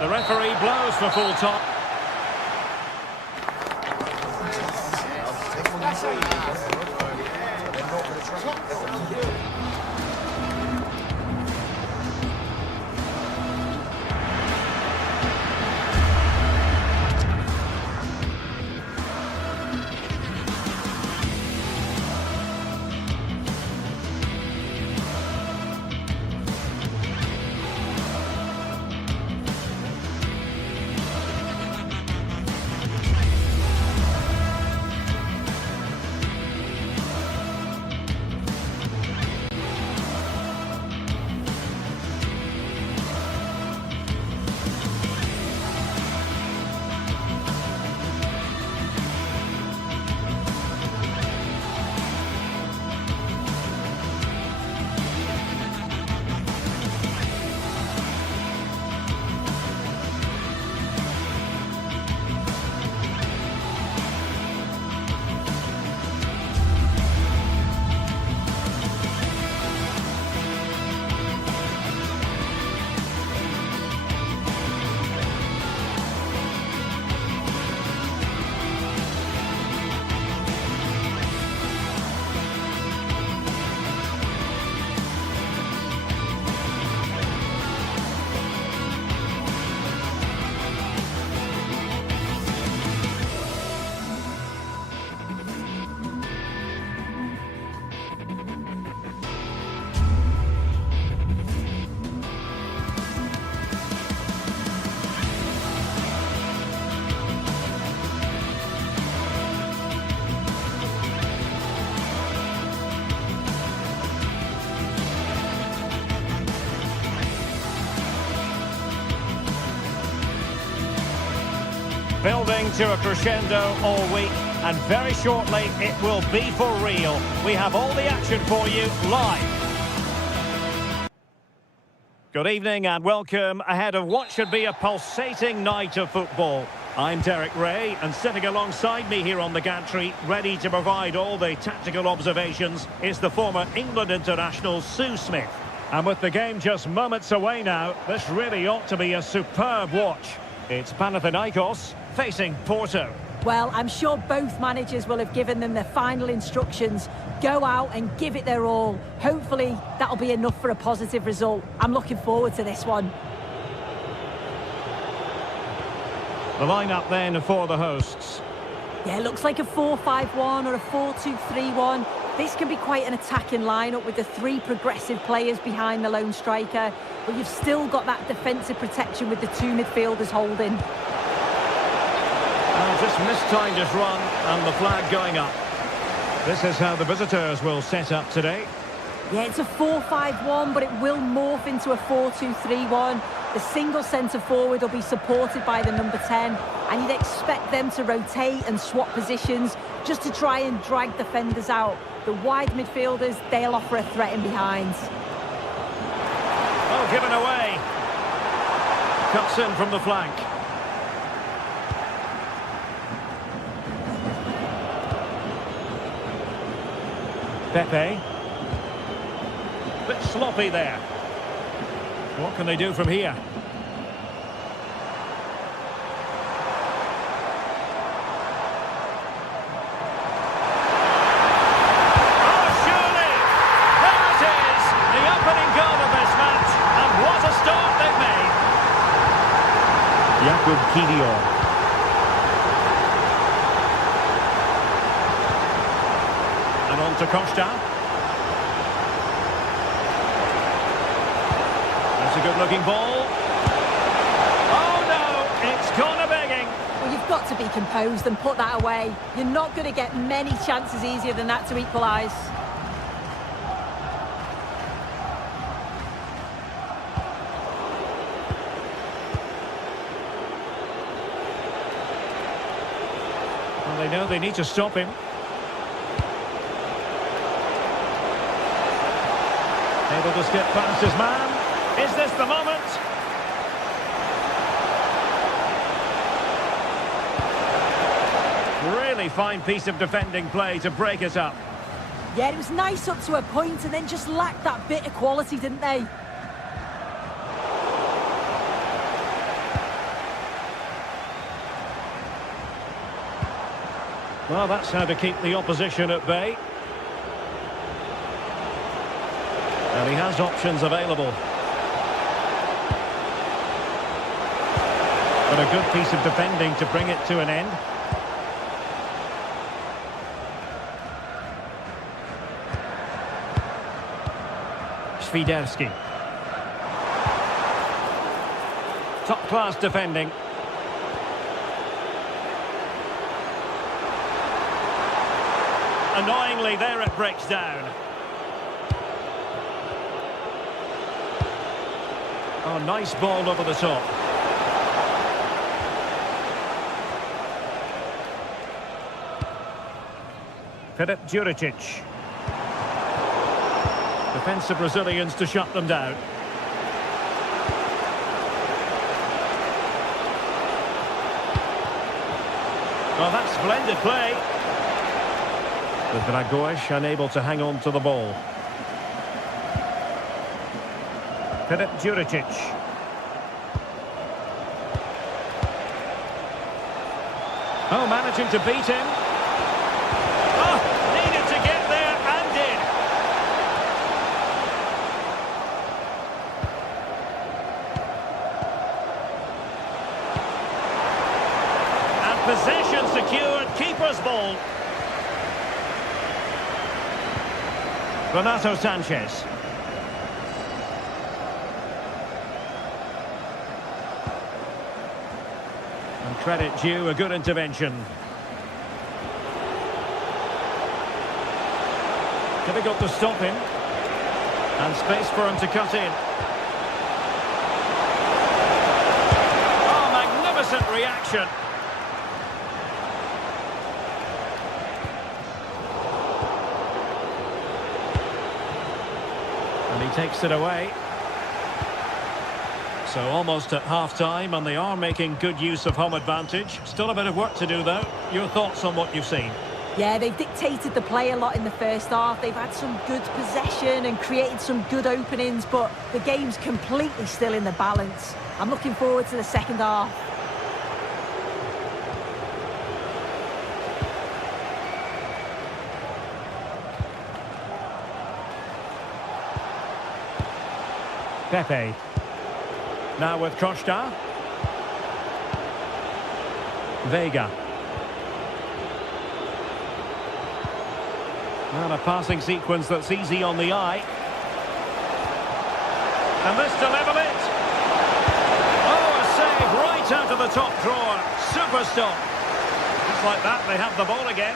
The referee blows for full time. Building to a crescendo all week. and very shortly it will be for real. We have all the action for you live. Good evening and welcome ahead of what should be a pulsating night of football. I'm Derek Ray, and sitting alongside me here on the gantry, ready to provide all the tactical observations, is the former England international Sue Smith. And with the game just moments away now, this really ought to be a superb watch. It's Panathinaikos facing Porto. Well, I'm sure both managers will have given them their final instructions. Go out and give it their all. Hopefully, that'll be enough for a positive result. I'm looking forward to this one. The lineup then for the hosts. Yeah, it looks like a 4-5-1 or a 4-2-3-1. This can be quite an attacking lineup with the three progressive players behind the lone striker, but you've still got that defensive protection with the two midfielders holding. Just mistimed his run and the flag going up. This is how the visitors will set up today. Yeah, it's a 4-5-1, but it will morph into a 4-2-3-1. The single centre-forward will be supported by the number 10, and you'd expect them to rotate and swap positions just to try and drag defenders out. The wide midfielders, they'll offer a threat in behind. Oh, given away. Cuts in from the flank. Pepe. Bit sloppy there. What can they do from here? Oh, surely! There it is! The opening goal of this match. And what a start they've made. Jakub Kiwior. And on to Costa. That's a good-looking ball. Oh, no! It's corner begging. Well, you've got to be composed and put that away. You're not going to get many chances easier than that to equalise. Well, they know they need to stop him. Able to skip past his man. Is this the moment? Really fine piece of defending play to break it up. Yeah, it was nice up to a point and then just lacked that bit of quality, didn't they? Well, that's how to keep the opposition at bay. And he has options available. But a good piece of defending to bring it to an end. Świderski. Top-class defending. Annoyingly, there it breaks down. Oh, nice ball over the top. Filip Juricic. Defensive Brazilians to shut them down. Well, that's splendid play. The Dragões unable to hang on to the ball. Filip Juricic. Oh, managing to beat him. Oh, needed to get there and did. And possession secured, keeper's ball. Renato Sanchez. And credit due, a good intervention. Difficult to stop him. And space for him to cut in. Oh, magnificent reaction. Takes it away. So almost at half-time, and they are making good use of home advantage. Still a bit of work to do, though. Your thoughts on what you've seen? Yeah, they've dictated the play a lot in the first half. They've had some good possession and created some good openings, but the game's completely still in the balance. I'm looking forward to the second half. Pepe. Now with Costa. Vega. And a passing sequence that's easy on the eye. And this to level it. Oh, a save right out of the top drawer. Super stop. Just like that, they have the ball again.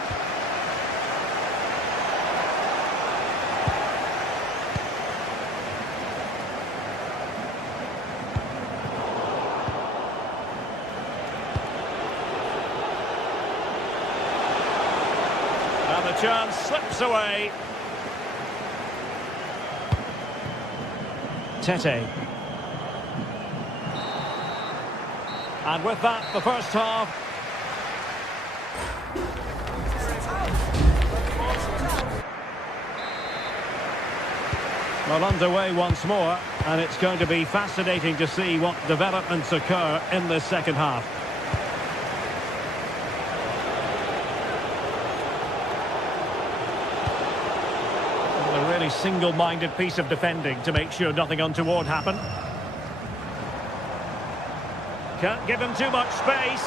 And the chance slips away. Tete. And with that, the first half. Well, underway once more, and it's going to be fascinating to see what developments occur in this second half. A really single-minded piece of defending to make sure nothing untoward happened. Can't give him too much space.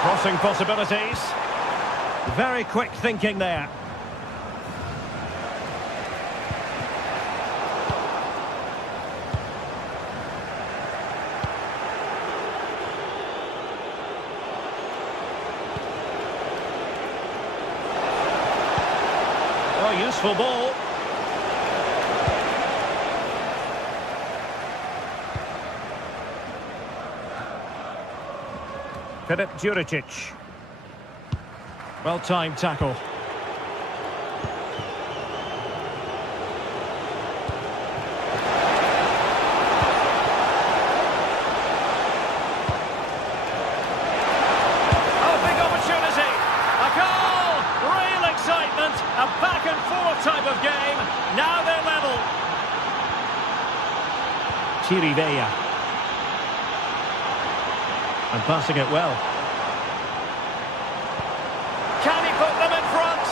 Crossing possibilities. Very quick thinking there. Oh, useful ball. Filip Juricic. Well-timed tackle. Oh, big opportunity. A goal! Real excitement. A back-and-forth type of game. Now they're level. Chirivella. And passing it well. Can he put them in front?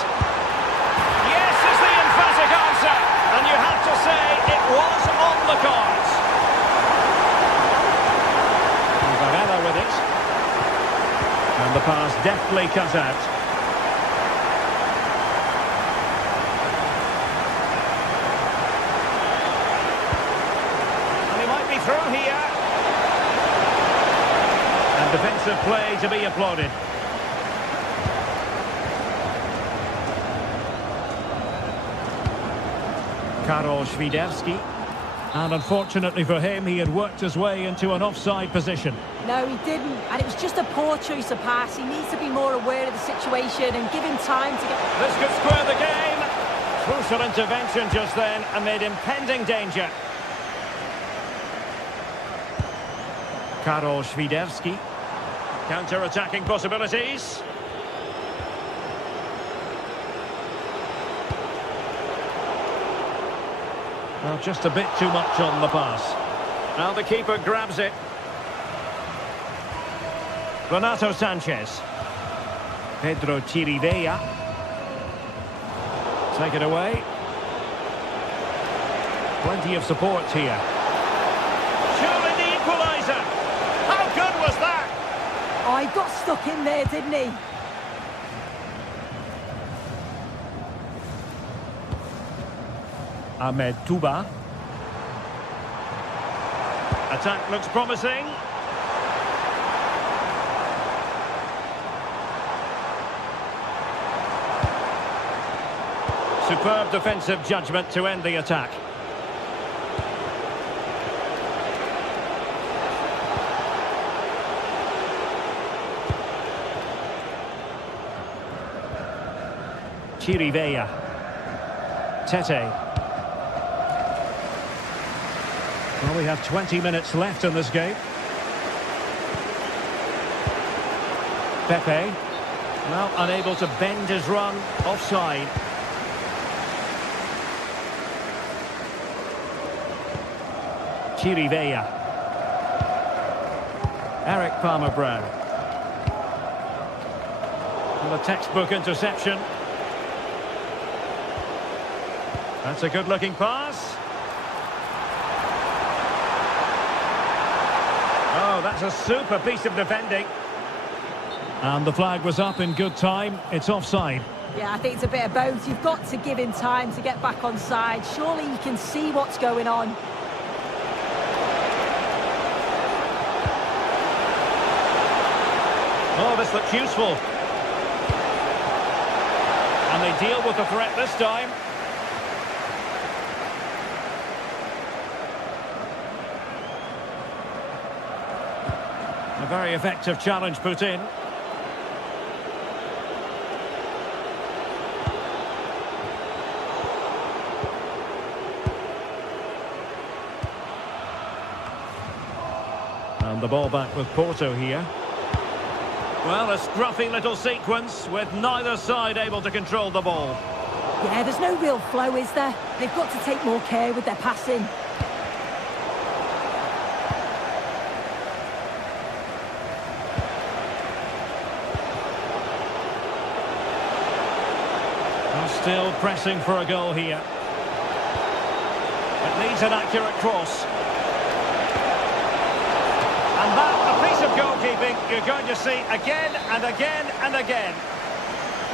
Yes is the emphatic answer. And you have to say it was on the cards. Varela with it. And the pass deftly cut out. And he might be through here. Defensive play to be applauded. Karol Świderski. And unfortunately for him, he had worked his way into an offside position. No, he didn't. And it was just a poor choice of pass. He needs to be more aware of the situation and give him time to get... This could square the game. Crucial intervention just then amid impending danger. Karol Świderski. Counter-attacking possibilities. Well, just a bit too much on the pass. Now the keeper grabs it. Renato Sanchez. Pedro Chirivella. Take it away. Plenty of support here. Surely the equaliser. How good was that? Oh, he got stuck in there, didn't he? Ahmed Touba. Attack looks promising. Superb defensive judgment to end the attack. Chirivella. Tete. Well, we have 20 minutes left in this game. Pepe. Well, unable to bend his run. Offside. Chirivella. Eric Palmer-Brown. And a textbook interception. That's a good-looking pass. Oh, that's a super piece of defending. And the flag was up in good time. It's offside. Yeah, I think it's a bit of both. You've got to give him time to get back on side. Surely you can see what's going on. Oh, this looks useful. And they deal with the threat this time. A very effective challenge put in. And the ball back with Porto here. Well, a scruffy little sequence with neither side able to control the ball. Yeah, there's no real flow, is there? They've got to take more care with their passing. Well, still pressing for a goal here. It needs an accurate cross. And that, a piece of goalkeeping you're going to see again and again and again.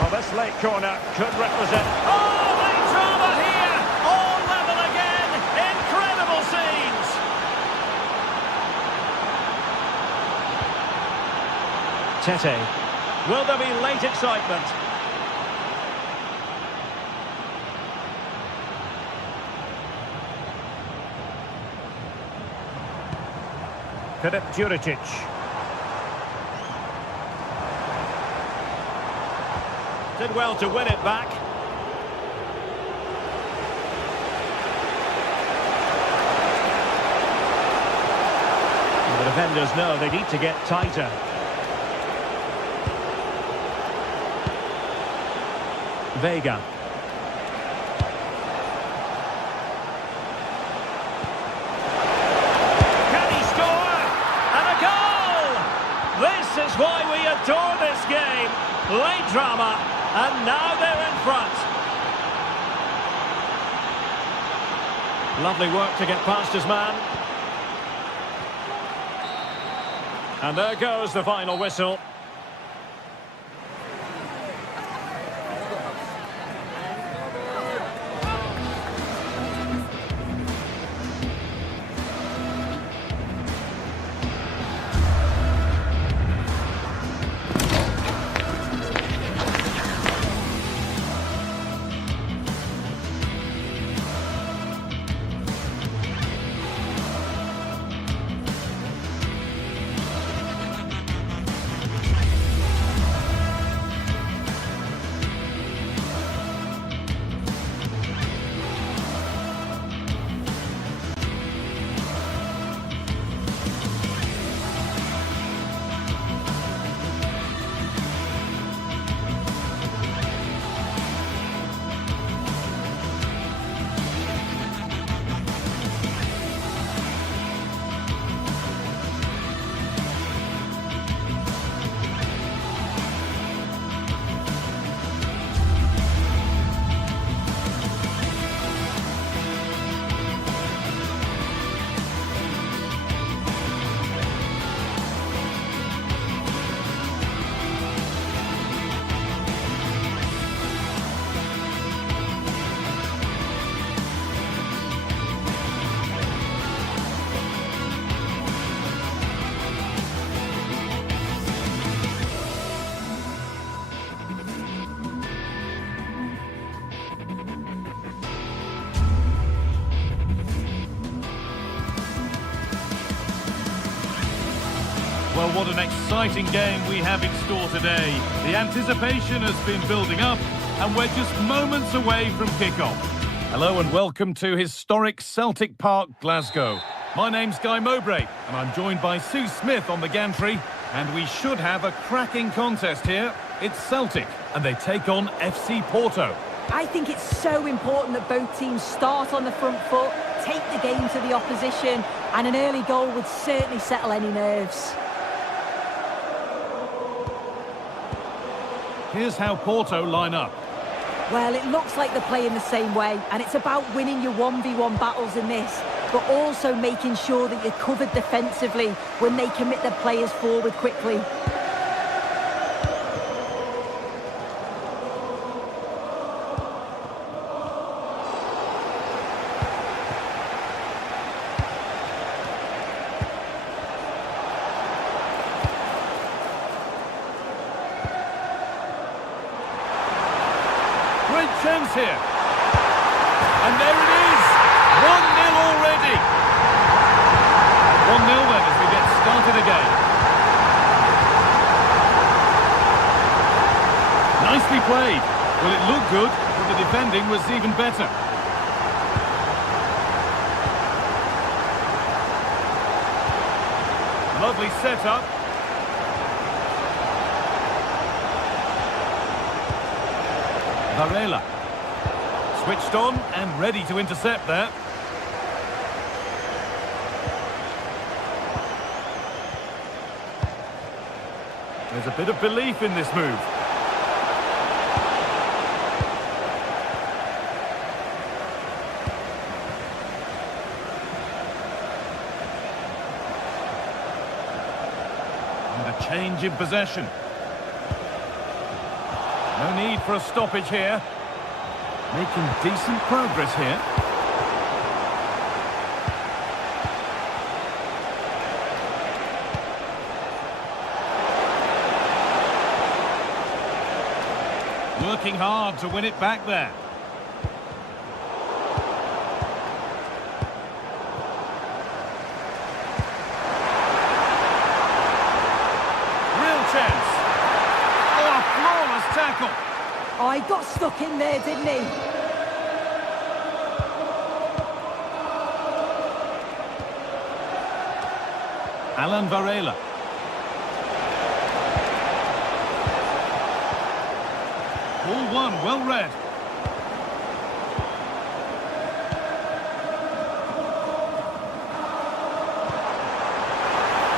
Well, this late corner could represent... Oh, late drama here! All level again! Incredible scenes! Tete. Will there be late excitement? Filip Juricic. Did well to win it back. And the defenders know they need to get tighter. Vega. This is why we adore this game. Late drama, and now they're in front. Lovely work to get past his man. And there goes the final whistle. Well, what an exciting game we have in store today. The anticipation has been building up, and we're just moments away from kick-off. Hello and welcome to historic Celtic Park, Glasgow. My name's Guy Mowbray and I'm joined by Sue Smith on the gantry, and we should have a cracking contest here. It's Celtic and they take on FC Porto. I think it's so important that both teams start on the front foot, take the game to the opposition, and an early goal would certainly settle any nerves. Here's how Porto line up. Well, it looks like they're playing the same way, and it's about winning your 1v1 battles in this, but also making sure that you're covered defensively when they commit their players forward quickly. Great chance here. And there it is. 1-0 already. 1-0 then as we get started again. Nicely played. Well, it looked good, but the defending was even better. Lovely setup. Varela. Switched on and ready to intercept there. There's a bit of belief in this move. And a change in possession. No need for a stoppage here. Making decent progress here. Working hard to win it back there. Real chance. Oh, a flawless tackle. Oh, he got stuck in there, didn't he? Alan Varela. Ball one, well read.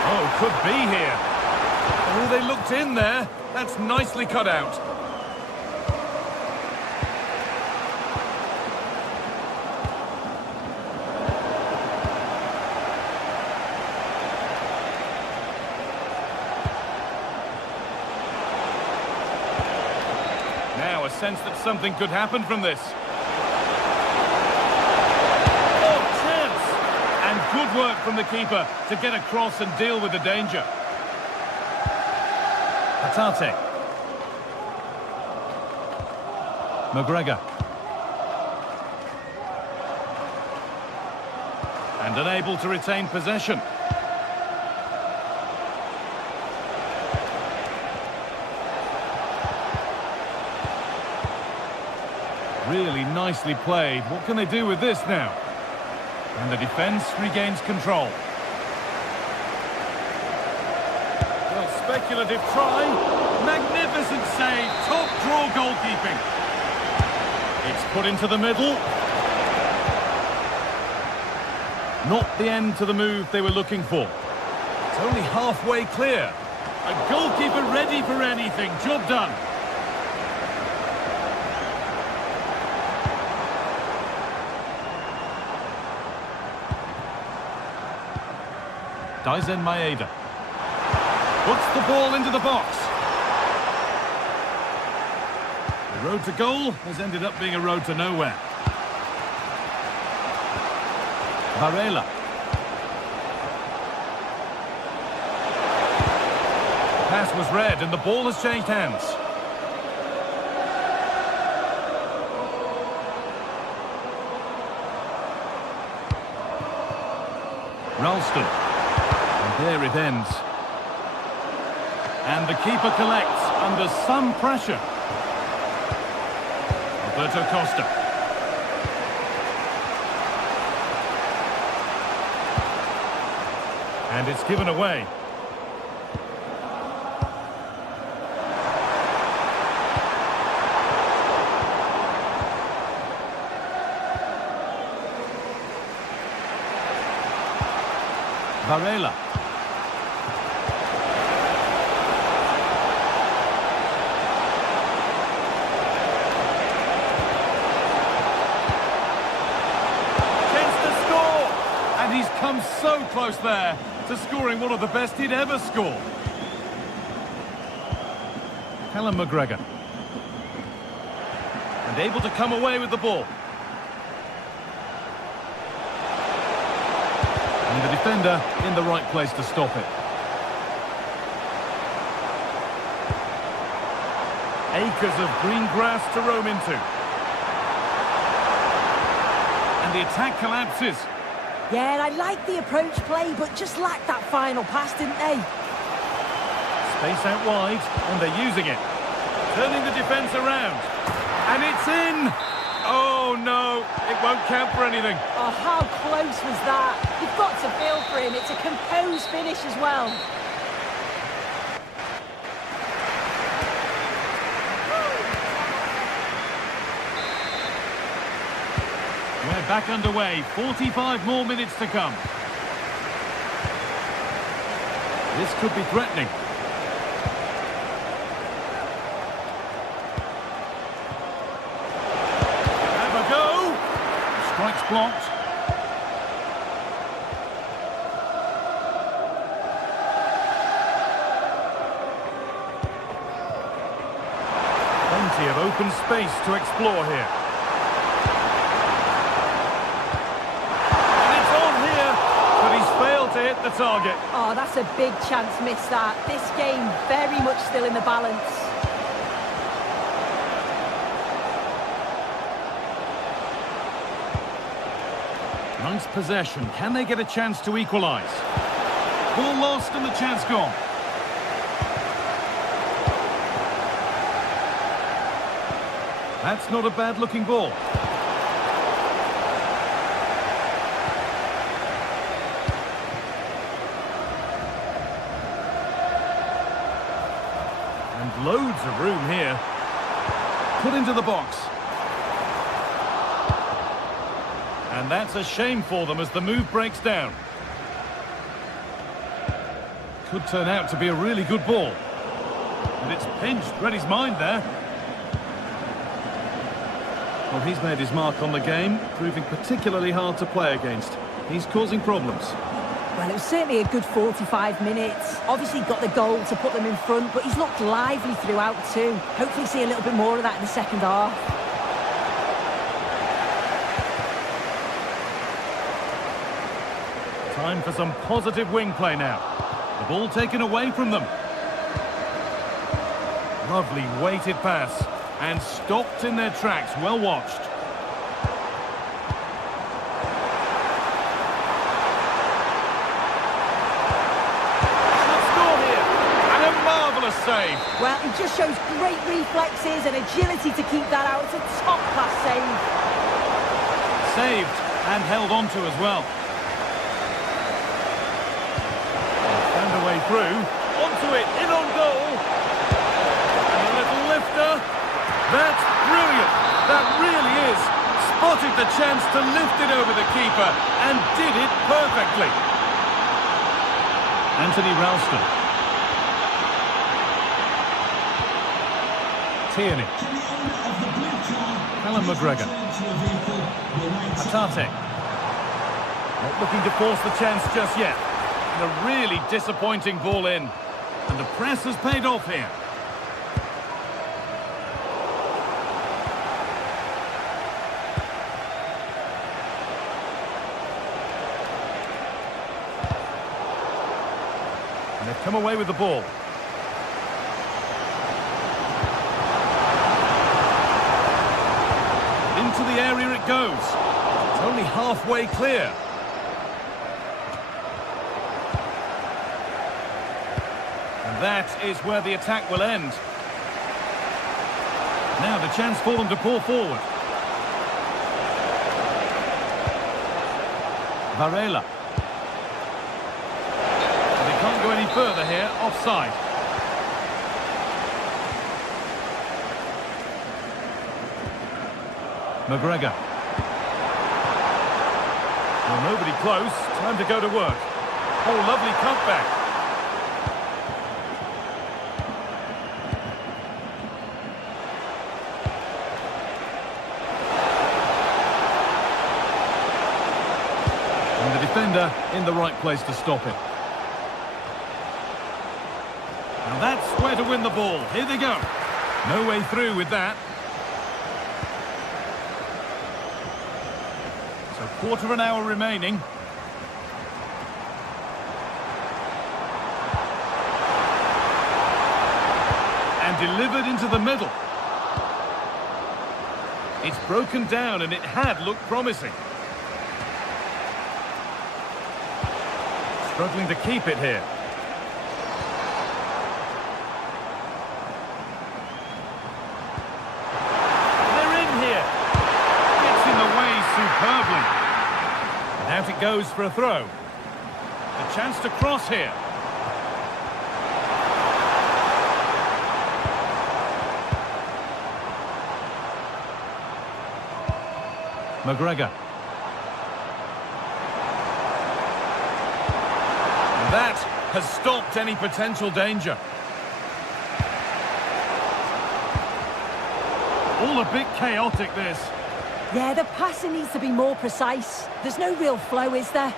Oh, could be here. Oh, they looked in there. That's nicely cut out. Now a sense that something could happen from this. Oh, chance! And good work from the keeper to get across and deal with the danger. Hatate. McGregor. And unable to retain possession. Really nicely played. What can they do with this now? And the defence regains control. Well, speculative try. Magnificent save. Top draw goalkeeping. It's put into the middle. Not the end to the move they were looking for. It's only halfway clear. A goalkeeper ready for anything. Job done. Daisen Maeda puts the ball into the box. The road to goal has ended up being a road to nowhere. Varela. The pass was read and the ball has changed hands. Ralston. There it ends. And the keeper collects under some pressure. Alberto Costa. And it's given away. Varela. Chance to score! And he's come so close there to scoring one of the best he'd ever score. Callum McGregor. And able to come away with the ball. And the defender in the right place to stop it. Acres of green grass to roam into. And the attack collapses. Yeah, I like the approach play, but just lacked that final pass, didn't they? Space out wide, and they're using it. Turning the defence around. And it's in! Oh, no, it won't count for anything. Oh, how close was that? You've got to feel for him. It's a composed finish as well. We're back underway. 45 more minutes to come. This could be threatening. Strike's blocked. Plenty of open space to explore here. And it's on here, but he's failed to hit the target. Oh, that's a big chance missed that. This game very much still in the balance. Nice possession. Can they get a chance to equalise? Ball lost and the chance gone. That's not a bad-looking ball. And loads of room here. Put into the box. And that's a shame for them as the move breaks down. Could turn out to be a really good ball. And it's pinched. Read his mind there. Well, he's made his mark on the game, proving particularly hard to play against. He's causing problems. Well, it was certainly a good 45 minutes. Obviously got the goal to put them in front, but he's looked lively throughout too. Hopefully see a little bit more of that in the second half. Time for some positive wing play now. The ball taken away from them. Lovely weighted pass. And stopped in their tracks. Well watched. Should score here. And a marvellous save. Well, it just shows great reflexes and agility to keep that out. It's a top-class save. Saved and held onto as well. Found a way through. Onto it. In on goal. And a little lifter. That's brilliant. That really is. Spotted the chance to lift it over the keeper and did it perfectly. Anthony Ralston. Tierney. Callum McGregor. Atate. Not looking to force the chance just yet. And a really disappointing ball in. And the press has paid off here. And they've come away with the ball. Into the area it goes. It's only halfway clear. And that is where the attack will end. Now the chance for them to pull forward. any further here, offside. McGregor. Well, nobody close. Time to go to work. Oh, lovely cutback. And the defender in the right place to stop it. Now that's where to win the ball. Here they go. No way through with that. So quarter of an hour remaining. And delivered into the middle. It's broken down and it had looked promising. Struggling to keep it here. They're in here. Gets in the way superbly. And out it goes for a throw. A chance to cross here. McGregor. That has stopped any potential danger. All a bit chaotic, this. Yeah, the passing needs to be more precise. There's no real flow, is there?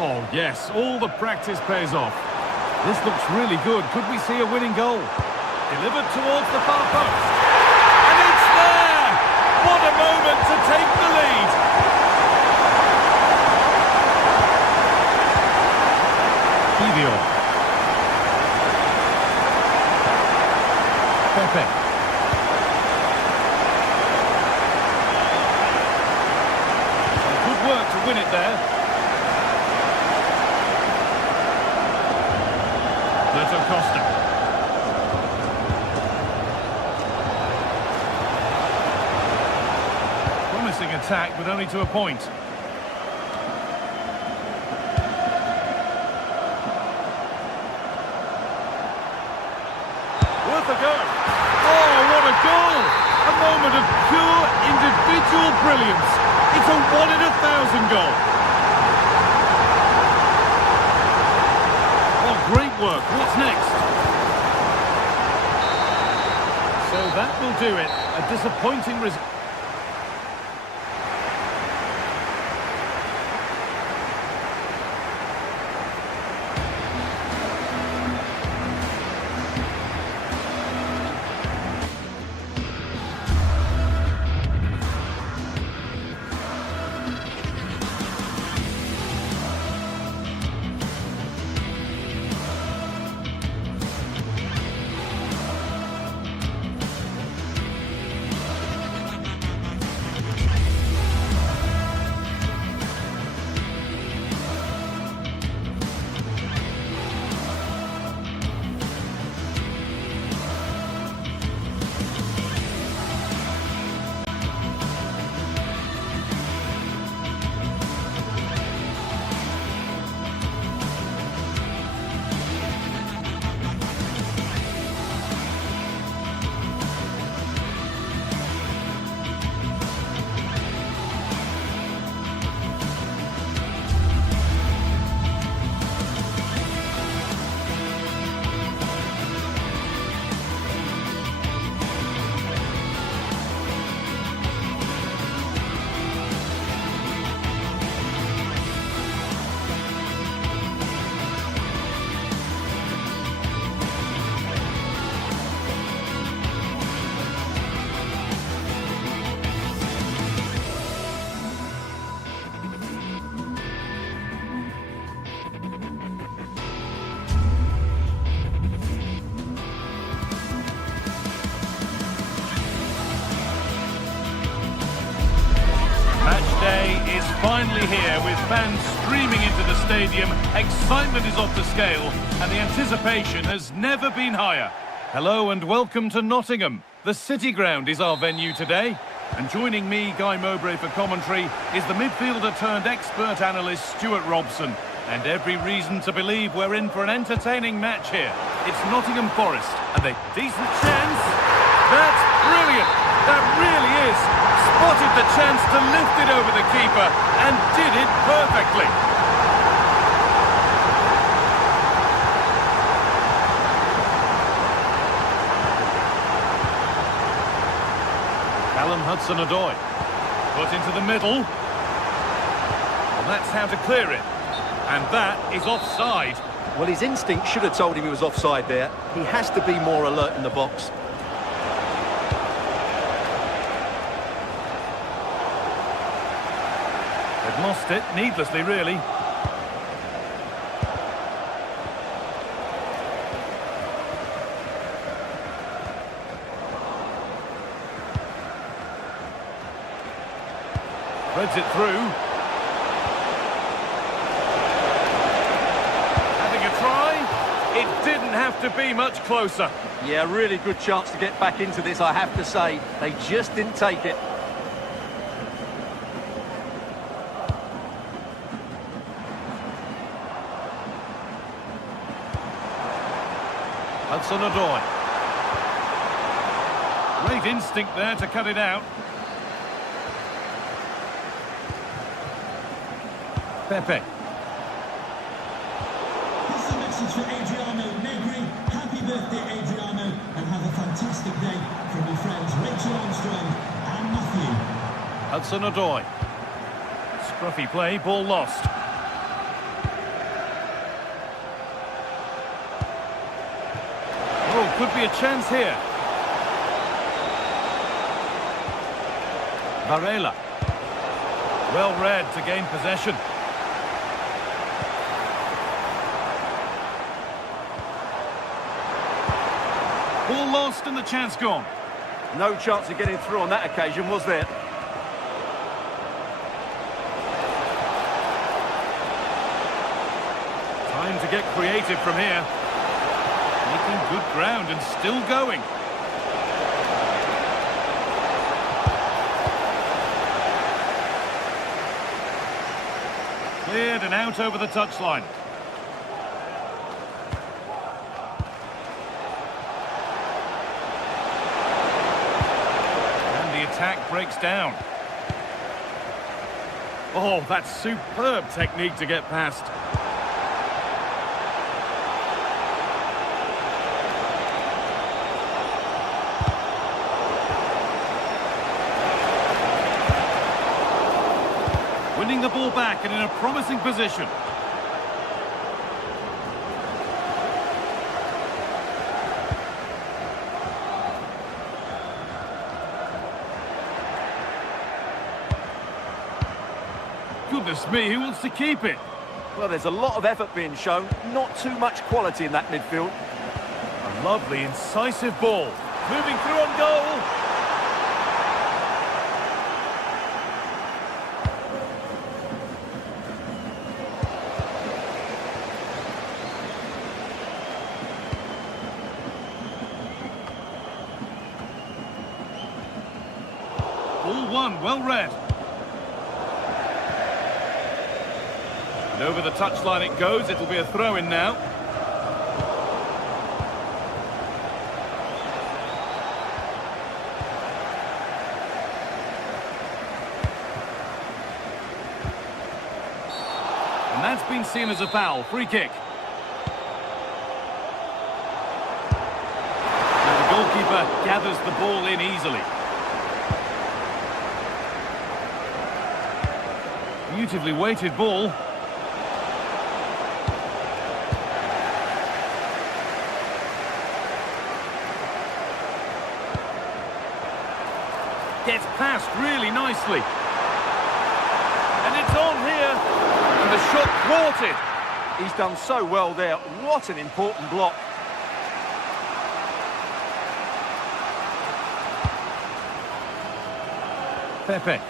Oh, yes, all the practice pays off. This looks really good. Could we see a winning goal? Delivered towards the far post. And it's there! What a moment to take the lead! Kivior. Pepe. Good work to win it there. Costa. Promising attack, but only to a point. Worth a go. Oh, what a goal! A moment of pure individual brilliance. It's a 1 in 1,000 goal. Great work. What's next? So that will do it. A disappointing result. Is finally here with fans streaming into the stadium. Excitement is off the scale and the anticipation has never been higher. Hello and welcome to Nottingham. The City Ground is our venue today. And joining me, Guy Mowbray, for commentary is the midfielder-turned-expert analyst Stuart Robson. And every reason to believe we're in for an entertaining match here. It's Nottingham Forest, and a decent chance. That's brilliant! That really is! Spotted the chance to lift it over the keeper, and did it perfectly. Callum Hudson-Odoi. Put into the middle. Well, that's how to clear it. And that is offside. Well, his instinct should have told him he was offside there. He has to be more alert in the box. They've lost it, needlessly, really. Threads it through. Having a try. It didn't have to be much closer. Yeah, really good chance to get back into this, I have to say. They just didn't take it. Hudson-Odoi. Great instinct there to cut it out. Pepe. This is a message for Adriano Negri. Happy birthday, Adriano, and have a fantastic day from your friends Rachel Armstrong and Matthew. Hudson-Odoi. Scruffy play, ball lost. Oh, could be a chance here. Varela. Well read to gain possession. Ball lost and the chance gone. No chance of getting through on that occasion, was there? Time to get creative from here. Making good ground and still going. Cleared and out over the touchline. Attack breaks down. Oh, that's superb technique to get past. Winning the ball back and in a promising position. Goodness me, who wants to keep it? Well, there's a lot of effort being shown, not too much quality in that midfield. A lovely, incisive ball. Moving through on goal. Ball one, well read. And over the touchline it goes. It'll be a throw-in now. And that's been seen as a foul. Free kick. And the goalkeeper gathers the ball in easily. Beautifully weighted ball. Gets past really nicely. And it's on here. And the shot thwarted. He's done so well there. What an important block. Pepe.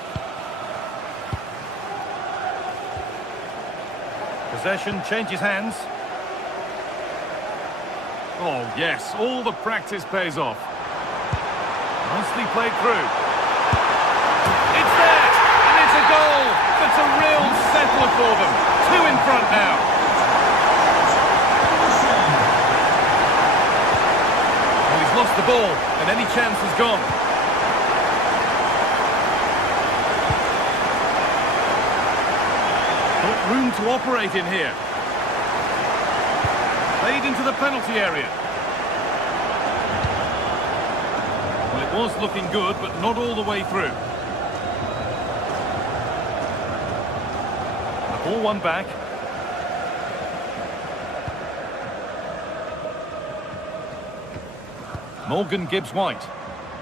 Possession changes hands. Oh, yes, all the practice pays off. Nicely played through. It's there, and it's a goal. That's a real settler for them. 2 in front now. Well, he's lost the ball, and any chance is gone. Got room to operate in here. Played into the penalty area. Well, it was looking good, but not all the way through. The ball won back. Morgan Gibbs-White.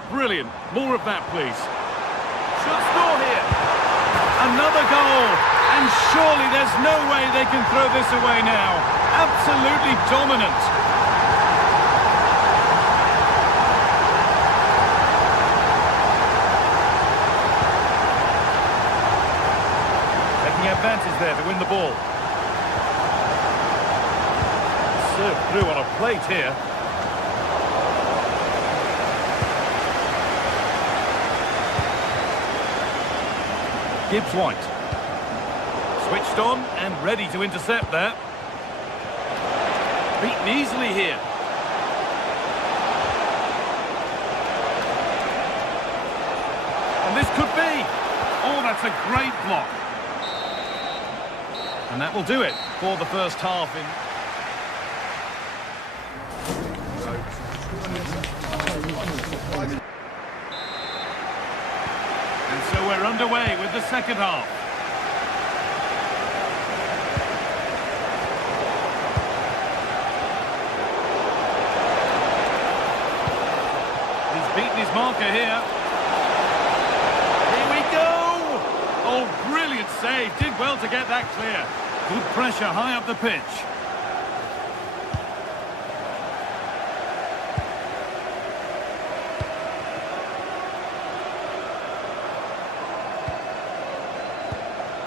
Brilliant. More of that, please. Should score here. Another goal. And surely there's no way they can throw this away now. Absolutely dominant. Taking advantage there to win the ball. Served through on a plate here. Gibbs-White. Switched on and ready to intercept there. Beaten easily here. And this could be. Oh, that's a great block. And that will do it for the first half in... And so we're underway with the second half. He's beaten his marker here. Here we go! Oh, brilliant save. Did well to get that clear. Good pressure high up the pitch.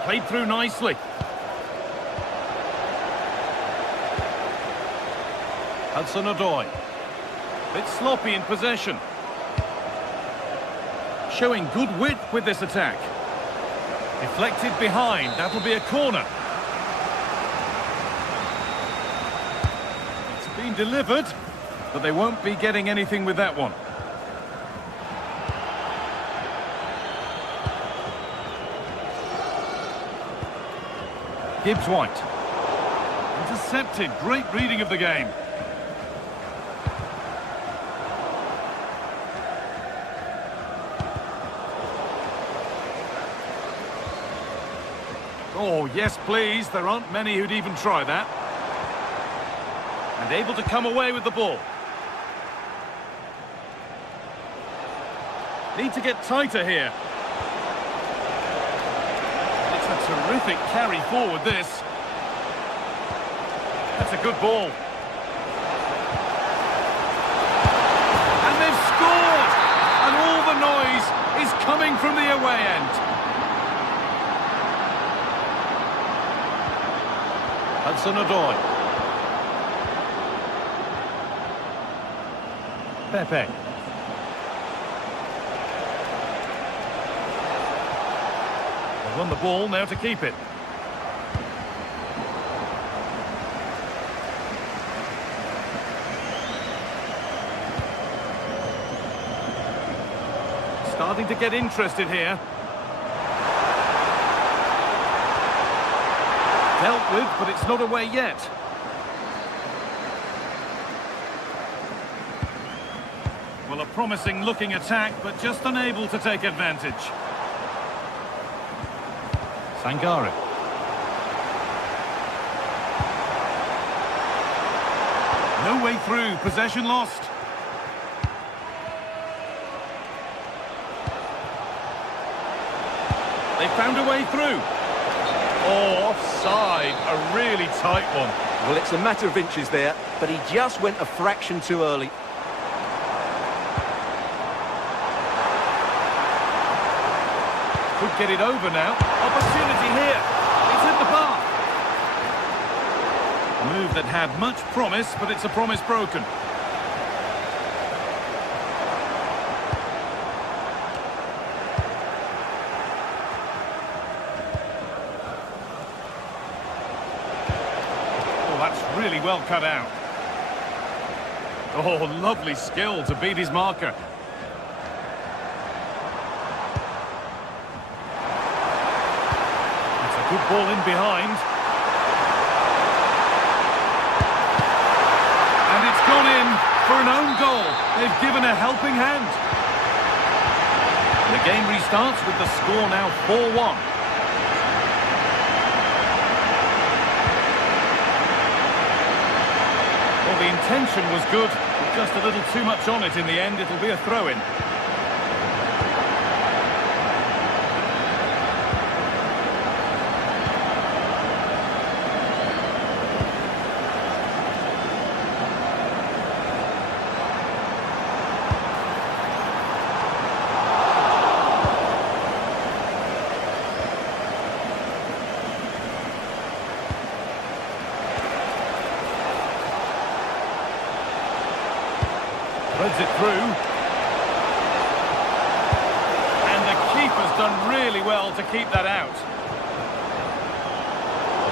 Played through nicely. Hudson-Odoi. Bit sloppy in possession. Showing good width with this attack. Deflected behind. That'll be a corner. It's been delivered, but they won't be getting anything with that one. Gibbs-White. Intercepted. Great reading of the game. Oh, yes, please. There aren't many who'd even try that. And able to come away with the ball. Need to get tighter here. It's a terrific carry forward, this. That's a good ball. And they've scored! And all the noise is coming from the away end. Hudson-Odoi. Pepe. They won the ball, now to keep it. Starting to get interested here. Dealt with, but it's not away yet. Well, a promising looking attack, but just unable to take advantage. Sangare. No way through, possession lost. They found a way through. Oh, offside, a really tight one. Well, it's a matter of inches there, but he just went a fraction too early. Could get it over now. Opportunity here. It's hit the bar. A move that had much promise, but it's a promise broken. really well cut out. Oh, lovely skill to beat his marker. That's a good ball in behind. And it's gone in for an own goal. They've given a helping hand. The game restarts with the score now 4-1. Well, the intention was good, but just a little too much on it in the end. It'll be a throw-in. Threads it through. And the keeper's done really well to keep that out.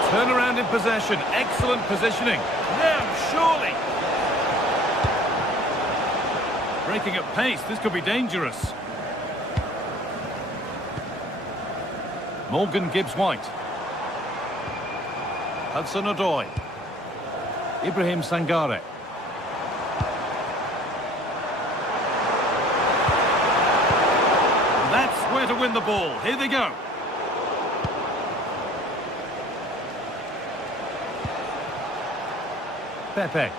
Turnaround in possession. Excellent positioning. Now, surely. Breaking at pace. This could be dangerous. Morgan Gibbs-White. Hudson-Odoi. Ibrahim Sangare. That's where to win the ball. Here they go. Pepe.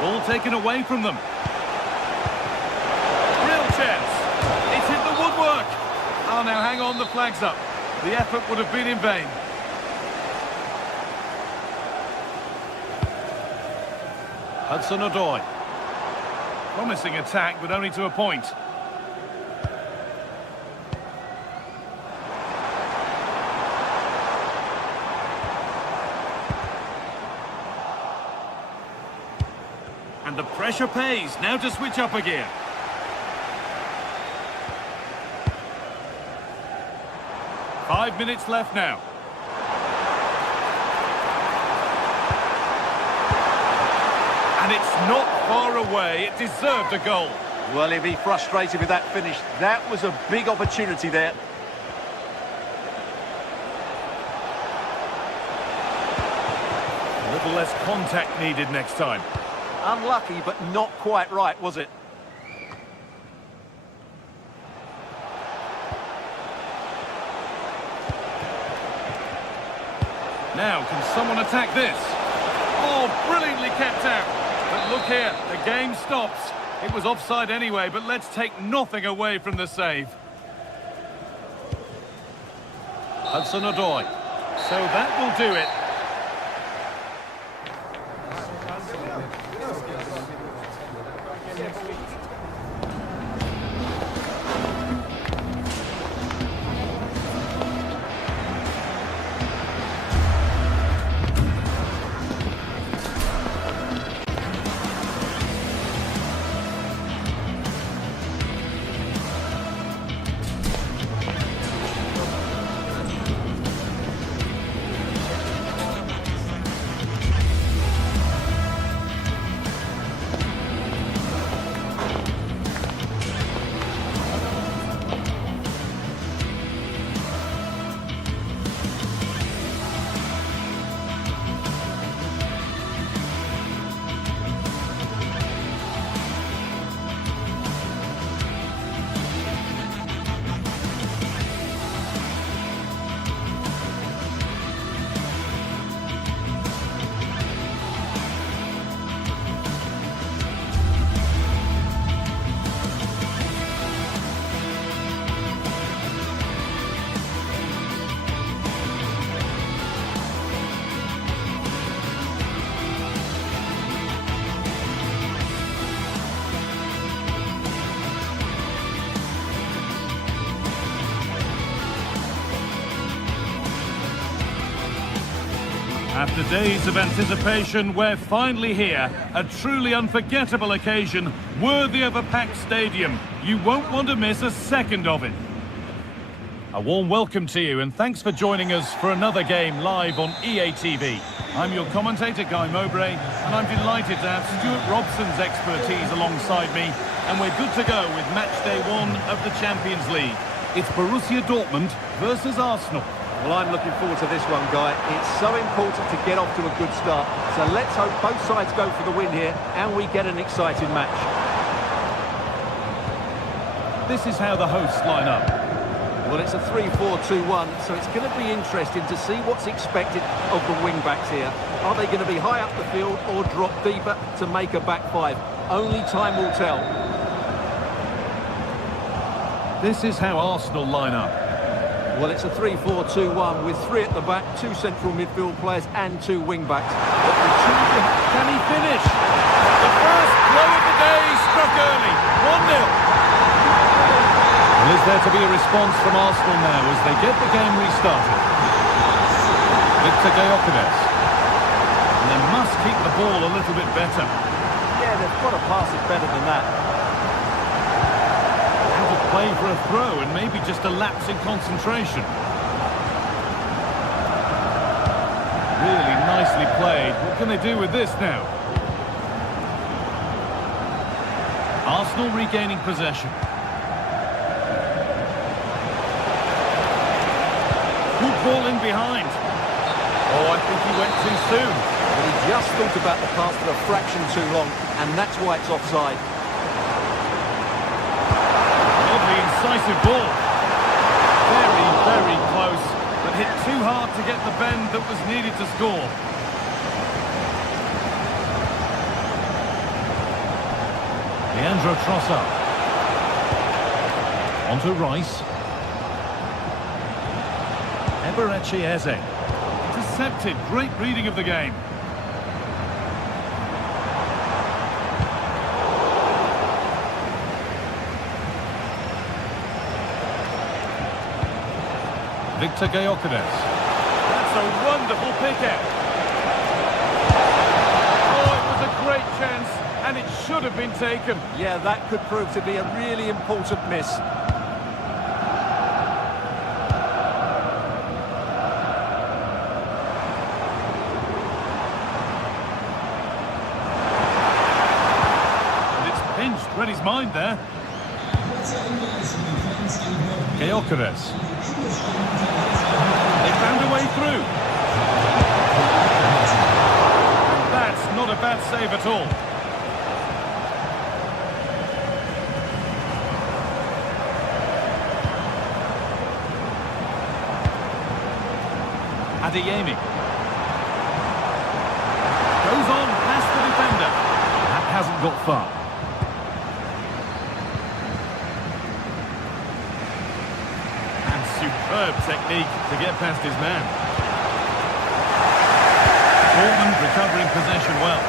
Ball taken away from them. Real chance. It's hit the woodwork. Oh, now hang on, the flag's up. The effort would have been in vain. Hudson-Odoi. Promising attack, but only to a point. And the pressure pays. Now to switch up a gear. Five minutes left now. And it's not far away. It deserved a goal. Well, he'll be frustrated with that finish. That was a big opportunity there. A little less contact needed next time. Unlucky, but not quite right, was it? Now, can someone attack this? Oh, brilliantly kept out. But look here, the game stops. It was offside anyway, but let's take nothing away from the save. Hudson-Odoi. So that will do it. After days of anticipation, we're finally here. A truly unforgettable occasion, worthy of a packed stadium. You won't want to miss a second of it. A warm welcome to you and thanks for joining us for another game live on EA TV. I'm your commentator, Guy Mowbray, and I'm delighted to have Stuart Robson's expertise alongside me, and we're good to go with match day 1 of the Champions League. It's Borussia Dortmund versus Arsenal. Well, I'm looking forward to this one, Guy. It's so important to get off to a good start, so let's hope both sides go for the win here and we get an exciting match. This is how the hosts line up. Well, it's a 3-4-2-1, so it's going to be interesting to see what's expected of the wing-backs here. Are they going to be high up the field or drop deeper to make a back five? Only time will tell. This is how Arsenal line up. Well, it's a 3-4-2-1 with 3 at the back, 2 central midfield players and 2 wing-backs. But the children, Can he finish? The first blow of the day struck early. 1-0. Well, is there to be a response from Arsenal now as they get the game restarted? Victor Gyökeres. And they must keep the ball a little bit better. yeah, they've got to pass it better than that. Out of play for a throw and maybe just a lapse in concentration. Really nicely played. What can they do with this now? Arsenal regaining possession. Good ball in behind. Oh, I think he went too soon. But he just thought about the pass for a fraction too long, and that's why it's offside. Lovely, incisive ball. Very, very close, but hit too hard to get the bend that was needed to score. Leandro Trossard. On to Rice. Eberechi Eze. Intercepted. Great reading of the game. Victor Gyökeres. That's a wonderful pick-out. Oh, it was a great chance, and it should have been taken. Yeah, that could prove to be a really important miss. Read his mind there. Gyökeres. They found a way through. And that's not a bad save at all. Adeyemi. Goes on past the defender. That hasn't got far. Superb technique to get past his man. Dortmund recovering possession well.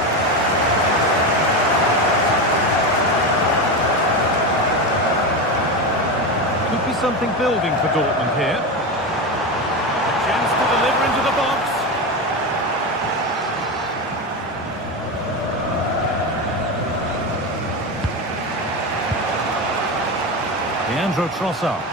Could be something building for Dortmund here. A chance to deliver into the box. Leandro Trossard.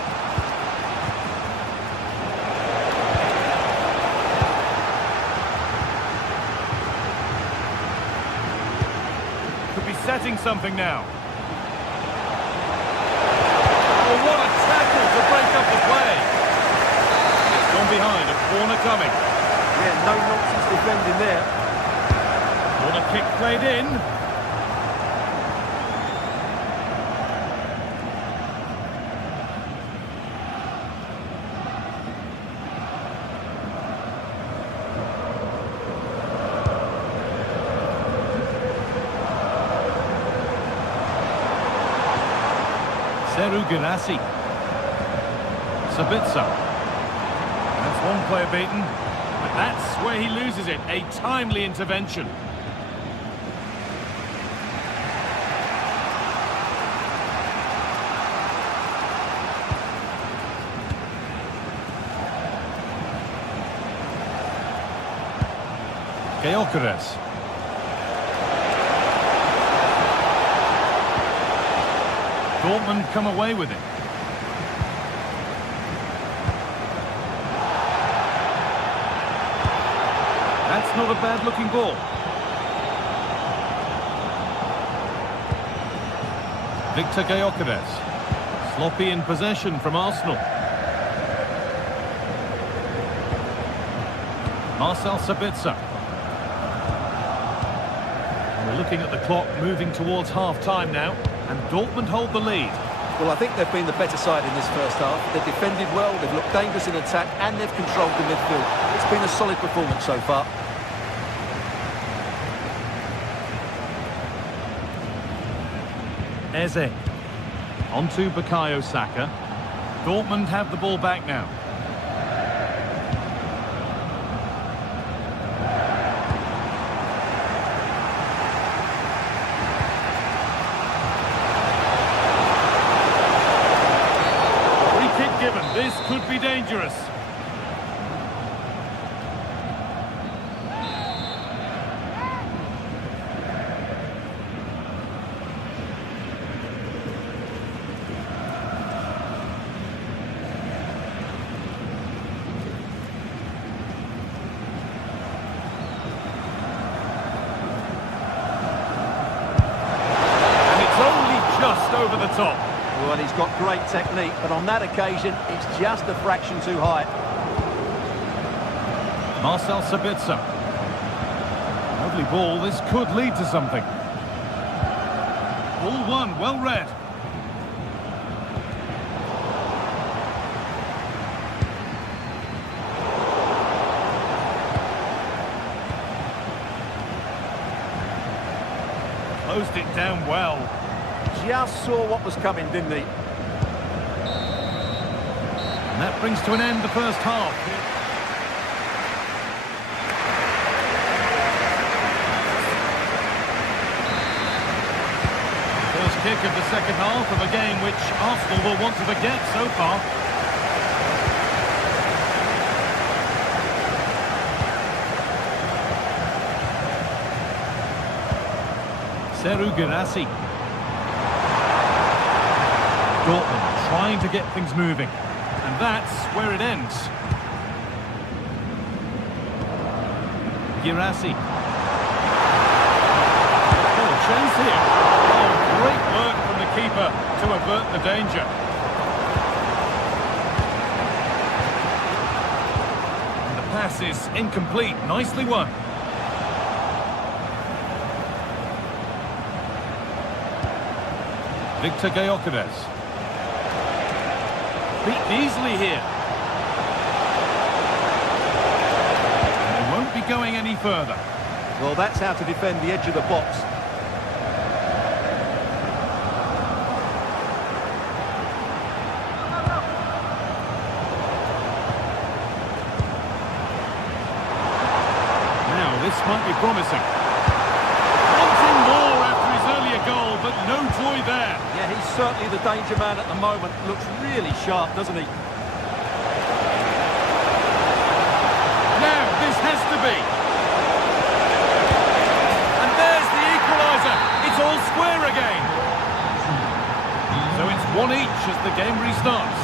Setting something now. Oh, what a tackle to break up the play. It's gone behind, a corner coming. Yeah, no nonsense defending there. Corner kick played in. Girassi. Sabitzer. That's one player beaten. But that's where he loses it. A timely intervention. Gyökeres. Dortmund come away with it. That's not a bad-looking ball. Victor Gyökeres. Sloppy in possession from Arsenal. Marcel Sabitzer. We're looking at the clock moving towards half-time now, and Dortmund hold the lead. Well, I think they've been the better side in this first half. They've defended well, they've looked dangerous in attack, and they've controlled the midfield. It's been a solid performance so far. Eze. On to Bukayo Saka. Dortmund have the ball back now. Free kick given. This could be dangerous. Over the top. Well, he's got great technique, but on that occasion, it's just a fraction too high. Marcel Sabitzer. Lovely ball. This could lead to something. Ball one, well read. Closed it down well. Just saw what was coming, didn't he? And that brings to an end the first half. First kick of the second half of a game which Arsenal will want to forget so far. Serhou Guirassy. Dortmund trying to get things moving, and that's where it ends. Guirassy. Oh, chance here. Oh, great work from the keeper to avert the danger. And the pass is incomplete. Nicely won. Victor Gyökeres. Beaten easily here. They won't be going any further. Well, that's how to defend the edge of the box. Now, this might be promising. Wanting more after his earlier goal, but no joy there. Yeah, he's certainly the danger man at the moment. Looks really sharp, doesn't he? Now, this has to be. And there's the equaliser. It's all square again. So it's 1 each as the game restarts.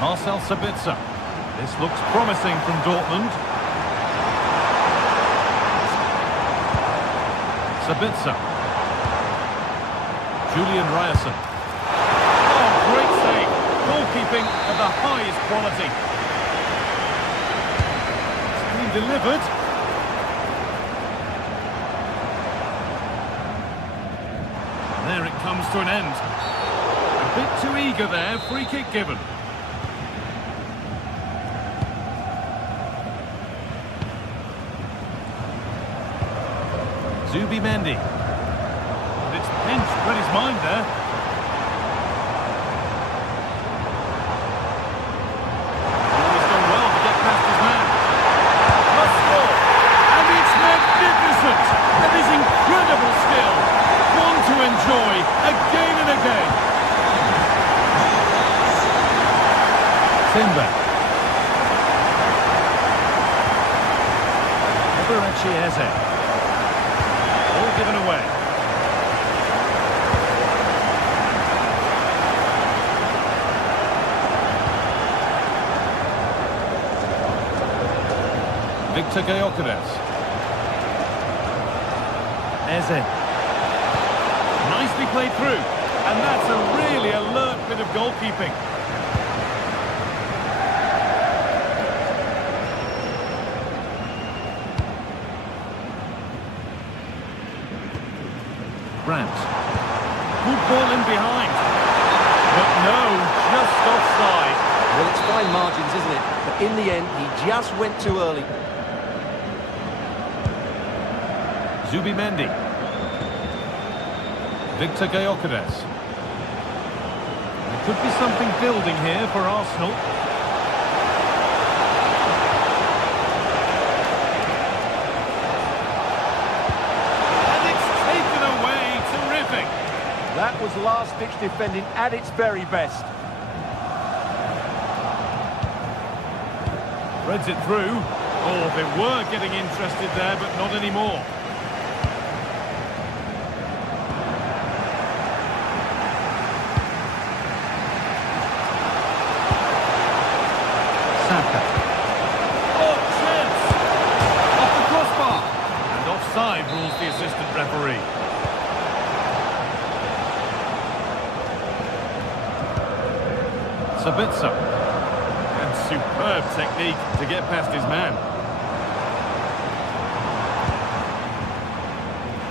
Marcel Sabitzer. This looks promising from Dortmund. Sabitzer. Julian Ryerson. Oh, great save. Goalkeeping of the highest quality. It's been delivered. And there it comes to an end. A bit too eager there. Free kick given. Zubimendi. But it's pinched, read his mind there. He's done well to get past his man. Must score. And it's magnificent. That is incredible skill. One to enjoy again and again. Timber. Eberechi Eze. Given away. Victor Gyökeres. Eze. Nicely played through. And that's a really alert bit of goalkeeping. Brandt. Good ball in behind. But no, just offside. Well, it's fine margins, isn't it? But in the end, he just went too early. Zubimendi. Victor Gyökeres. There could be something building here for Arsenal. And it's taken away. Terrific. That was last-ditch defending at its very best. Threads it through. Oh, they were getting interested there, but not anymore. Saka. Oh, chance! Off the crossbar. And offside rules the assistant referee. Sabitzer. And superb technique to get past his man.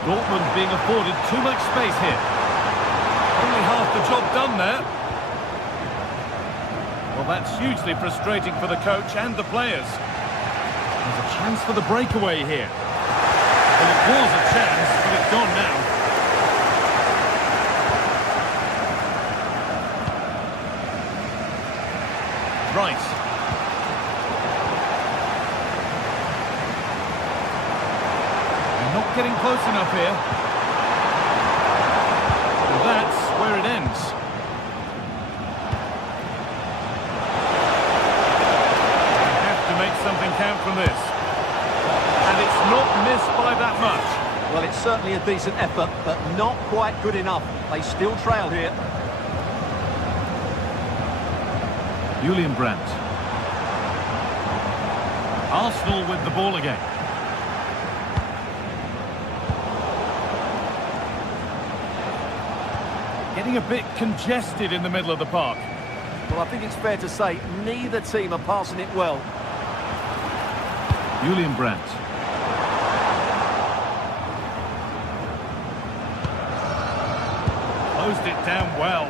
Dortmund being afforded too much space here. Only half the job done there. Well, that's hugely frustrating for the coach and the players. There's a chance for the breakaway here. Well, it was a chance, but it's gone now. Rice. They're not getting close enough here. And that's where it ends. Make something count from this. And it's not missed by that much. Well, it's certainly a decent effort, but not quite good enough. They still trail here. Julian Brandt. Arsenal with the ball again. Getting a bit congested in the middle of the park. Well, I think it's fair to say neither team are passing it well. Julian Brandt. Closed it down well.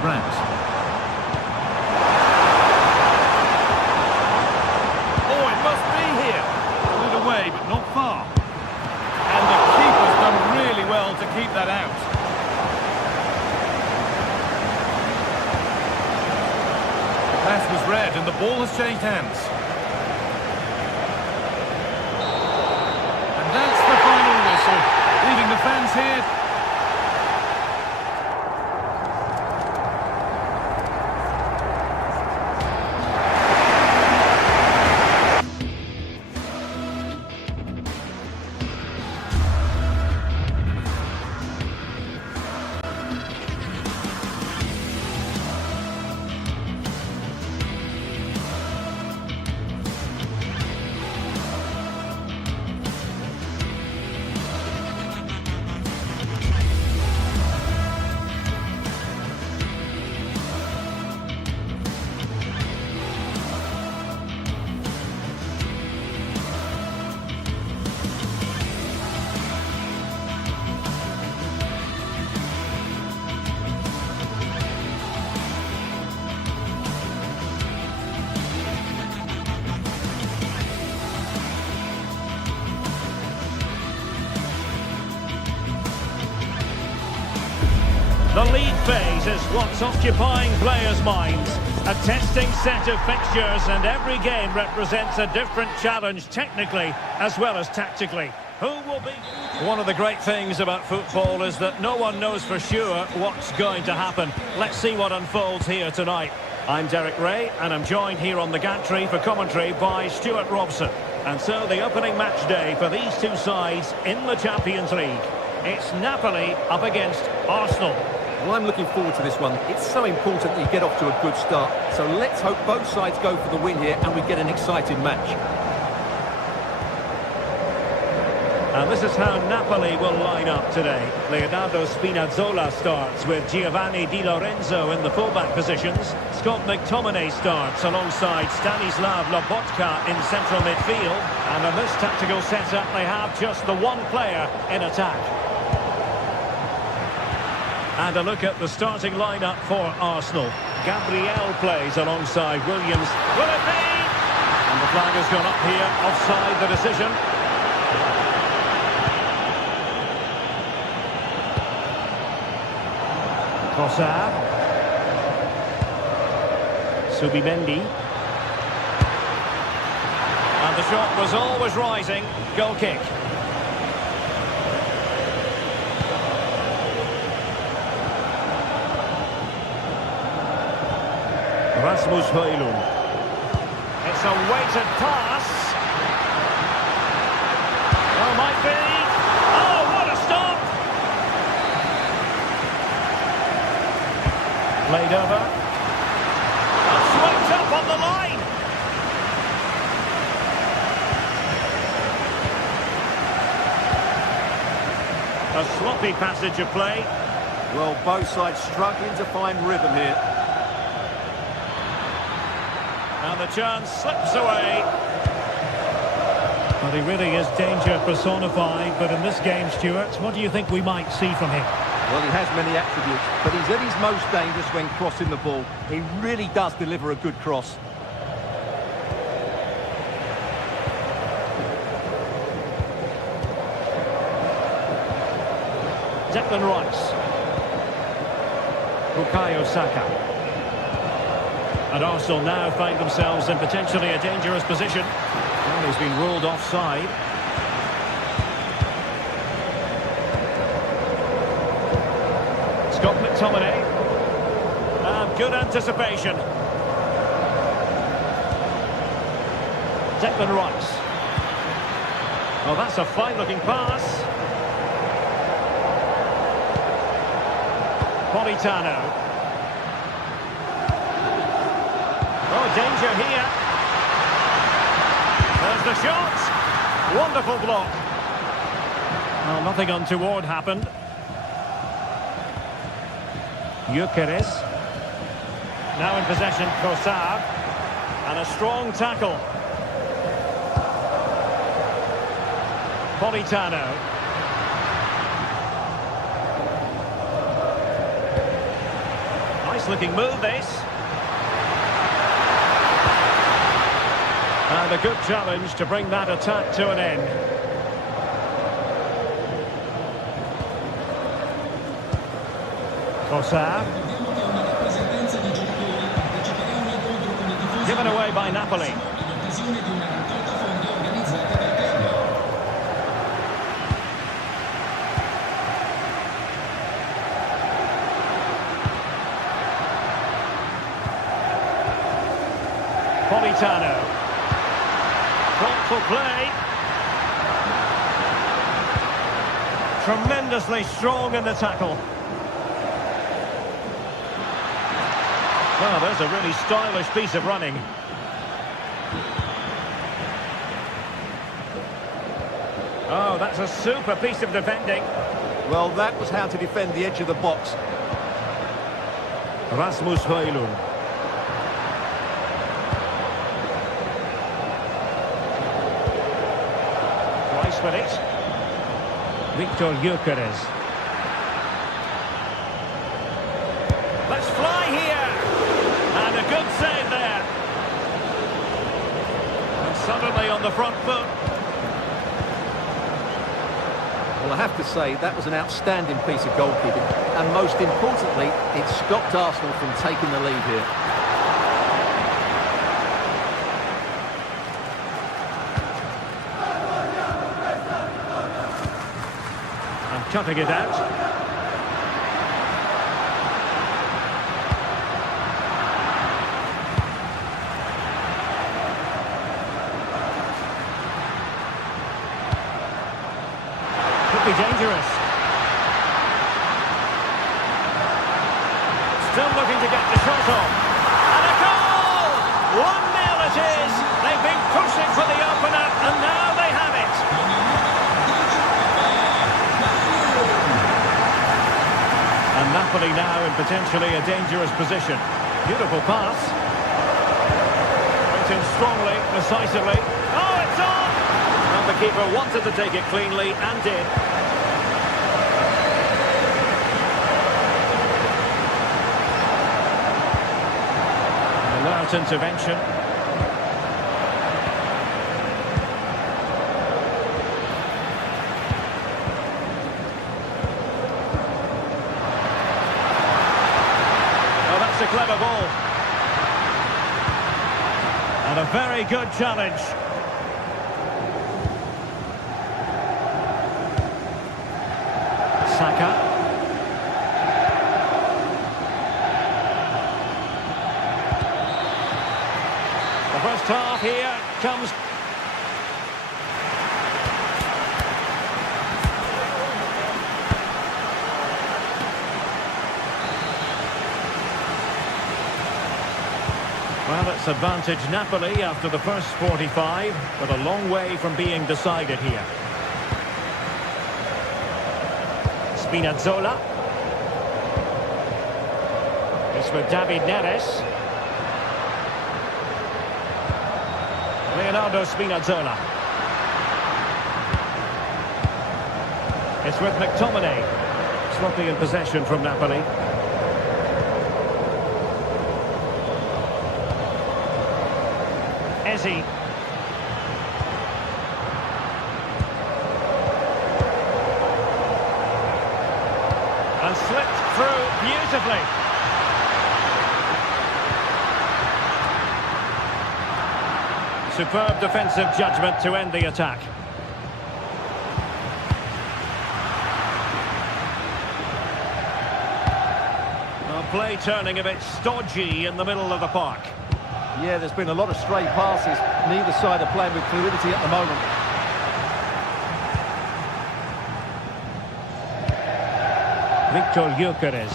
Brandt. Oh, it must be here. Pulled it away, but not far. And the keeper's done really well to keep that out. The pass was read and the ball has changed hands. And that's the final whistle, leaving the fans here. The league phase is what's occupying players' minds. A testing set of fixtures, and every game represents a different challenge technically as well as tactically. Who will be... One of the great things about football is that no one knows for sure what's going to happen. Let's see what unfolds here tonight. I'm Derek Ray, and I'm joined here on the gantry for commentary by Stuart Robson. And so the opening match day for these two sides in the Champions League. It's Napoli up against Arsenal. Well, I'm looking forward to this one. It's so important that you get off to a good start. So let's hope both sides go for the win here and we get an exciting match. And this is how Napoli will line up today. Leonardo Spinazzola starts with Giovanni Di Lorenzo in the fullback positions. Scott McTominay starts alongside Stanislav Lobotka in central midfield. And in this tactical setup, they have just the one player in attack. And a look at the starting lineup for Arsenal. Gabriel plays alongside Williams. Will it be? And the flag has gone up here, offside the decision. Trossard. Subimendi. And the shot was always rising. Goal kick. Rasmus Højlund. It's a weighted pass. Well, might be. Oh, what a stop! Played over. And swept up on the line. A sloppy passage of play. Well, both sides struggling to find rhythm here. And the chance slips away. Well, he really is danger personified, but in this game, Stuart, what do you think we might see from him? Well, he has many attributes, but he's at his most dangerous when crossing the ball. He really does deliver a good cross. Declan Rice. Bukayo Saka. And Arsenal now find themselves in potentially a dangerous position. Well, he's been ruled offside. Scott McTominay. And good anticipation. Declan Rice. Oh, that's a fine-looking pass. Politano. Oh, danger here. There's the shot. Wonderful block. Well, nothing untoward happened. Gyökeres. Now in possession, Trossard. And a strong tackle. Politano. Nice looking move, this. And a good challenge to bring that attack to an end. Trossard. Given away by Napoli. Politano. Thoughtful play. Tremendously strong in the tackle. Well, there's a really stylish piece of running. Oh, that's a super piece of defending. Well, that was how to defend the edge of the box. Rasmus Højlund. Rice with it. Victor Gyökeres. Let's fly here. And a good save there. And suddenly on the front foot. Well, I have to say, that was an outstanding piece of goalkeeping. And most importantly, it stopped Arsenal from taking the lead here. And cutting it out. could be dangerous. Still looking to get the shot on. And a goal! 1-0 it is. They've been pushing for the opener, and now they have it. And Napoli now in potentially a dangerous position. Beautiful pass. Went in strongly, decisively. Oh, it's on! And the keeper wanted to take it cleanly and did. Alert intervention. Oh, that's a clever ball. And a very good challenge. Saka. The first half here comes. Well, it's advantage Napoli after the first 45, but a long way from being decided here. Spinazzola. It's with David Neres. Leonardo Spinazzola. It's with McTominay. Sloppy in possession from Napoli. Ezzi. And slipped through beautifully. Superb defensive judgment to end the attack. Well, play turning a bit stodgy in the middle of the park. Yeah, there's been a lot of stray passes. Neither side are playing with fluidity at the moment. Victor Gyökeres.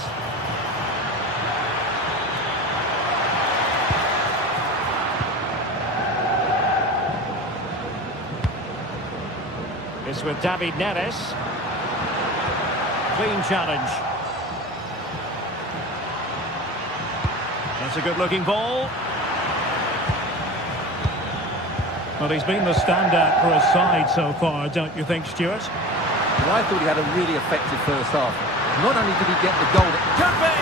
It's with David Neres. Clean challenge. That's a good-looking ball. Well, he's been the standout for his side so far, don't you think, Stuart? Well, I thought he had a really effective first half. Not only did he get the goal... Could be!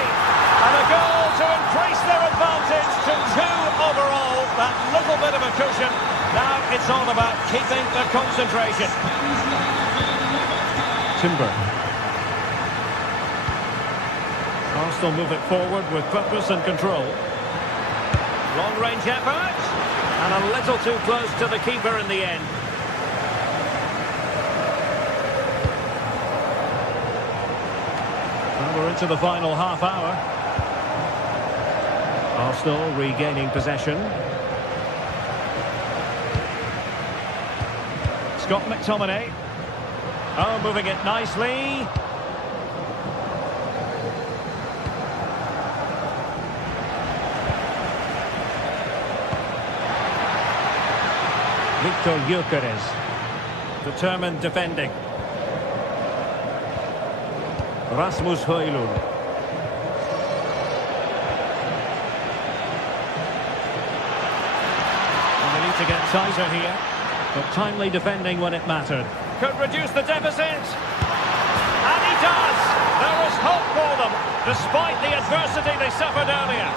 And a goal to increase their advantage to 2 overall. That little bit of a cushion. Now it's all about keeping the concentration. Timber. Arsenal move it forward with purpose and control. Long-range effort. And a little too close to the keeper in the end. Well, we're into the final half hour. Arsenal regaining possession. Scott McTominay. Oh, moving it nicely. Victor Gyökeres. Determined defending. Rasmus Højlund. And they need to get tighter here, but timely defending when it mattered. Could reduce the deficit. And he does! There is hope for them, despite the adversity they suffered earlier.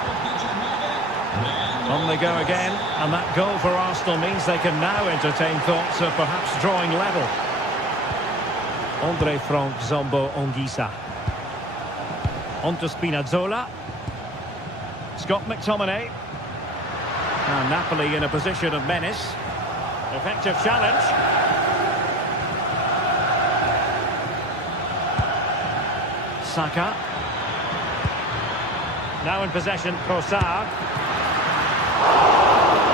On they go again, and that goal for Arsenal means they can now entertain thoughts of perhaps drawing level. Andre Frank Zombo Ongisa. On to Spinazzola. Scott McTominay. Now Napoli in a position of menace. Effective challenge. Saka. Now in possession, Trossard.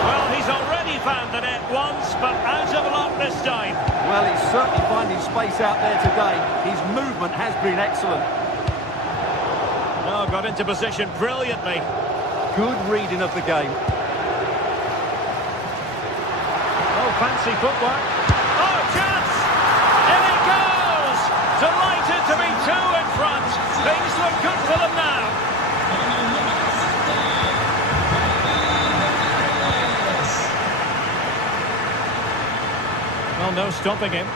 Well, he's already found the net once, but out of luck this time. Well, he's certainly finding space out there today. His movement has been excellent. Oh, got into position brilliantly. Good reading of the game. Oh, fancy footwork. Oh, chance! In it goes! Delighted to be two in front. Things look good for them now. Well, no stopping him.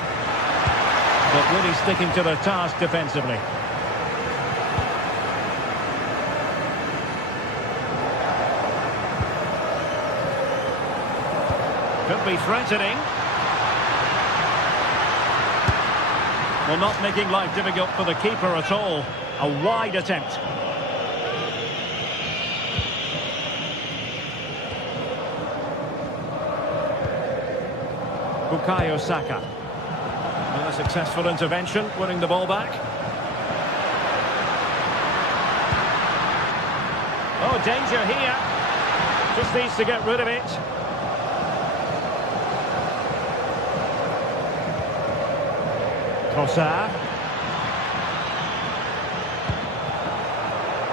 But really sticking to the task defensively. Could be threatening. Well, not making life difficult for the keeper at all. A wide attempt. Bukayo Saka. Well, a successful intervention, winning the ball back. Oh, danger here. Just needs to get rid of it. Trossard.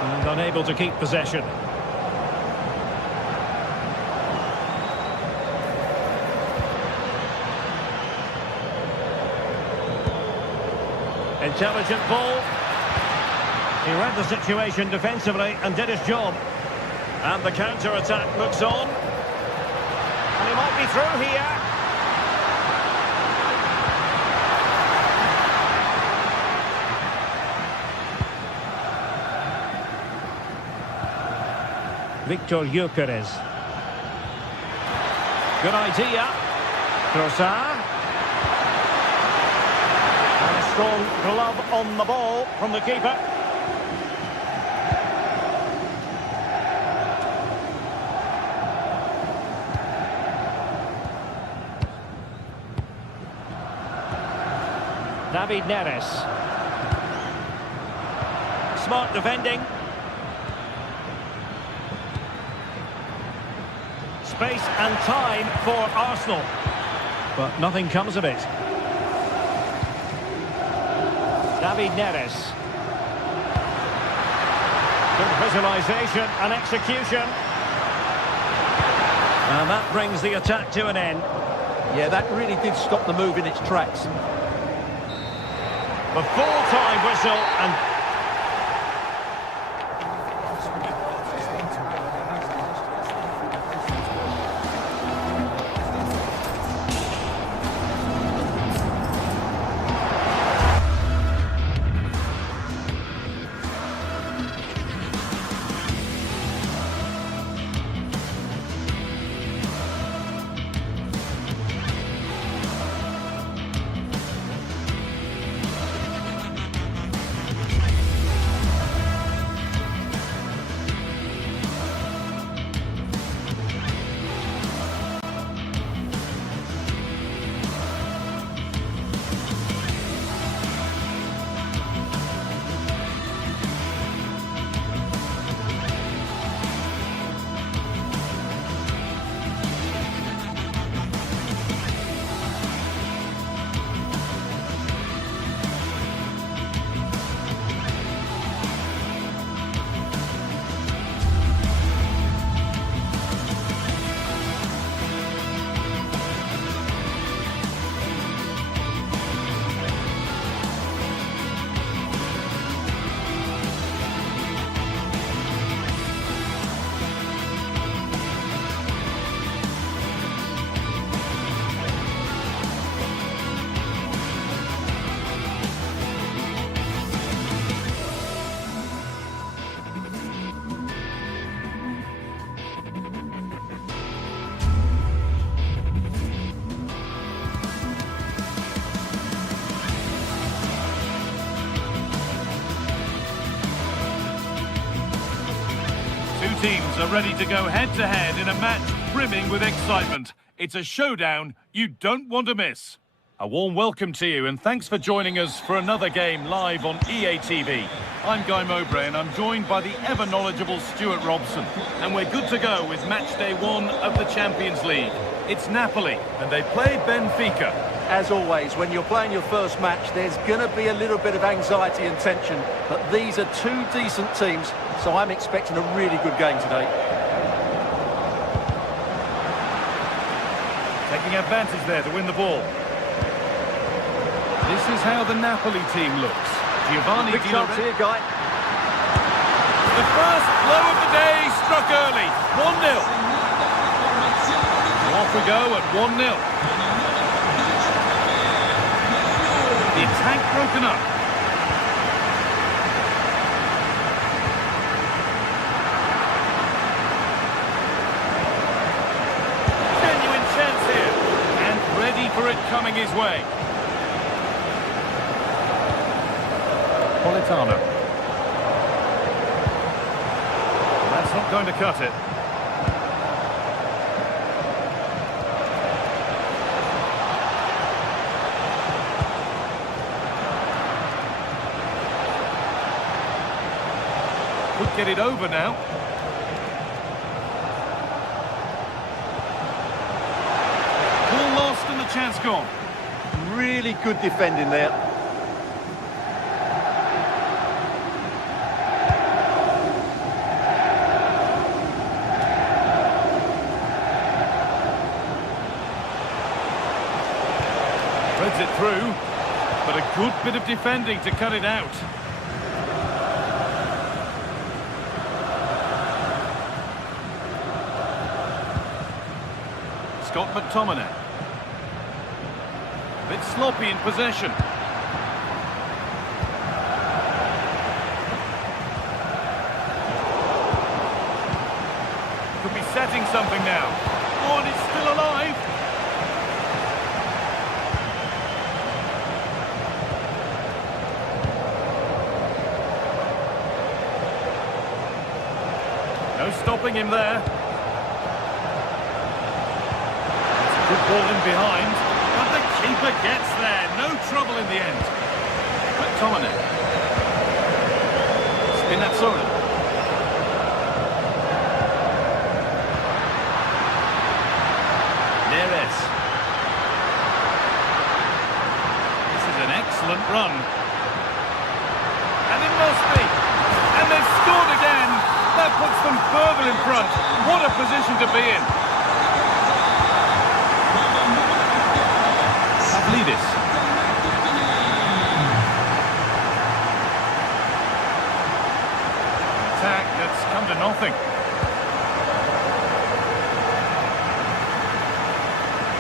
And unable to keep possession. Intelligent ball. He read the situation defensively and did his job. And the counter-attack looks on. And he might be through here. Victor Gyökeres. Good idea. Trossard. And a strong glove on the ball from the keeper. David Neres. Smart defending. Space and time for Arsenal. But nothing comes of it. David Neres. Good visualisation and execution. And that brings the attack to an end. Yeah, that really did stop the move in its tracks. The full-time whistle and... Two teams are ready to go head-to-head in a match brimming with excitement. It's a showdown you don't want to miss. A warm welcome to you and thanks for joining us for another game live on EA TV. I'm Guy Mowbray and I'm joined by the ever-knowledgeable Stuart Robson. And we're good to go with match day 1 of the Champions League. It's Napoli and they play Benfica. as always, when you're playing your first match, there's going to be a little bit of anxiety and tension. But these are two decent teams, so I'm expecting a really good game today. Taking advantage there to win the ball. This is how the Napoli team looks. Giovanni Big chance here, Guy. The first blow of the day struck early. 1-0. Off we go at 1-0. The attack broken up. Genuine chance here. And ready for it coming his way. Politano. That's not going to cut it. Could get it over now. Ball lost and the chance gone. Really good defending there. Threads it through, but a good bit of defending to cut it out. Scott McTominay. A bit sloppy in possession. Could be setting something now. Oh, and it's still alive. No stopping him there. Good ball in behind, but the keeper gets there. No trouble in the end. McTominay. Spinazzola. Neres. This is an excellent run. And it must be. And they've scored again. That puts them further in front. What a position to be in. Pavlidis. Attack that's come to nothing.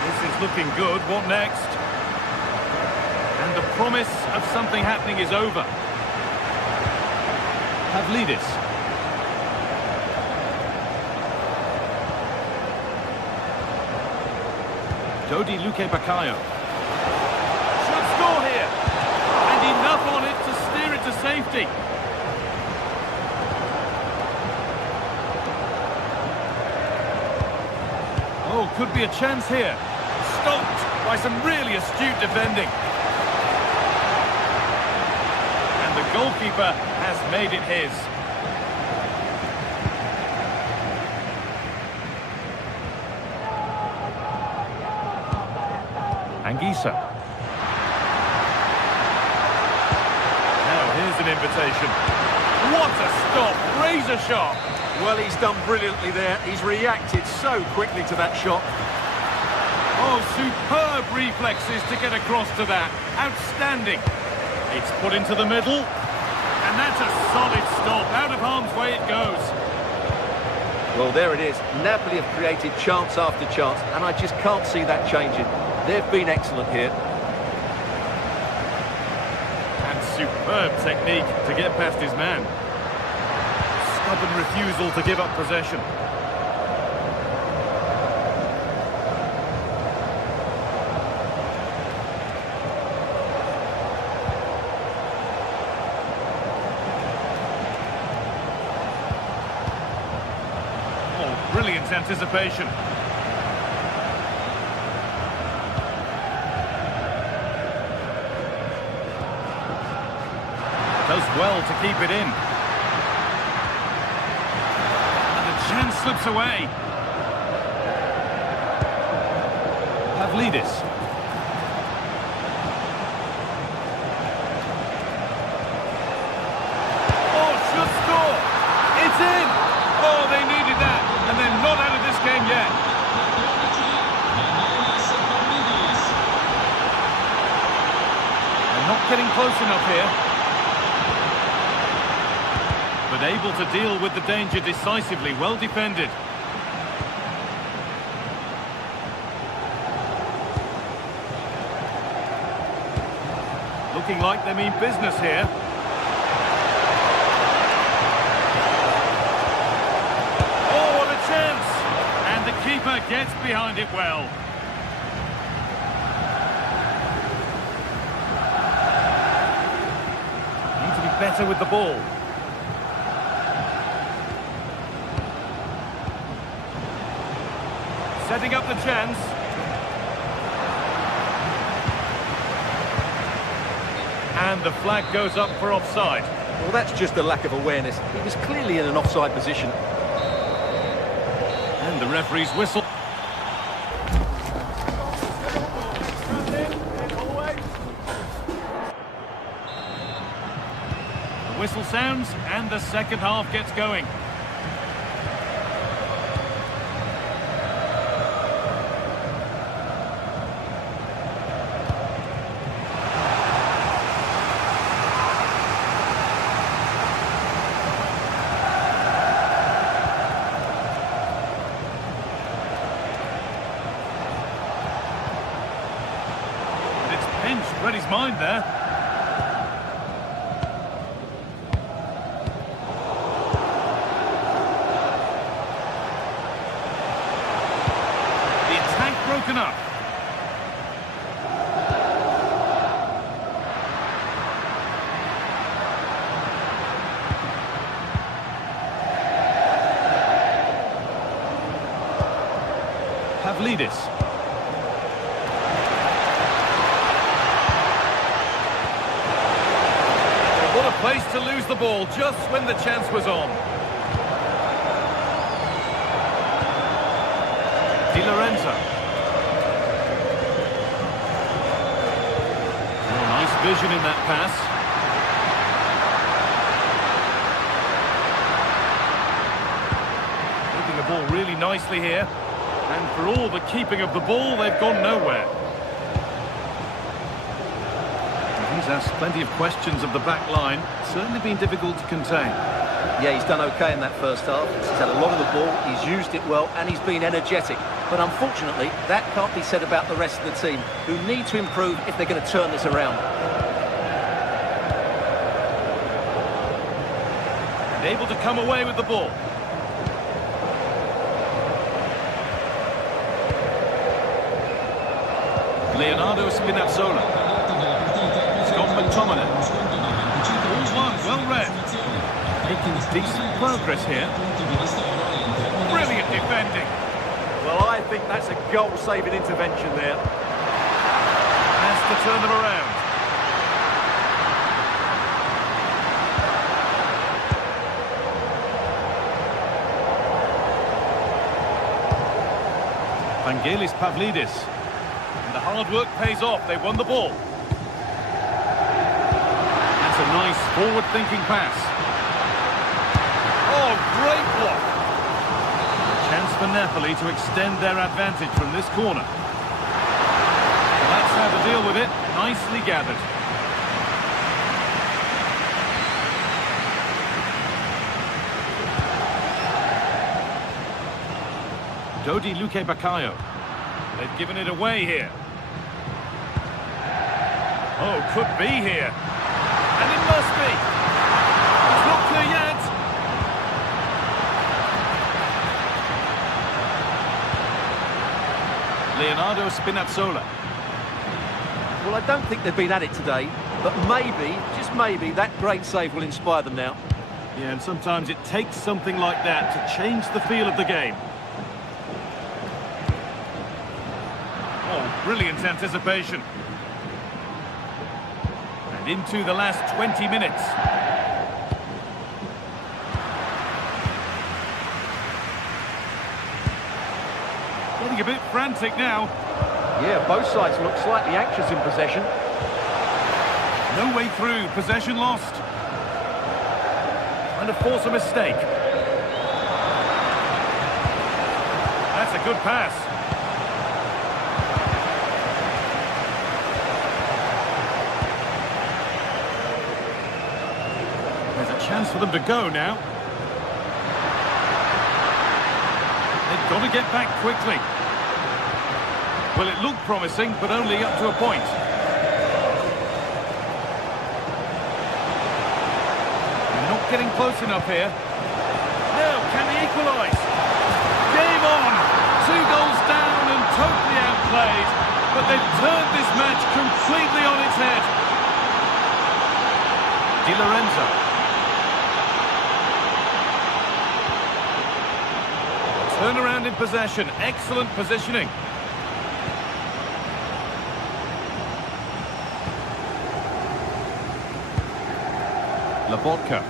This is looking good. What next? And the promise of something happening is over. Pavlidis. Dodi Luque Baccaio. Should score here. And enough on it to steer it to safety. Oh, could be a chance here. Stopped by some really astute defending. And the goalkeeper has made it his. Anguissa. Now here's an invitation. What a stop! Razor sharp. Well, he's done brilliantly there. He's reacted so quickly to that shot. Oh, superb reflexes to get across to that. Outstanding. It's put into the middle. And that's a solid stop. Out of harm's way it goes. Well, there it is. Napoli have created chance after chance, and I just can't see that changing. They've been excellent here. And superb technique to get past his man. Stubborn refusal to give up possession. Oh, brilliant anticipation. Does well to keep it in. And the chance slips away. Pavlidis. Not getting close enough here. But able to deal with the danger decisively. Well defended. Looking like they mean business here. Oh, what a chance! And the keeper gets behind it well. Need to be better with the ball. Setting up the chance. And the flag goes up for offside. Well, that's just a lack of awareness. He was clearly in an offside position. And the referee's whistle. The whistle sounds and the second half gets going. Read his mind there. The attack broken up. Pavlidis. What a place to lose the ball just when the chance was on. Di Lorenzo. Oh, nice vision in that pass. Keeping the ball really nicely here. And for all the keeping of the ball, they've gone nowhere. He's asked plenty of questions of the back line. Certainly been difficult to contain. Yeah, he's done okay in that first half. He's had a lot of the ball, he's used it well, and he's been energetic. But unfortunately, that can't be said about the rest of the team, who need to improve if they're going to turn this around. And able to come away with the ball. Leonardo Spinazzola. McTominay. All one, well read. Making decent progress here. Brilliant defending. Well, I think that's a goal-saving intervention there. Has to turn them around. Vangelis Pavlidis. And the hard work pays off. They won the ball. A nice forward-thinking pass. Oh, great block. Chance for Napoli to extend their advantage from this corner. Well, that's how to deal with it. Nicely gathered. Dodi Luque Baccaio. They've given it away here. Oh, could be here. And it must be. It's not clear yet. Leonardo Spinazzola. Well, I don't think they've been at it today, but maybe, just maybe, that great save will inspire them now. Yeah, and sometimes it takes something like that to change the feel of the game. Oh, brilliant anticipation. Into the last 20 minutes. Getting a bit frantic now. Yeah, both sides look slightly anxious in possession. No way through, possession lost. Trying to force a mistake. That's a good pass. chance for them to go now. They've got to get back quickly. Well, it looked promising, but only up to a point. They're not getting close enough here. Now, can they equalise? Game on! 2 goals down and totally outplayed. But they've turned this match completely on its head. Di Lorenzo. Turnaround in possession. Excellent positioning. Lobotka.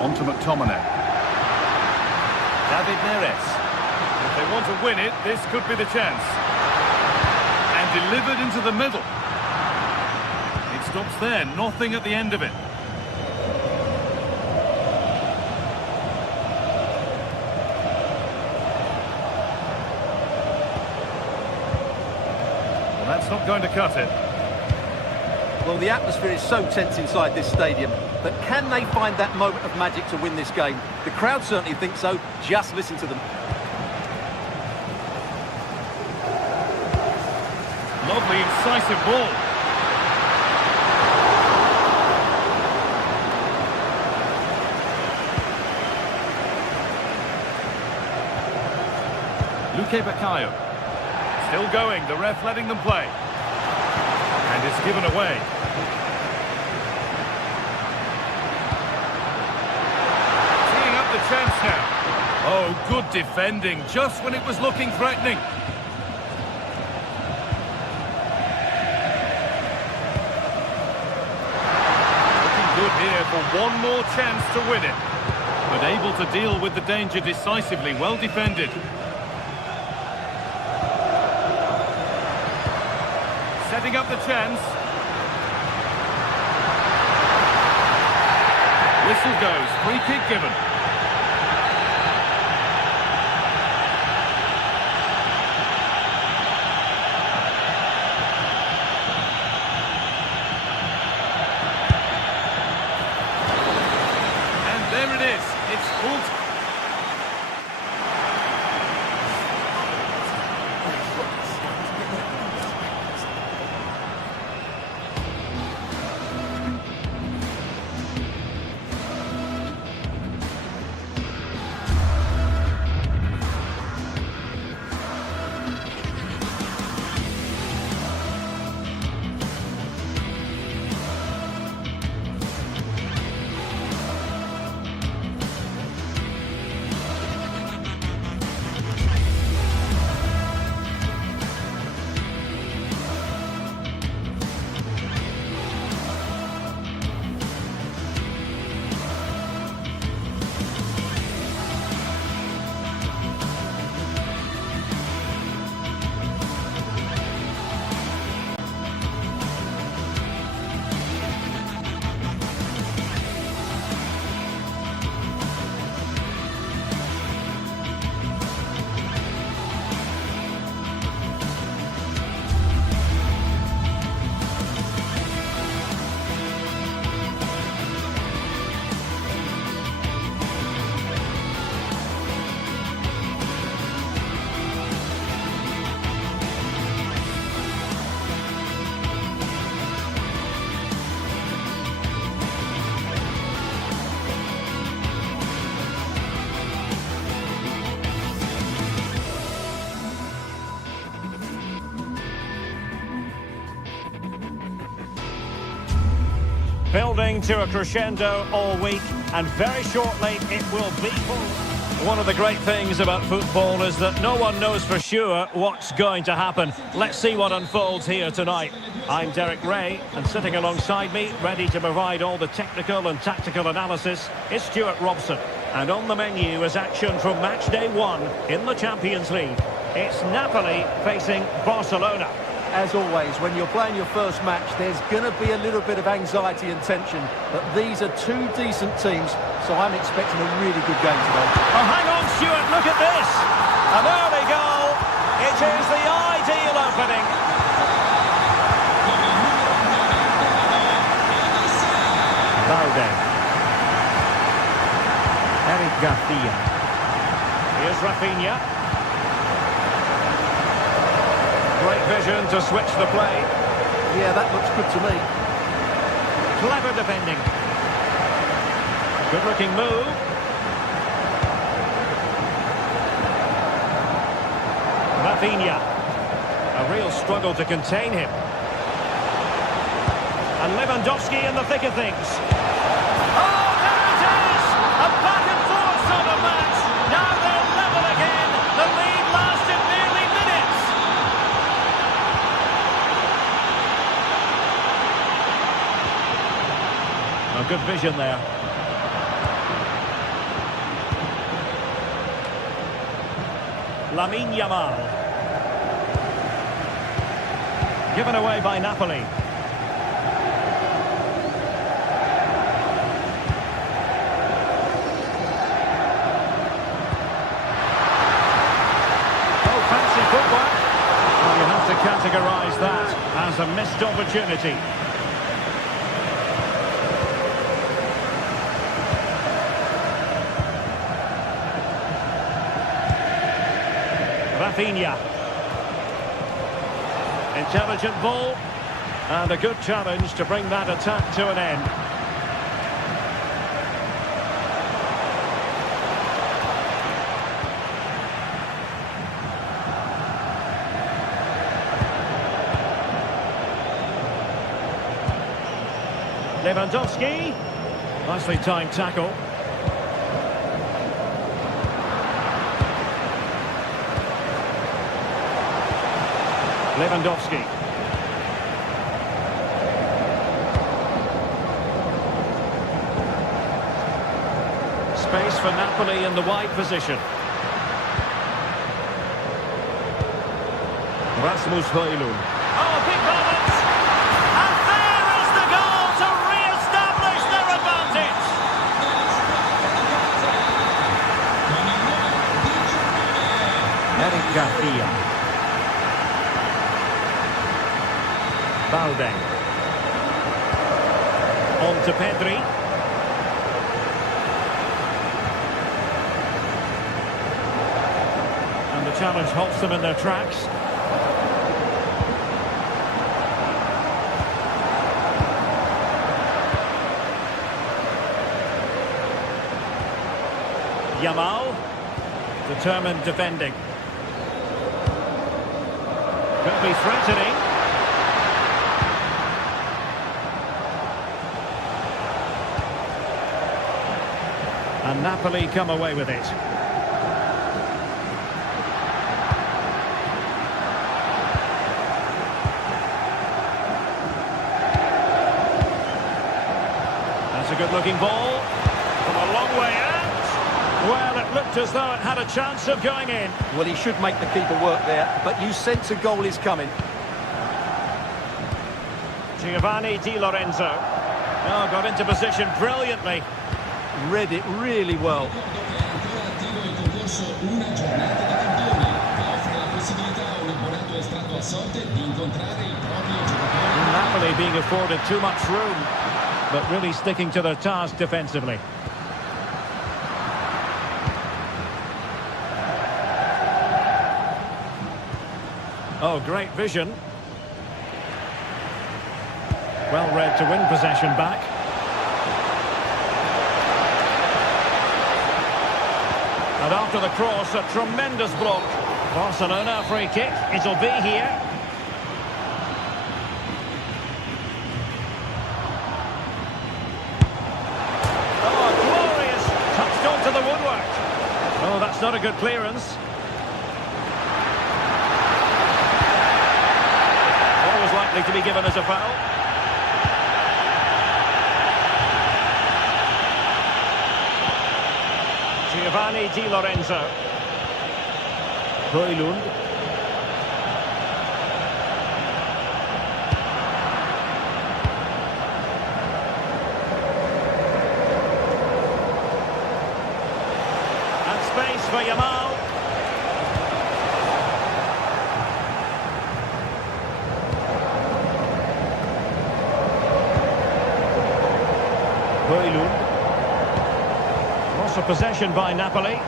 On to McTominay. David Neres. If they want to win it, this could be the chance. And delivered into the middle. It stops there, nothing at the end of it. Well, that's not going to cut it. Well, the atmosphere is so tense inside this stadium, but can they find that moment of magic to win this game? The crowd certainly think so. Just listen to them. Lovely, incisive ball. Luque Baccaio. Still going, the ref letting them play. And it's given away. Teeing up the chance now. Oh, good defending, just when it was looking threatening. Looking good here for one more chance to win it. But able to deal with the danger decisively, well defended. Setting up the chance. Whistle goes, free kick given. And there it is, it's full. Building to a crescendo all week, and very shortly it will be full. One of the great things about football is that no one knows for sure what's going to happen. Let's see what unfolds here tonight. I'm Derek Ray, and sitting alongside me, ready to provide all the technical and tactical analysis, is Stuart Robson. And on the menu is action from match day 1 in the Champions League. It's Napoli facing Barcelona. As always, when you're playing your first match, there's going to be a little bit of anxiety and tension. But these are two decent teams, so I'm expecting a really good game today. Oh, hang on, Stuart, look at this. An early goal. It is the ideal opening. Now Garcia. Here's Rafinha. Great vision to switch the play. Yeah, that looks good to me. Clever defending. Good looking move. Rafinha. A real struggle to contain him. And Lewandowski in the thick of things. Oh, there it is! A back and forth sort of match. Now they're level again. The lead lasted nearly minutes. A good vision there. Lamine Yamal. Given away by Napoli. To categorise that as a missed opportunity. Rafinha. Intelligent ball and a good challenge to bring that attack to an end. Lewandowski, nicely timed tackle. Lewandowski. Space for Napoli in the wide position. Rasmus Højlund. Oh, big moment! And there is the goal to re-establish their advantage! Eric Garcia. Balde. On to Pedri. And the challenge halts them in their tracks. Yamal, determined defending. Could be threatening. And Napoli come away with it. That's a good-looking ball. From a long way out. Well, it looked as though it had a chance of going in. Well, he should make the keeper work there, but you sense a goal is coming. Giovanni Di Lorenzo. Oh, got into position brilliantly. Read it really well. Napoli being afforded too much room, but really sticking to their task defensively. Oh, great vision. Well read to win possession back. And after the cross, a tremendous block. Barcelona free kick. It'll be here. Oh, glorious. Touched onto the woodwork. Oh, that's not a good clearance. Always likely to be given as a foul. Giovanni Di Lorenzo. Højlund. And space for Yamal. Højlund. Loss of possession by Napoli.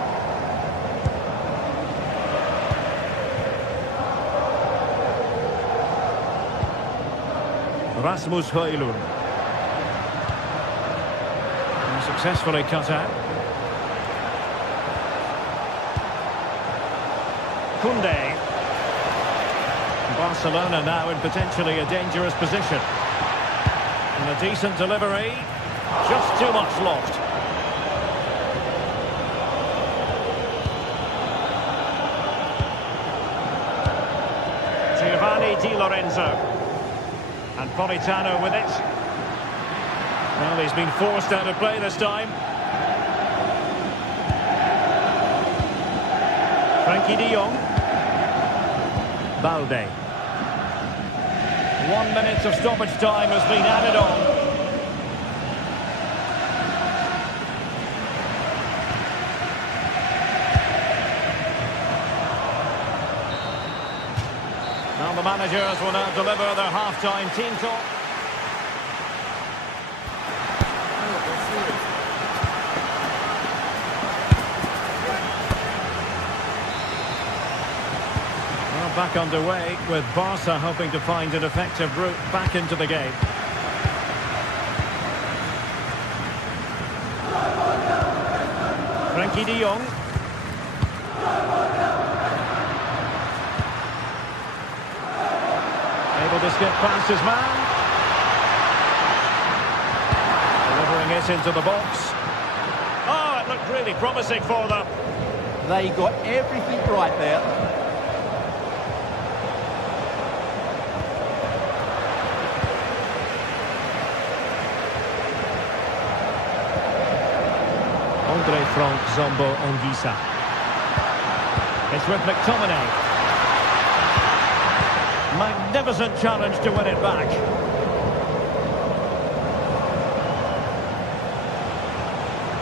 Rasmus Højlund. Successfully cut out. Koundé. Barcelona now in potentially a dangerous position. And a decent delivery. Just too much loft. Giovanni Di Lorenzo. And Politano with it. Well, he's been forced out of play this time. Frankie de Jong. Balde. 1 minute of stoppage time has been added on. Now the managers will now deliver their half-time team talk. Back underway with Barca hoping to find an effective route back into the game. Frankie de Jong. Able to skip past his man. Delivering it into the box. Oh, it looked really promising for them. They got everything right there. Andre Frank Zombo Anguissa. It's with McTominay. Magnificent challenge to win it back.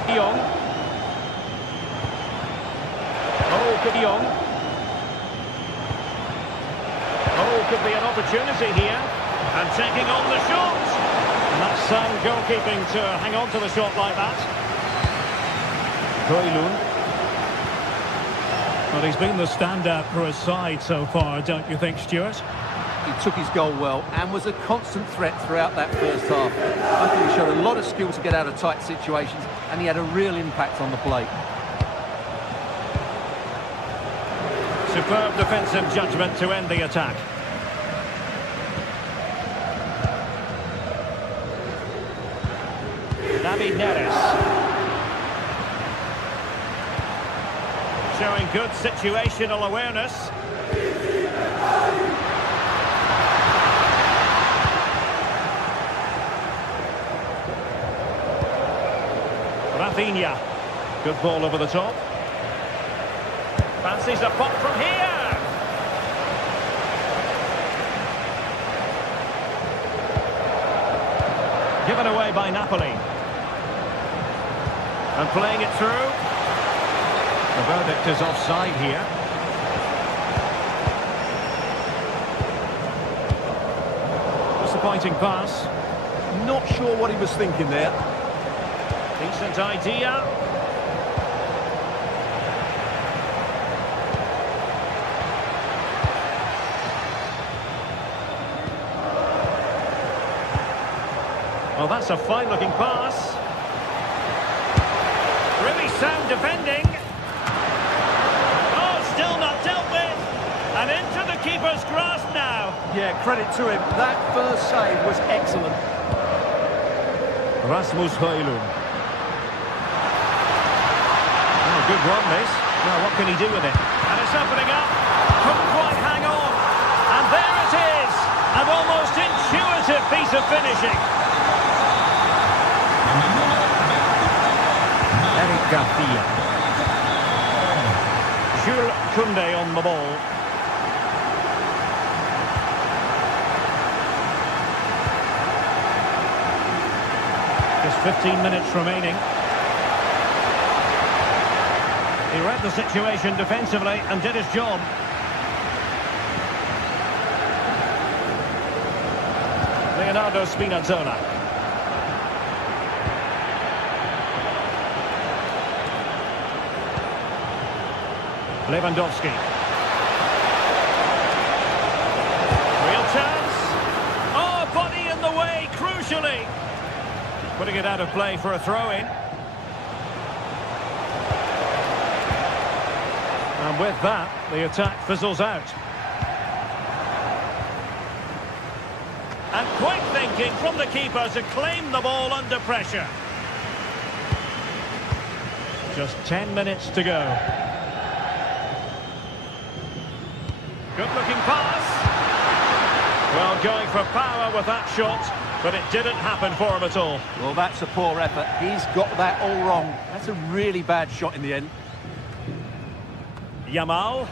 De Jong. Oh, De Jong. Oh, could be an opportunity here. And taking on the shot. And that's sound goalkeeping to hang on to the shot like that. Højlund. Well, he's been the standout for his side so far, don't you think, Stuart? He took his goal well and was a constant threat throughout that first half. I think he showed a lot of skill to get out of tight situations, and he had a real impact on the plate. Superb defensive judgment to end the attack. David Neres. Showing good situational awareness. Rafinha. Good ball over the top. Fancies a pop from here. Given away by Napoli. And playing it through. The verdict is offside here. Disappointing pass. Not sure what he was thinking there. Decent idea. Well, that's a fine-looking pass. Really sound defending. And into the keeper's grasp now. Yeah, credit to him. That first save was excellent. Rasmus Højlund. Oh, good run, this. Now, what can he do with it? And it's opening up. Couldn't quite hang on. And there it is. An almost intuitive piece of finishing. Eric Garcia. Jules Koundé on the ball. Just 15 minutes remaining. He read the situation defensively and did his job. Leonardo Spinazzola. Lewandowski. Real chance. Oh, body in the way, crucially. Putting it out of play for a throw-in. And with that, the attack fizzles out. And quick thinking from the keeper to claim the ball under pressure. Just 10 minutes to go. Good looking pass. Well, going for power with that shot, but it didn't happen for him at all. Well, that's a poor effort. He's got that all wrong. That's a really bad shot in the end. Yamal.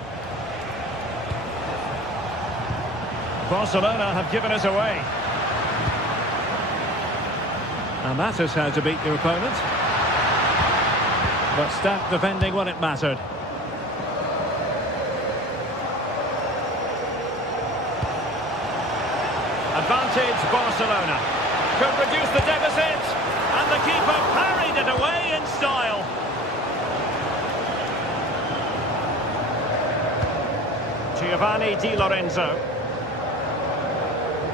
Barcelona have given us away. And that is how to beat your opponent. But stout defending when it mattered. Advantage Barcelona. Could reduce the deficit. And the keeper parried it away in style. Giovanni Di Lorenzo.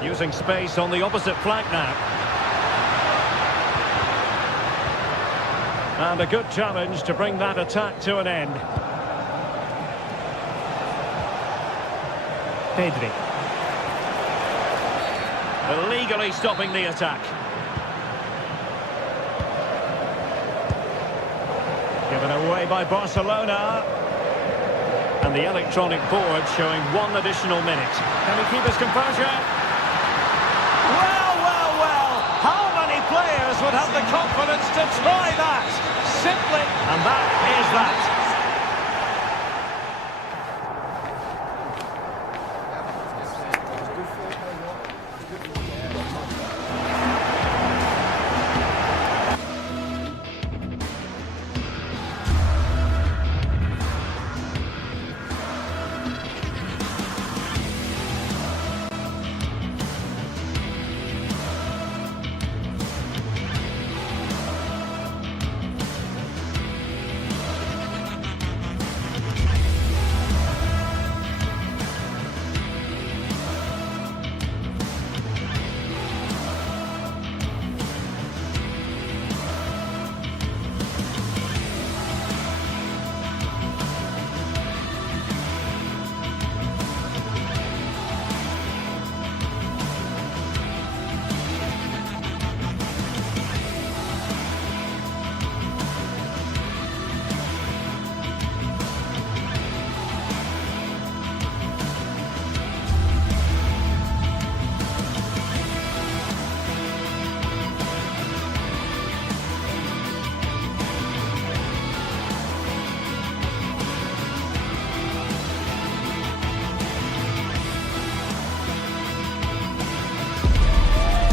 Using space on the opposite flank now. And a good challenge to bring that attack to an end. Pedri. Illegally stopping the attack. Given away by Barcelona. And the electronic board showing 1 additional minute. Can he keep his composure? Well, well, well. How many players would have the confidence to try that? Simply, and that is that.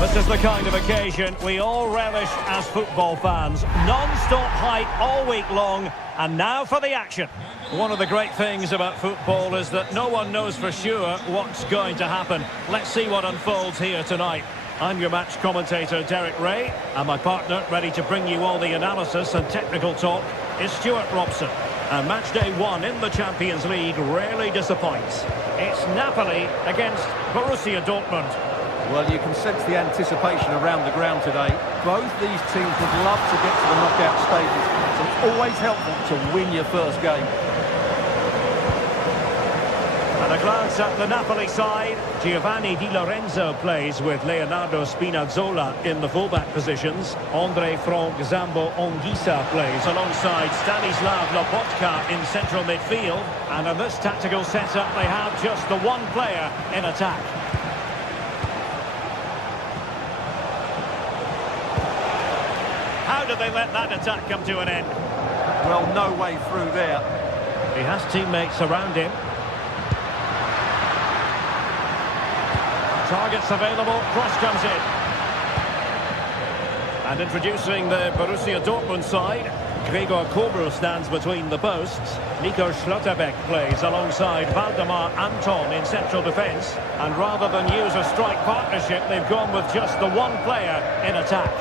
This is the kind of occasion we all relish as football fans. Non-stop hype all week long, and now for the action. One of the great things about football is that no one knows for sure what's going to happen. Let's see what unfolds here tonight. I'm your match commentator, Derek Ray, and my partner, ready to bring you all the analysis and technical talk, is Stuart Robson. And match day 1 in the Champions League rarely disappoints. It's Napoli against Borussia Dortmund. Well, you can sense the anticipation around the ground today. Both these teams would love to get to the knockout stages, so it's always helpful to win your first game. And a glance at the Napoli side. Giovanni Di Lorenzo plays with Leonardo Spinazzola in the fullback positions. Andre Frank Zambo Anguissa plays alongside Stanislav Lobotka in central midfield. And in this tactical setup, they have just the one player in attack. How did they let that attack come to an end? Well, no way through there. He has teammates around him. Targets available, cross comes in. And introducing the Borussia Dortmund side, Gregor Kobel stands between the posts. Nico Schlotterbeck plays alongside Valdemar Anton in central defence. And rather than use a strike partnership, they've gone with just the one player in attack.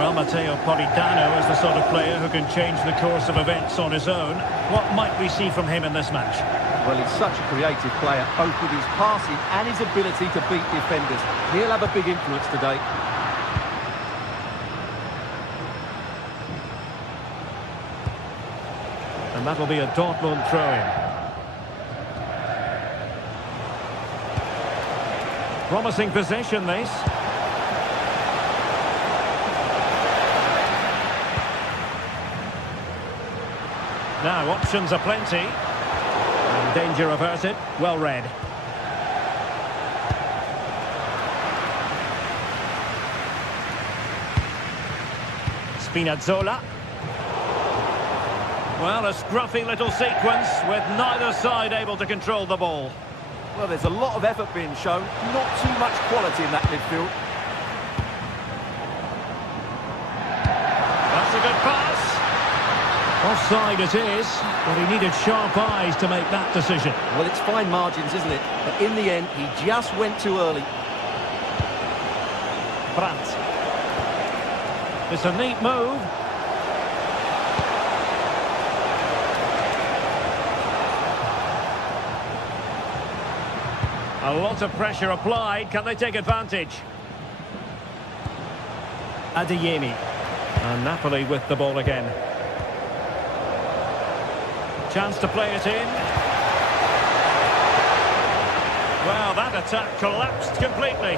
Well, Matteo Politano is the sort of player who can change the course of events on his own. What might we see from him in this match? Well, he's such a creative player, both with his passing and his ability to beat defenders. He'll have a big influence today. And that'll be a Dortmund throw-in. Promising possession, this. Now, options are plenty. And danger averted. Well read. Spinazzola. Well, a scruffy little sequence with neither side able to control the ball. Well, there's a lot of effort being shown, not too much quality in that midfield. That's a good pass. Offside it is, but he needed sharp eyes to make that decision. Well, it's fine margins, isn't it? But in the end, he just went too early. Brandt. It's a neat move. A lot of pressure applied. Can they take advantage? Adeyemi. And Napoli with the ball again. Chance to play it in. Well, that attack collapsed completely.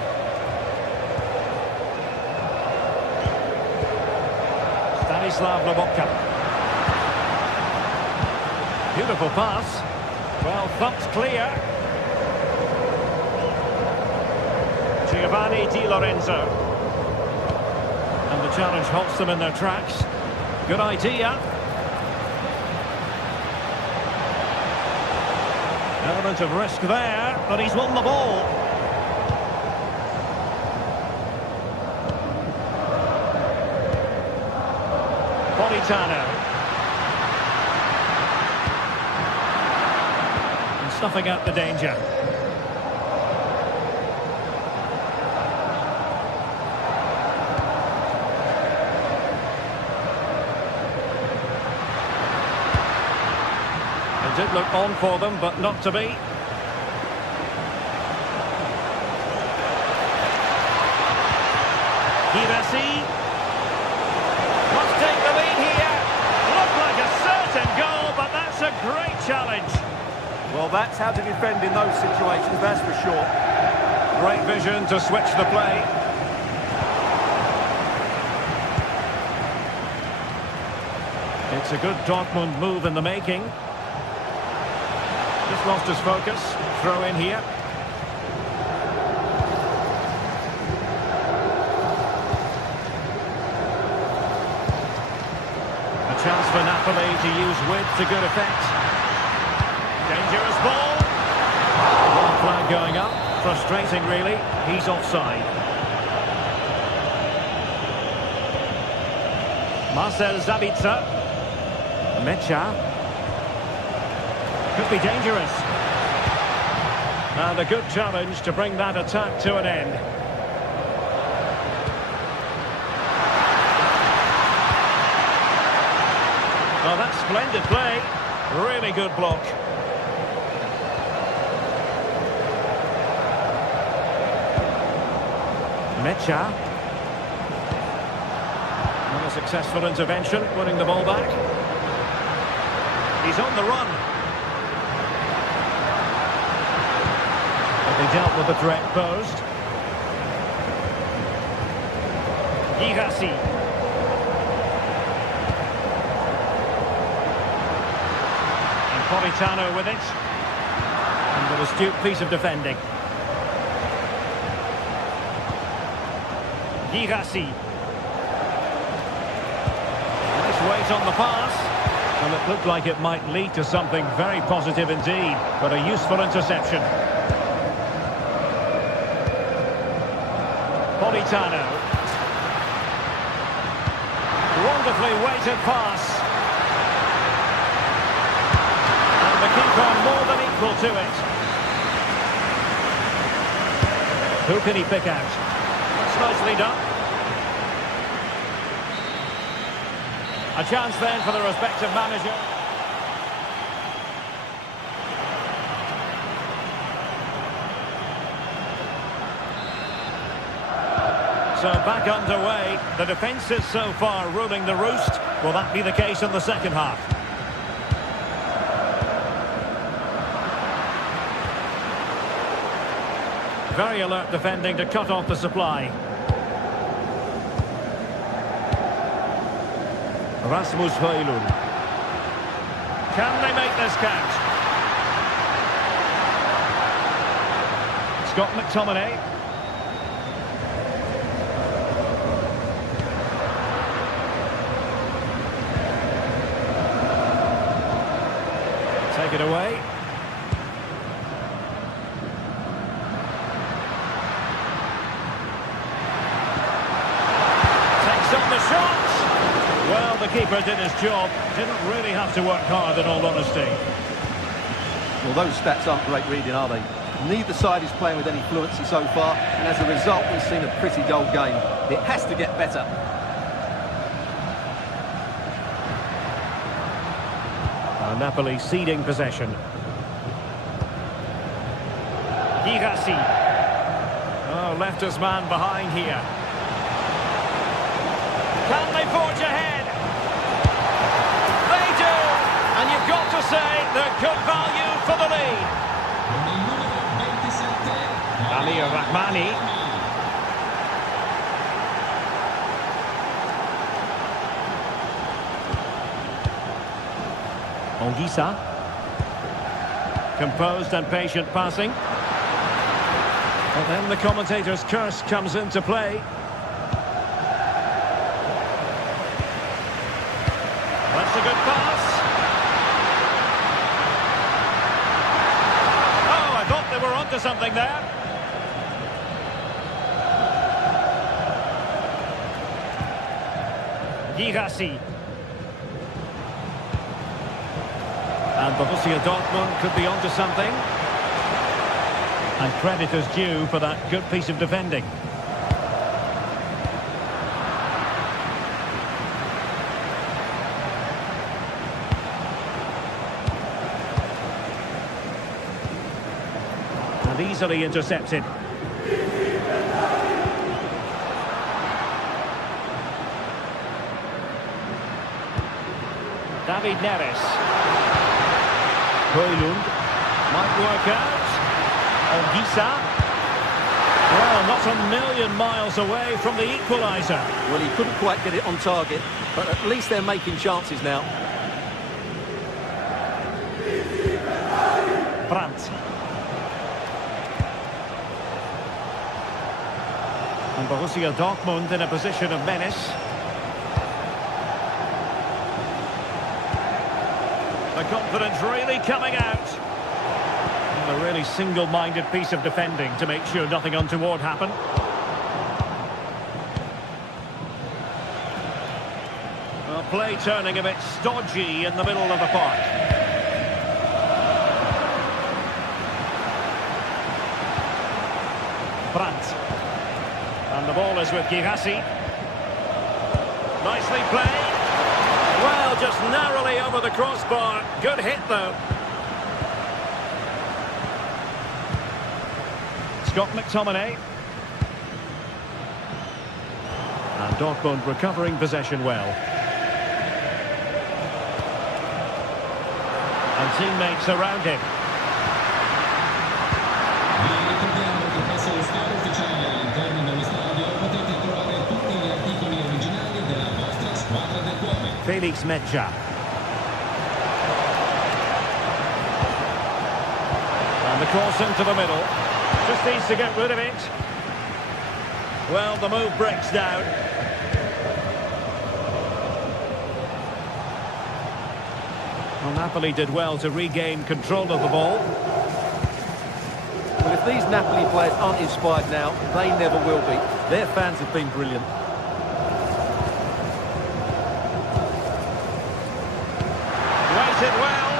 Stanislav Lobotka. Beautiful pass. Well, thumped clear. Giovanni Di Lorenzo. And the challenge halts them in their tracks. Good idea. Element of risk there, but he's won the ball. Politano. And snuffing out the danger. It did look on for them, but not to be. Girassi. Must take the lead here. Looked like a certain goal, but that's a great challenge. Well, that's how to defend in those situations, that's for sure. Great vision to switch the play. It's a good Dortmund move in the making. Just lost his focus. Throw in here. A chance for Napoli to use width to good effect. Dangerous ball. One flag going up. Frustrating, really. He's offside. Marcel Sabitzer. Mecha. Could be dangerous. And a good challenge to bring that attack to an end. Oh, that's splendid play. Really good block. Mecha. Not a successful intervention, winning the ball back. He's on the run. They dealt with the threat posed. Girassi. And Politano with it. And an astute piece of defending. Girassi. Nice weight on the pass. Well, it looked like it might lead to something very positive indeed, but a useful interception. Politano. Wonderfully weighted pass. And the keeper more than equal to it. Who can he pick out? That's nicely done. A chance then for the respective manager. So back underway. The defence is so far ruling the roost. Will that be the case in the second half? Very alert defending to cut off the supply. Rasmus Højlund. Can they make this count? Scott McTominay. Take it away. Takes on the shot. Well, the keeper did his job. Didn't really have to work hard, in all honesty. Well, those stats aren't great reading, are they? Neither side is playing with any fluency so far, and as a result, we've seen a pretty dull game. It has to get better. Napoli ceding possession. Girassi. Oh, left his man behind here. Can they forge ahead? They do! And you've got to say they're good value for the lead. Ali Rahmani. Ongisa. Composed and patient passing. But then the commentator's curse comes into play. That's a good pass. Oh, I thought they were onto something there. Girassi. And Borussia Dortmund could be onto something. And credit is due for that good piece of defending. And easily intercepted. David Neres. Højlund might work out. Ongisa. Well, not a million miles away from the equaliser. Well, he couldn't quite get it on target, but at least they're making chances now. Brandt. And Borussia Dortmund in a position of menace. The confidence really coming out. And a really single-minded piece of defending to make sure nothing untoward happened. Well, play turning a bit stodgy in the middle of the park. Brandt. And the ball is with Girassi. Nicely played. Well, just narrowly over the crossbar. Good hit, though. Scott McTominay. And Dortmund recovering possession well. And teammates around him. Felix Mejia. And the cross into the middle. Just needs to get rid of it. Well, the move breaks down. Well, Napoli did well to regain control of the ball. Well, if these Napoli players aren't inspired now, they never will be. Their fans have been brilliant. Waited well.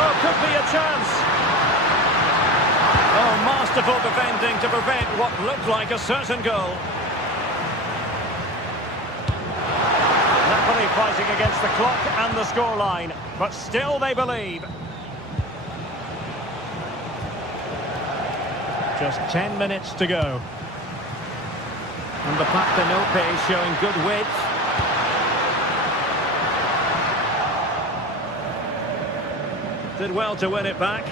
Oh, could be a chance. Oh, masterful defending to prevent what looked like a certain goal. Napoli fighting against the clock and the scoreline, but still they believe. Just 10 minutes to go. And the Partenope is showing good width. Did well to win it back.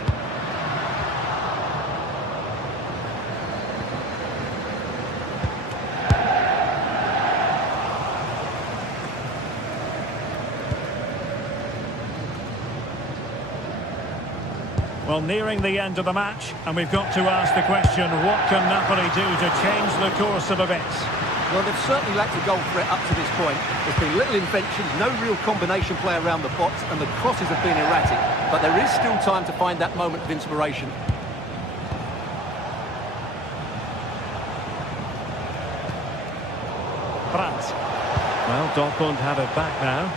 Well, nearing the end of the match, and we've got to ask the question, what can Napoli do to change the course of events? Well, they've certainly lacked a goal threat up to this point. There's been little invention, no real combination play around the box, and the crosses have been erratic. But there is still time to find that moment of inspiration. Brandt. Well, Dortmund have it back now.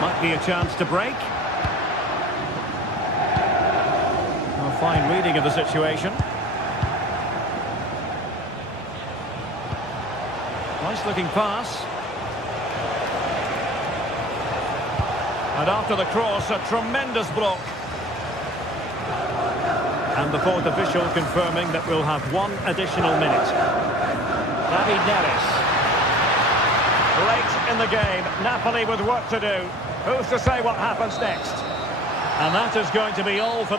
Might be a chance to break. A fine reading of the situation. Nice looking pass. And after the cross, a tremendous block. And the fourth official confirming that we'll have one additional minute. David Neres. Late in the game, Napoli with work to do. Who's to say what happens next? And that is going to be all for...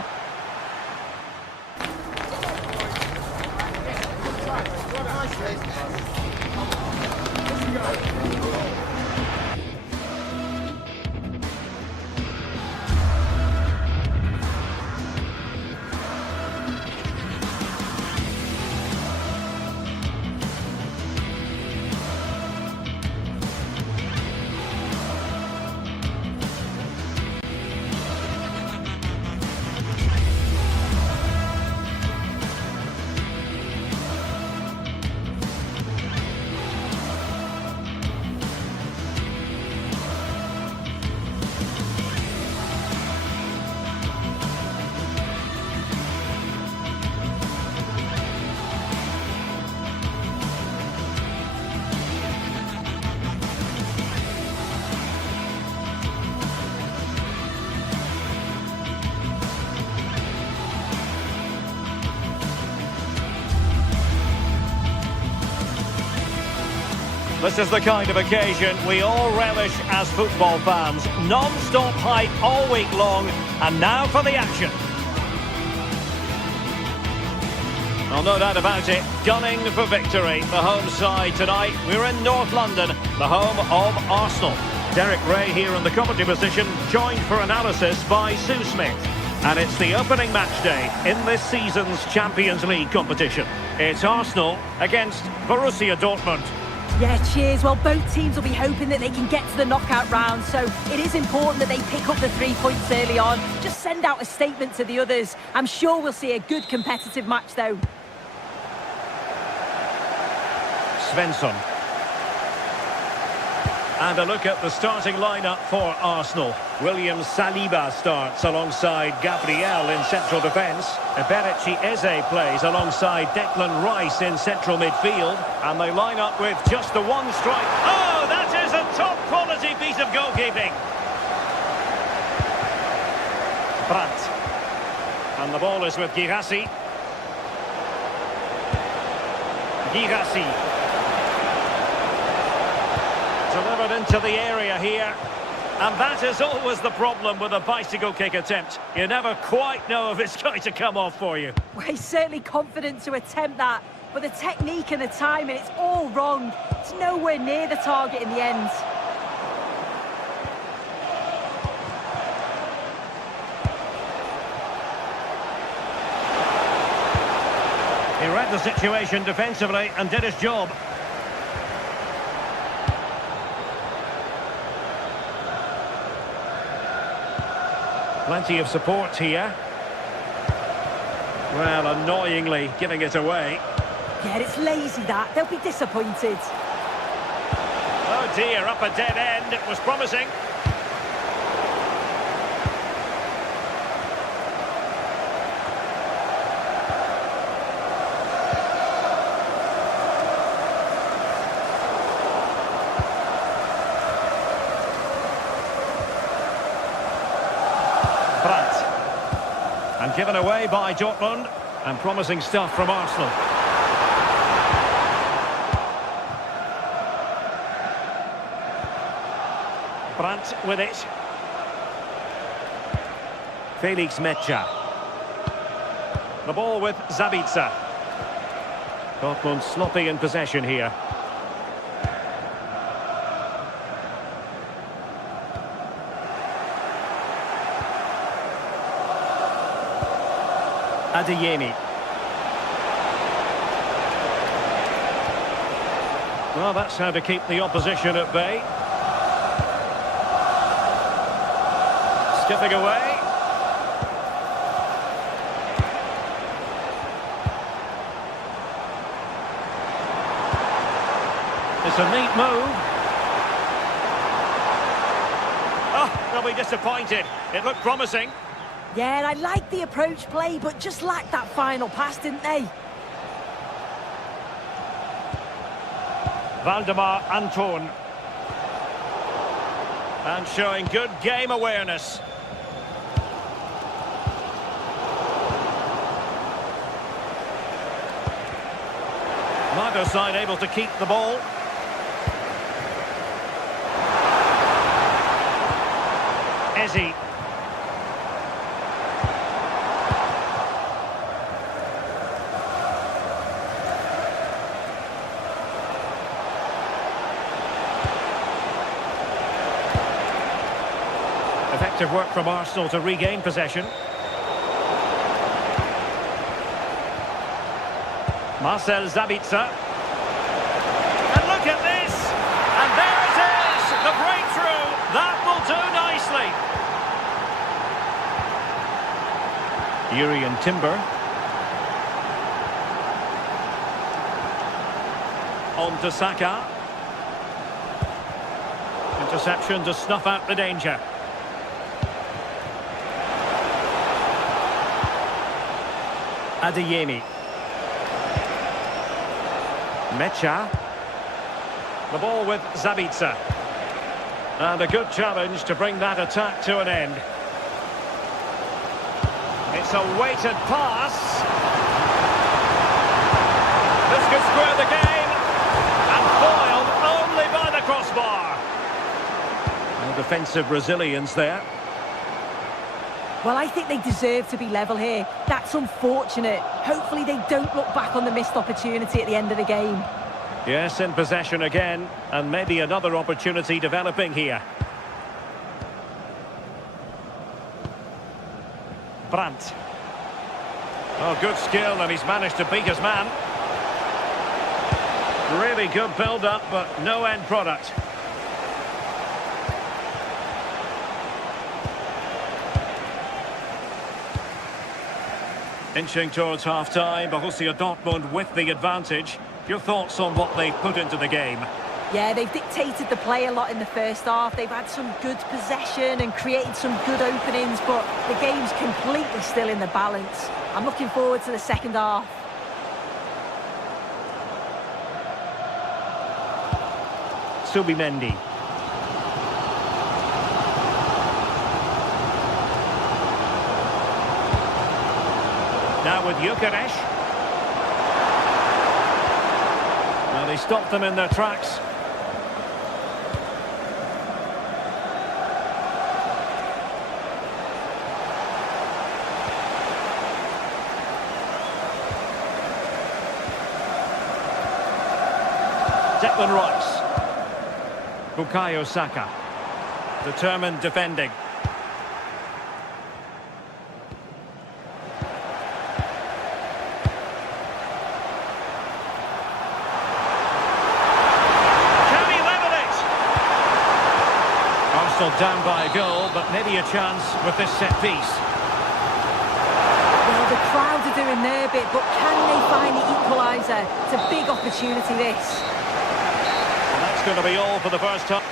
This is the kind of occasion we all relish as football fans. Non-stop hype all week long, and now for the action. Well, no doubt about it, gunning for victory. The home side tonight, we're in North London, the home of Arsenal. Derek Ray here in the commentary position, joined for analysis by Sue Smith. And it's the opening match day in this season's Champions League competition. It's Arsenal against Borussia Dortmund. Yeah, cheers. Well, both teams will be hoping that they can get to the knockout round, so it is important that they pick up the 3 points early on. Just send out a statement to the others. I'm sure we'll see a good competitive match, though. Svensson. And a look at the starting lineup for Arsenal. William Saliba starts alongside Gabriel in central defence. Eberechi Eze plays alongside Declan Rice in central midfield. And they line up with just the one strike. Oh, that is a top-quality piece of goalkeeping. Brandt. And the ball is with Girassi. Girassi. Delivered into the area here. And that is always the problem with a bicycle kick attempt. You never quite know if it's going to come off for you. Well, he's certainly confident to attempt that, but the technique and the timing, it's all wrong. It's nowhere near the target in the end. He read the situation defensively and did his job. Plenty of support here. Well, annoyingly giving it away. Yeah, it's lazy that. They'll be disappointed. Oh dear, up a dead end. It was promising. And given away by Dortmund. And promising stuff from Arsenal. Brandt with it. Felix Mecha. The ball with Zabitzer. Dortmund sloppy in possession here. Adeyemi. Well, that's how to keep the opposition at bay. Skipping away. It's a neat move. Oh, they'll be disappointed. It looked promising. Yeah, I like the approach play, but just lacked that final pass, didn't they? Valdemar Anton. And showing good game awareness. Neither side able to keep the ball. Ezzy. Effective work from Arsenal to regain possession. Marcel Zabitzer. And look at this! And there it is! The breakthrough! That will do nicely! Urian Timber. On to Saka. Interception to snuff out the danger. Adeyemi. Mecha. The ball with Zabitzer. And a good challenge to bring that attack to an end. It's a weighted pass. This could square the game. And foiled only by the crossbar. And defensive resilience there. Well, I think they deserve to be level here. That's unfortunate. Hopefully they don't look back on the missed opportunity at the end of the game. Yes, in possession again, and maybe another opportunity developing here. Brandt. Oh, good skill, and he's managed to beat his man. Really good build-up, but no end product. Inching towards half-time, Borussia Dortmund with the advantage. Your thoughts on what they've put into the game? Yeah, they've dictated the play a lot in the first half. They've had some good possession and created some good openings, but the game's completely still in the balance. I'm looking forward to the second half. Subimendi. Now with Gyökeres. Well, they stopped them in their tracks. Declan Rice. Bukayo Saka. Determined defending. Down by a goal, but maybe a chance with this set piece. Well, the crowd are doing their bit, but can they find the equaliser? It's a big opportunity, this. And that's going to be all for the first time.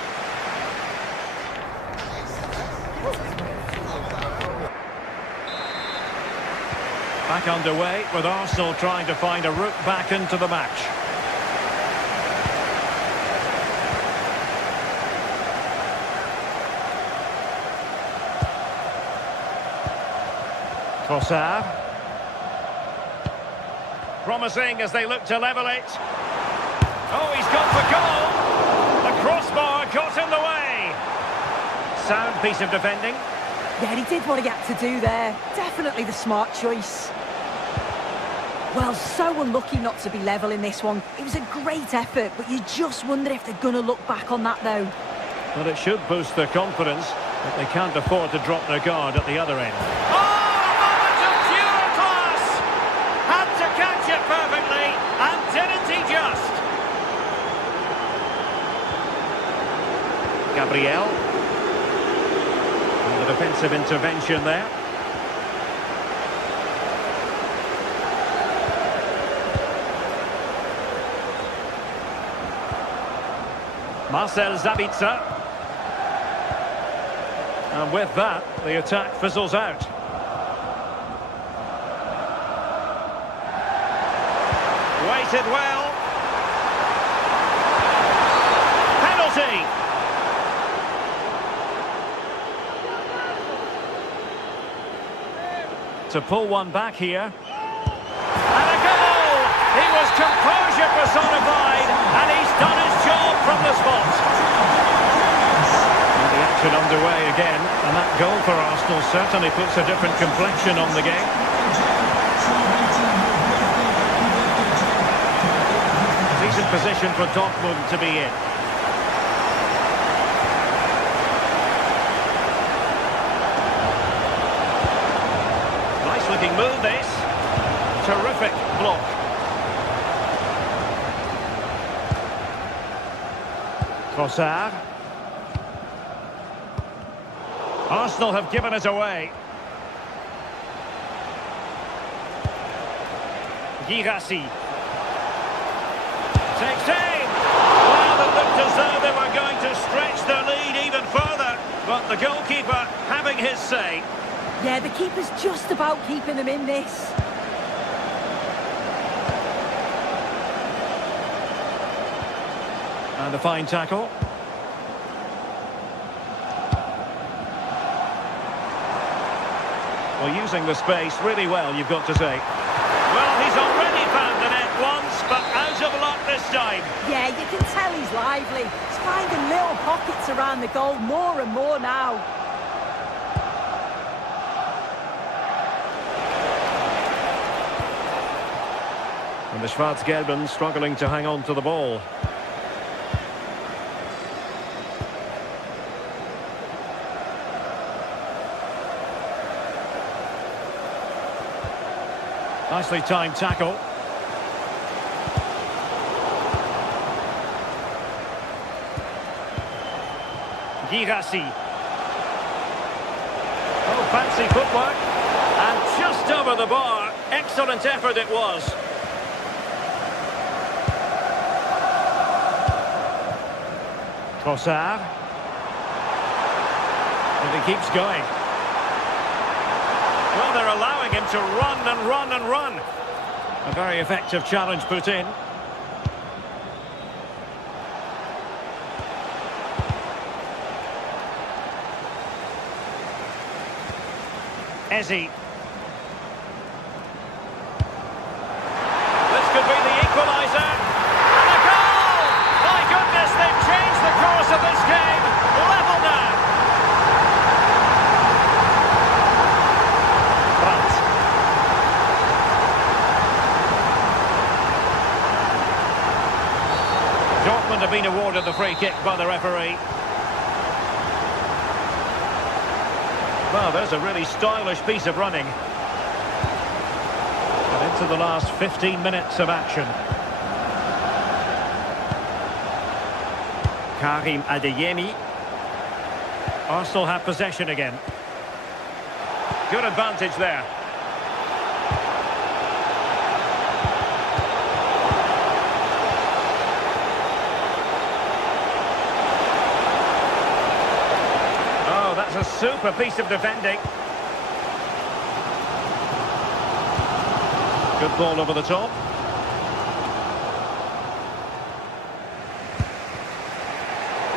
Back underway, with Arsenal trying to find a route back into the match. Trossard. Promising as they look to level it. Oh, he's gone for goal. The crossbar got in the way. Sound piece of defending. Yeah, he did what he had to do there. Definitely the smart choice. Well, so unlucky not to be level in this one. It was a great effort, but you just wonder if they're going to look back on that, though. But it should boost their confidence, but they can't afford to drop their guard at the other end. Oh, a moment of pure class! Had to catch it perfectly, and didn't he just? Gabriel. And the defensive intervention there. Marcel Sabitzer. And with that, the attack fizzles out. Waited well. Penalty. To pull one back here. And a goal! He was composure personified, and he's done his job from the spot. And the action underway again, and that goal for Arsenal certainly puts a different complexion on the game. Decent position for Dortmund to be in. Nice looking move this. Terrific block. Trossard. Arsenal have given it away. Girassi. Takes aim. Well, it looked as though they were going to stretch their lead even further. But the goalkeeper having his say. Yeah, the keeper's just about keeping them in this. And a fine tackle. Well, using the space really well, you've got to say. Well, he's already found the net once, but out of luck this time. Yeah, you can tell he's lively. He's finding little pockets around the goal more and more now. And the Schwarz-Gelben struggling to hang on to the ball. Nicely timed tackle. Girassi. Oh, fancy footwork. And just over the bar. Excellent effort it was. Trossard. And he keeps going. Well, they're allowing him to run and run and run. A very effective challenge put in. Eze. This could be the equaliser. And a goal! My goodness, they've changed the course of this game. Level now. Dortmund have been awarded the free kick by the referee. Well, there's a really stylish piece of running. And into the last 15 minutes of action. Karim Adeyemi. Arsenal have possession again. Good advantage there. A super piece of defending. Good ball over the top.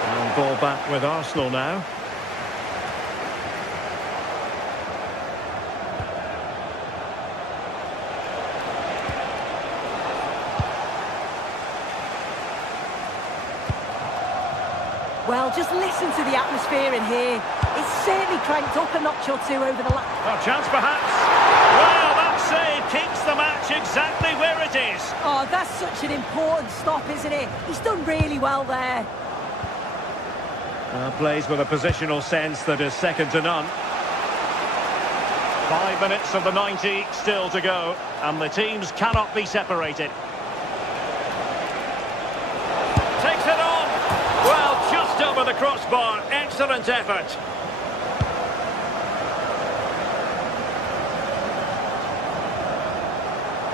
And ball back with Arsenal now. Well, just listen to the atmosphere in here. It's certainly cranked up a notch or two over the last... Well, chance perhaps. Well, that save keeps the match exactly where it is. Oh, that's such an important stop, isn't it? He's done really well there. Plays with a positional sense that is second to none. 5 minutes of the 90 still to go, and the teams cannot be separated. Takes it on. Well, just over the crossbar. Excellent effort.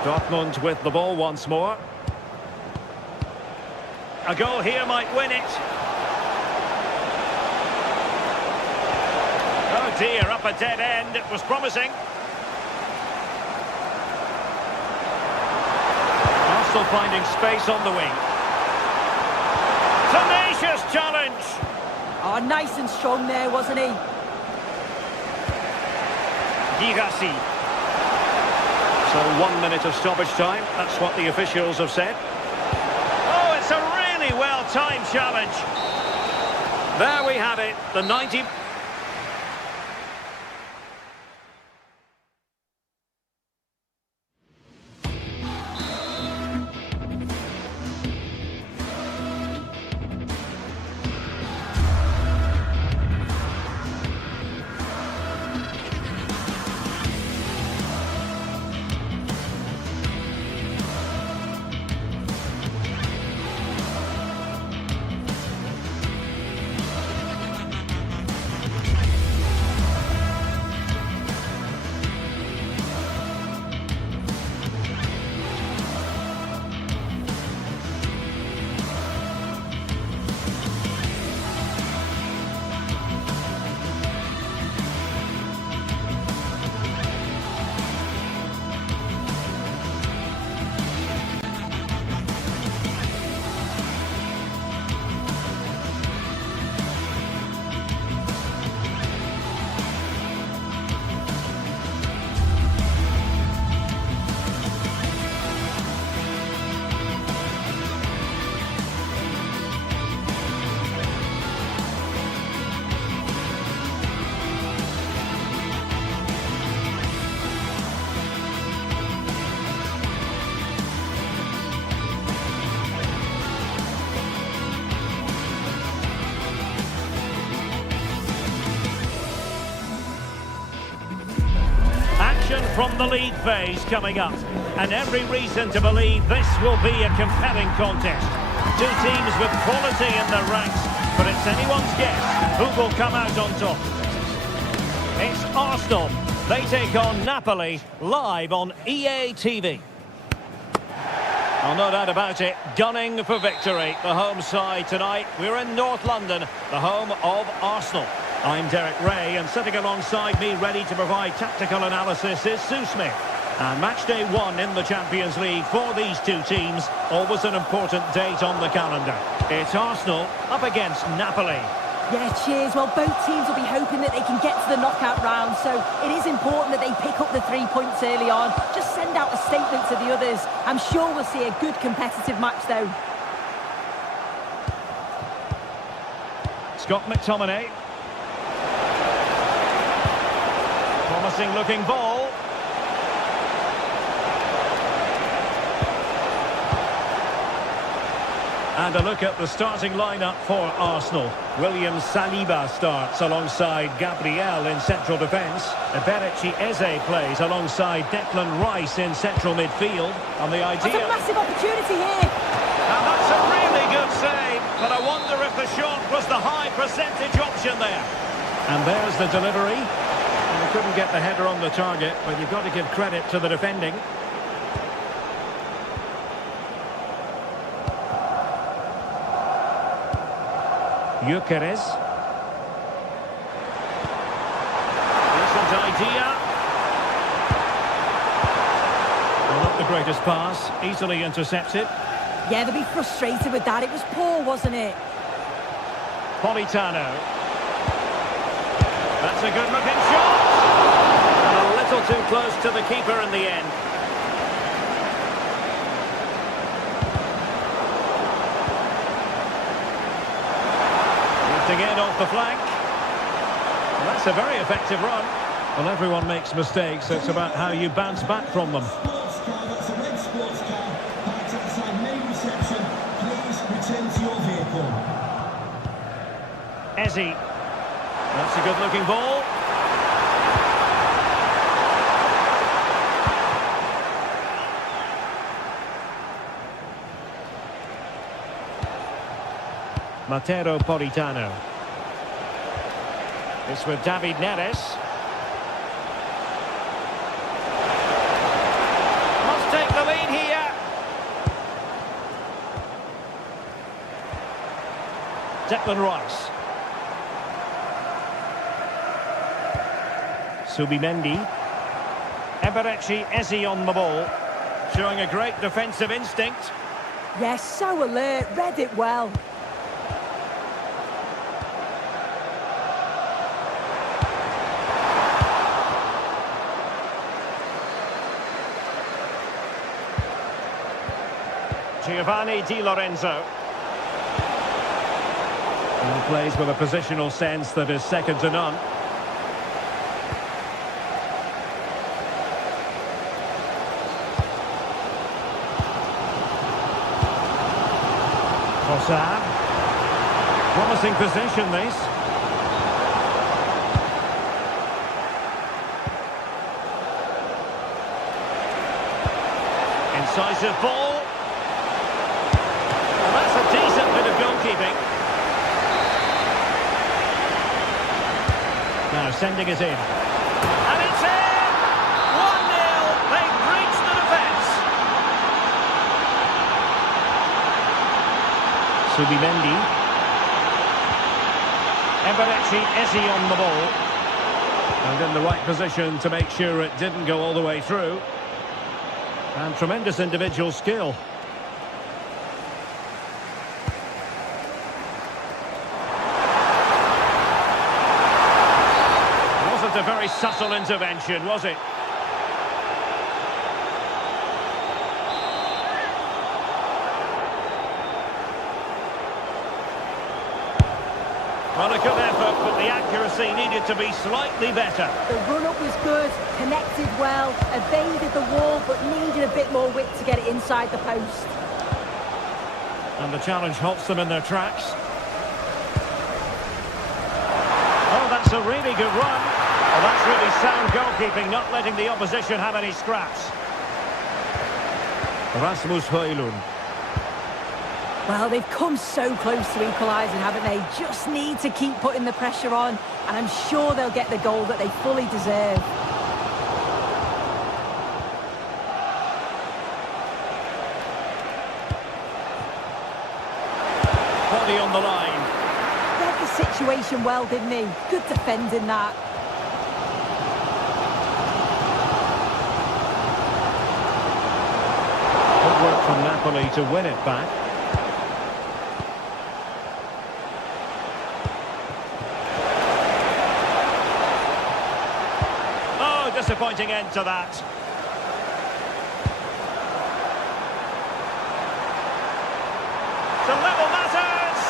Dortmund with the ball once more. A goal here might win it. Oh dear, up a dead end. It was promising. Arsenal finding space on the wing. Tenacious challenge. Oh, nice and strong there, wasn't he? Girassi. So 1 minute of stoppage time. That's what the officials have said. Oh, it's a really well-timed challenge. There we have it. The 90... From the league phase coming up, and every reason to believe this will be a compelling contest. Two teams with quality in their ranks, but it's anyone's guess who will come out on top. It's Arsenal. They take on Napoli live on EA TV. Oh, no doubt about it, gunning for victory. The home side tonight. We're in North London, the home of Arsenal. I'm Derek Ray, and sitting alongside me ready to provide tactical analysis is Sue Smith. And match day 1 in the Champions League for these two teams, always an important date on the calendar. It's Arsenal up against Napoli. Yeah, cheers. Well, both teams will be hoping that they can get to the knockout round, so it is important that they pick up the 3 points early on. Just send out a statement to the others. I'm sure we'll see a good competitive match, though. Scott McTominay. Promising looking ball. And a look at the starting lineup for Arsenal. William Saliba starts alongside Gabriel in central defence. Eberechi Eze plays alongside Declan Rice in central midfield. And the idea... That's a massive opportunity here. And that's a really good save. But I wonder if the shot was the high percentage option there. And there's the delivery. And he couldn't get the header on the target, but you've got to give credit to the defending. Gyökeres. Decent idea. Well, not the greatest pass, easily intercepted. Yeah, they'll be frustrated with that. It was poor, wasn't it? Politano. That's a good-looking shot. And a little too close to the keeper in the end. the flank. Well, that's a very effective run. Well, everyone makes mistakes, so it's about how you bounce back from them. Sports car, that's a red sports car, parked outside main reception. Please return to your vehicle. Eze. That's a good-looking ball. Mateo Politano. It's with David Neres. Must take the lead here. Declan Rice. Subimendi. Eberechi Eze on the ball. Showing a great defensive instinct. Yes, so alert, read it well. Giovanni Di Lorenzo. And he plays with a positional sense that is second to none. Trossard. Promising position, this. Incisive ball. Decent bit of goalkeeping. Now sending it in. And it's in! 1-0. They've breached the defence. Subimendi. Eberechi Eze on the ball. And in the right position to make sure it didn't go all the way through. And tremendous individual skill. A very subtle intervention, was it? Well, a good effort, but the accuracy needed to be slightly better. The run-up was good, connected well, evaded the wall, but needed a bit more width to get it inside the post. And the challenge halts them in their tracks. Oh, that's a really good run. Well, that's really sound goalkeeping, not letting the opposition have any scraps. Rasmus Højlund. Well, they've come so close to equalising, haven't they? Just need to keep putting the pressure on, and I'm sure they'll get the goal that they fully deserve. Body on the line. Read the situation well, didn't he? Good defending that. Work from Napoli to win it back. Oh, disappointing end to that. To level matters!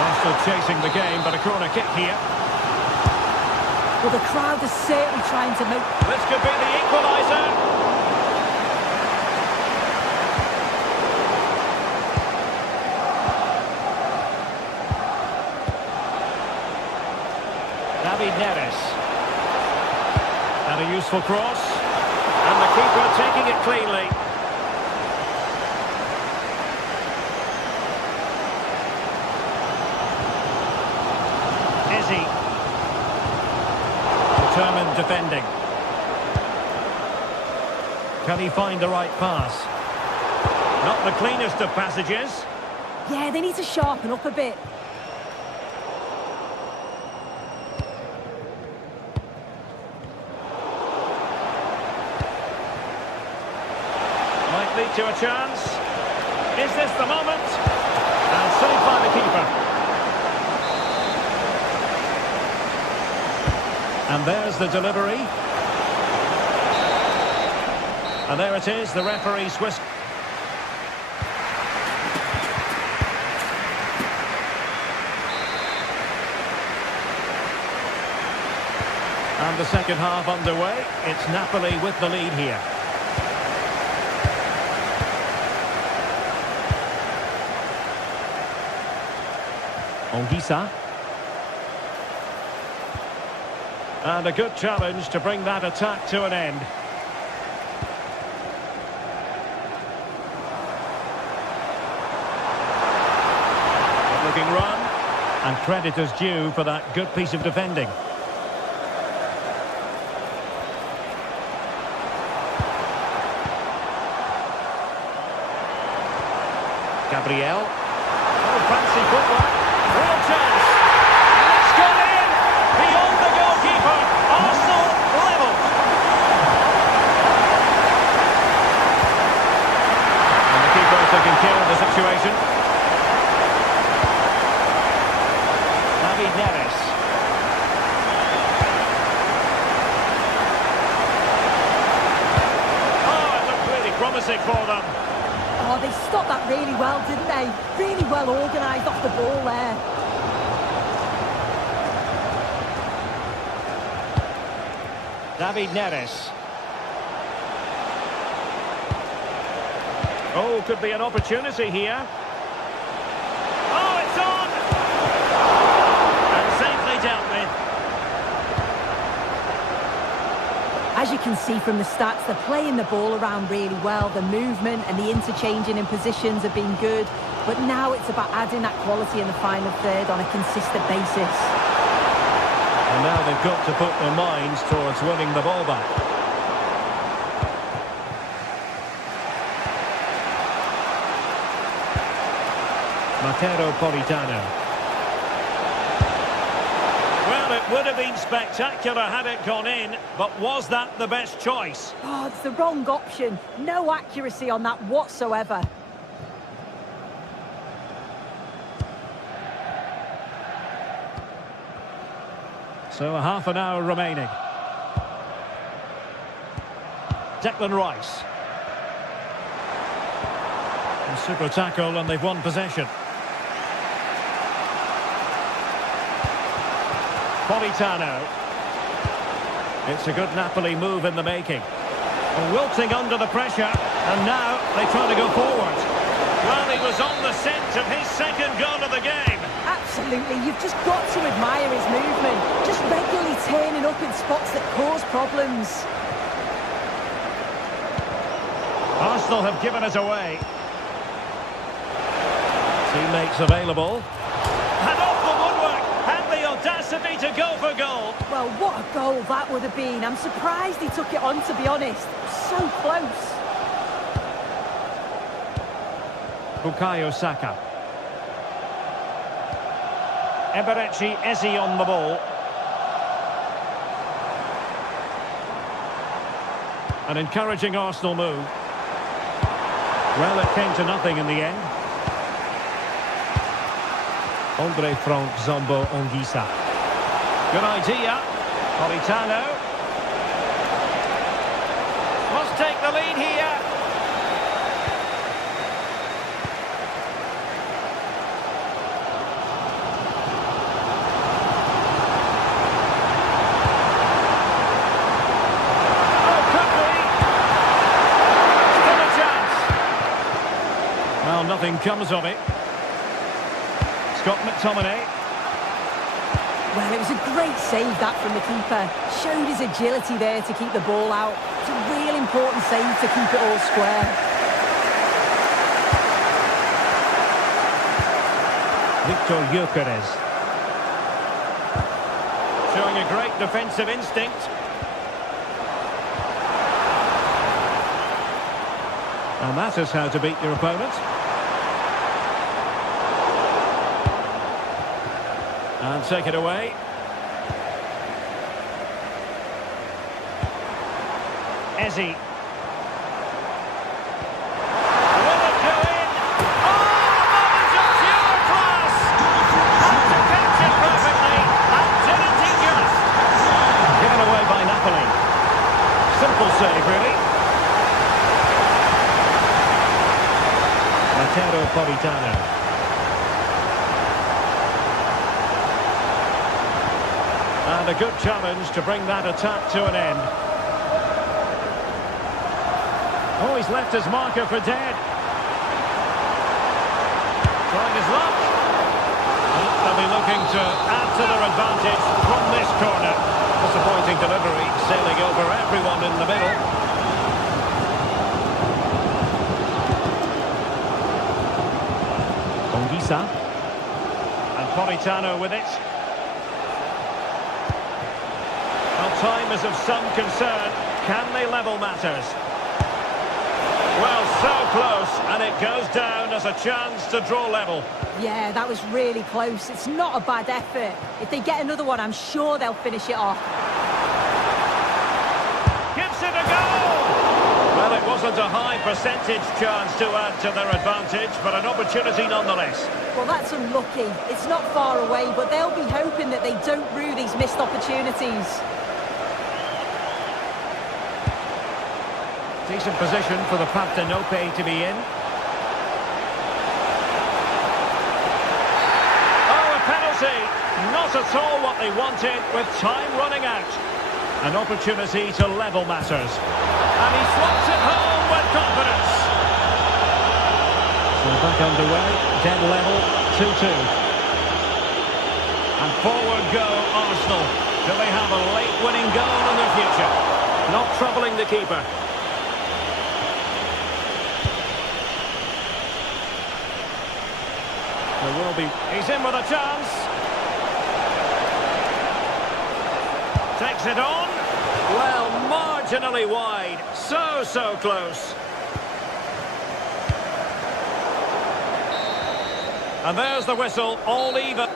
Arsenal chasing the game, but a corner kick here. Well, the crowd is certainly trying to make... This could be the equaliser. David Neres. And a useful cross. And the keeper taking it cleanly. Eze. Determined defending. Can he find the right pass? Not the cleanest of passages. Yeah, they need to sharpen up a bit. Might lead to a chance. Is this the moment? And saved by the keeper. And there's the delivery. And there it is, the referee Swiss. And the second half underway. It's Napoli with the lead here. Ongisa. And a good challenge to bring that attack to an end. Good looking run. And credit is due for that good piece of defending. Gabriel. Oh, fancy footwork. Real chance. It's gone in. Beyond the goalkeeper. Arsenal level. And the keeper taking care of the situation. David Neres. Oh, it looked really promising for them. Oh, they stopped that really well, didn't they? Really well organised off the ball there. David Neres. Oh, could be an opportunity here. Oh, it's on! And safely dealt with. As you can see from the stats, they're playing the ball around really well. The movement and the interchanging in positions have been good. But now it's about adding that quality in the final third on a consistent basis. And now they've got to put their minds towards winning the ball back. Matteo Politano. Well, it would have been spectacular had it gone in, but was that the best choice? Oh, it's the wrong option. No accuracy on that whatsoever. So a half an hour remaining. Declan Rice. A super tackle and they've won possession. Politano. It's a good Napoli move in the making. Wilting under the pressure, and now they try to go forward. Well, he was on the scent of his second goal of the game. Absolutely, you've just got to admire his movement. Just regularly turning up in spots that cause problems. Arsenal have given it away. Teammates available. And off the woodwork, and the audacity to go for goal. Well, what a goal that would have been. I'm surprised he took it on, to be honest. So close. Bukayo Saka. Eberechi Eze on the ball. An encouraging Arsenal move. Well, it came to nothing in the end. Andre Frank Zombo Ongisa. Good idea. Politano. Must take the lead here. Oh, could be. Still a chance. Well, nothing comes of it. Scott McTominay. Well, it was a great save, that, from the keeper. Showed his agility there to keep the ball out. It's a real important save to keep it all square. Victor Gyökeres. Showing a great defensive instinct. And that is how to beat your opponent. And take it away. Eze. Will it go in? Oh, moment of pure class! Had to catch it perfectly, and didn't he just? Given away by Napoli. Simple save, really. Matteo Politano. And And a good challenge to bring that attack to an end. Oh, he's left his marker for dead. Trying his luck. They'll be looking to add to their advantage from this corner. Disappointing delivery, sailing over everyone in the middle. Ongisa. And Politano with it. Well, time is of some concern. Can they level matters? Well, so close, and it goes down as a chance to draw level. Yeah, that was really close. It's not a bad effort. If they get another one, I'm sure they'll finish it off. Gives it a go! Well, it wasn't a high percentage chance to add to their advantage, but an opportunity nonetheless. Well, that's unlucky. It's not far away, but they'll be hoping that they don't rue these missed opportunities. Decent position for the Partenope to be in. Oh, a penalty! Not at all what they wanted, with time running out. An opportunity to level matters. And he slots it home with confidence. So back underway, dead level, 2-2. And forward go Arsenal. Do they have a late winning goal in their future? Not troubling the keeper. There will be. He's in with a chance. Takes it on. Well, marginally wide. So close. And there's the whistle, all even.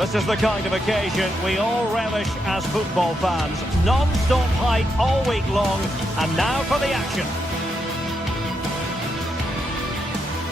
This is the kind of occasion we all relish as football fans. Non-stop hype all week long, and now for the action.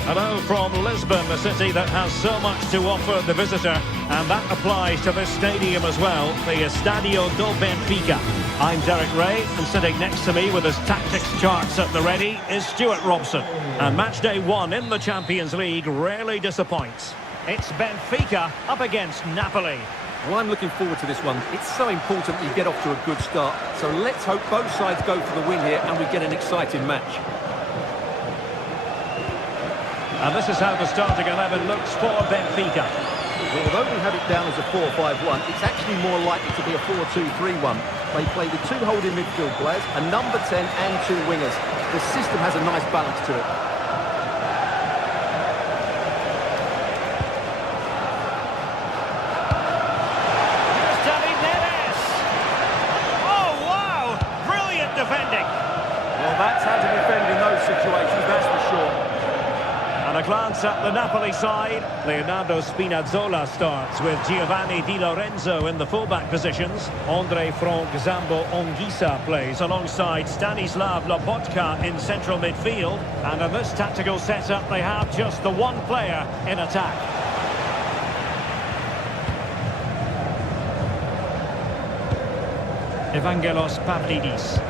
Hello from Lisbon, the city that has so much to offer the visitor, and that applies to this stadium as well, the Estadio do Benfica. I'm Derek Ray, and sitting next to me with his tactics charts at the ready is Stuart Robson. And match day 1 in the Champions League rarely disappoints. It's Benfica up against Napoli. Well, I'm looking forward to this one. It's so important that you get off to a good start. So let's hope both sides go for the win here and we get an exciting match. And this is how the starting 11 looks for Benfica. Well, although we have it down as a 4-5-1, it's actually more likely to be a 4-2-3-1. They play with 2 holding midfield players, a number 10 and 2 wingers. The system has a nice balance to it. That's how to defend in those situations, that's for sure. And a glance at the Napoli side. Leonardo Spinazzola starts with Giovanni Di Lorenzo in the fullback positions. Andre Frank Zambo Ongisa plays alongside Stanislav Lobotka in central midfield. And in this tactical setup, they have just the one player in attack. Evangelos Pavlidis.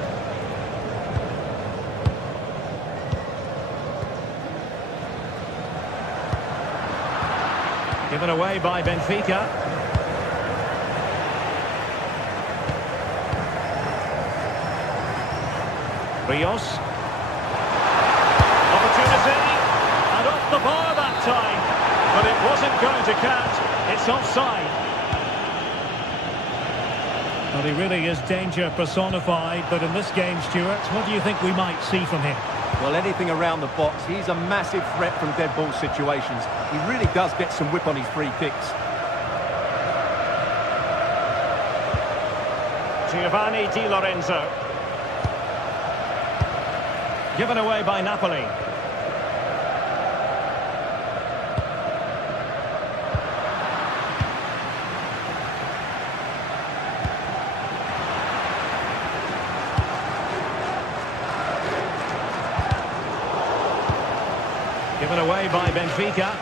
Given away by Benfica. Rios. Opportunity. And off the bar that time. But it wasn't going to count. It's offside. Well, he really is danger personified, but in this game, Stuart, what do you think we might see from him? Well, anything around the box. He's a massive threat from dead ball situations. He really does get some whip on his free kicks. Giovanni Di Lorenzo. Given away by Napoli. Given away by Benfica.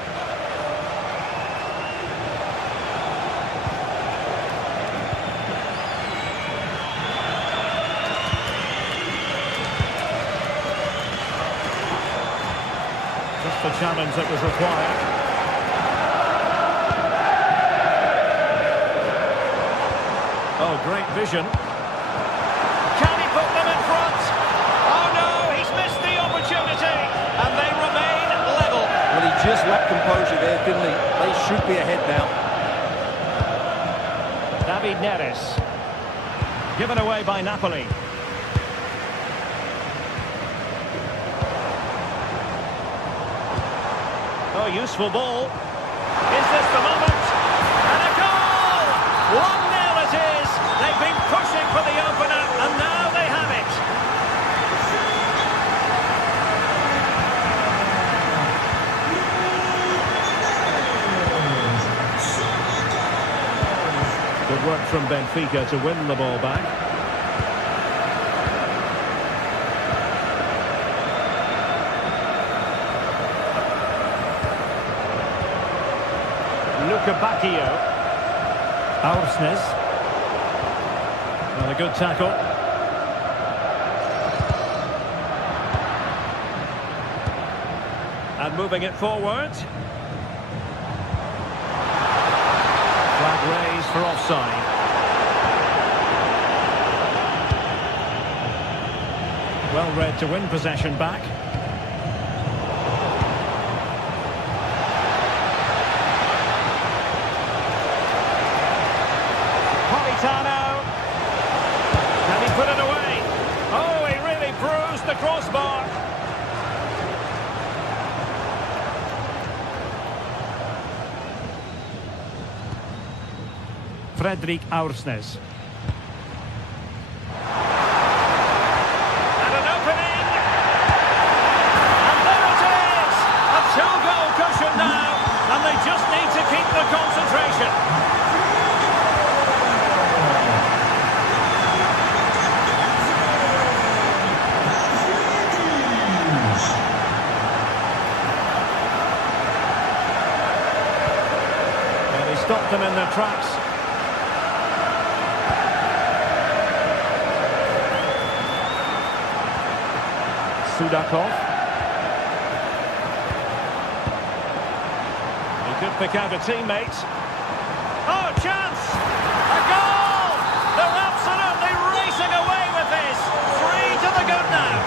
Just the challenge that was required. Oh, great vision. Can he put them in front? Oh no, he's missed the opportunity. And they remain level. Well, he just lacked composure there, didn't he? They should be ahead now. David Neres. Given away by Napoli. Oh, useful ball. Is this the moment? And a goal! 1-0 it is. They've been pushing for the opener, and now they have it. Good work from Benfica to win the ball back. Bacchio. Aursnes. Well, a good tackle. And moving it forward. Flag raised for offside. Well read to win possession back. Can he put it away? Oh, he really bruised the crossbar. Fredrik Aursnes. And an opening. And there it is! A two-goal cushion now. And they just need to keep the concentration. Stopped them in their tracks. Sudakov. He could pick out a teammate. Oh, chance! A goal! They're absolutely racing away with this. 3 to the good now.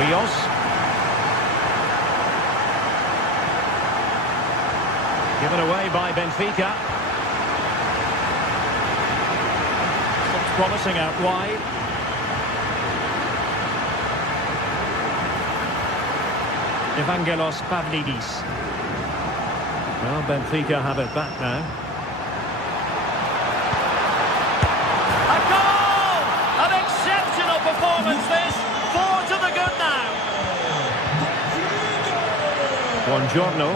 Rios. Given away by Benfica. Looks promising out wide. Evangelos Pavlidis. Well, Benfica have it back now. A goal! An exceptional performance this. 4 to the good now. Buongiorno.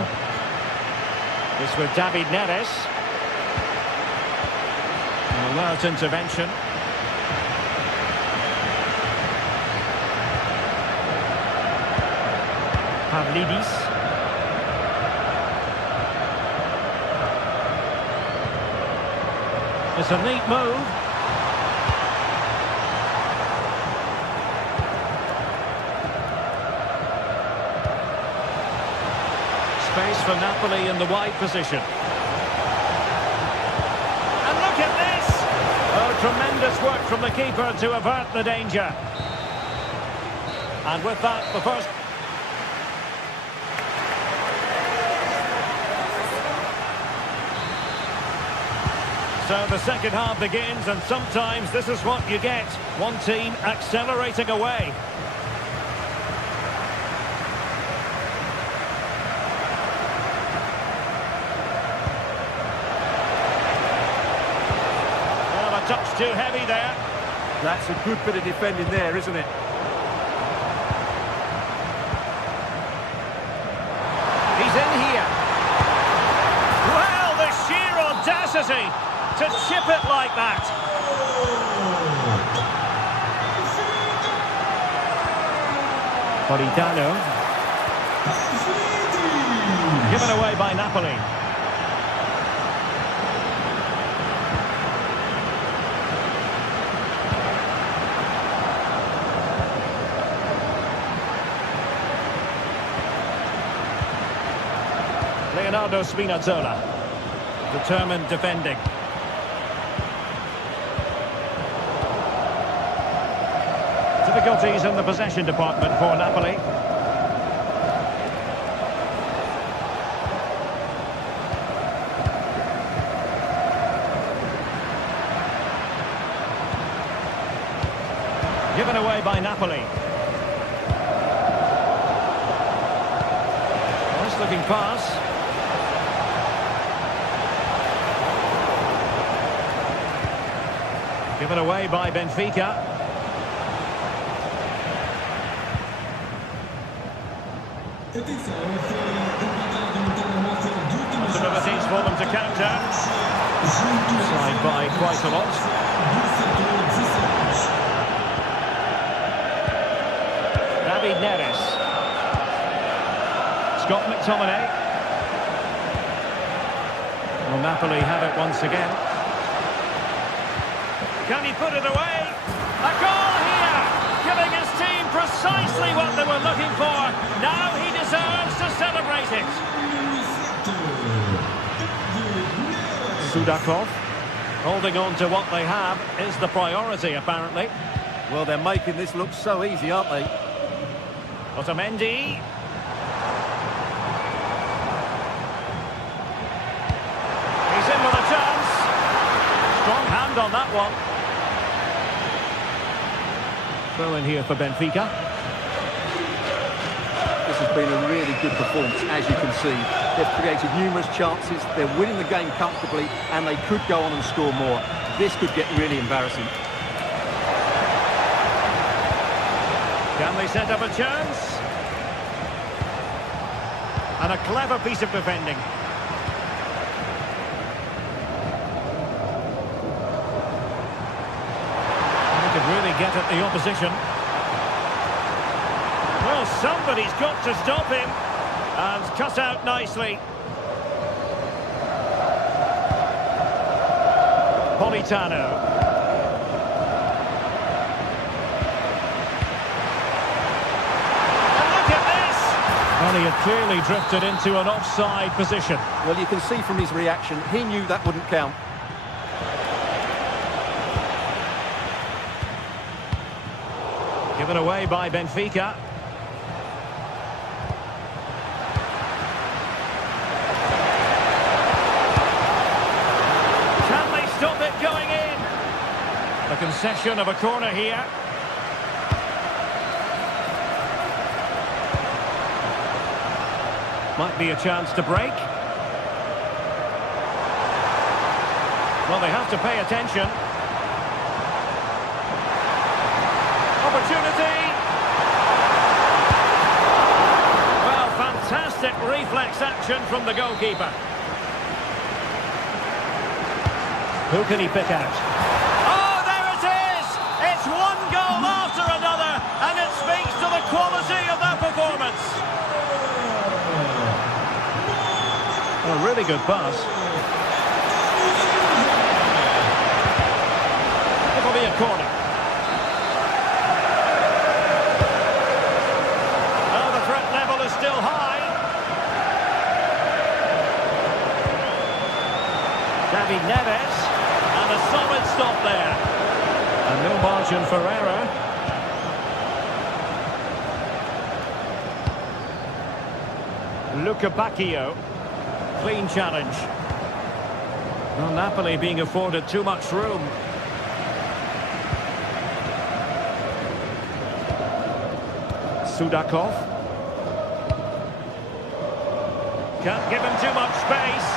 This with David Neres. An alert intervention. Pavlidis. It's a neat move. Space for Napoli in the wide position. And look at this! Oh, tremendous work from the keeper to avert the danger. And with that, the first... So the second half begins, and sometimes this is what you get. One team accelerating away. Well, a touch too heavy there. That's a good bit of defending there, isn't it? He's in here. Well, the sheer audacity to chip it like that. Politano. Given away by Napoli. Leonardo Spinazzola, determined defending. Difficulties in the possession department for Napoli. Given away by Napoli. Nice looking pass. Given away by Benfica. Possibilities for them to counter. Side by quite a lot. David Neres. Scott McTominay. Well, Napoli have it once again. Can he put it away? A goal here, giving his team precisely what they were looking for. Now he deserves to celebrate it. Sudakov, holding on to what they have is the priority, apparently. Well, they're making this look so easy, aren't they? Otamendi. He's in with a chance. Strong hand on that one. Throw in here for Benfica. This has been a really good performance, as you can see. They've created numerous chances, they're winning the game comfortably, and they could go on and score more. This could get really embarrassing. Can they set up a chance? And a clever piece of defending. Really get at the opposition. Well, somebody's got to stop him. And cut out nicely. Politano. And look at this! Well, he had clearly drifted into an offside position. Well, you can see from his reaction, he knew that wouldn't count. Given away by Benfica. Can they stop it going in? A concession of a corner here. Might be a chance to break. Well, they have to pay attention. Opportunity. Well, fantastic reflex action from the goalkeeper. Who can he pick out? Oh, there it is! It's one goal after another, and it speaks to the quality of that performance. A really good pass. It'll be a corner. Still high. David Neres, and a solid stop there. And no margin for error. Luca Bacchio, clean challenge. Well, Napoli being afforded too much room. Sudakov. Can't give him too much space.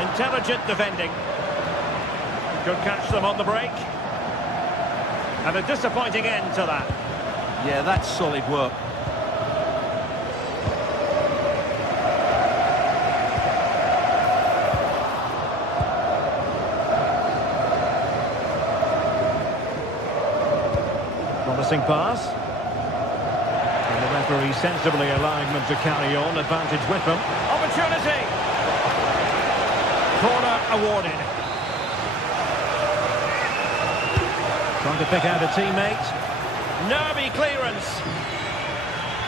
Intelligent defending. Could catch them on the break. And a disappointing end to that. Yeah, that's solid work. Promising pass. And the referee sensibly allowing them to carry on. Advantage with them. Opportunity! Corner awarded. Trying to pick out a teammate. Nervy clearance.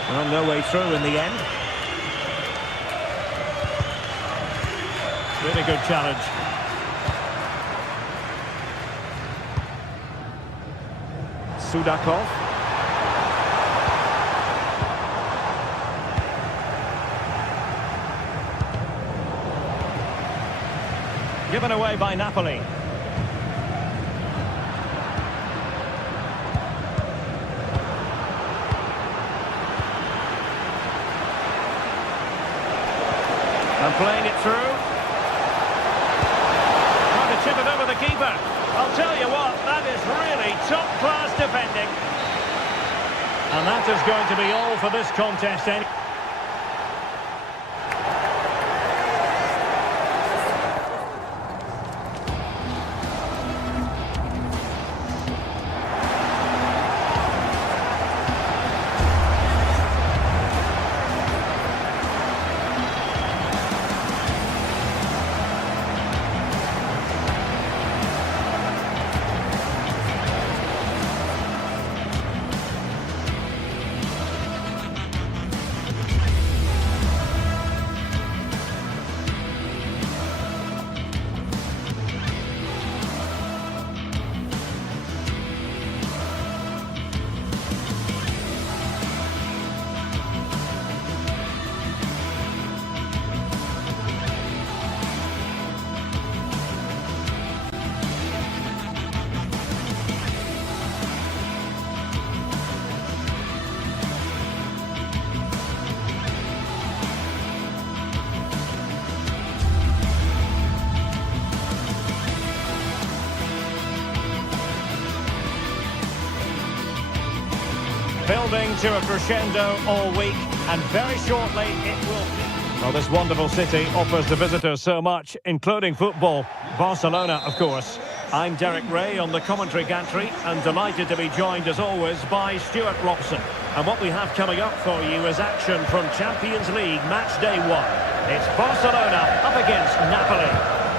Well, no way through in the end. Really good challenge. Sudakov. Given away by Napoli. And playing it through. Trying to chip it over the keeper. I'll tell you what, that is really top-class defending. And that is going to be all for this contest. Building to a crescendo all week, and very shortly it will be. Well, this wonderful city offers the visitors so much, including football. Barcelona, of course. I'm Derek Ray on the commentary gantry, and delighted to be joined, as always, by Stuart Robson. And what we have coming up for you is action from Champions League match day 1. It's Barcelona up against Napoli.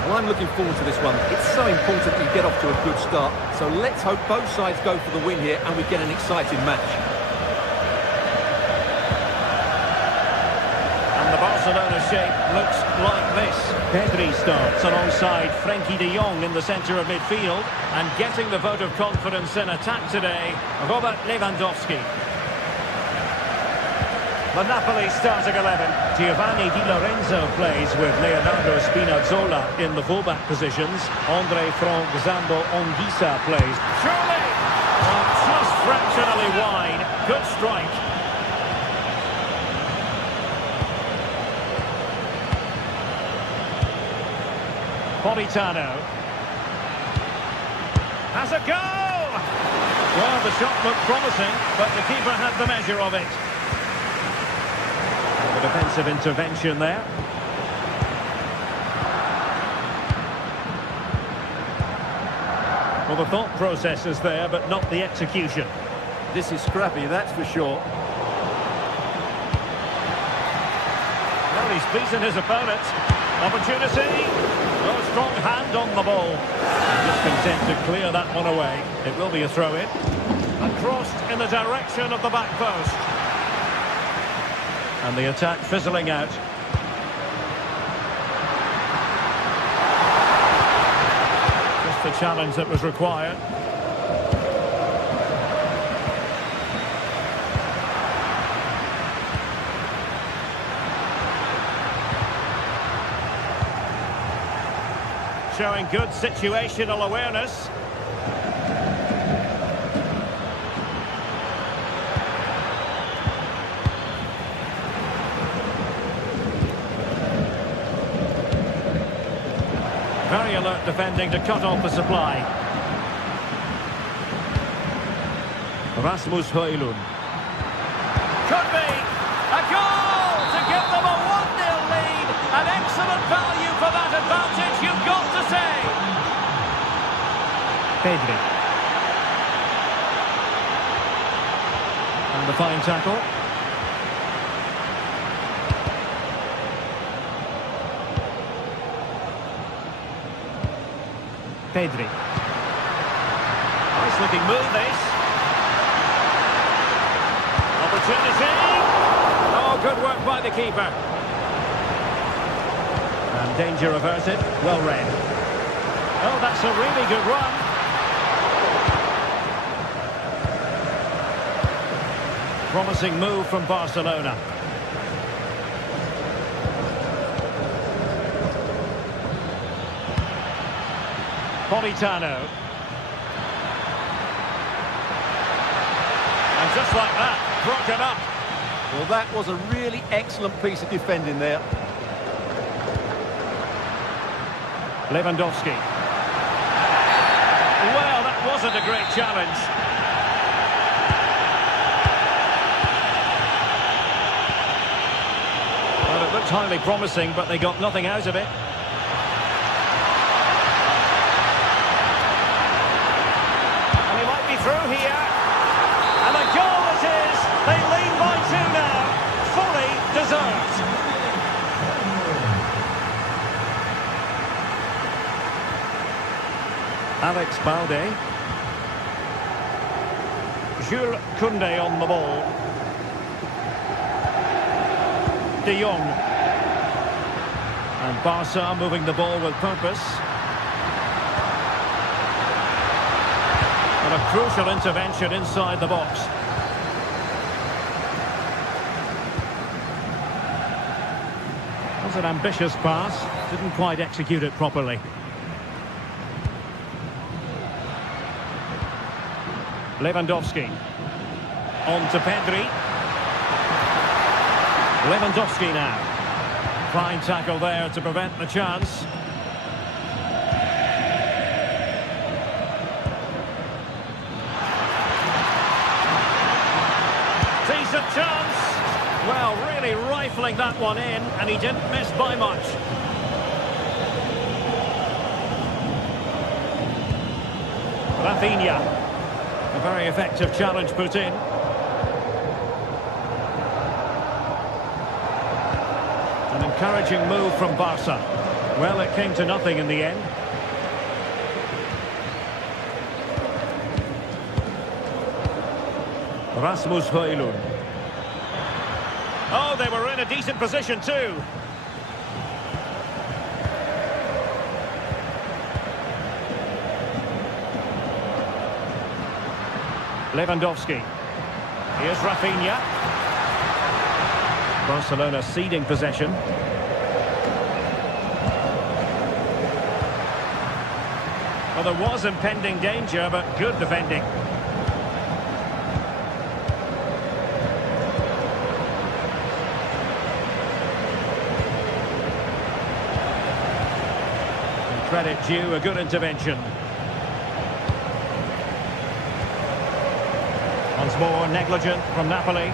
Well, I'm looking forward to this one. It's so important you get off to a good start. So let's hope both sides go for the win here and we get an exciting match. And the Barcelona shape looks like this. Pedri starts alongside Frenkie de Jong in the centre of midfield. And getting the vote of confidence in attack today, Robert Lewandowski. The Napoli starting 11. Giovanni Di Lorenzo plays with Leonardo Spinazzola in the fullback positions. Andre Frank Zambo Anguissa plays. Surely! Oh, just fractionally wide. Good strike. Politano. Has a go! Well, the shot looked promising, but the keeper had the measure of it. The defensive intervention there. Well, the thought process is there, but not the execution. This is scrappy, that's for sure. Well, he's beaten his opponent. Opportunity. Oh, strong hand on the ball. Just content to clear that one away. It will be a throw-in. And crossed in the direction of the back post. And the attack fizzling out. Just the challenge that was required. showing good situational awareness. Very alert defending to cut off the supply. Rasmus Højlund. Could be a goal to give them a 1-0 lead. An excellent value for that advantage, you've got to say. Pedri. And the fine tackle. Pedri. Nice looking move this. Opportunity. Oh, good work by the keeper. And danger averted. Well read. Oh, that's a really good run. Promising move from Barcelona. Politano. And just like that, broken up. Well, that was a really excellent piece of defending there. Lewandowski. Well, that wasn't a great challenge. Well, it looked highly promising, but they got nothing out of it. Through here, and a goal it is. They lead by 2 now, fully deserved. Alex Balde. Jules Koundé on the ball. De Jong. And Barca moving the ball with purpose. A crucial intervention inside the box. It was an ambitious pass, didn't quite execute it properly. Lewandowski. On to Pedri. Lewandowski now. Fine tackle there to prevent the chance. Decent chance. Well, really rifling that one in, and he didn't miss by much. Rafinha. A very effective challenge put in. An encouraging move from Barca. Well, it came to nothing in the end. Rasmus Højlund. Oh, they were in a decent position too. Lewandowski. Here's Rafinha. Barcelona ceding possession. Well, there was impending danger, but good defending. Credit due, a good intervention. Once more, negligent from Napoli.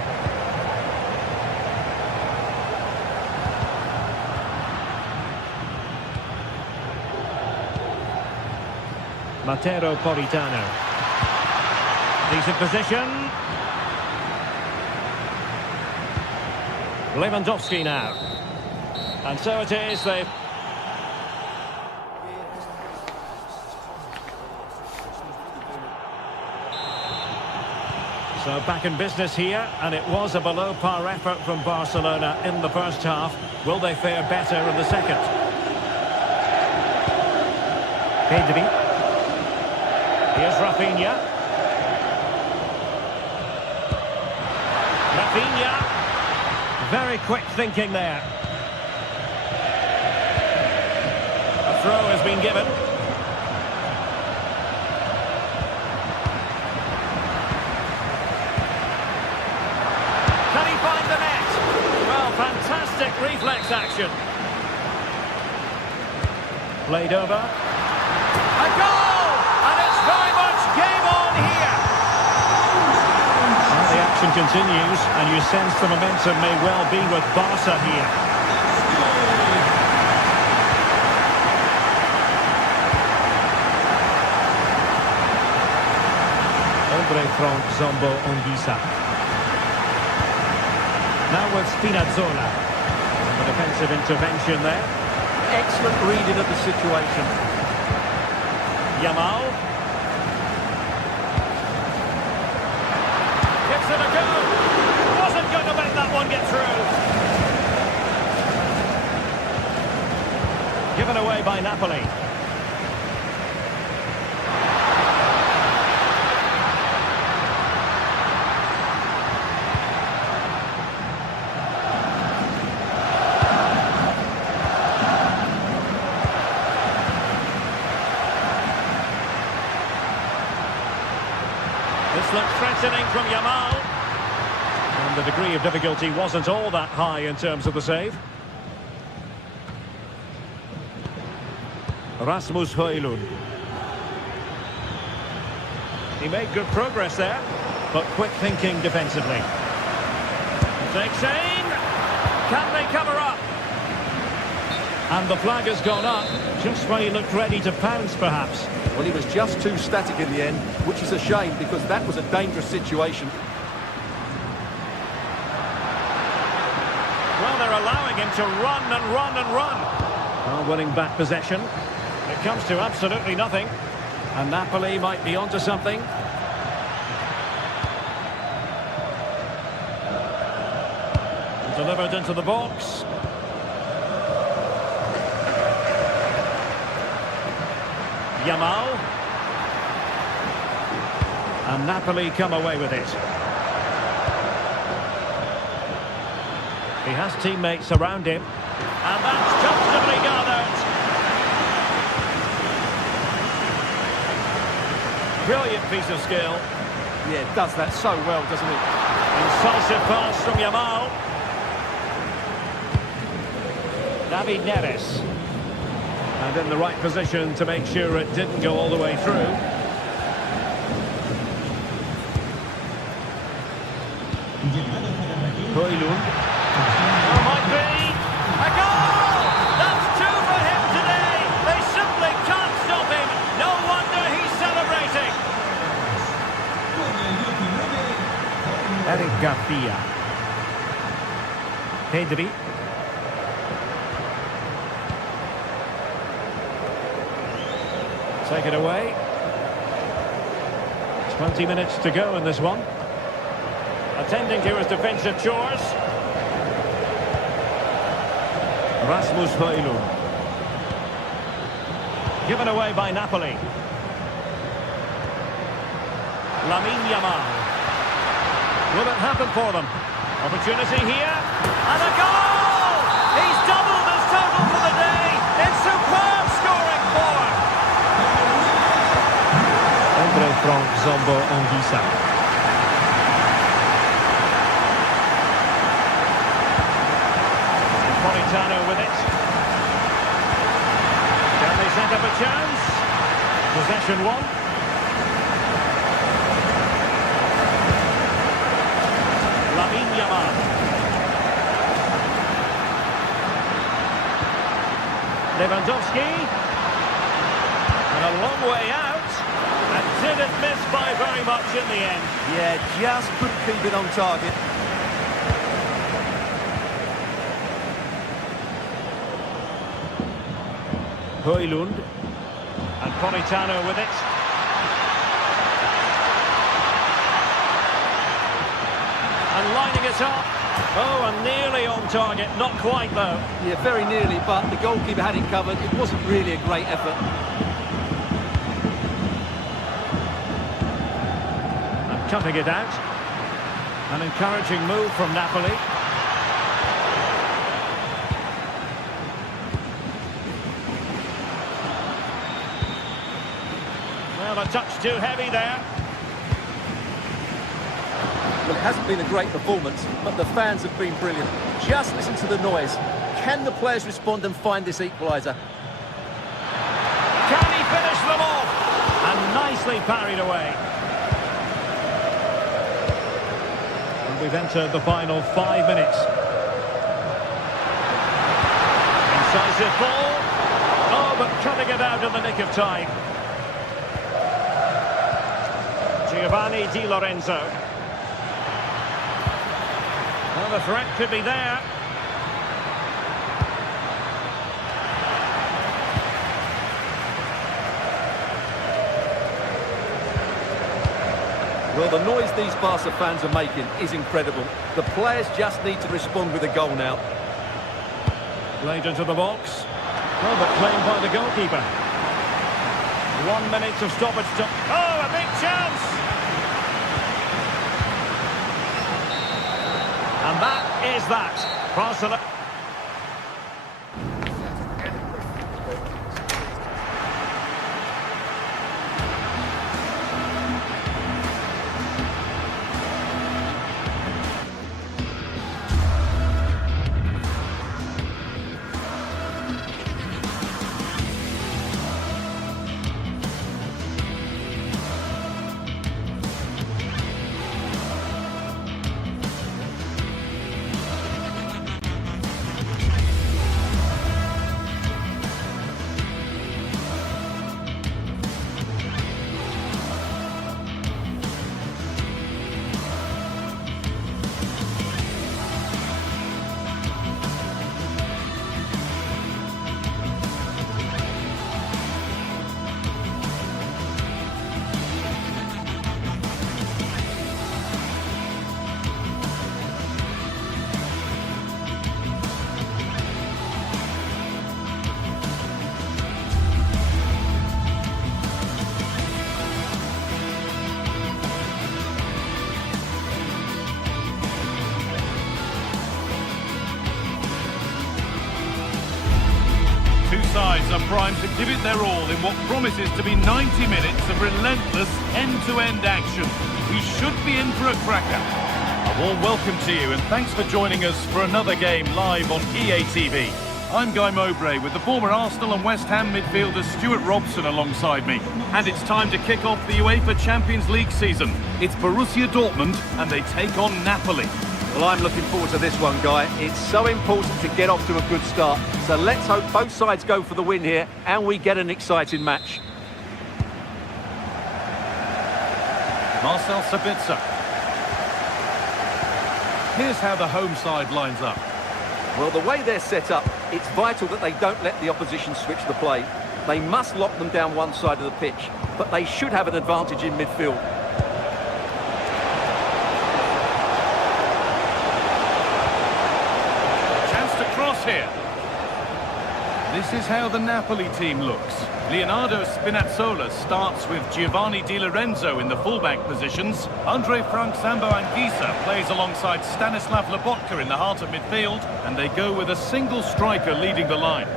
Matteo Politano. Decent position. Lewandowski now. And so it is, they've... So back in business here, and it was a below-par effort from Barcelona in the first half. Will they fare better in the second? Pedri. Here's Rafinha. Rafinha. Very quick thinking there. A throw has been given. Can he find the net? Well, fantastic reflex action. Played over. A goal! And it's very much game on here. Well, the action continues, and you sense the momentum may well be with Barca here. From Zombo Ongisa. Now with Spinazzola. The defensive intervention there. Excellent reading of the situation. Yamal. Gives it a go. Wasn't going to let that one get through. Given away by Napoli. This looks threatening from Yamal. And the degree of difficulty wasn't all that high in terms of the save. Rasmus Højlund. He made good progress there, but quick thinking defensively. Takes aim. Can they cover up? And the flag has gone up, just when he looked ready to pounce, perhaps. Well, he was just too static in the end, which is a shame because that was a dangerous situation. Well, they're allowing him to run and run and run. Well, winning back possession. It comes to absolutely nothing. And Napoli might be onto something. Delivered into the box. Yamal. And Napoli come away with it. He has teammates around him. And that's comfortably gathered. Brilliant piece of skill. Yeah, it does that so well, doesn't it? Incisive pass from Yamal. David Neres. And in the right position to make sure it didn't go all the way through. Højlund. Oh, might be. A goal! That's two for him today. They simply can't stop him. No wonder he's celebrating. Eric Garcia. Pedri. Take it away. 20 minutes to go in this one. Attending to his defensive chores. Rasmus Højlund. Given away by Napoli. Lamine Yamal. Will it happen for them? Opportunity here. And a goal! He's doubled his total for the day. It's superb scoring form. From Zombo Ongisa. Politano with it. Can they set up a chance? Possession one. Lamine Yamal. Lewandowski. And a long way out. And didn't miss by very much in the end. Yeah, just couldn't keep it on target. Højlund. And Politano with it. And lining it up. Oh, and nearly on target. Not quite, though. Yeah, very nearly, but the goalkeeper had it covered. It wasn't really a great effort. Cutting it out. An encouraging move from Napoli. Well, a touch too heavy there. Well, it hasn't been a great performance, but the fans have been brilliant. Just listen to the noise. Can the players respond and find this equaliser? Can he finish them off? And nicely parried away. And we've entered the final 5 minutes. Incisive ball. Oh, but cutting it out in the nick of time. Giovanni Di Lorenzo. Well, the threat could be there. Well, the noise these Barca fans are making is incredible. The players just need to respond with a goal now. Played into the box. Well, but claimed by the goalkeeper. 1 minute of stoppage time. Oh, a big chance! And that is that. Barcelona. Two sides are primed to give it their all in what promises to be 90 minutes of relentless end-to-end action. We should be in for a cracker. A warm welcome to you and thanks for joining us for another game live on EA TV. I'm Guy Mowbray with the former Arsenal and West Ham midfielder Stuart Robson alongside me. And it's time to kick off the UEFA Champions League season. It's Borussia Dortmund and they take on Napoli. Well, I'm looking forward to this one, Guy. It's so important to get off to a good start. So let's hope both sides go for the win here and we get an exciting match. Marcel Sabitzer. Here's how the home side lines up. Well, the way they're set up, it's vital that they don't let the opposition switch the play. They must lock them down one side of the pitch, but they should have an advantage in midfield. Here. This is how the Napoli team looks. Leonardo Spinazzola starts with Giovanni Di Lorenzo in the fullback positions. Andre Frank Zambo Anguissa plays alongside Stanislav Lobotka in the heart of midfield, and they go with a single striker leading the line.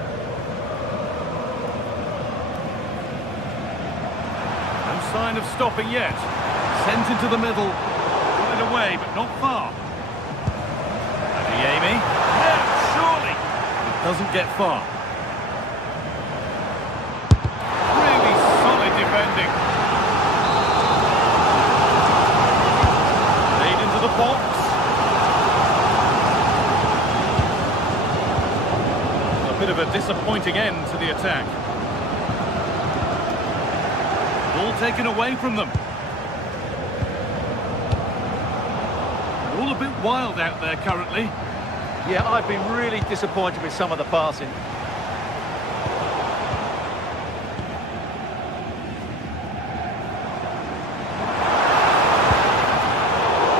No sign of stopping yet. Sent into the middle. Got it away, but not far. Adeyemi. Doesn't get far. Really solid defending. Lead into the box. A bit of a disappointing end to the attack. Ball taken away from them. They're all a bit wild out there currently. Yeah, I've been really disappointed with some of the passing.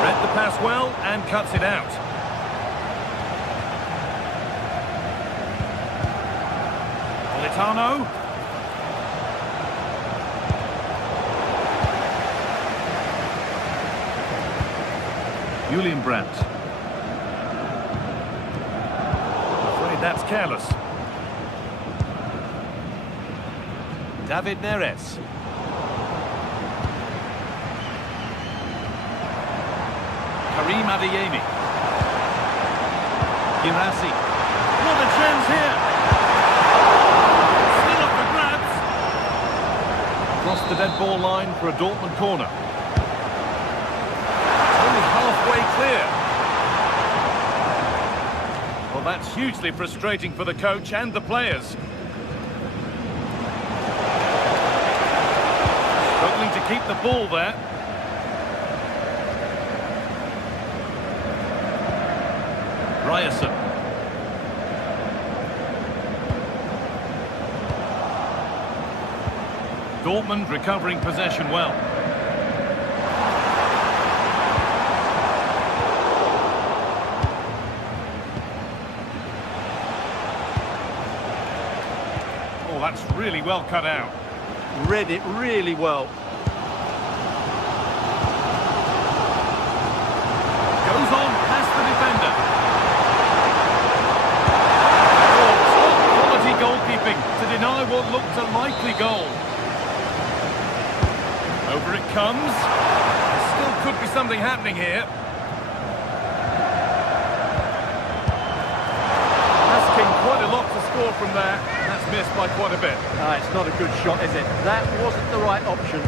Read the pass well and cuts it out. Politano. Julian Brandt. That's careless. David Neres. Karim Adeyemi. Girassi. What a chance here! Still up for grabs. Crossed the dead ball line for a Dortmund corner. Only halfway clear. Well, that's hugely frustrating for the coach and the players. Struggling to keep the ball there. Ryerson. Dortmund recovering possession well. Oh, that's really well cut out. Read it really well. Goes on past the defender. Oh, top quality goalkeeping to deny what looked a likely goal. Over it comes. Still could be something happening here. Asking quite a lot to score from there. That's missed by quite a bit. It's not a good shot, is it? That wasn't the right option.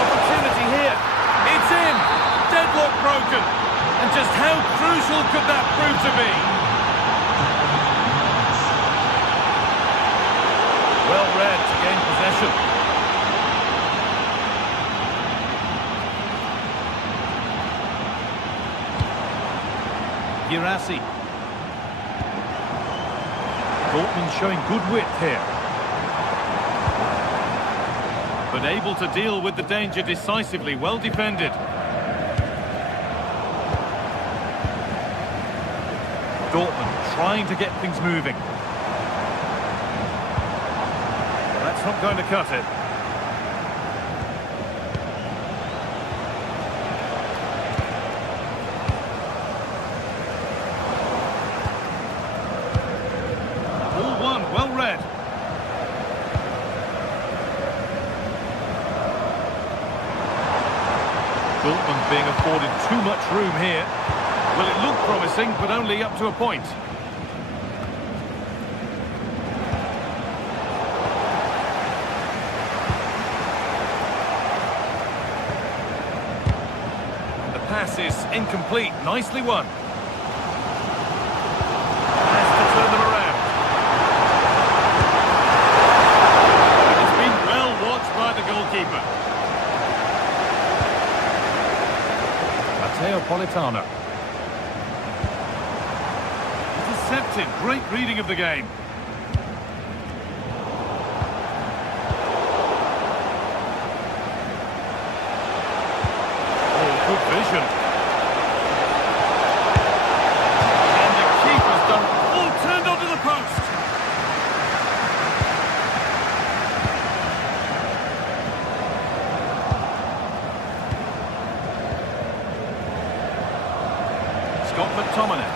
Opportunity here. It's in. Deadlock broken. And just how crucial could that prove to be? Well read to gain possession. Girassi. Dortmund showing good width here. But able to deal with the danger decisively, well defended. Dortmund trying to get things moving. That's not going to cut it. All one, well read. Dortmund being afforded too much room here. Well, it looked promising, but only up to a point. The pass is incomplete. Nicely won. Has to turn them around. It's been well watched by the goalkeeper. Matteo Politano. Intercepted. Great reading of the game. Oh, good vision. And the keeper's done. Oh, turned onto the post. Scott McTominay.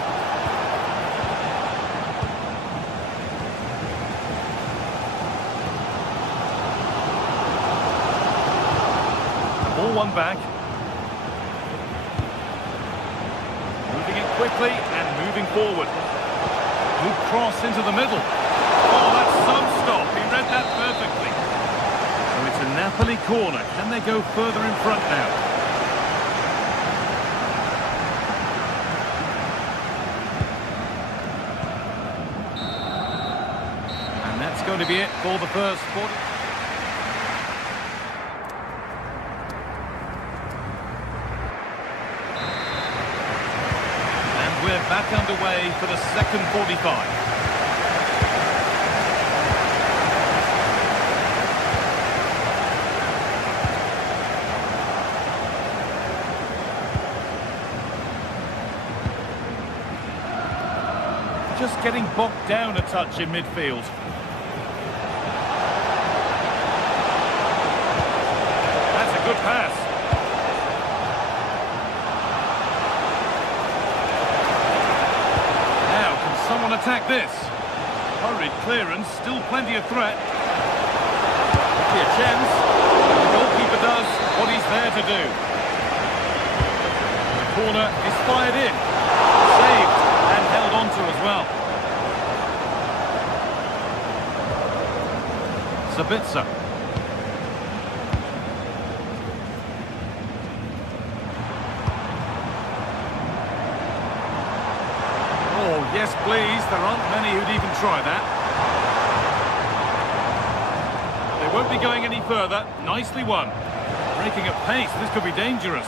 Ball one back. Moving it quickly and moving forward. Good cross into the middle. Oh, that's some stop. He read that perfectly. So it's a Napoli corner. Can they go further in front now? And that's going to be it for the first 40. We're back underway for the second 45. Just getting bogged down a touch in midfield. That's a good pass. Someone attack this. Hurried clearance, still plenty of threat. Could be a chance. The goalkeeper does what he's there to do. The corner is fired in. Saved and held onto as well. Sabitzer. Oh, yes, please. There aren't many who'd even try that. They won't be going any further. Nicely won. Breaking at pace. This could be dangerous.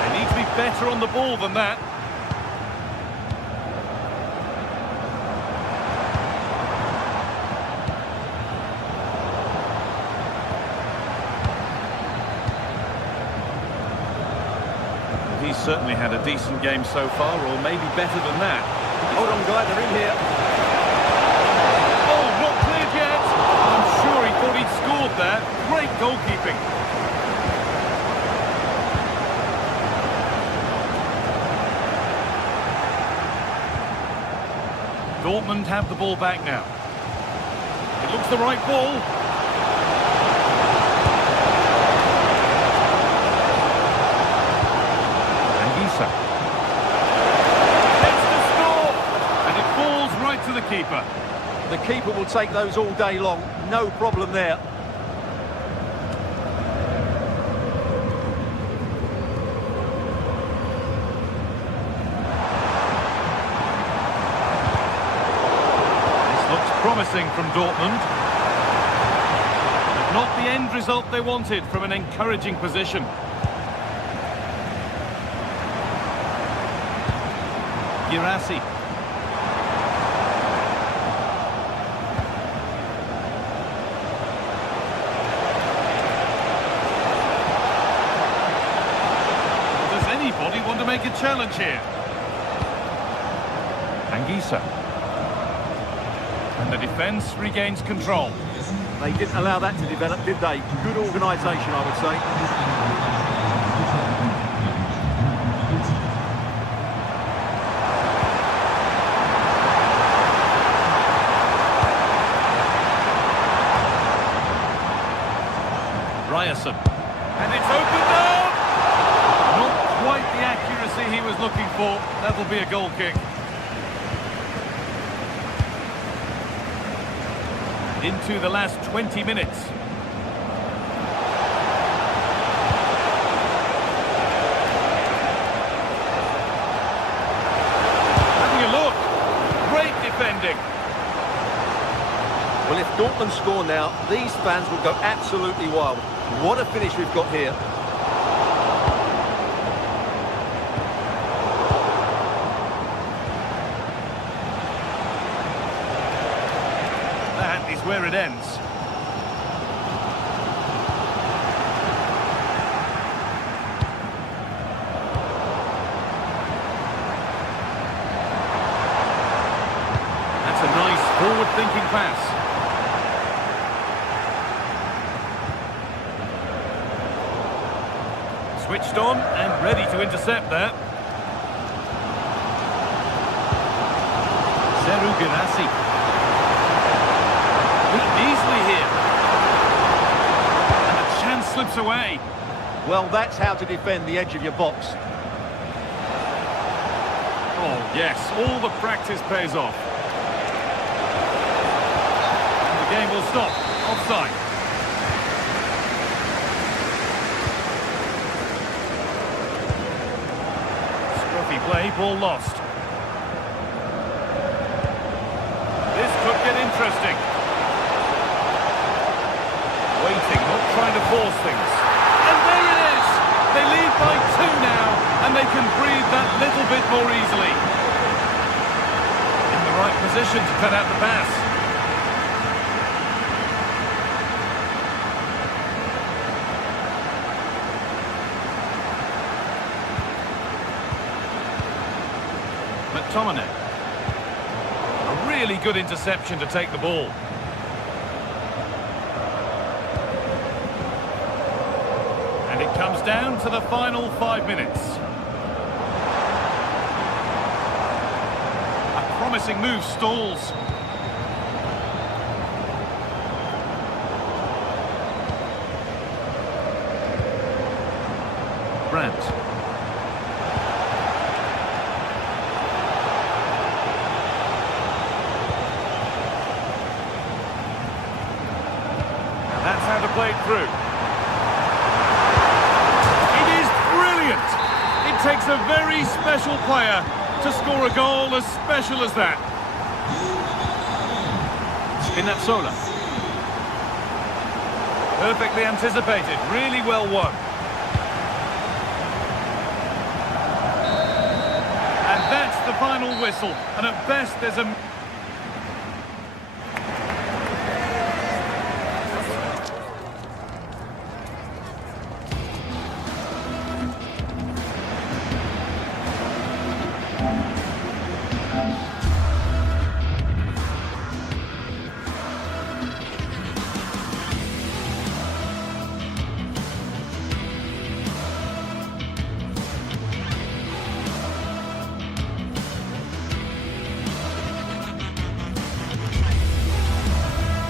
They need to be better on the ball than that. He's certainly had a decent game so far, or maybe better than that. Hold on, guy, they're in here. Oh, not cleared yet. I'm sure he thought he'd scored there. Great goalkeeping. Dortmund have the ball back now. It looks the right ball. Gets the score, and it falls right to the keeper. The keeper will take those all day long, no problem there. This looks promising from Dortmund, but not the end result they wanted from an encouraging position. Girassi. Does anybody want to make a challenge here? Anguissa. And the defence regains control. They didn't allow that to develop, did they? Good organisation, I would say. And it's opened up! Not quite the accuracy he was looking for. That'll be a goal kick. Into the last 20 minutes. Having a look. Great defending. Well, if Dortmund score now, these fans will go absolutely wild. What a finish we've got here. That is where it ends. That's a nice forward-thinking pass. Switched on and ready to intercept there. Girassi. Beaten easily here. And the chance slips away. Well, that's how to defend the edge of your box. Oh, yes, all the practice pays off. And the game will stop. Offside. Play, ball lost. This could get interesting. Waiting, not trying to force things. And there it is! They lead by 2 now, and they can breathe that little bit more easily. In the right position to cut out the pass. McTominay. A really good interception to take the ball. And it comes down to the final 5 minutes. A promising move stalls. Brandt. That's how to play it through. It is brilliant! It takes a very special player to score a goal as special as that. Spinazzola. Perfectly anticipated, really well won. And that's the final whistle, and at best there's a...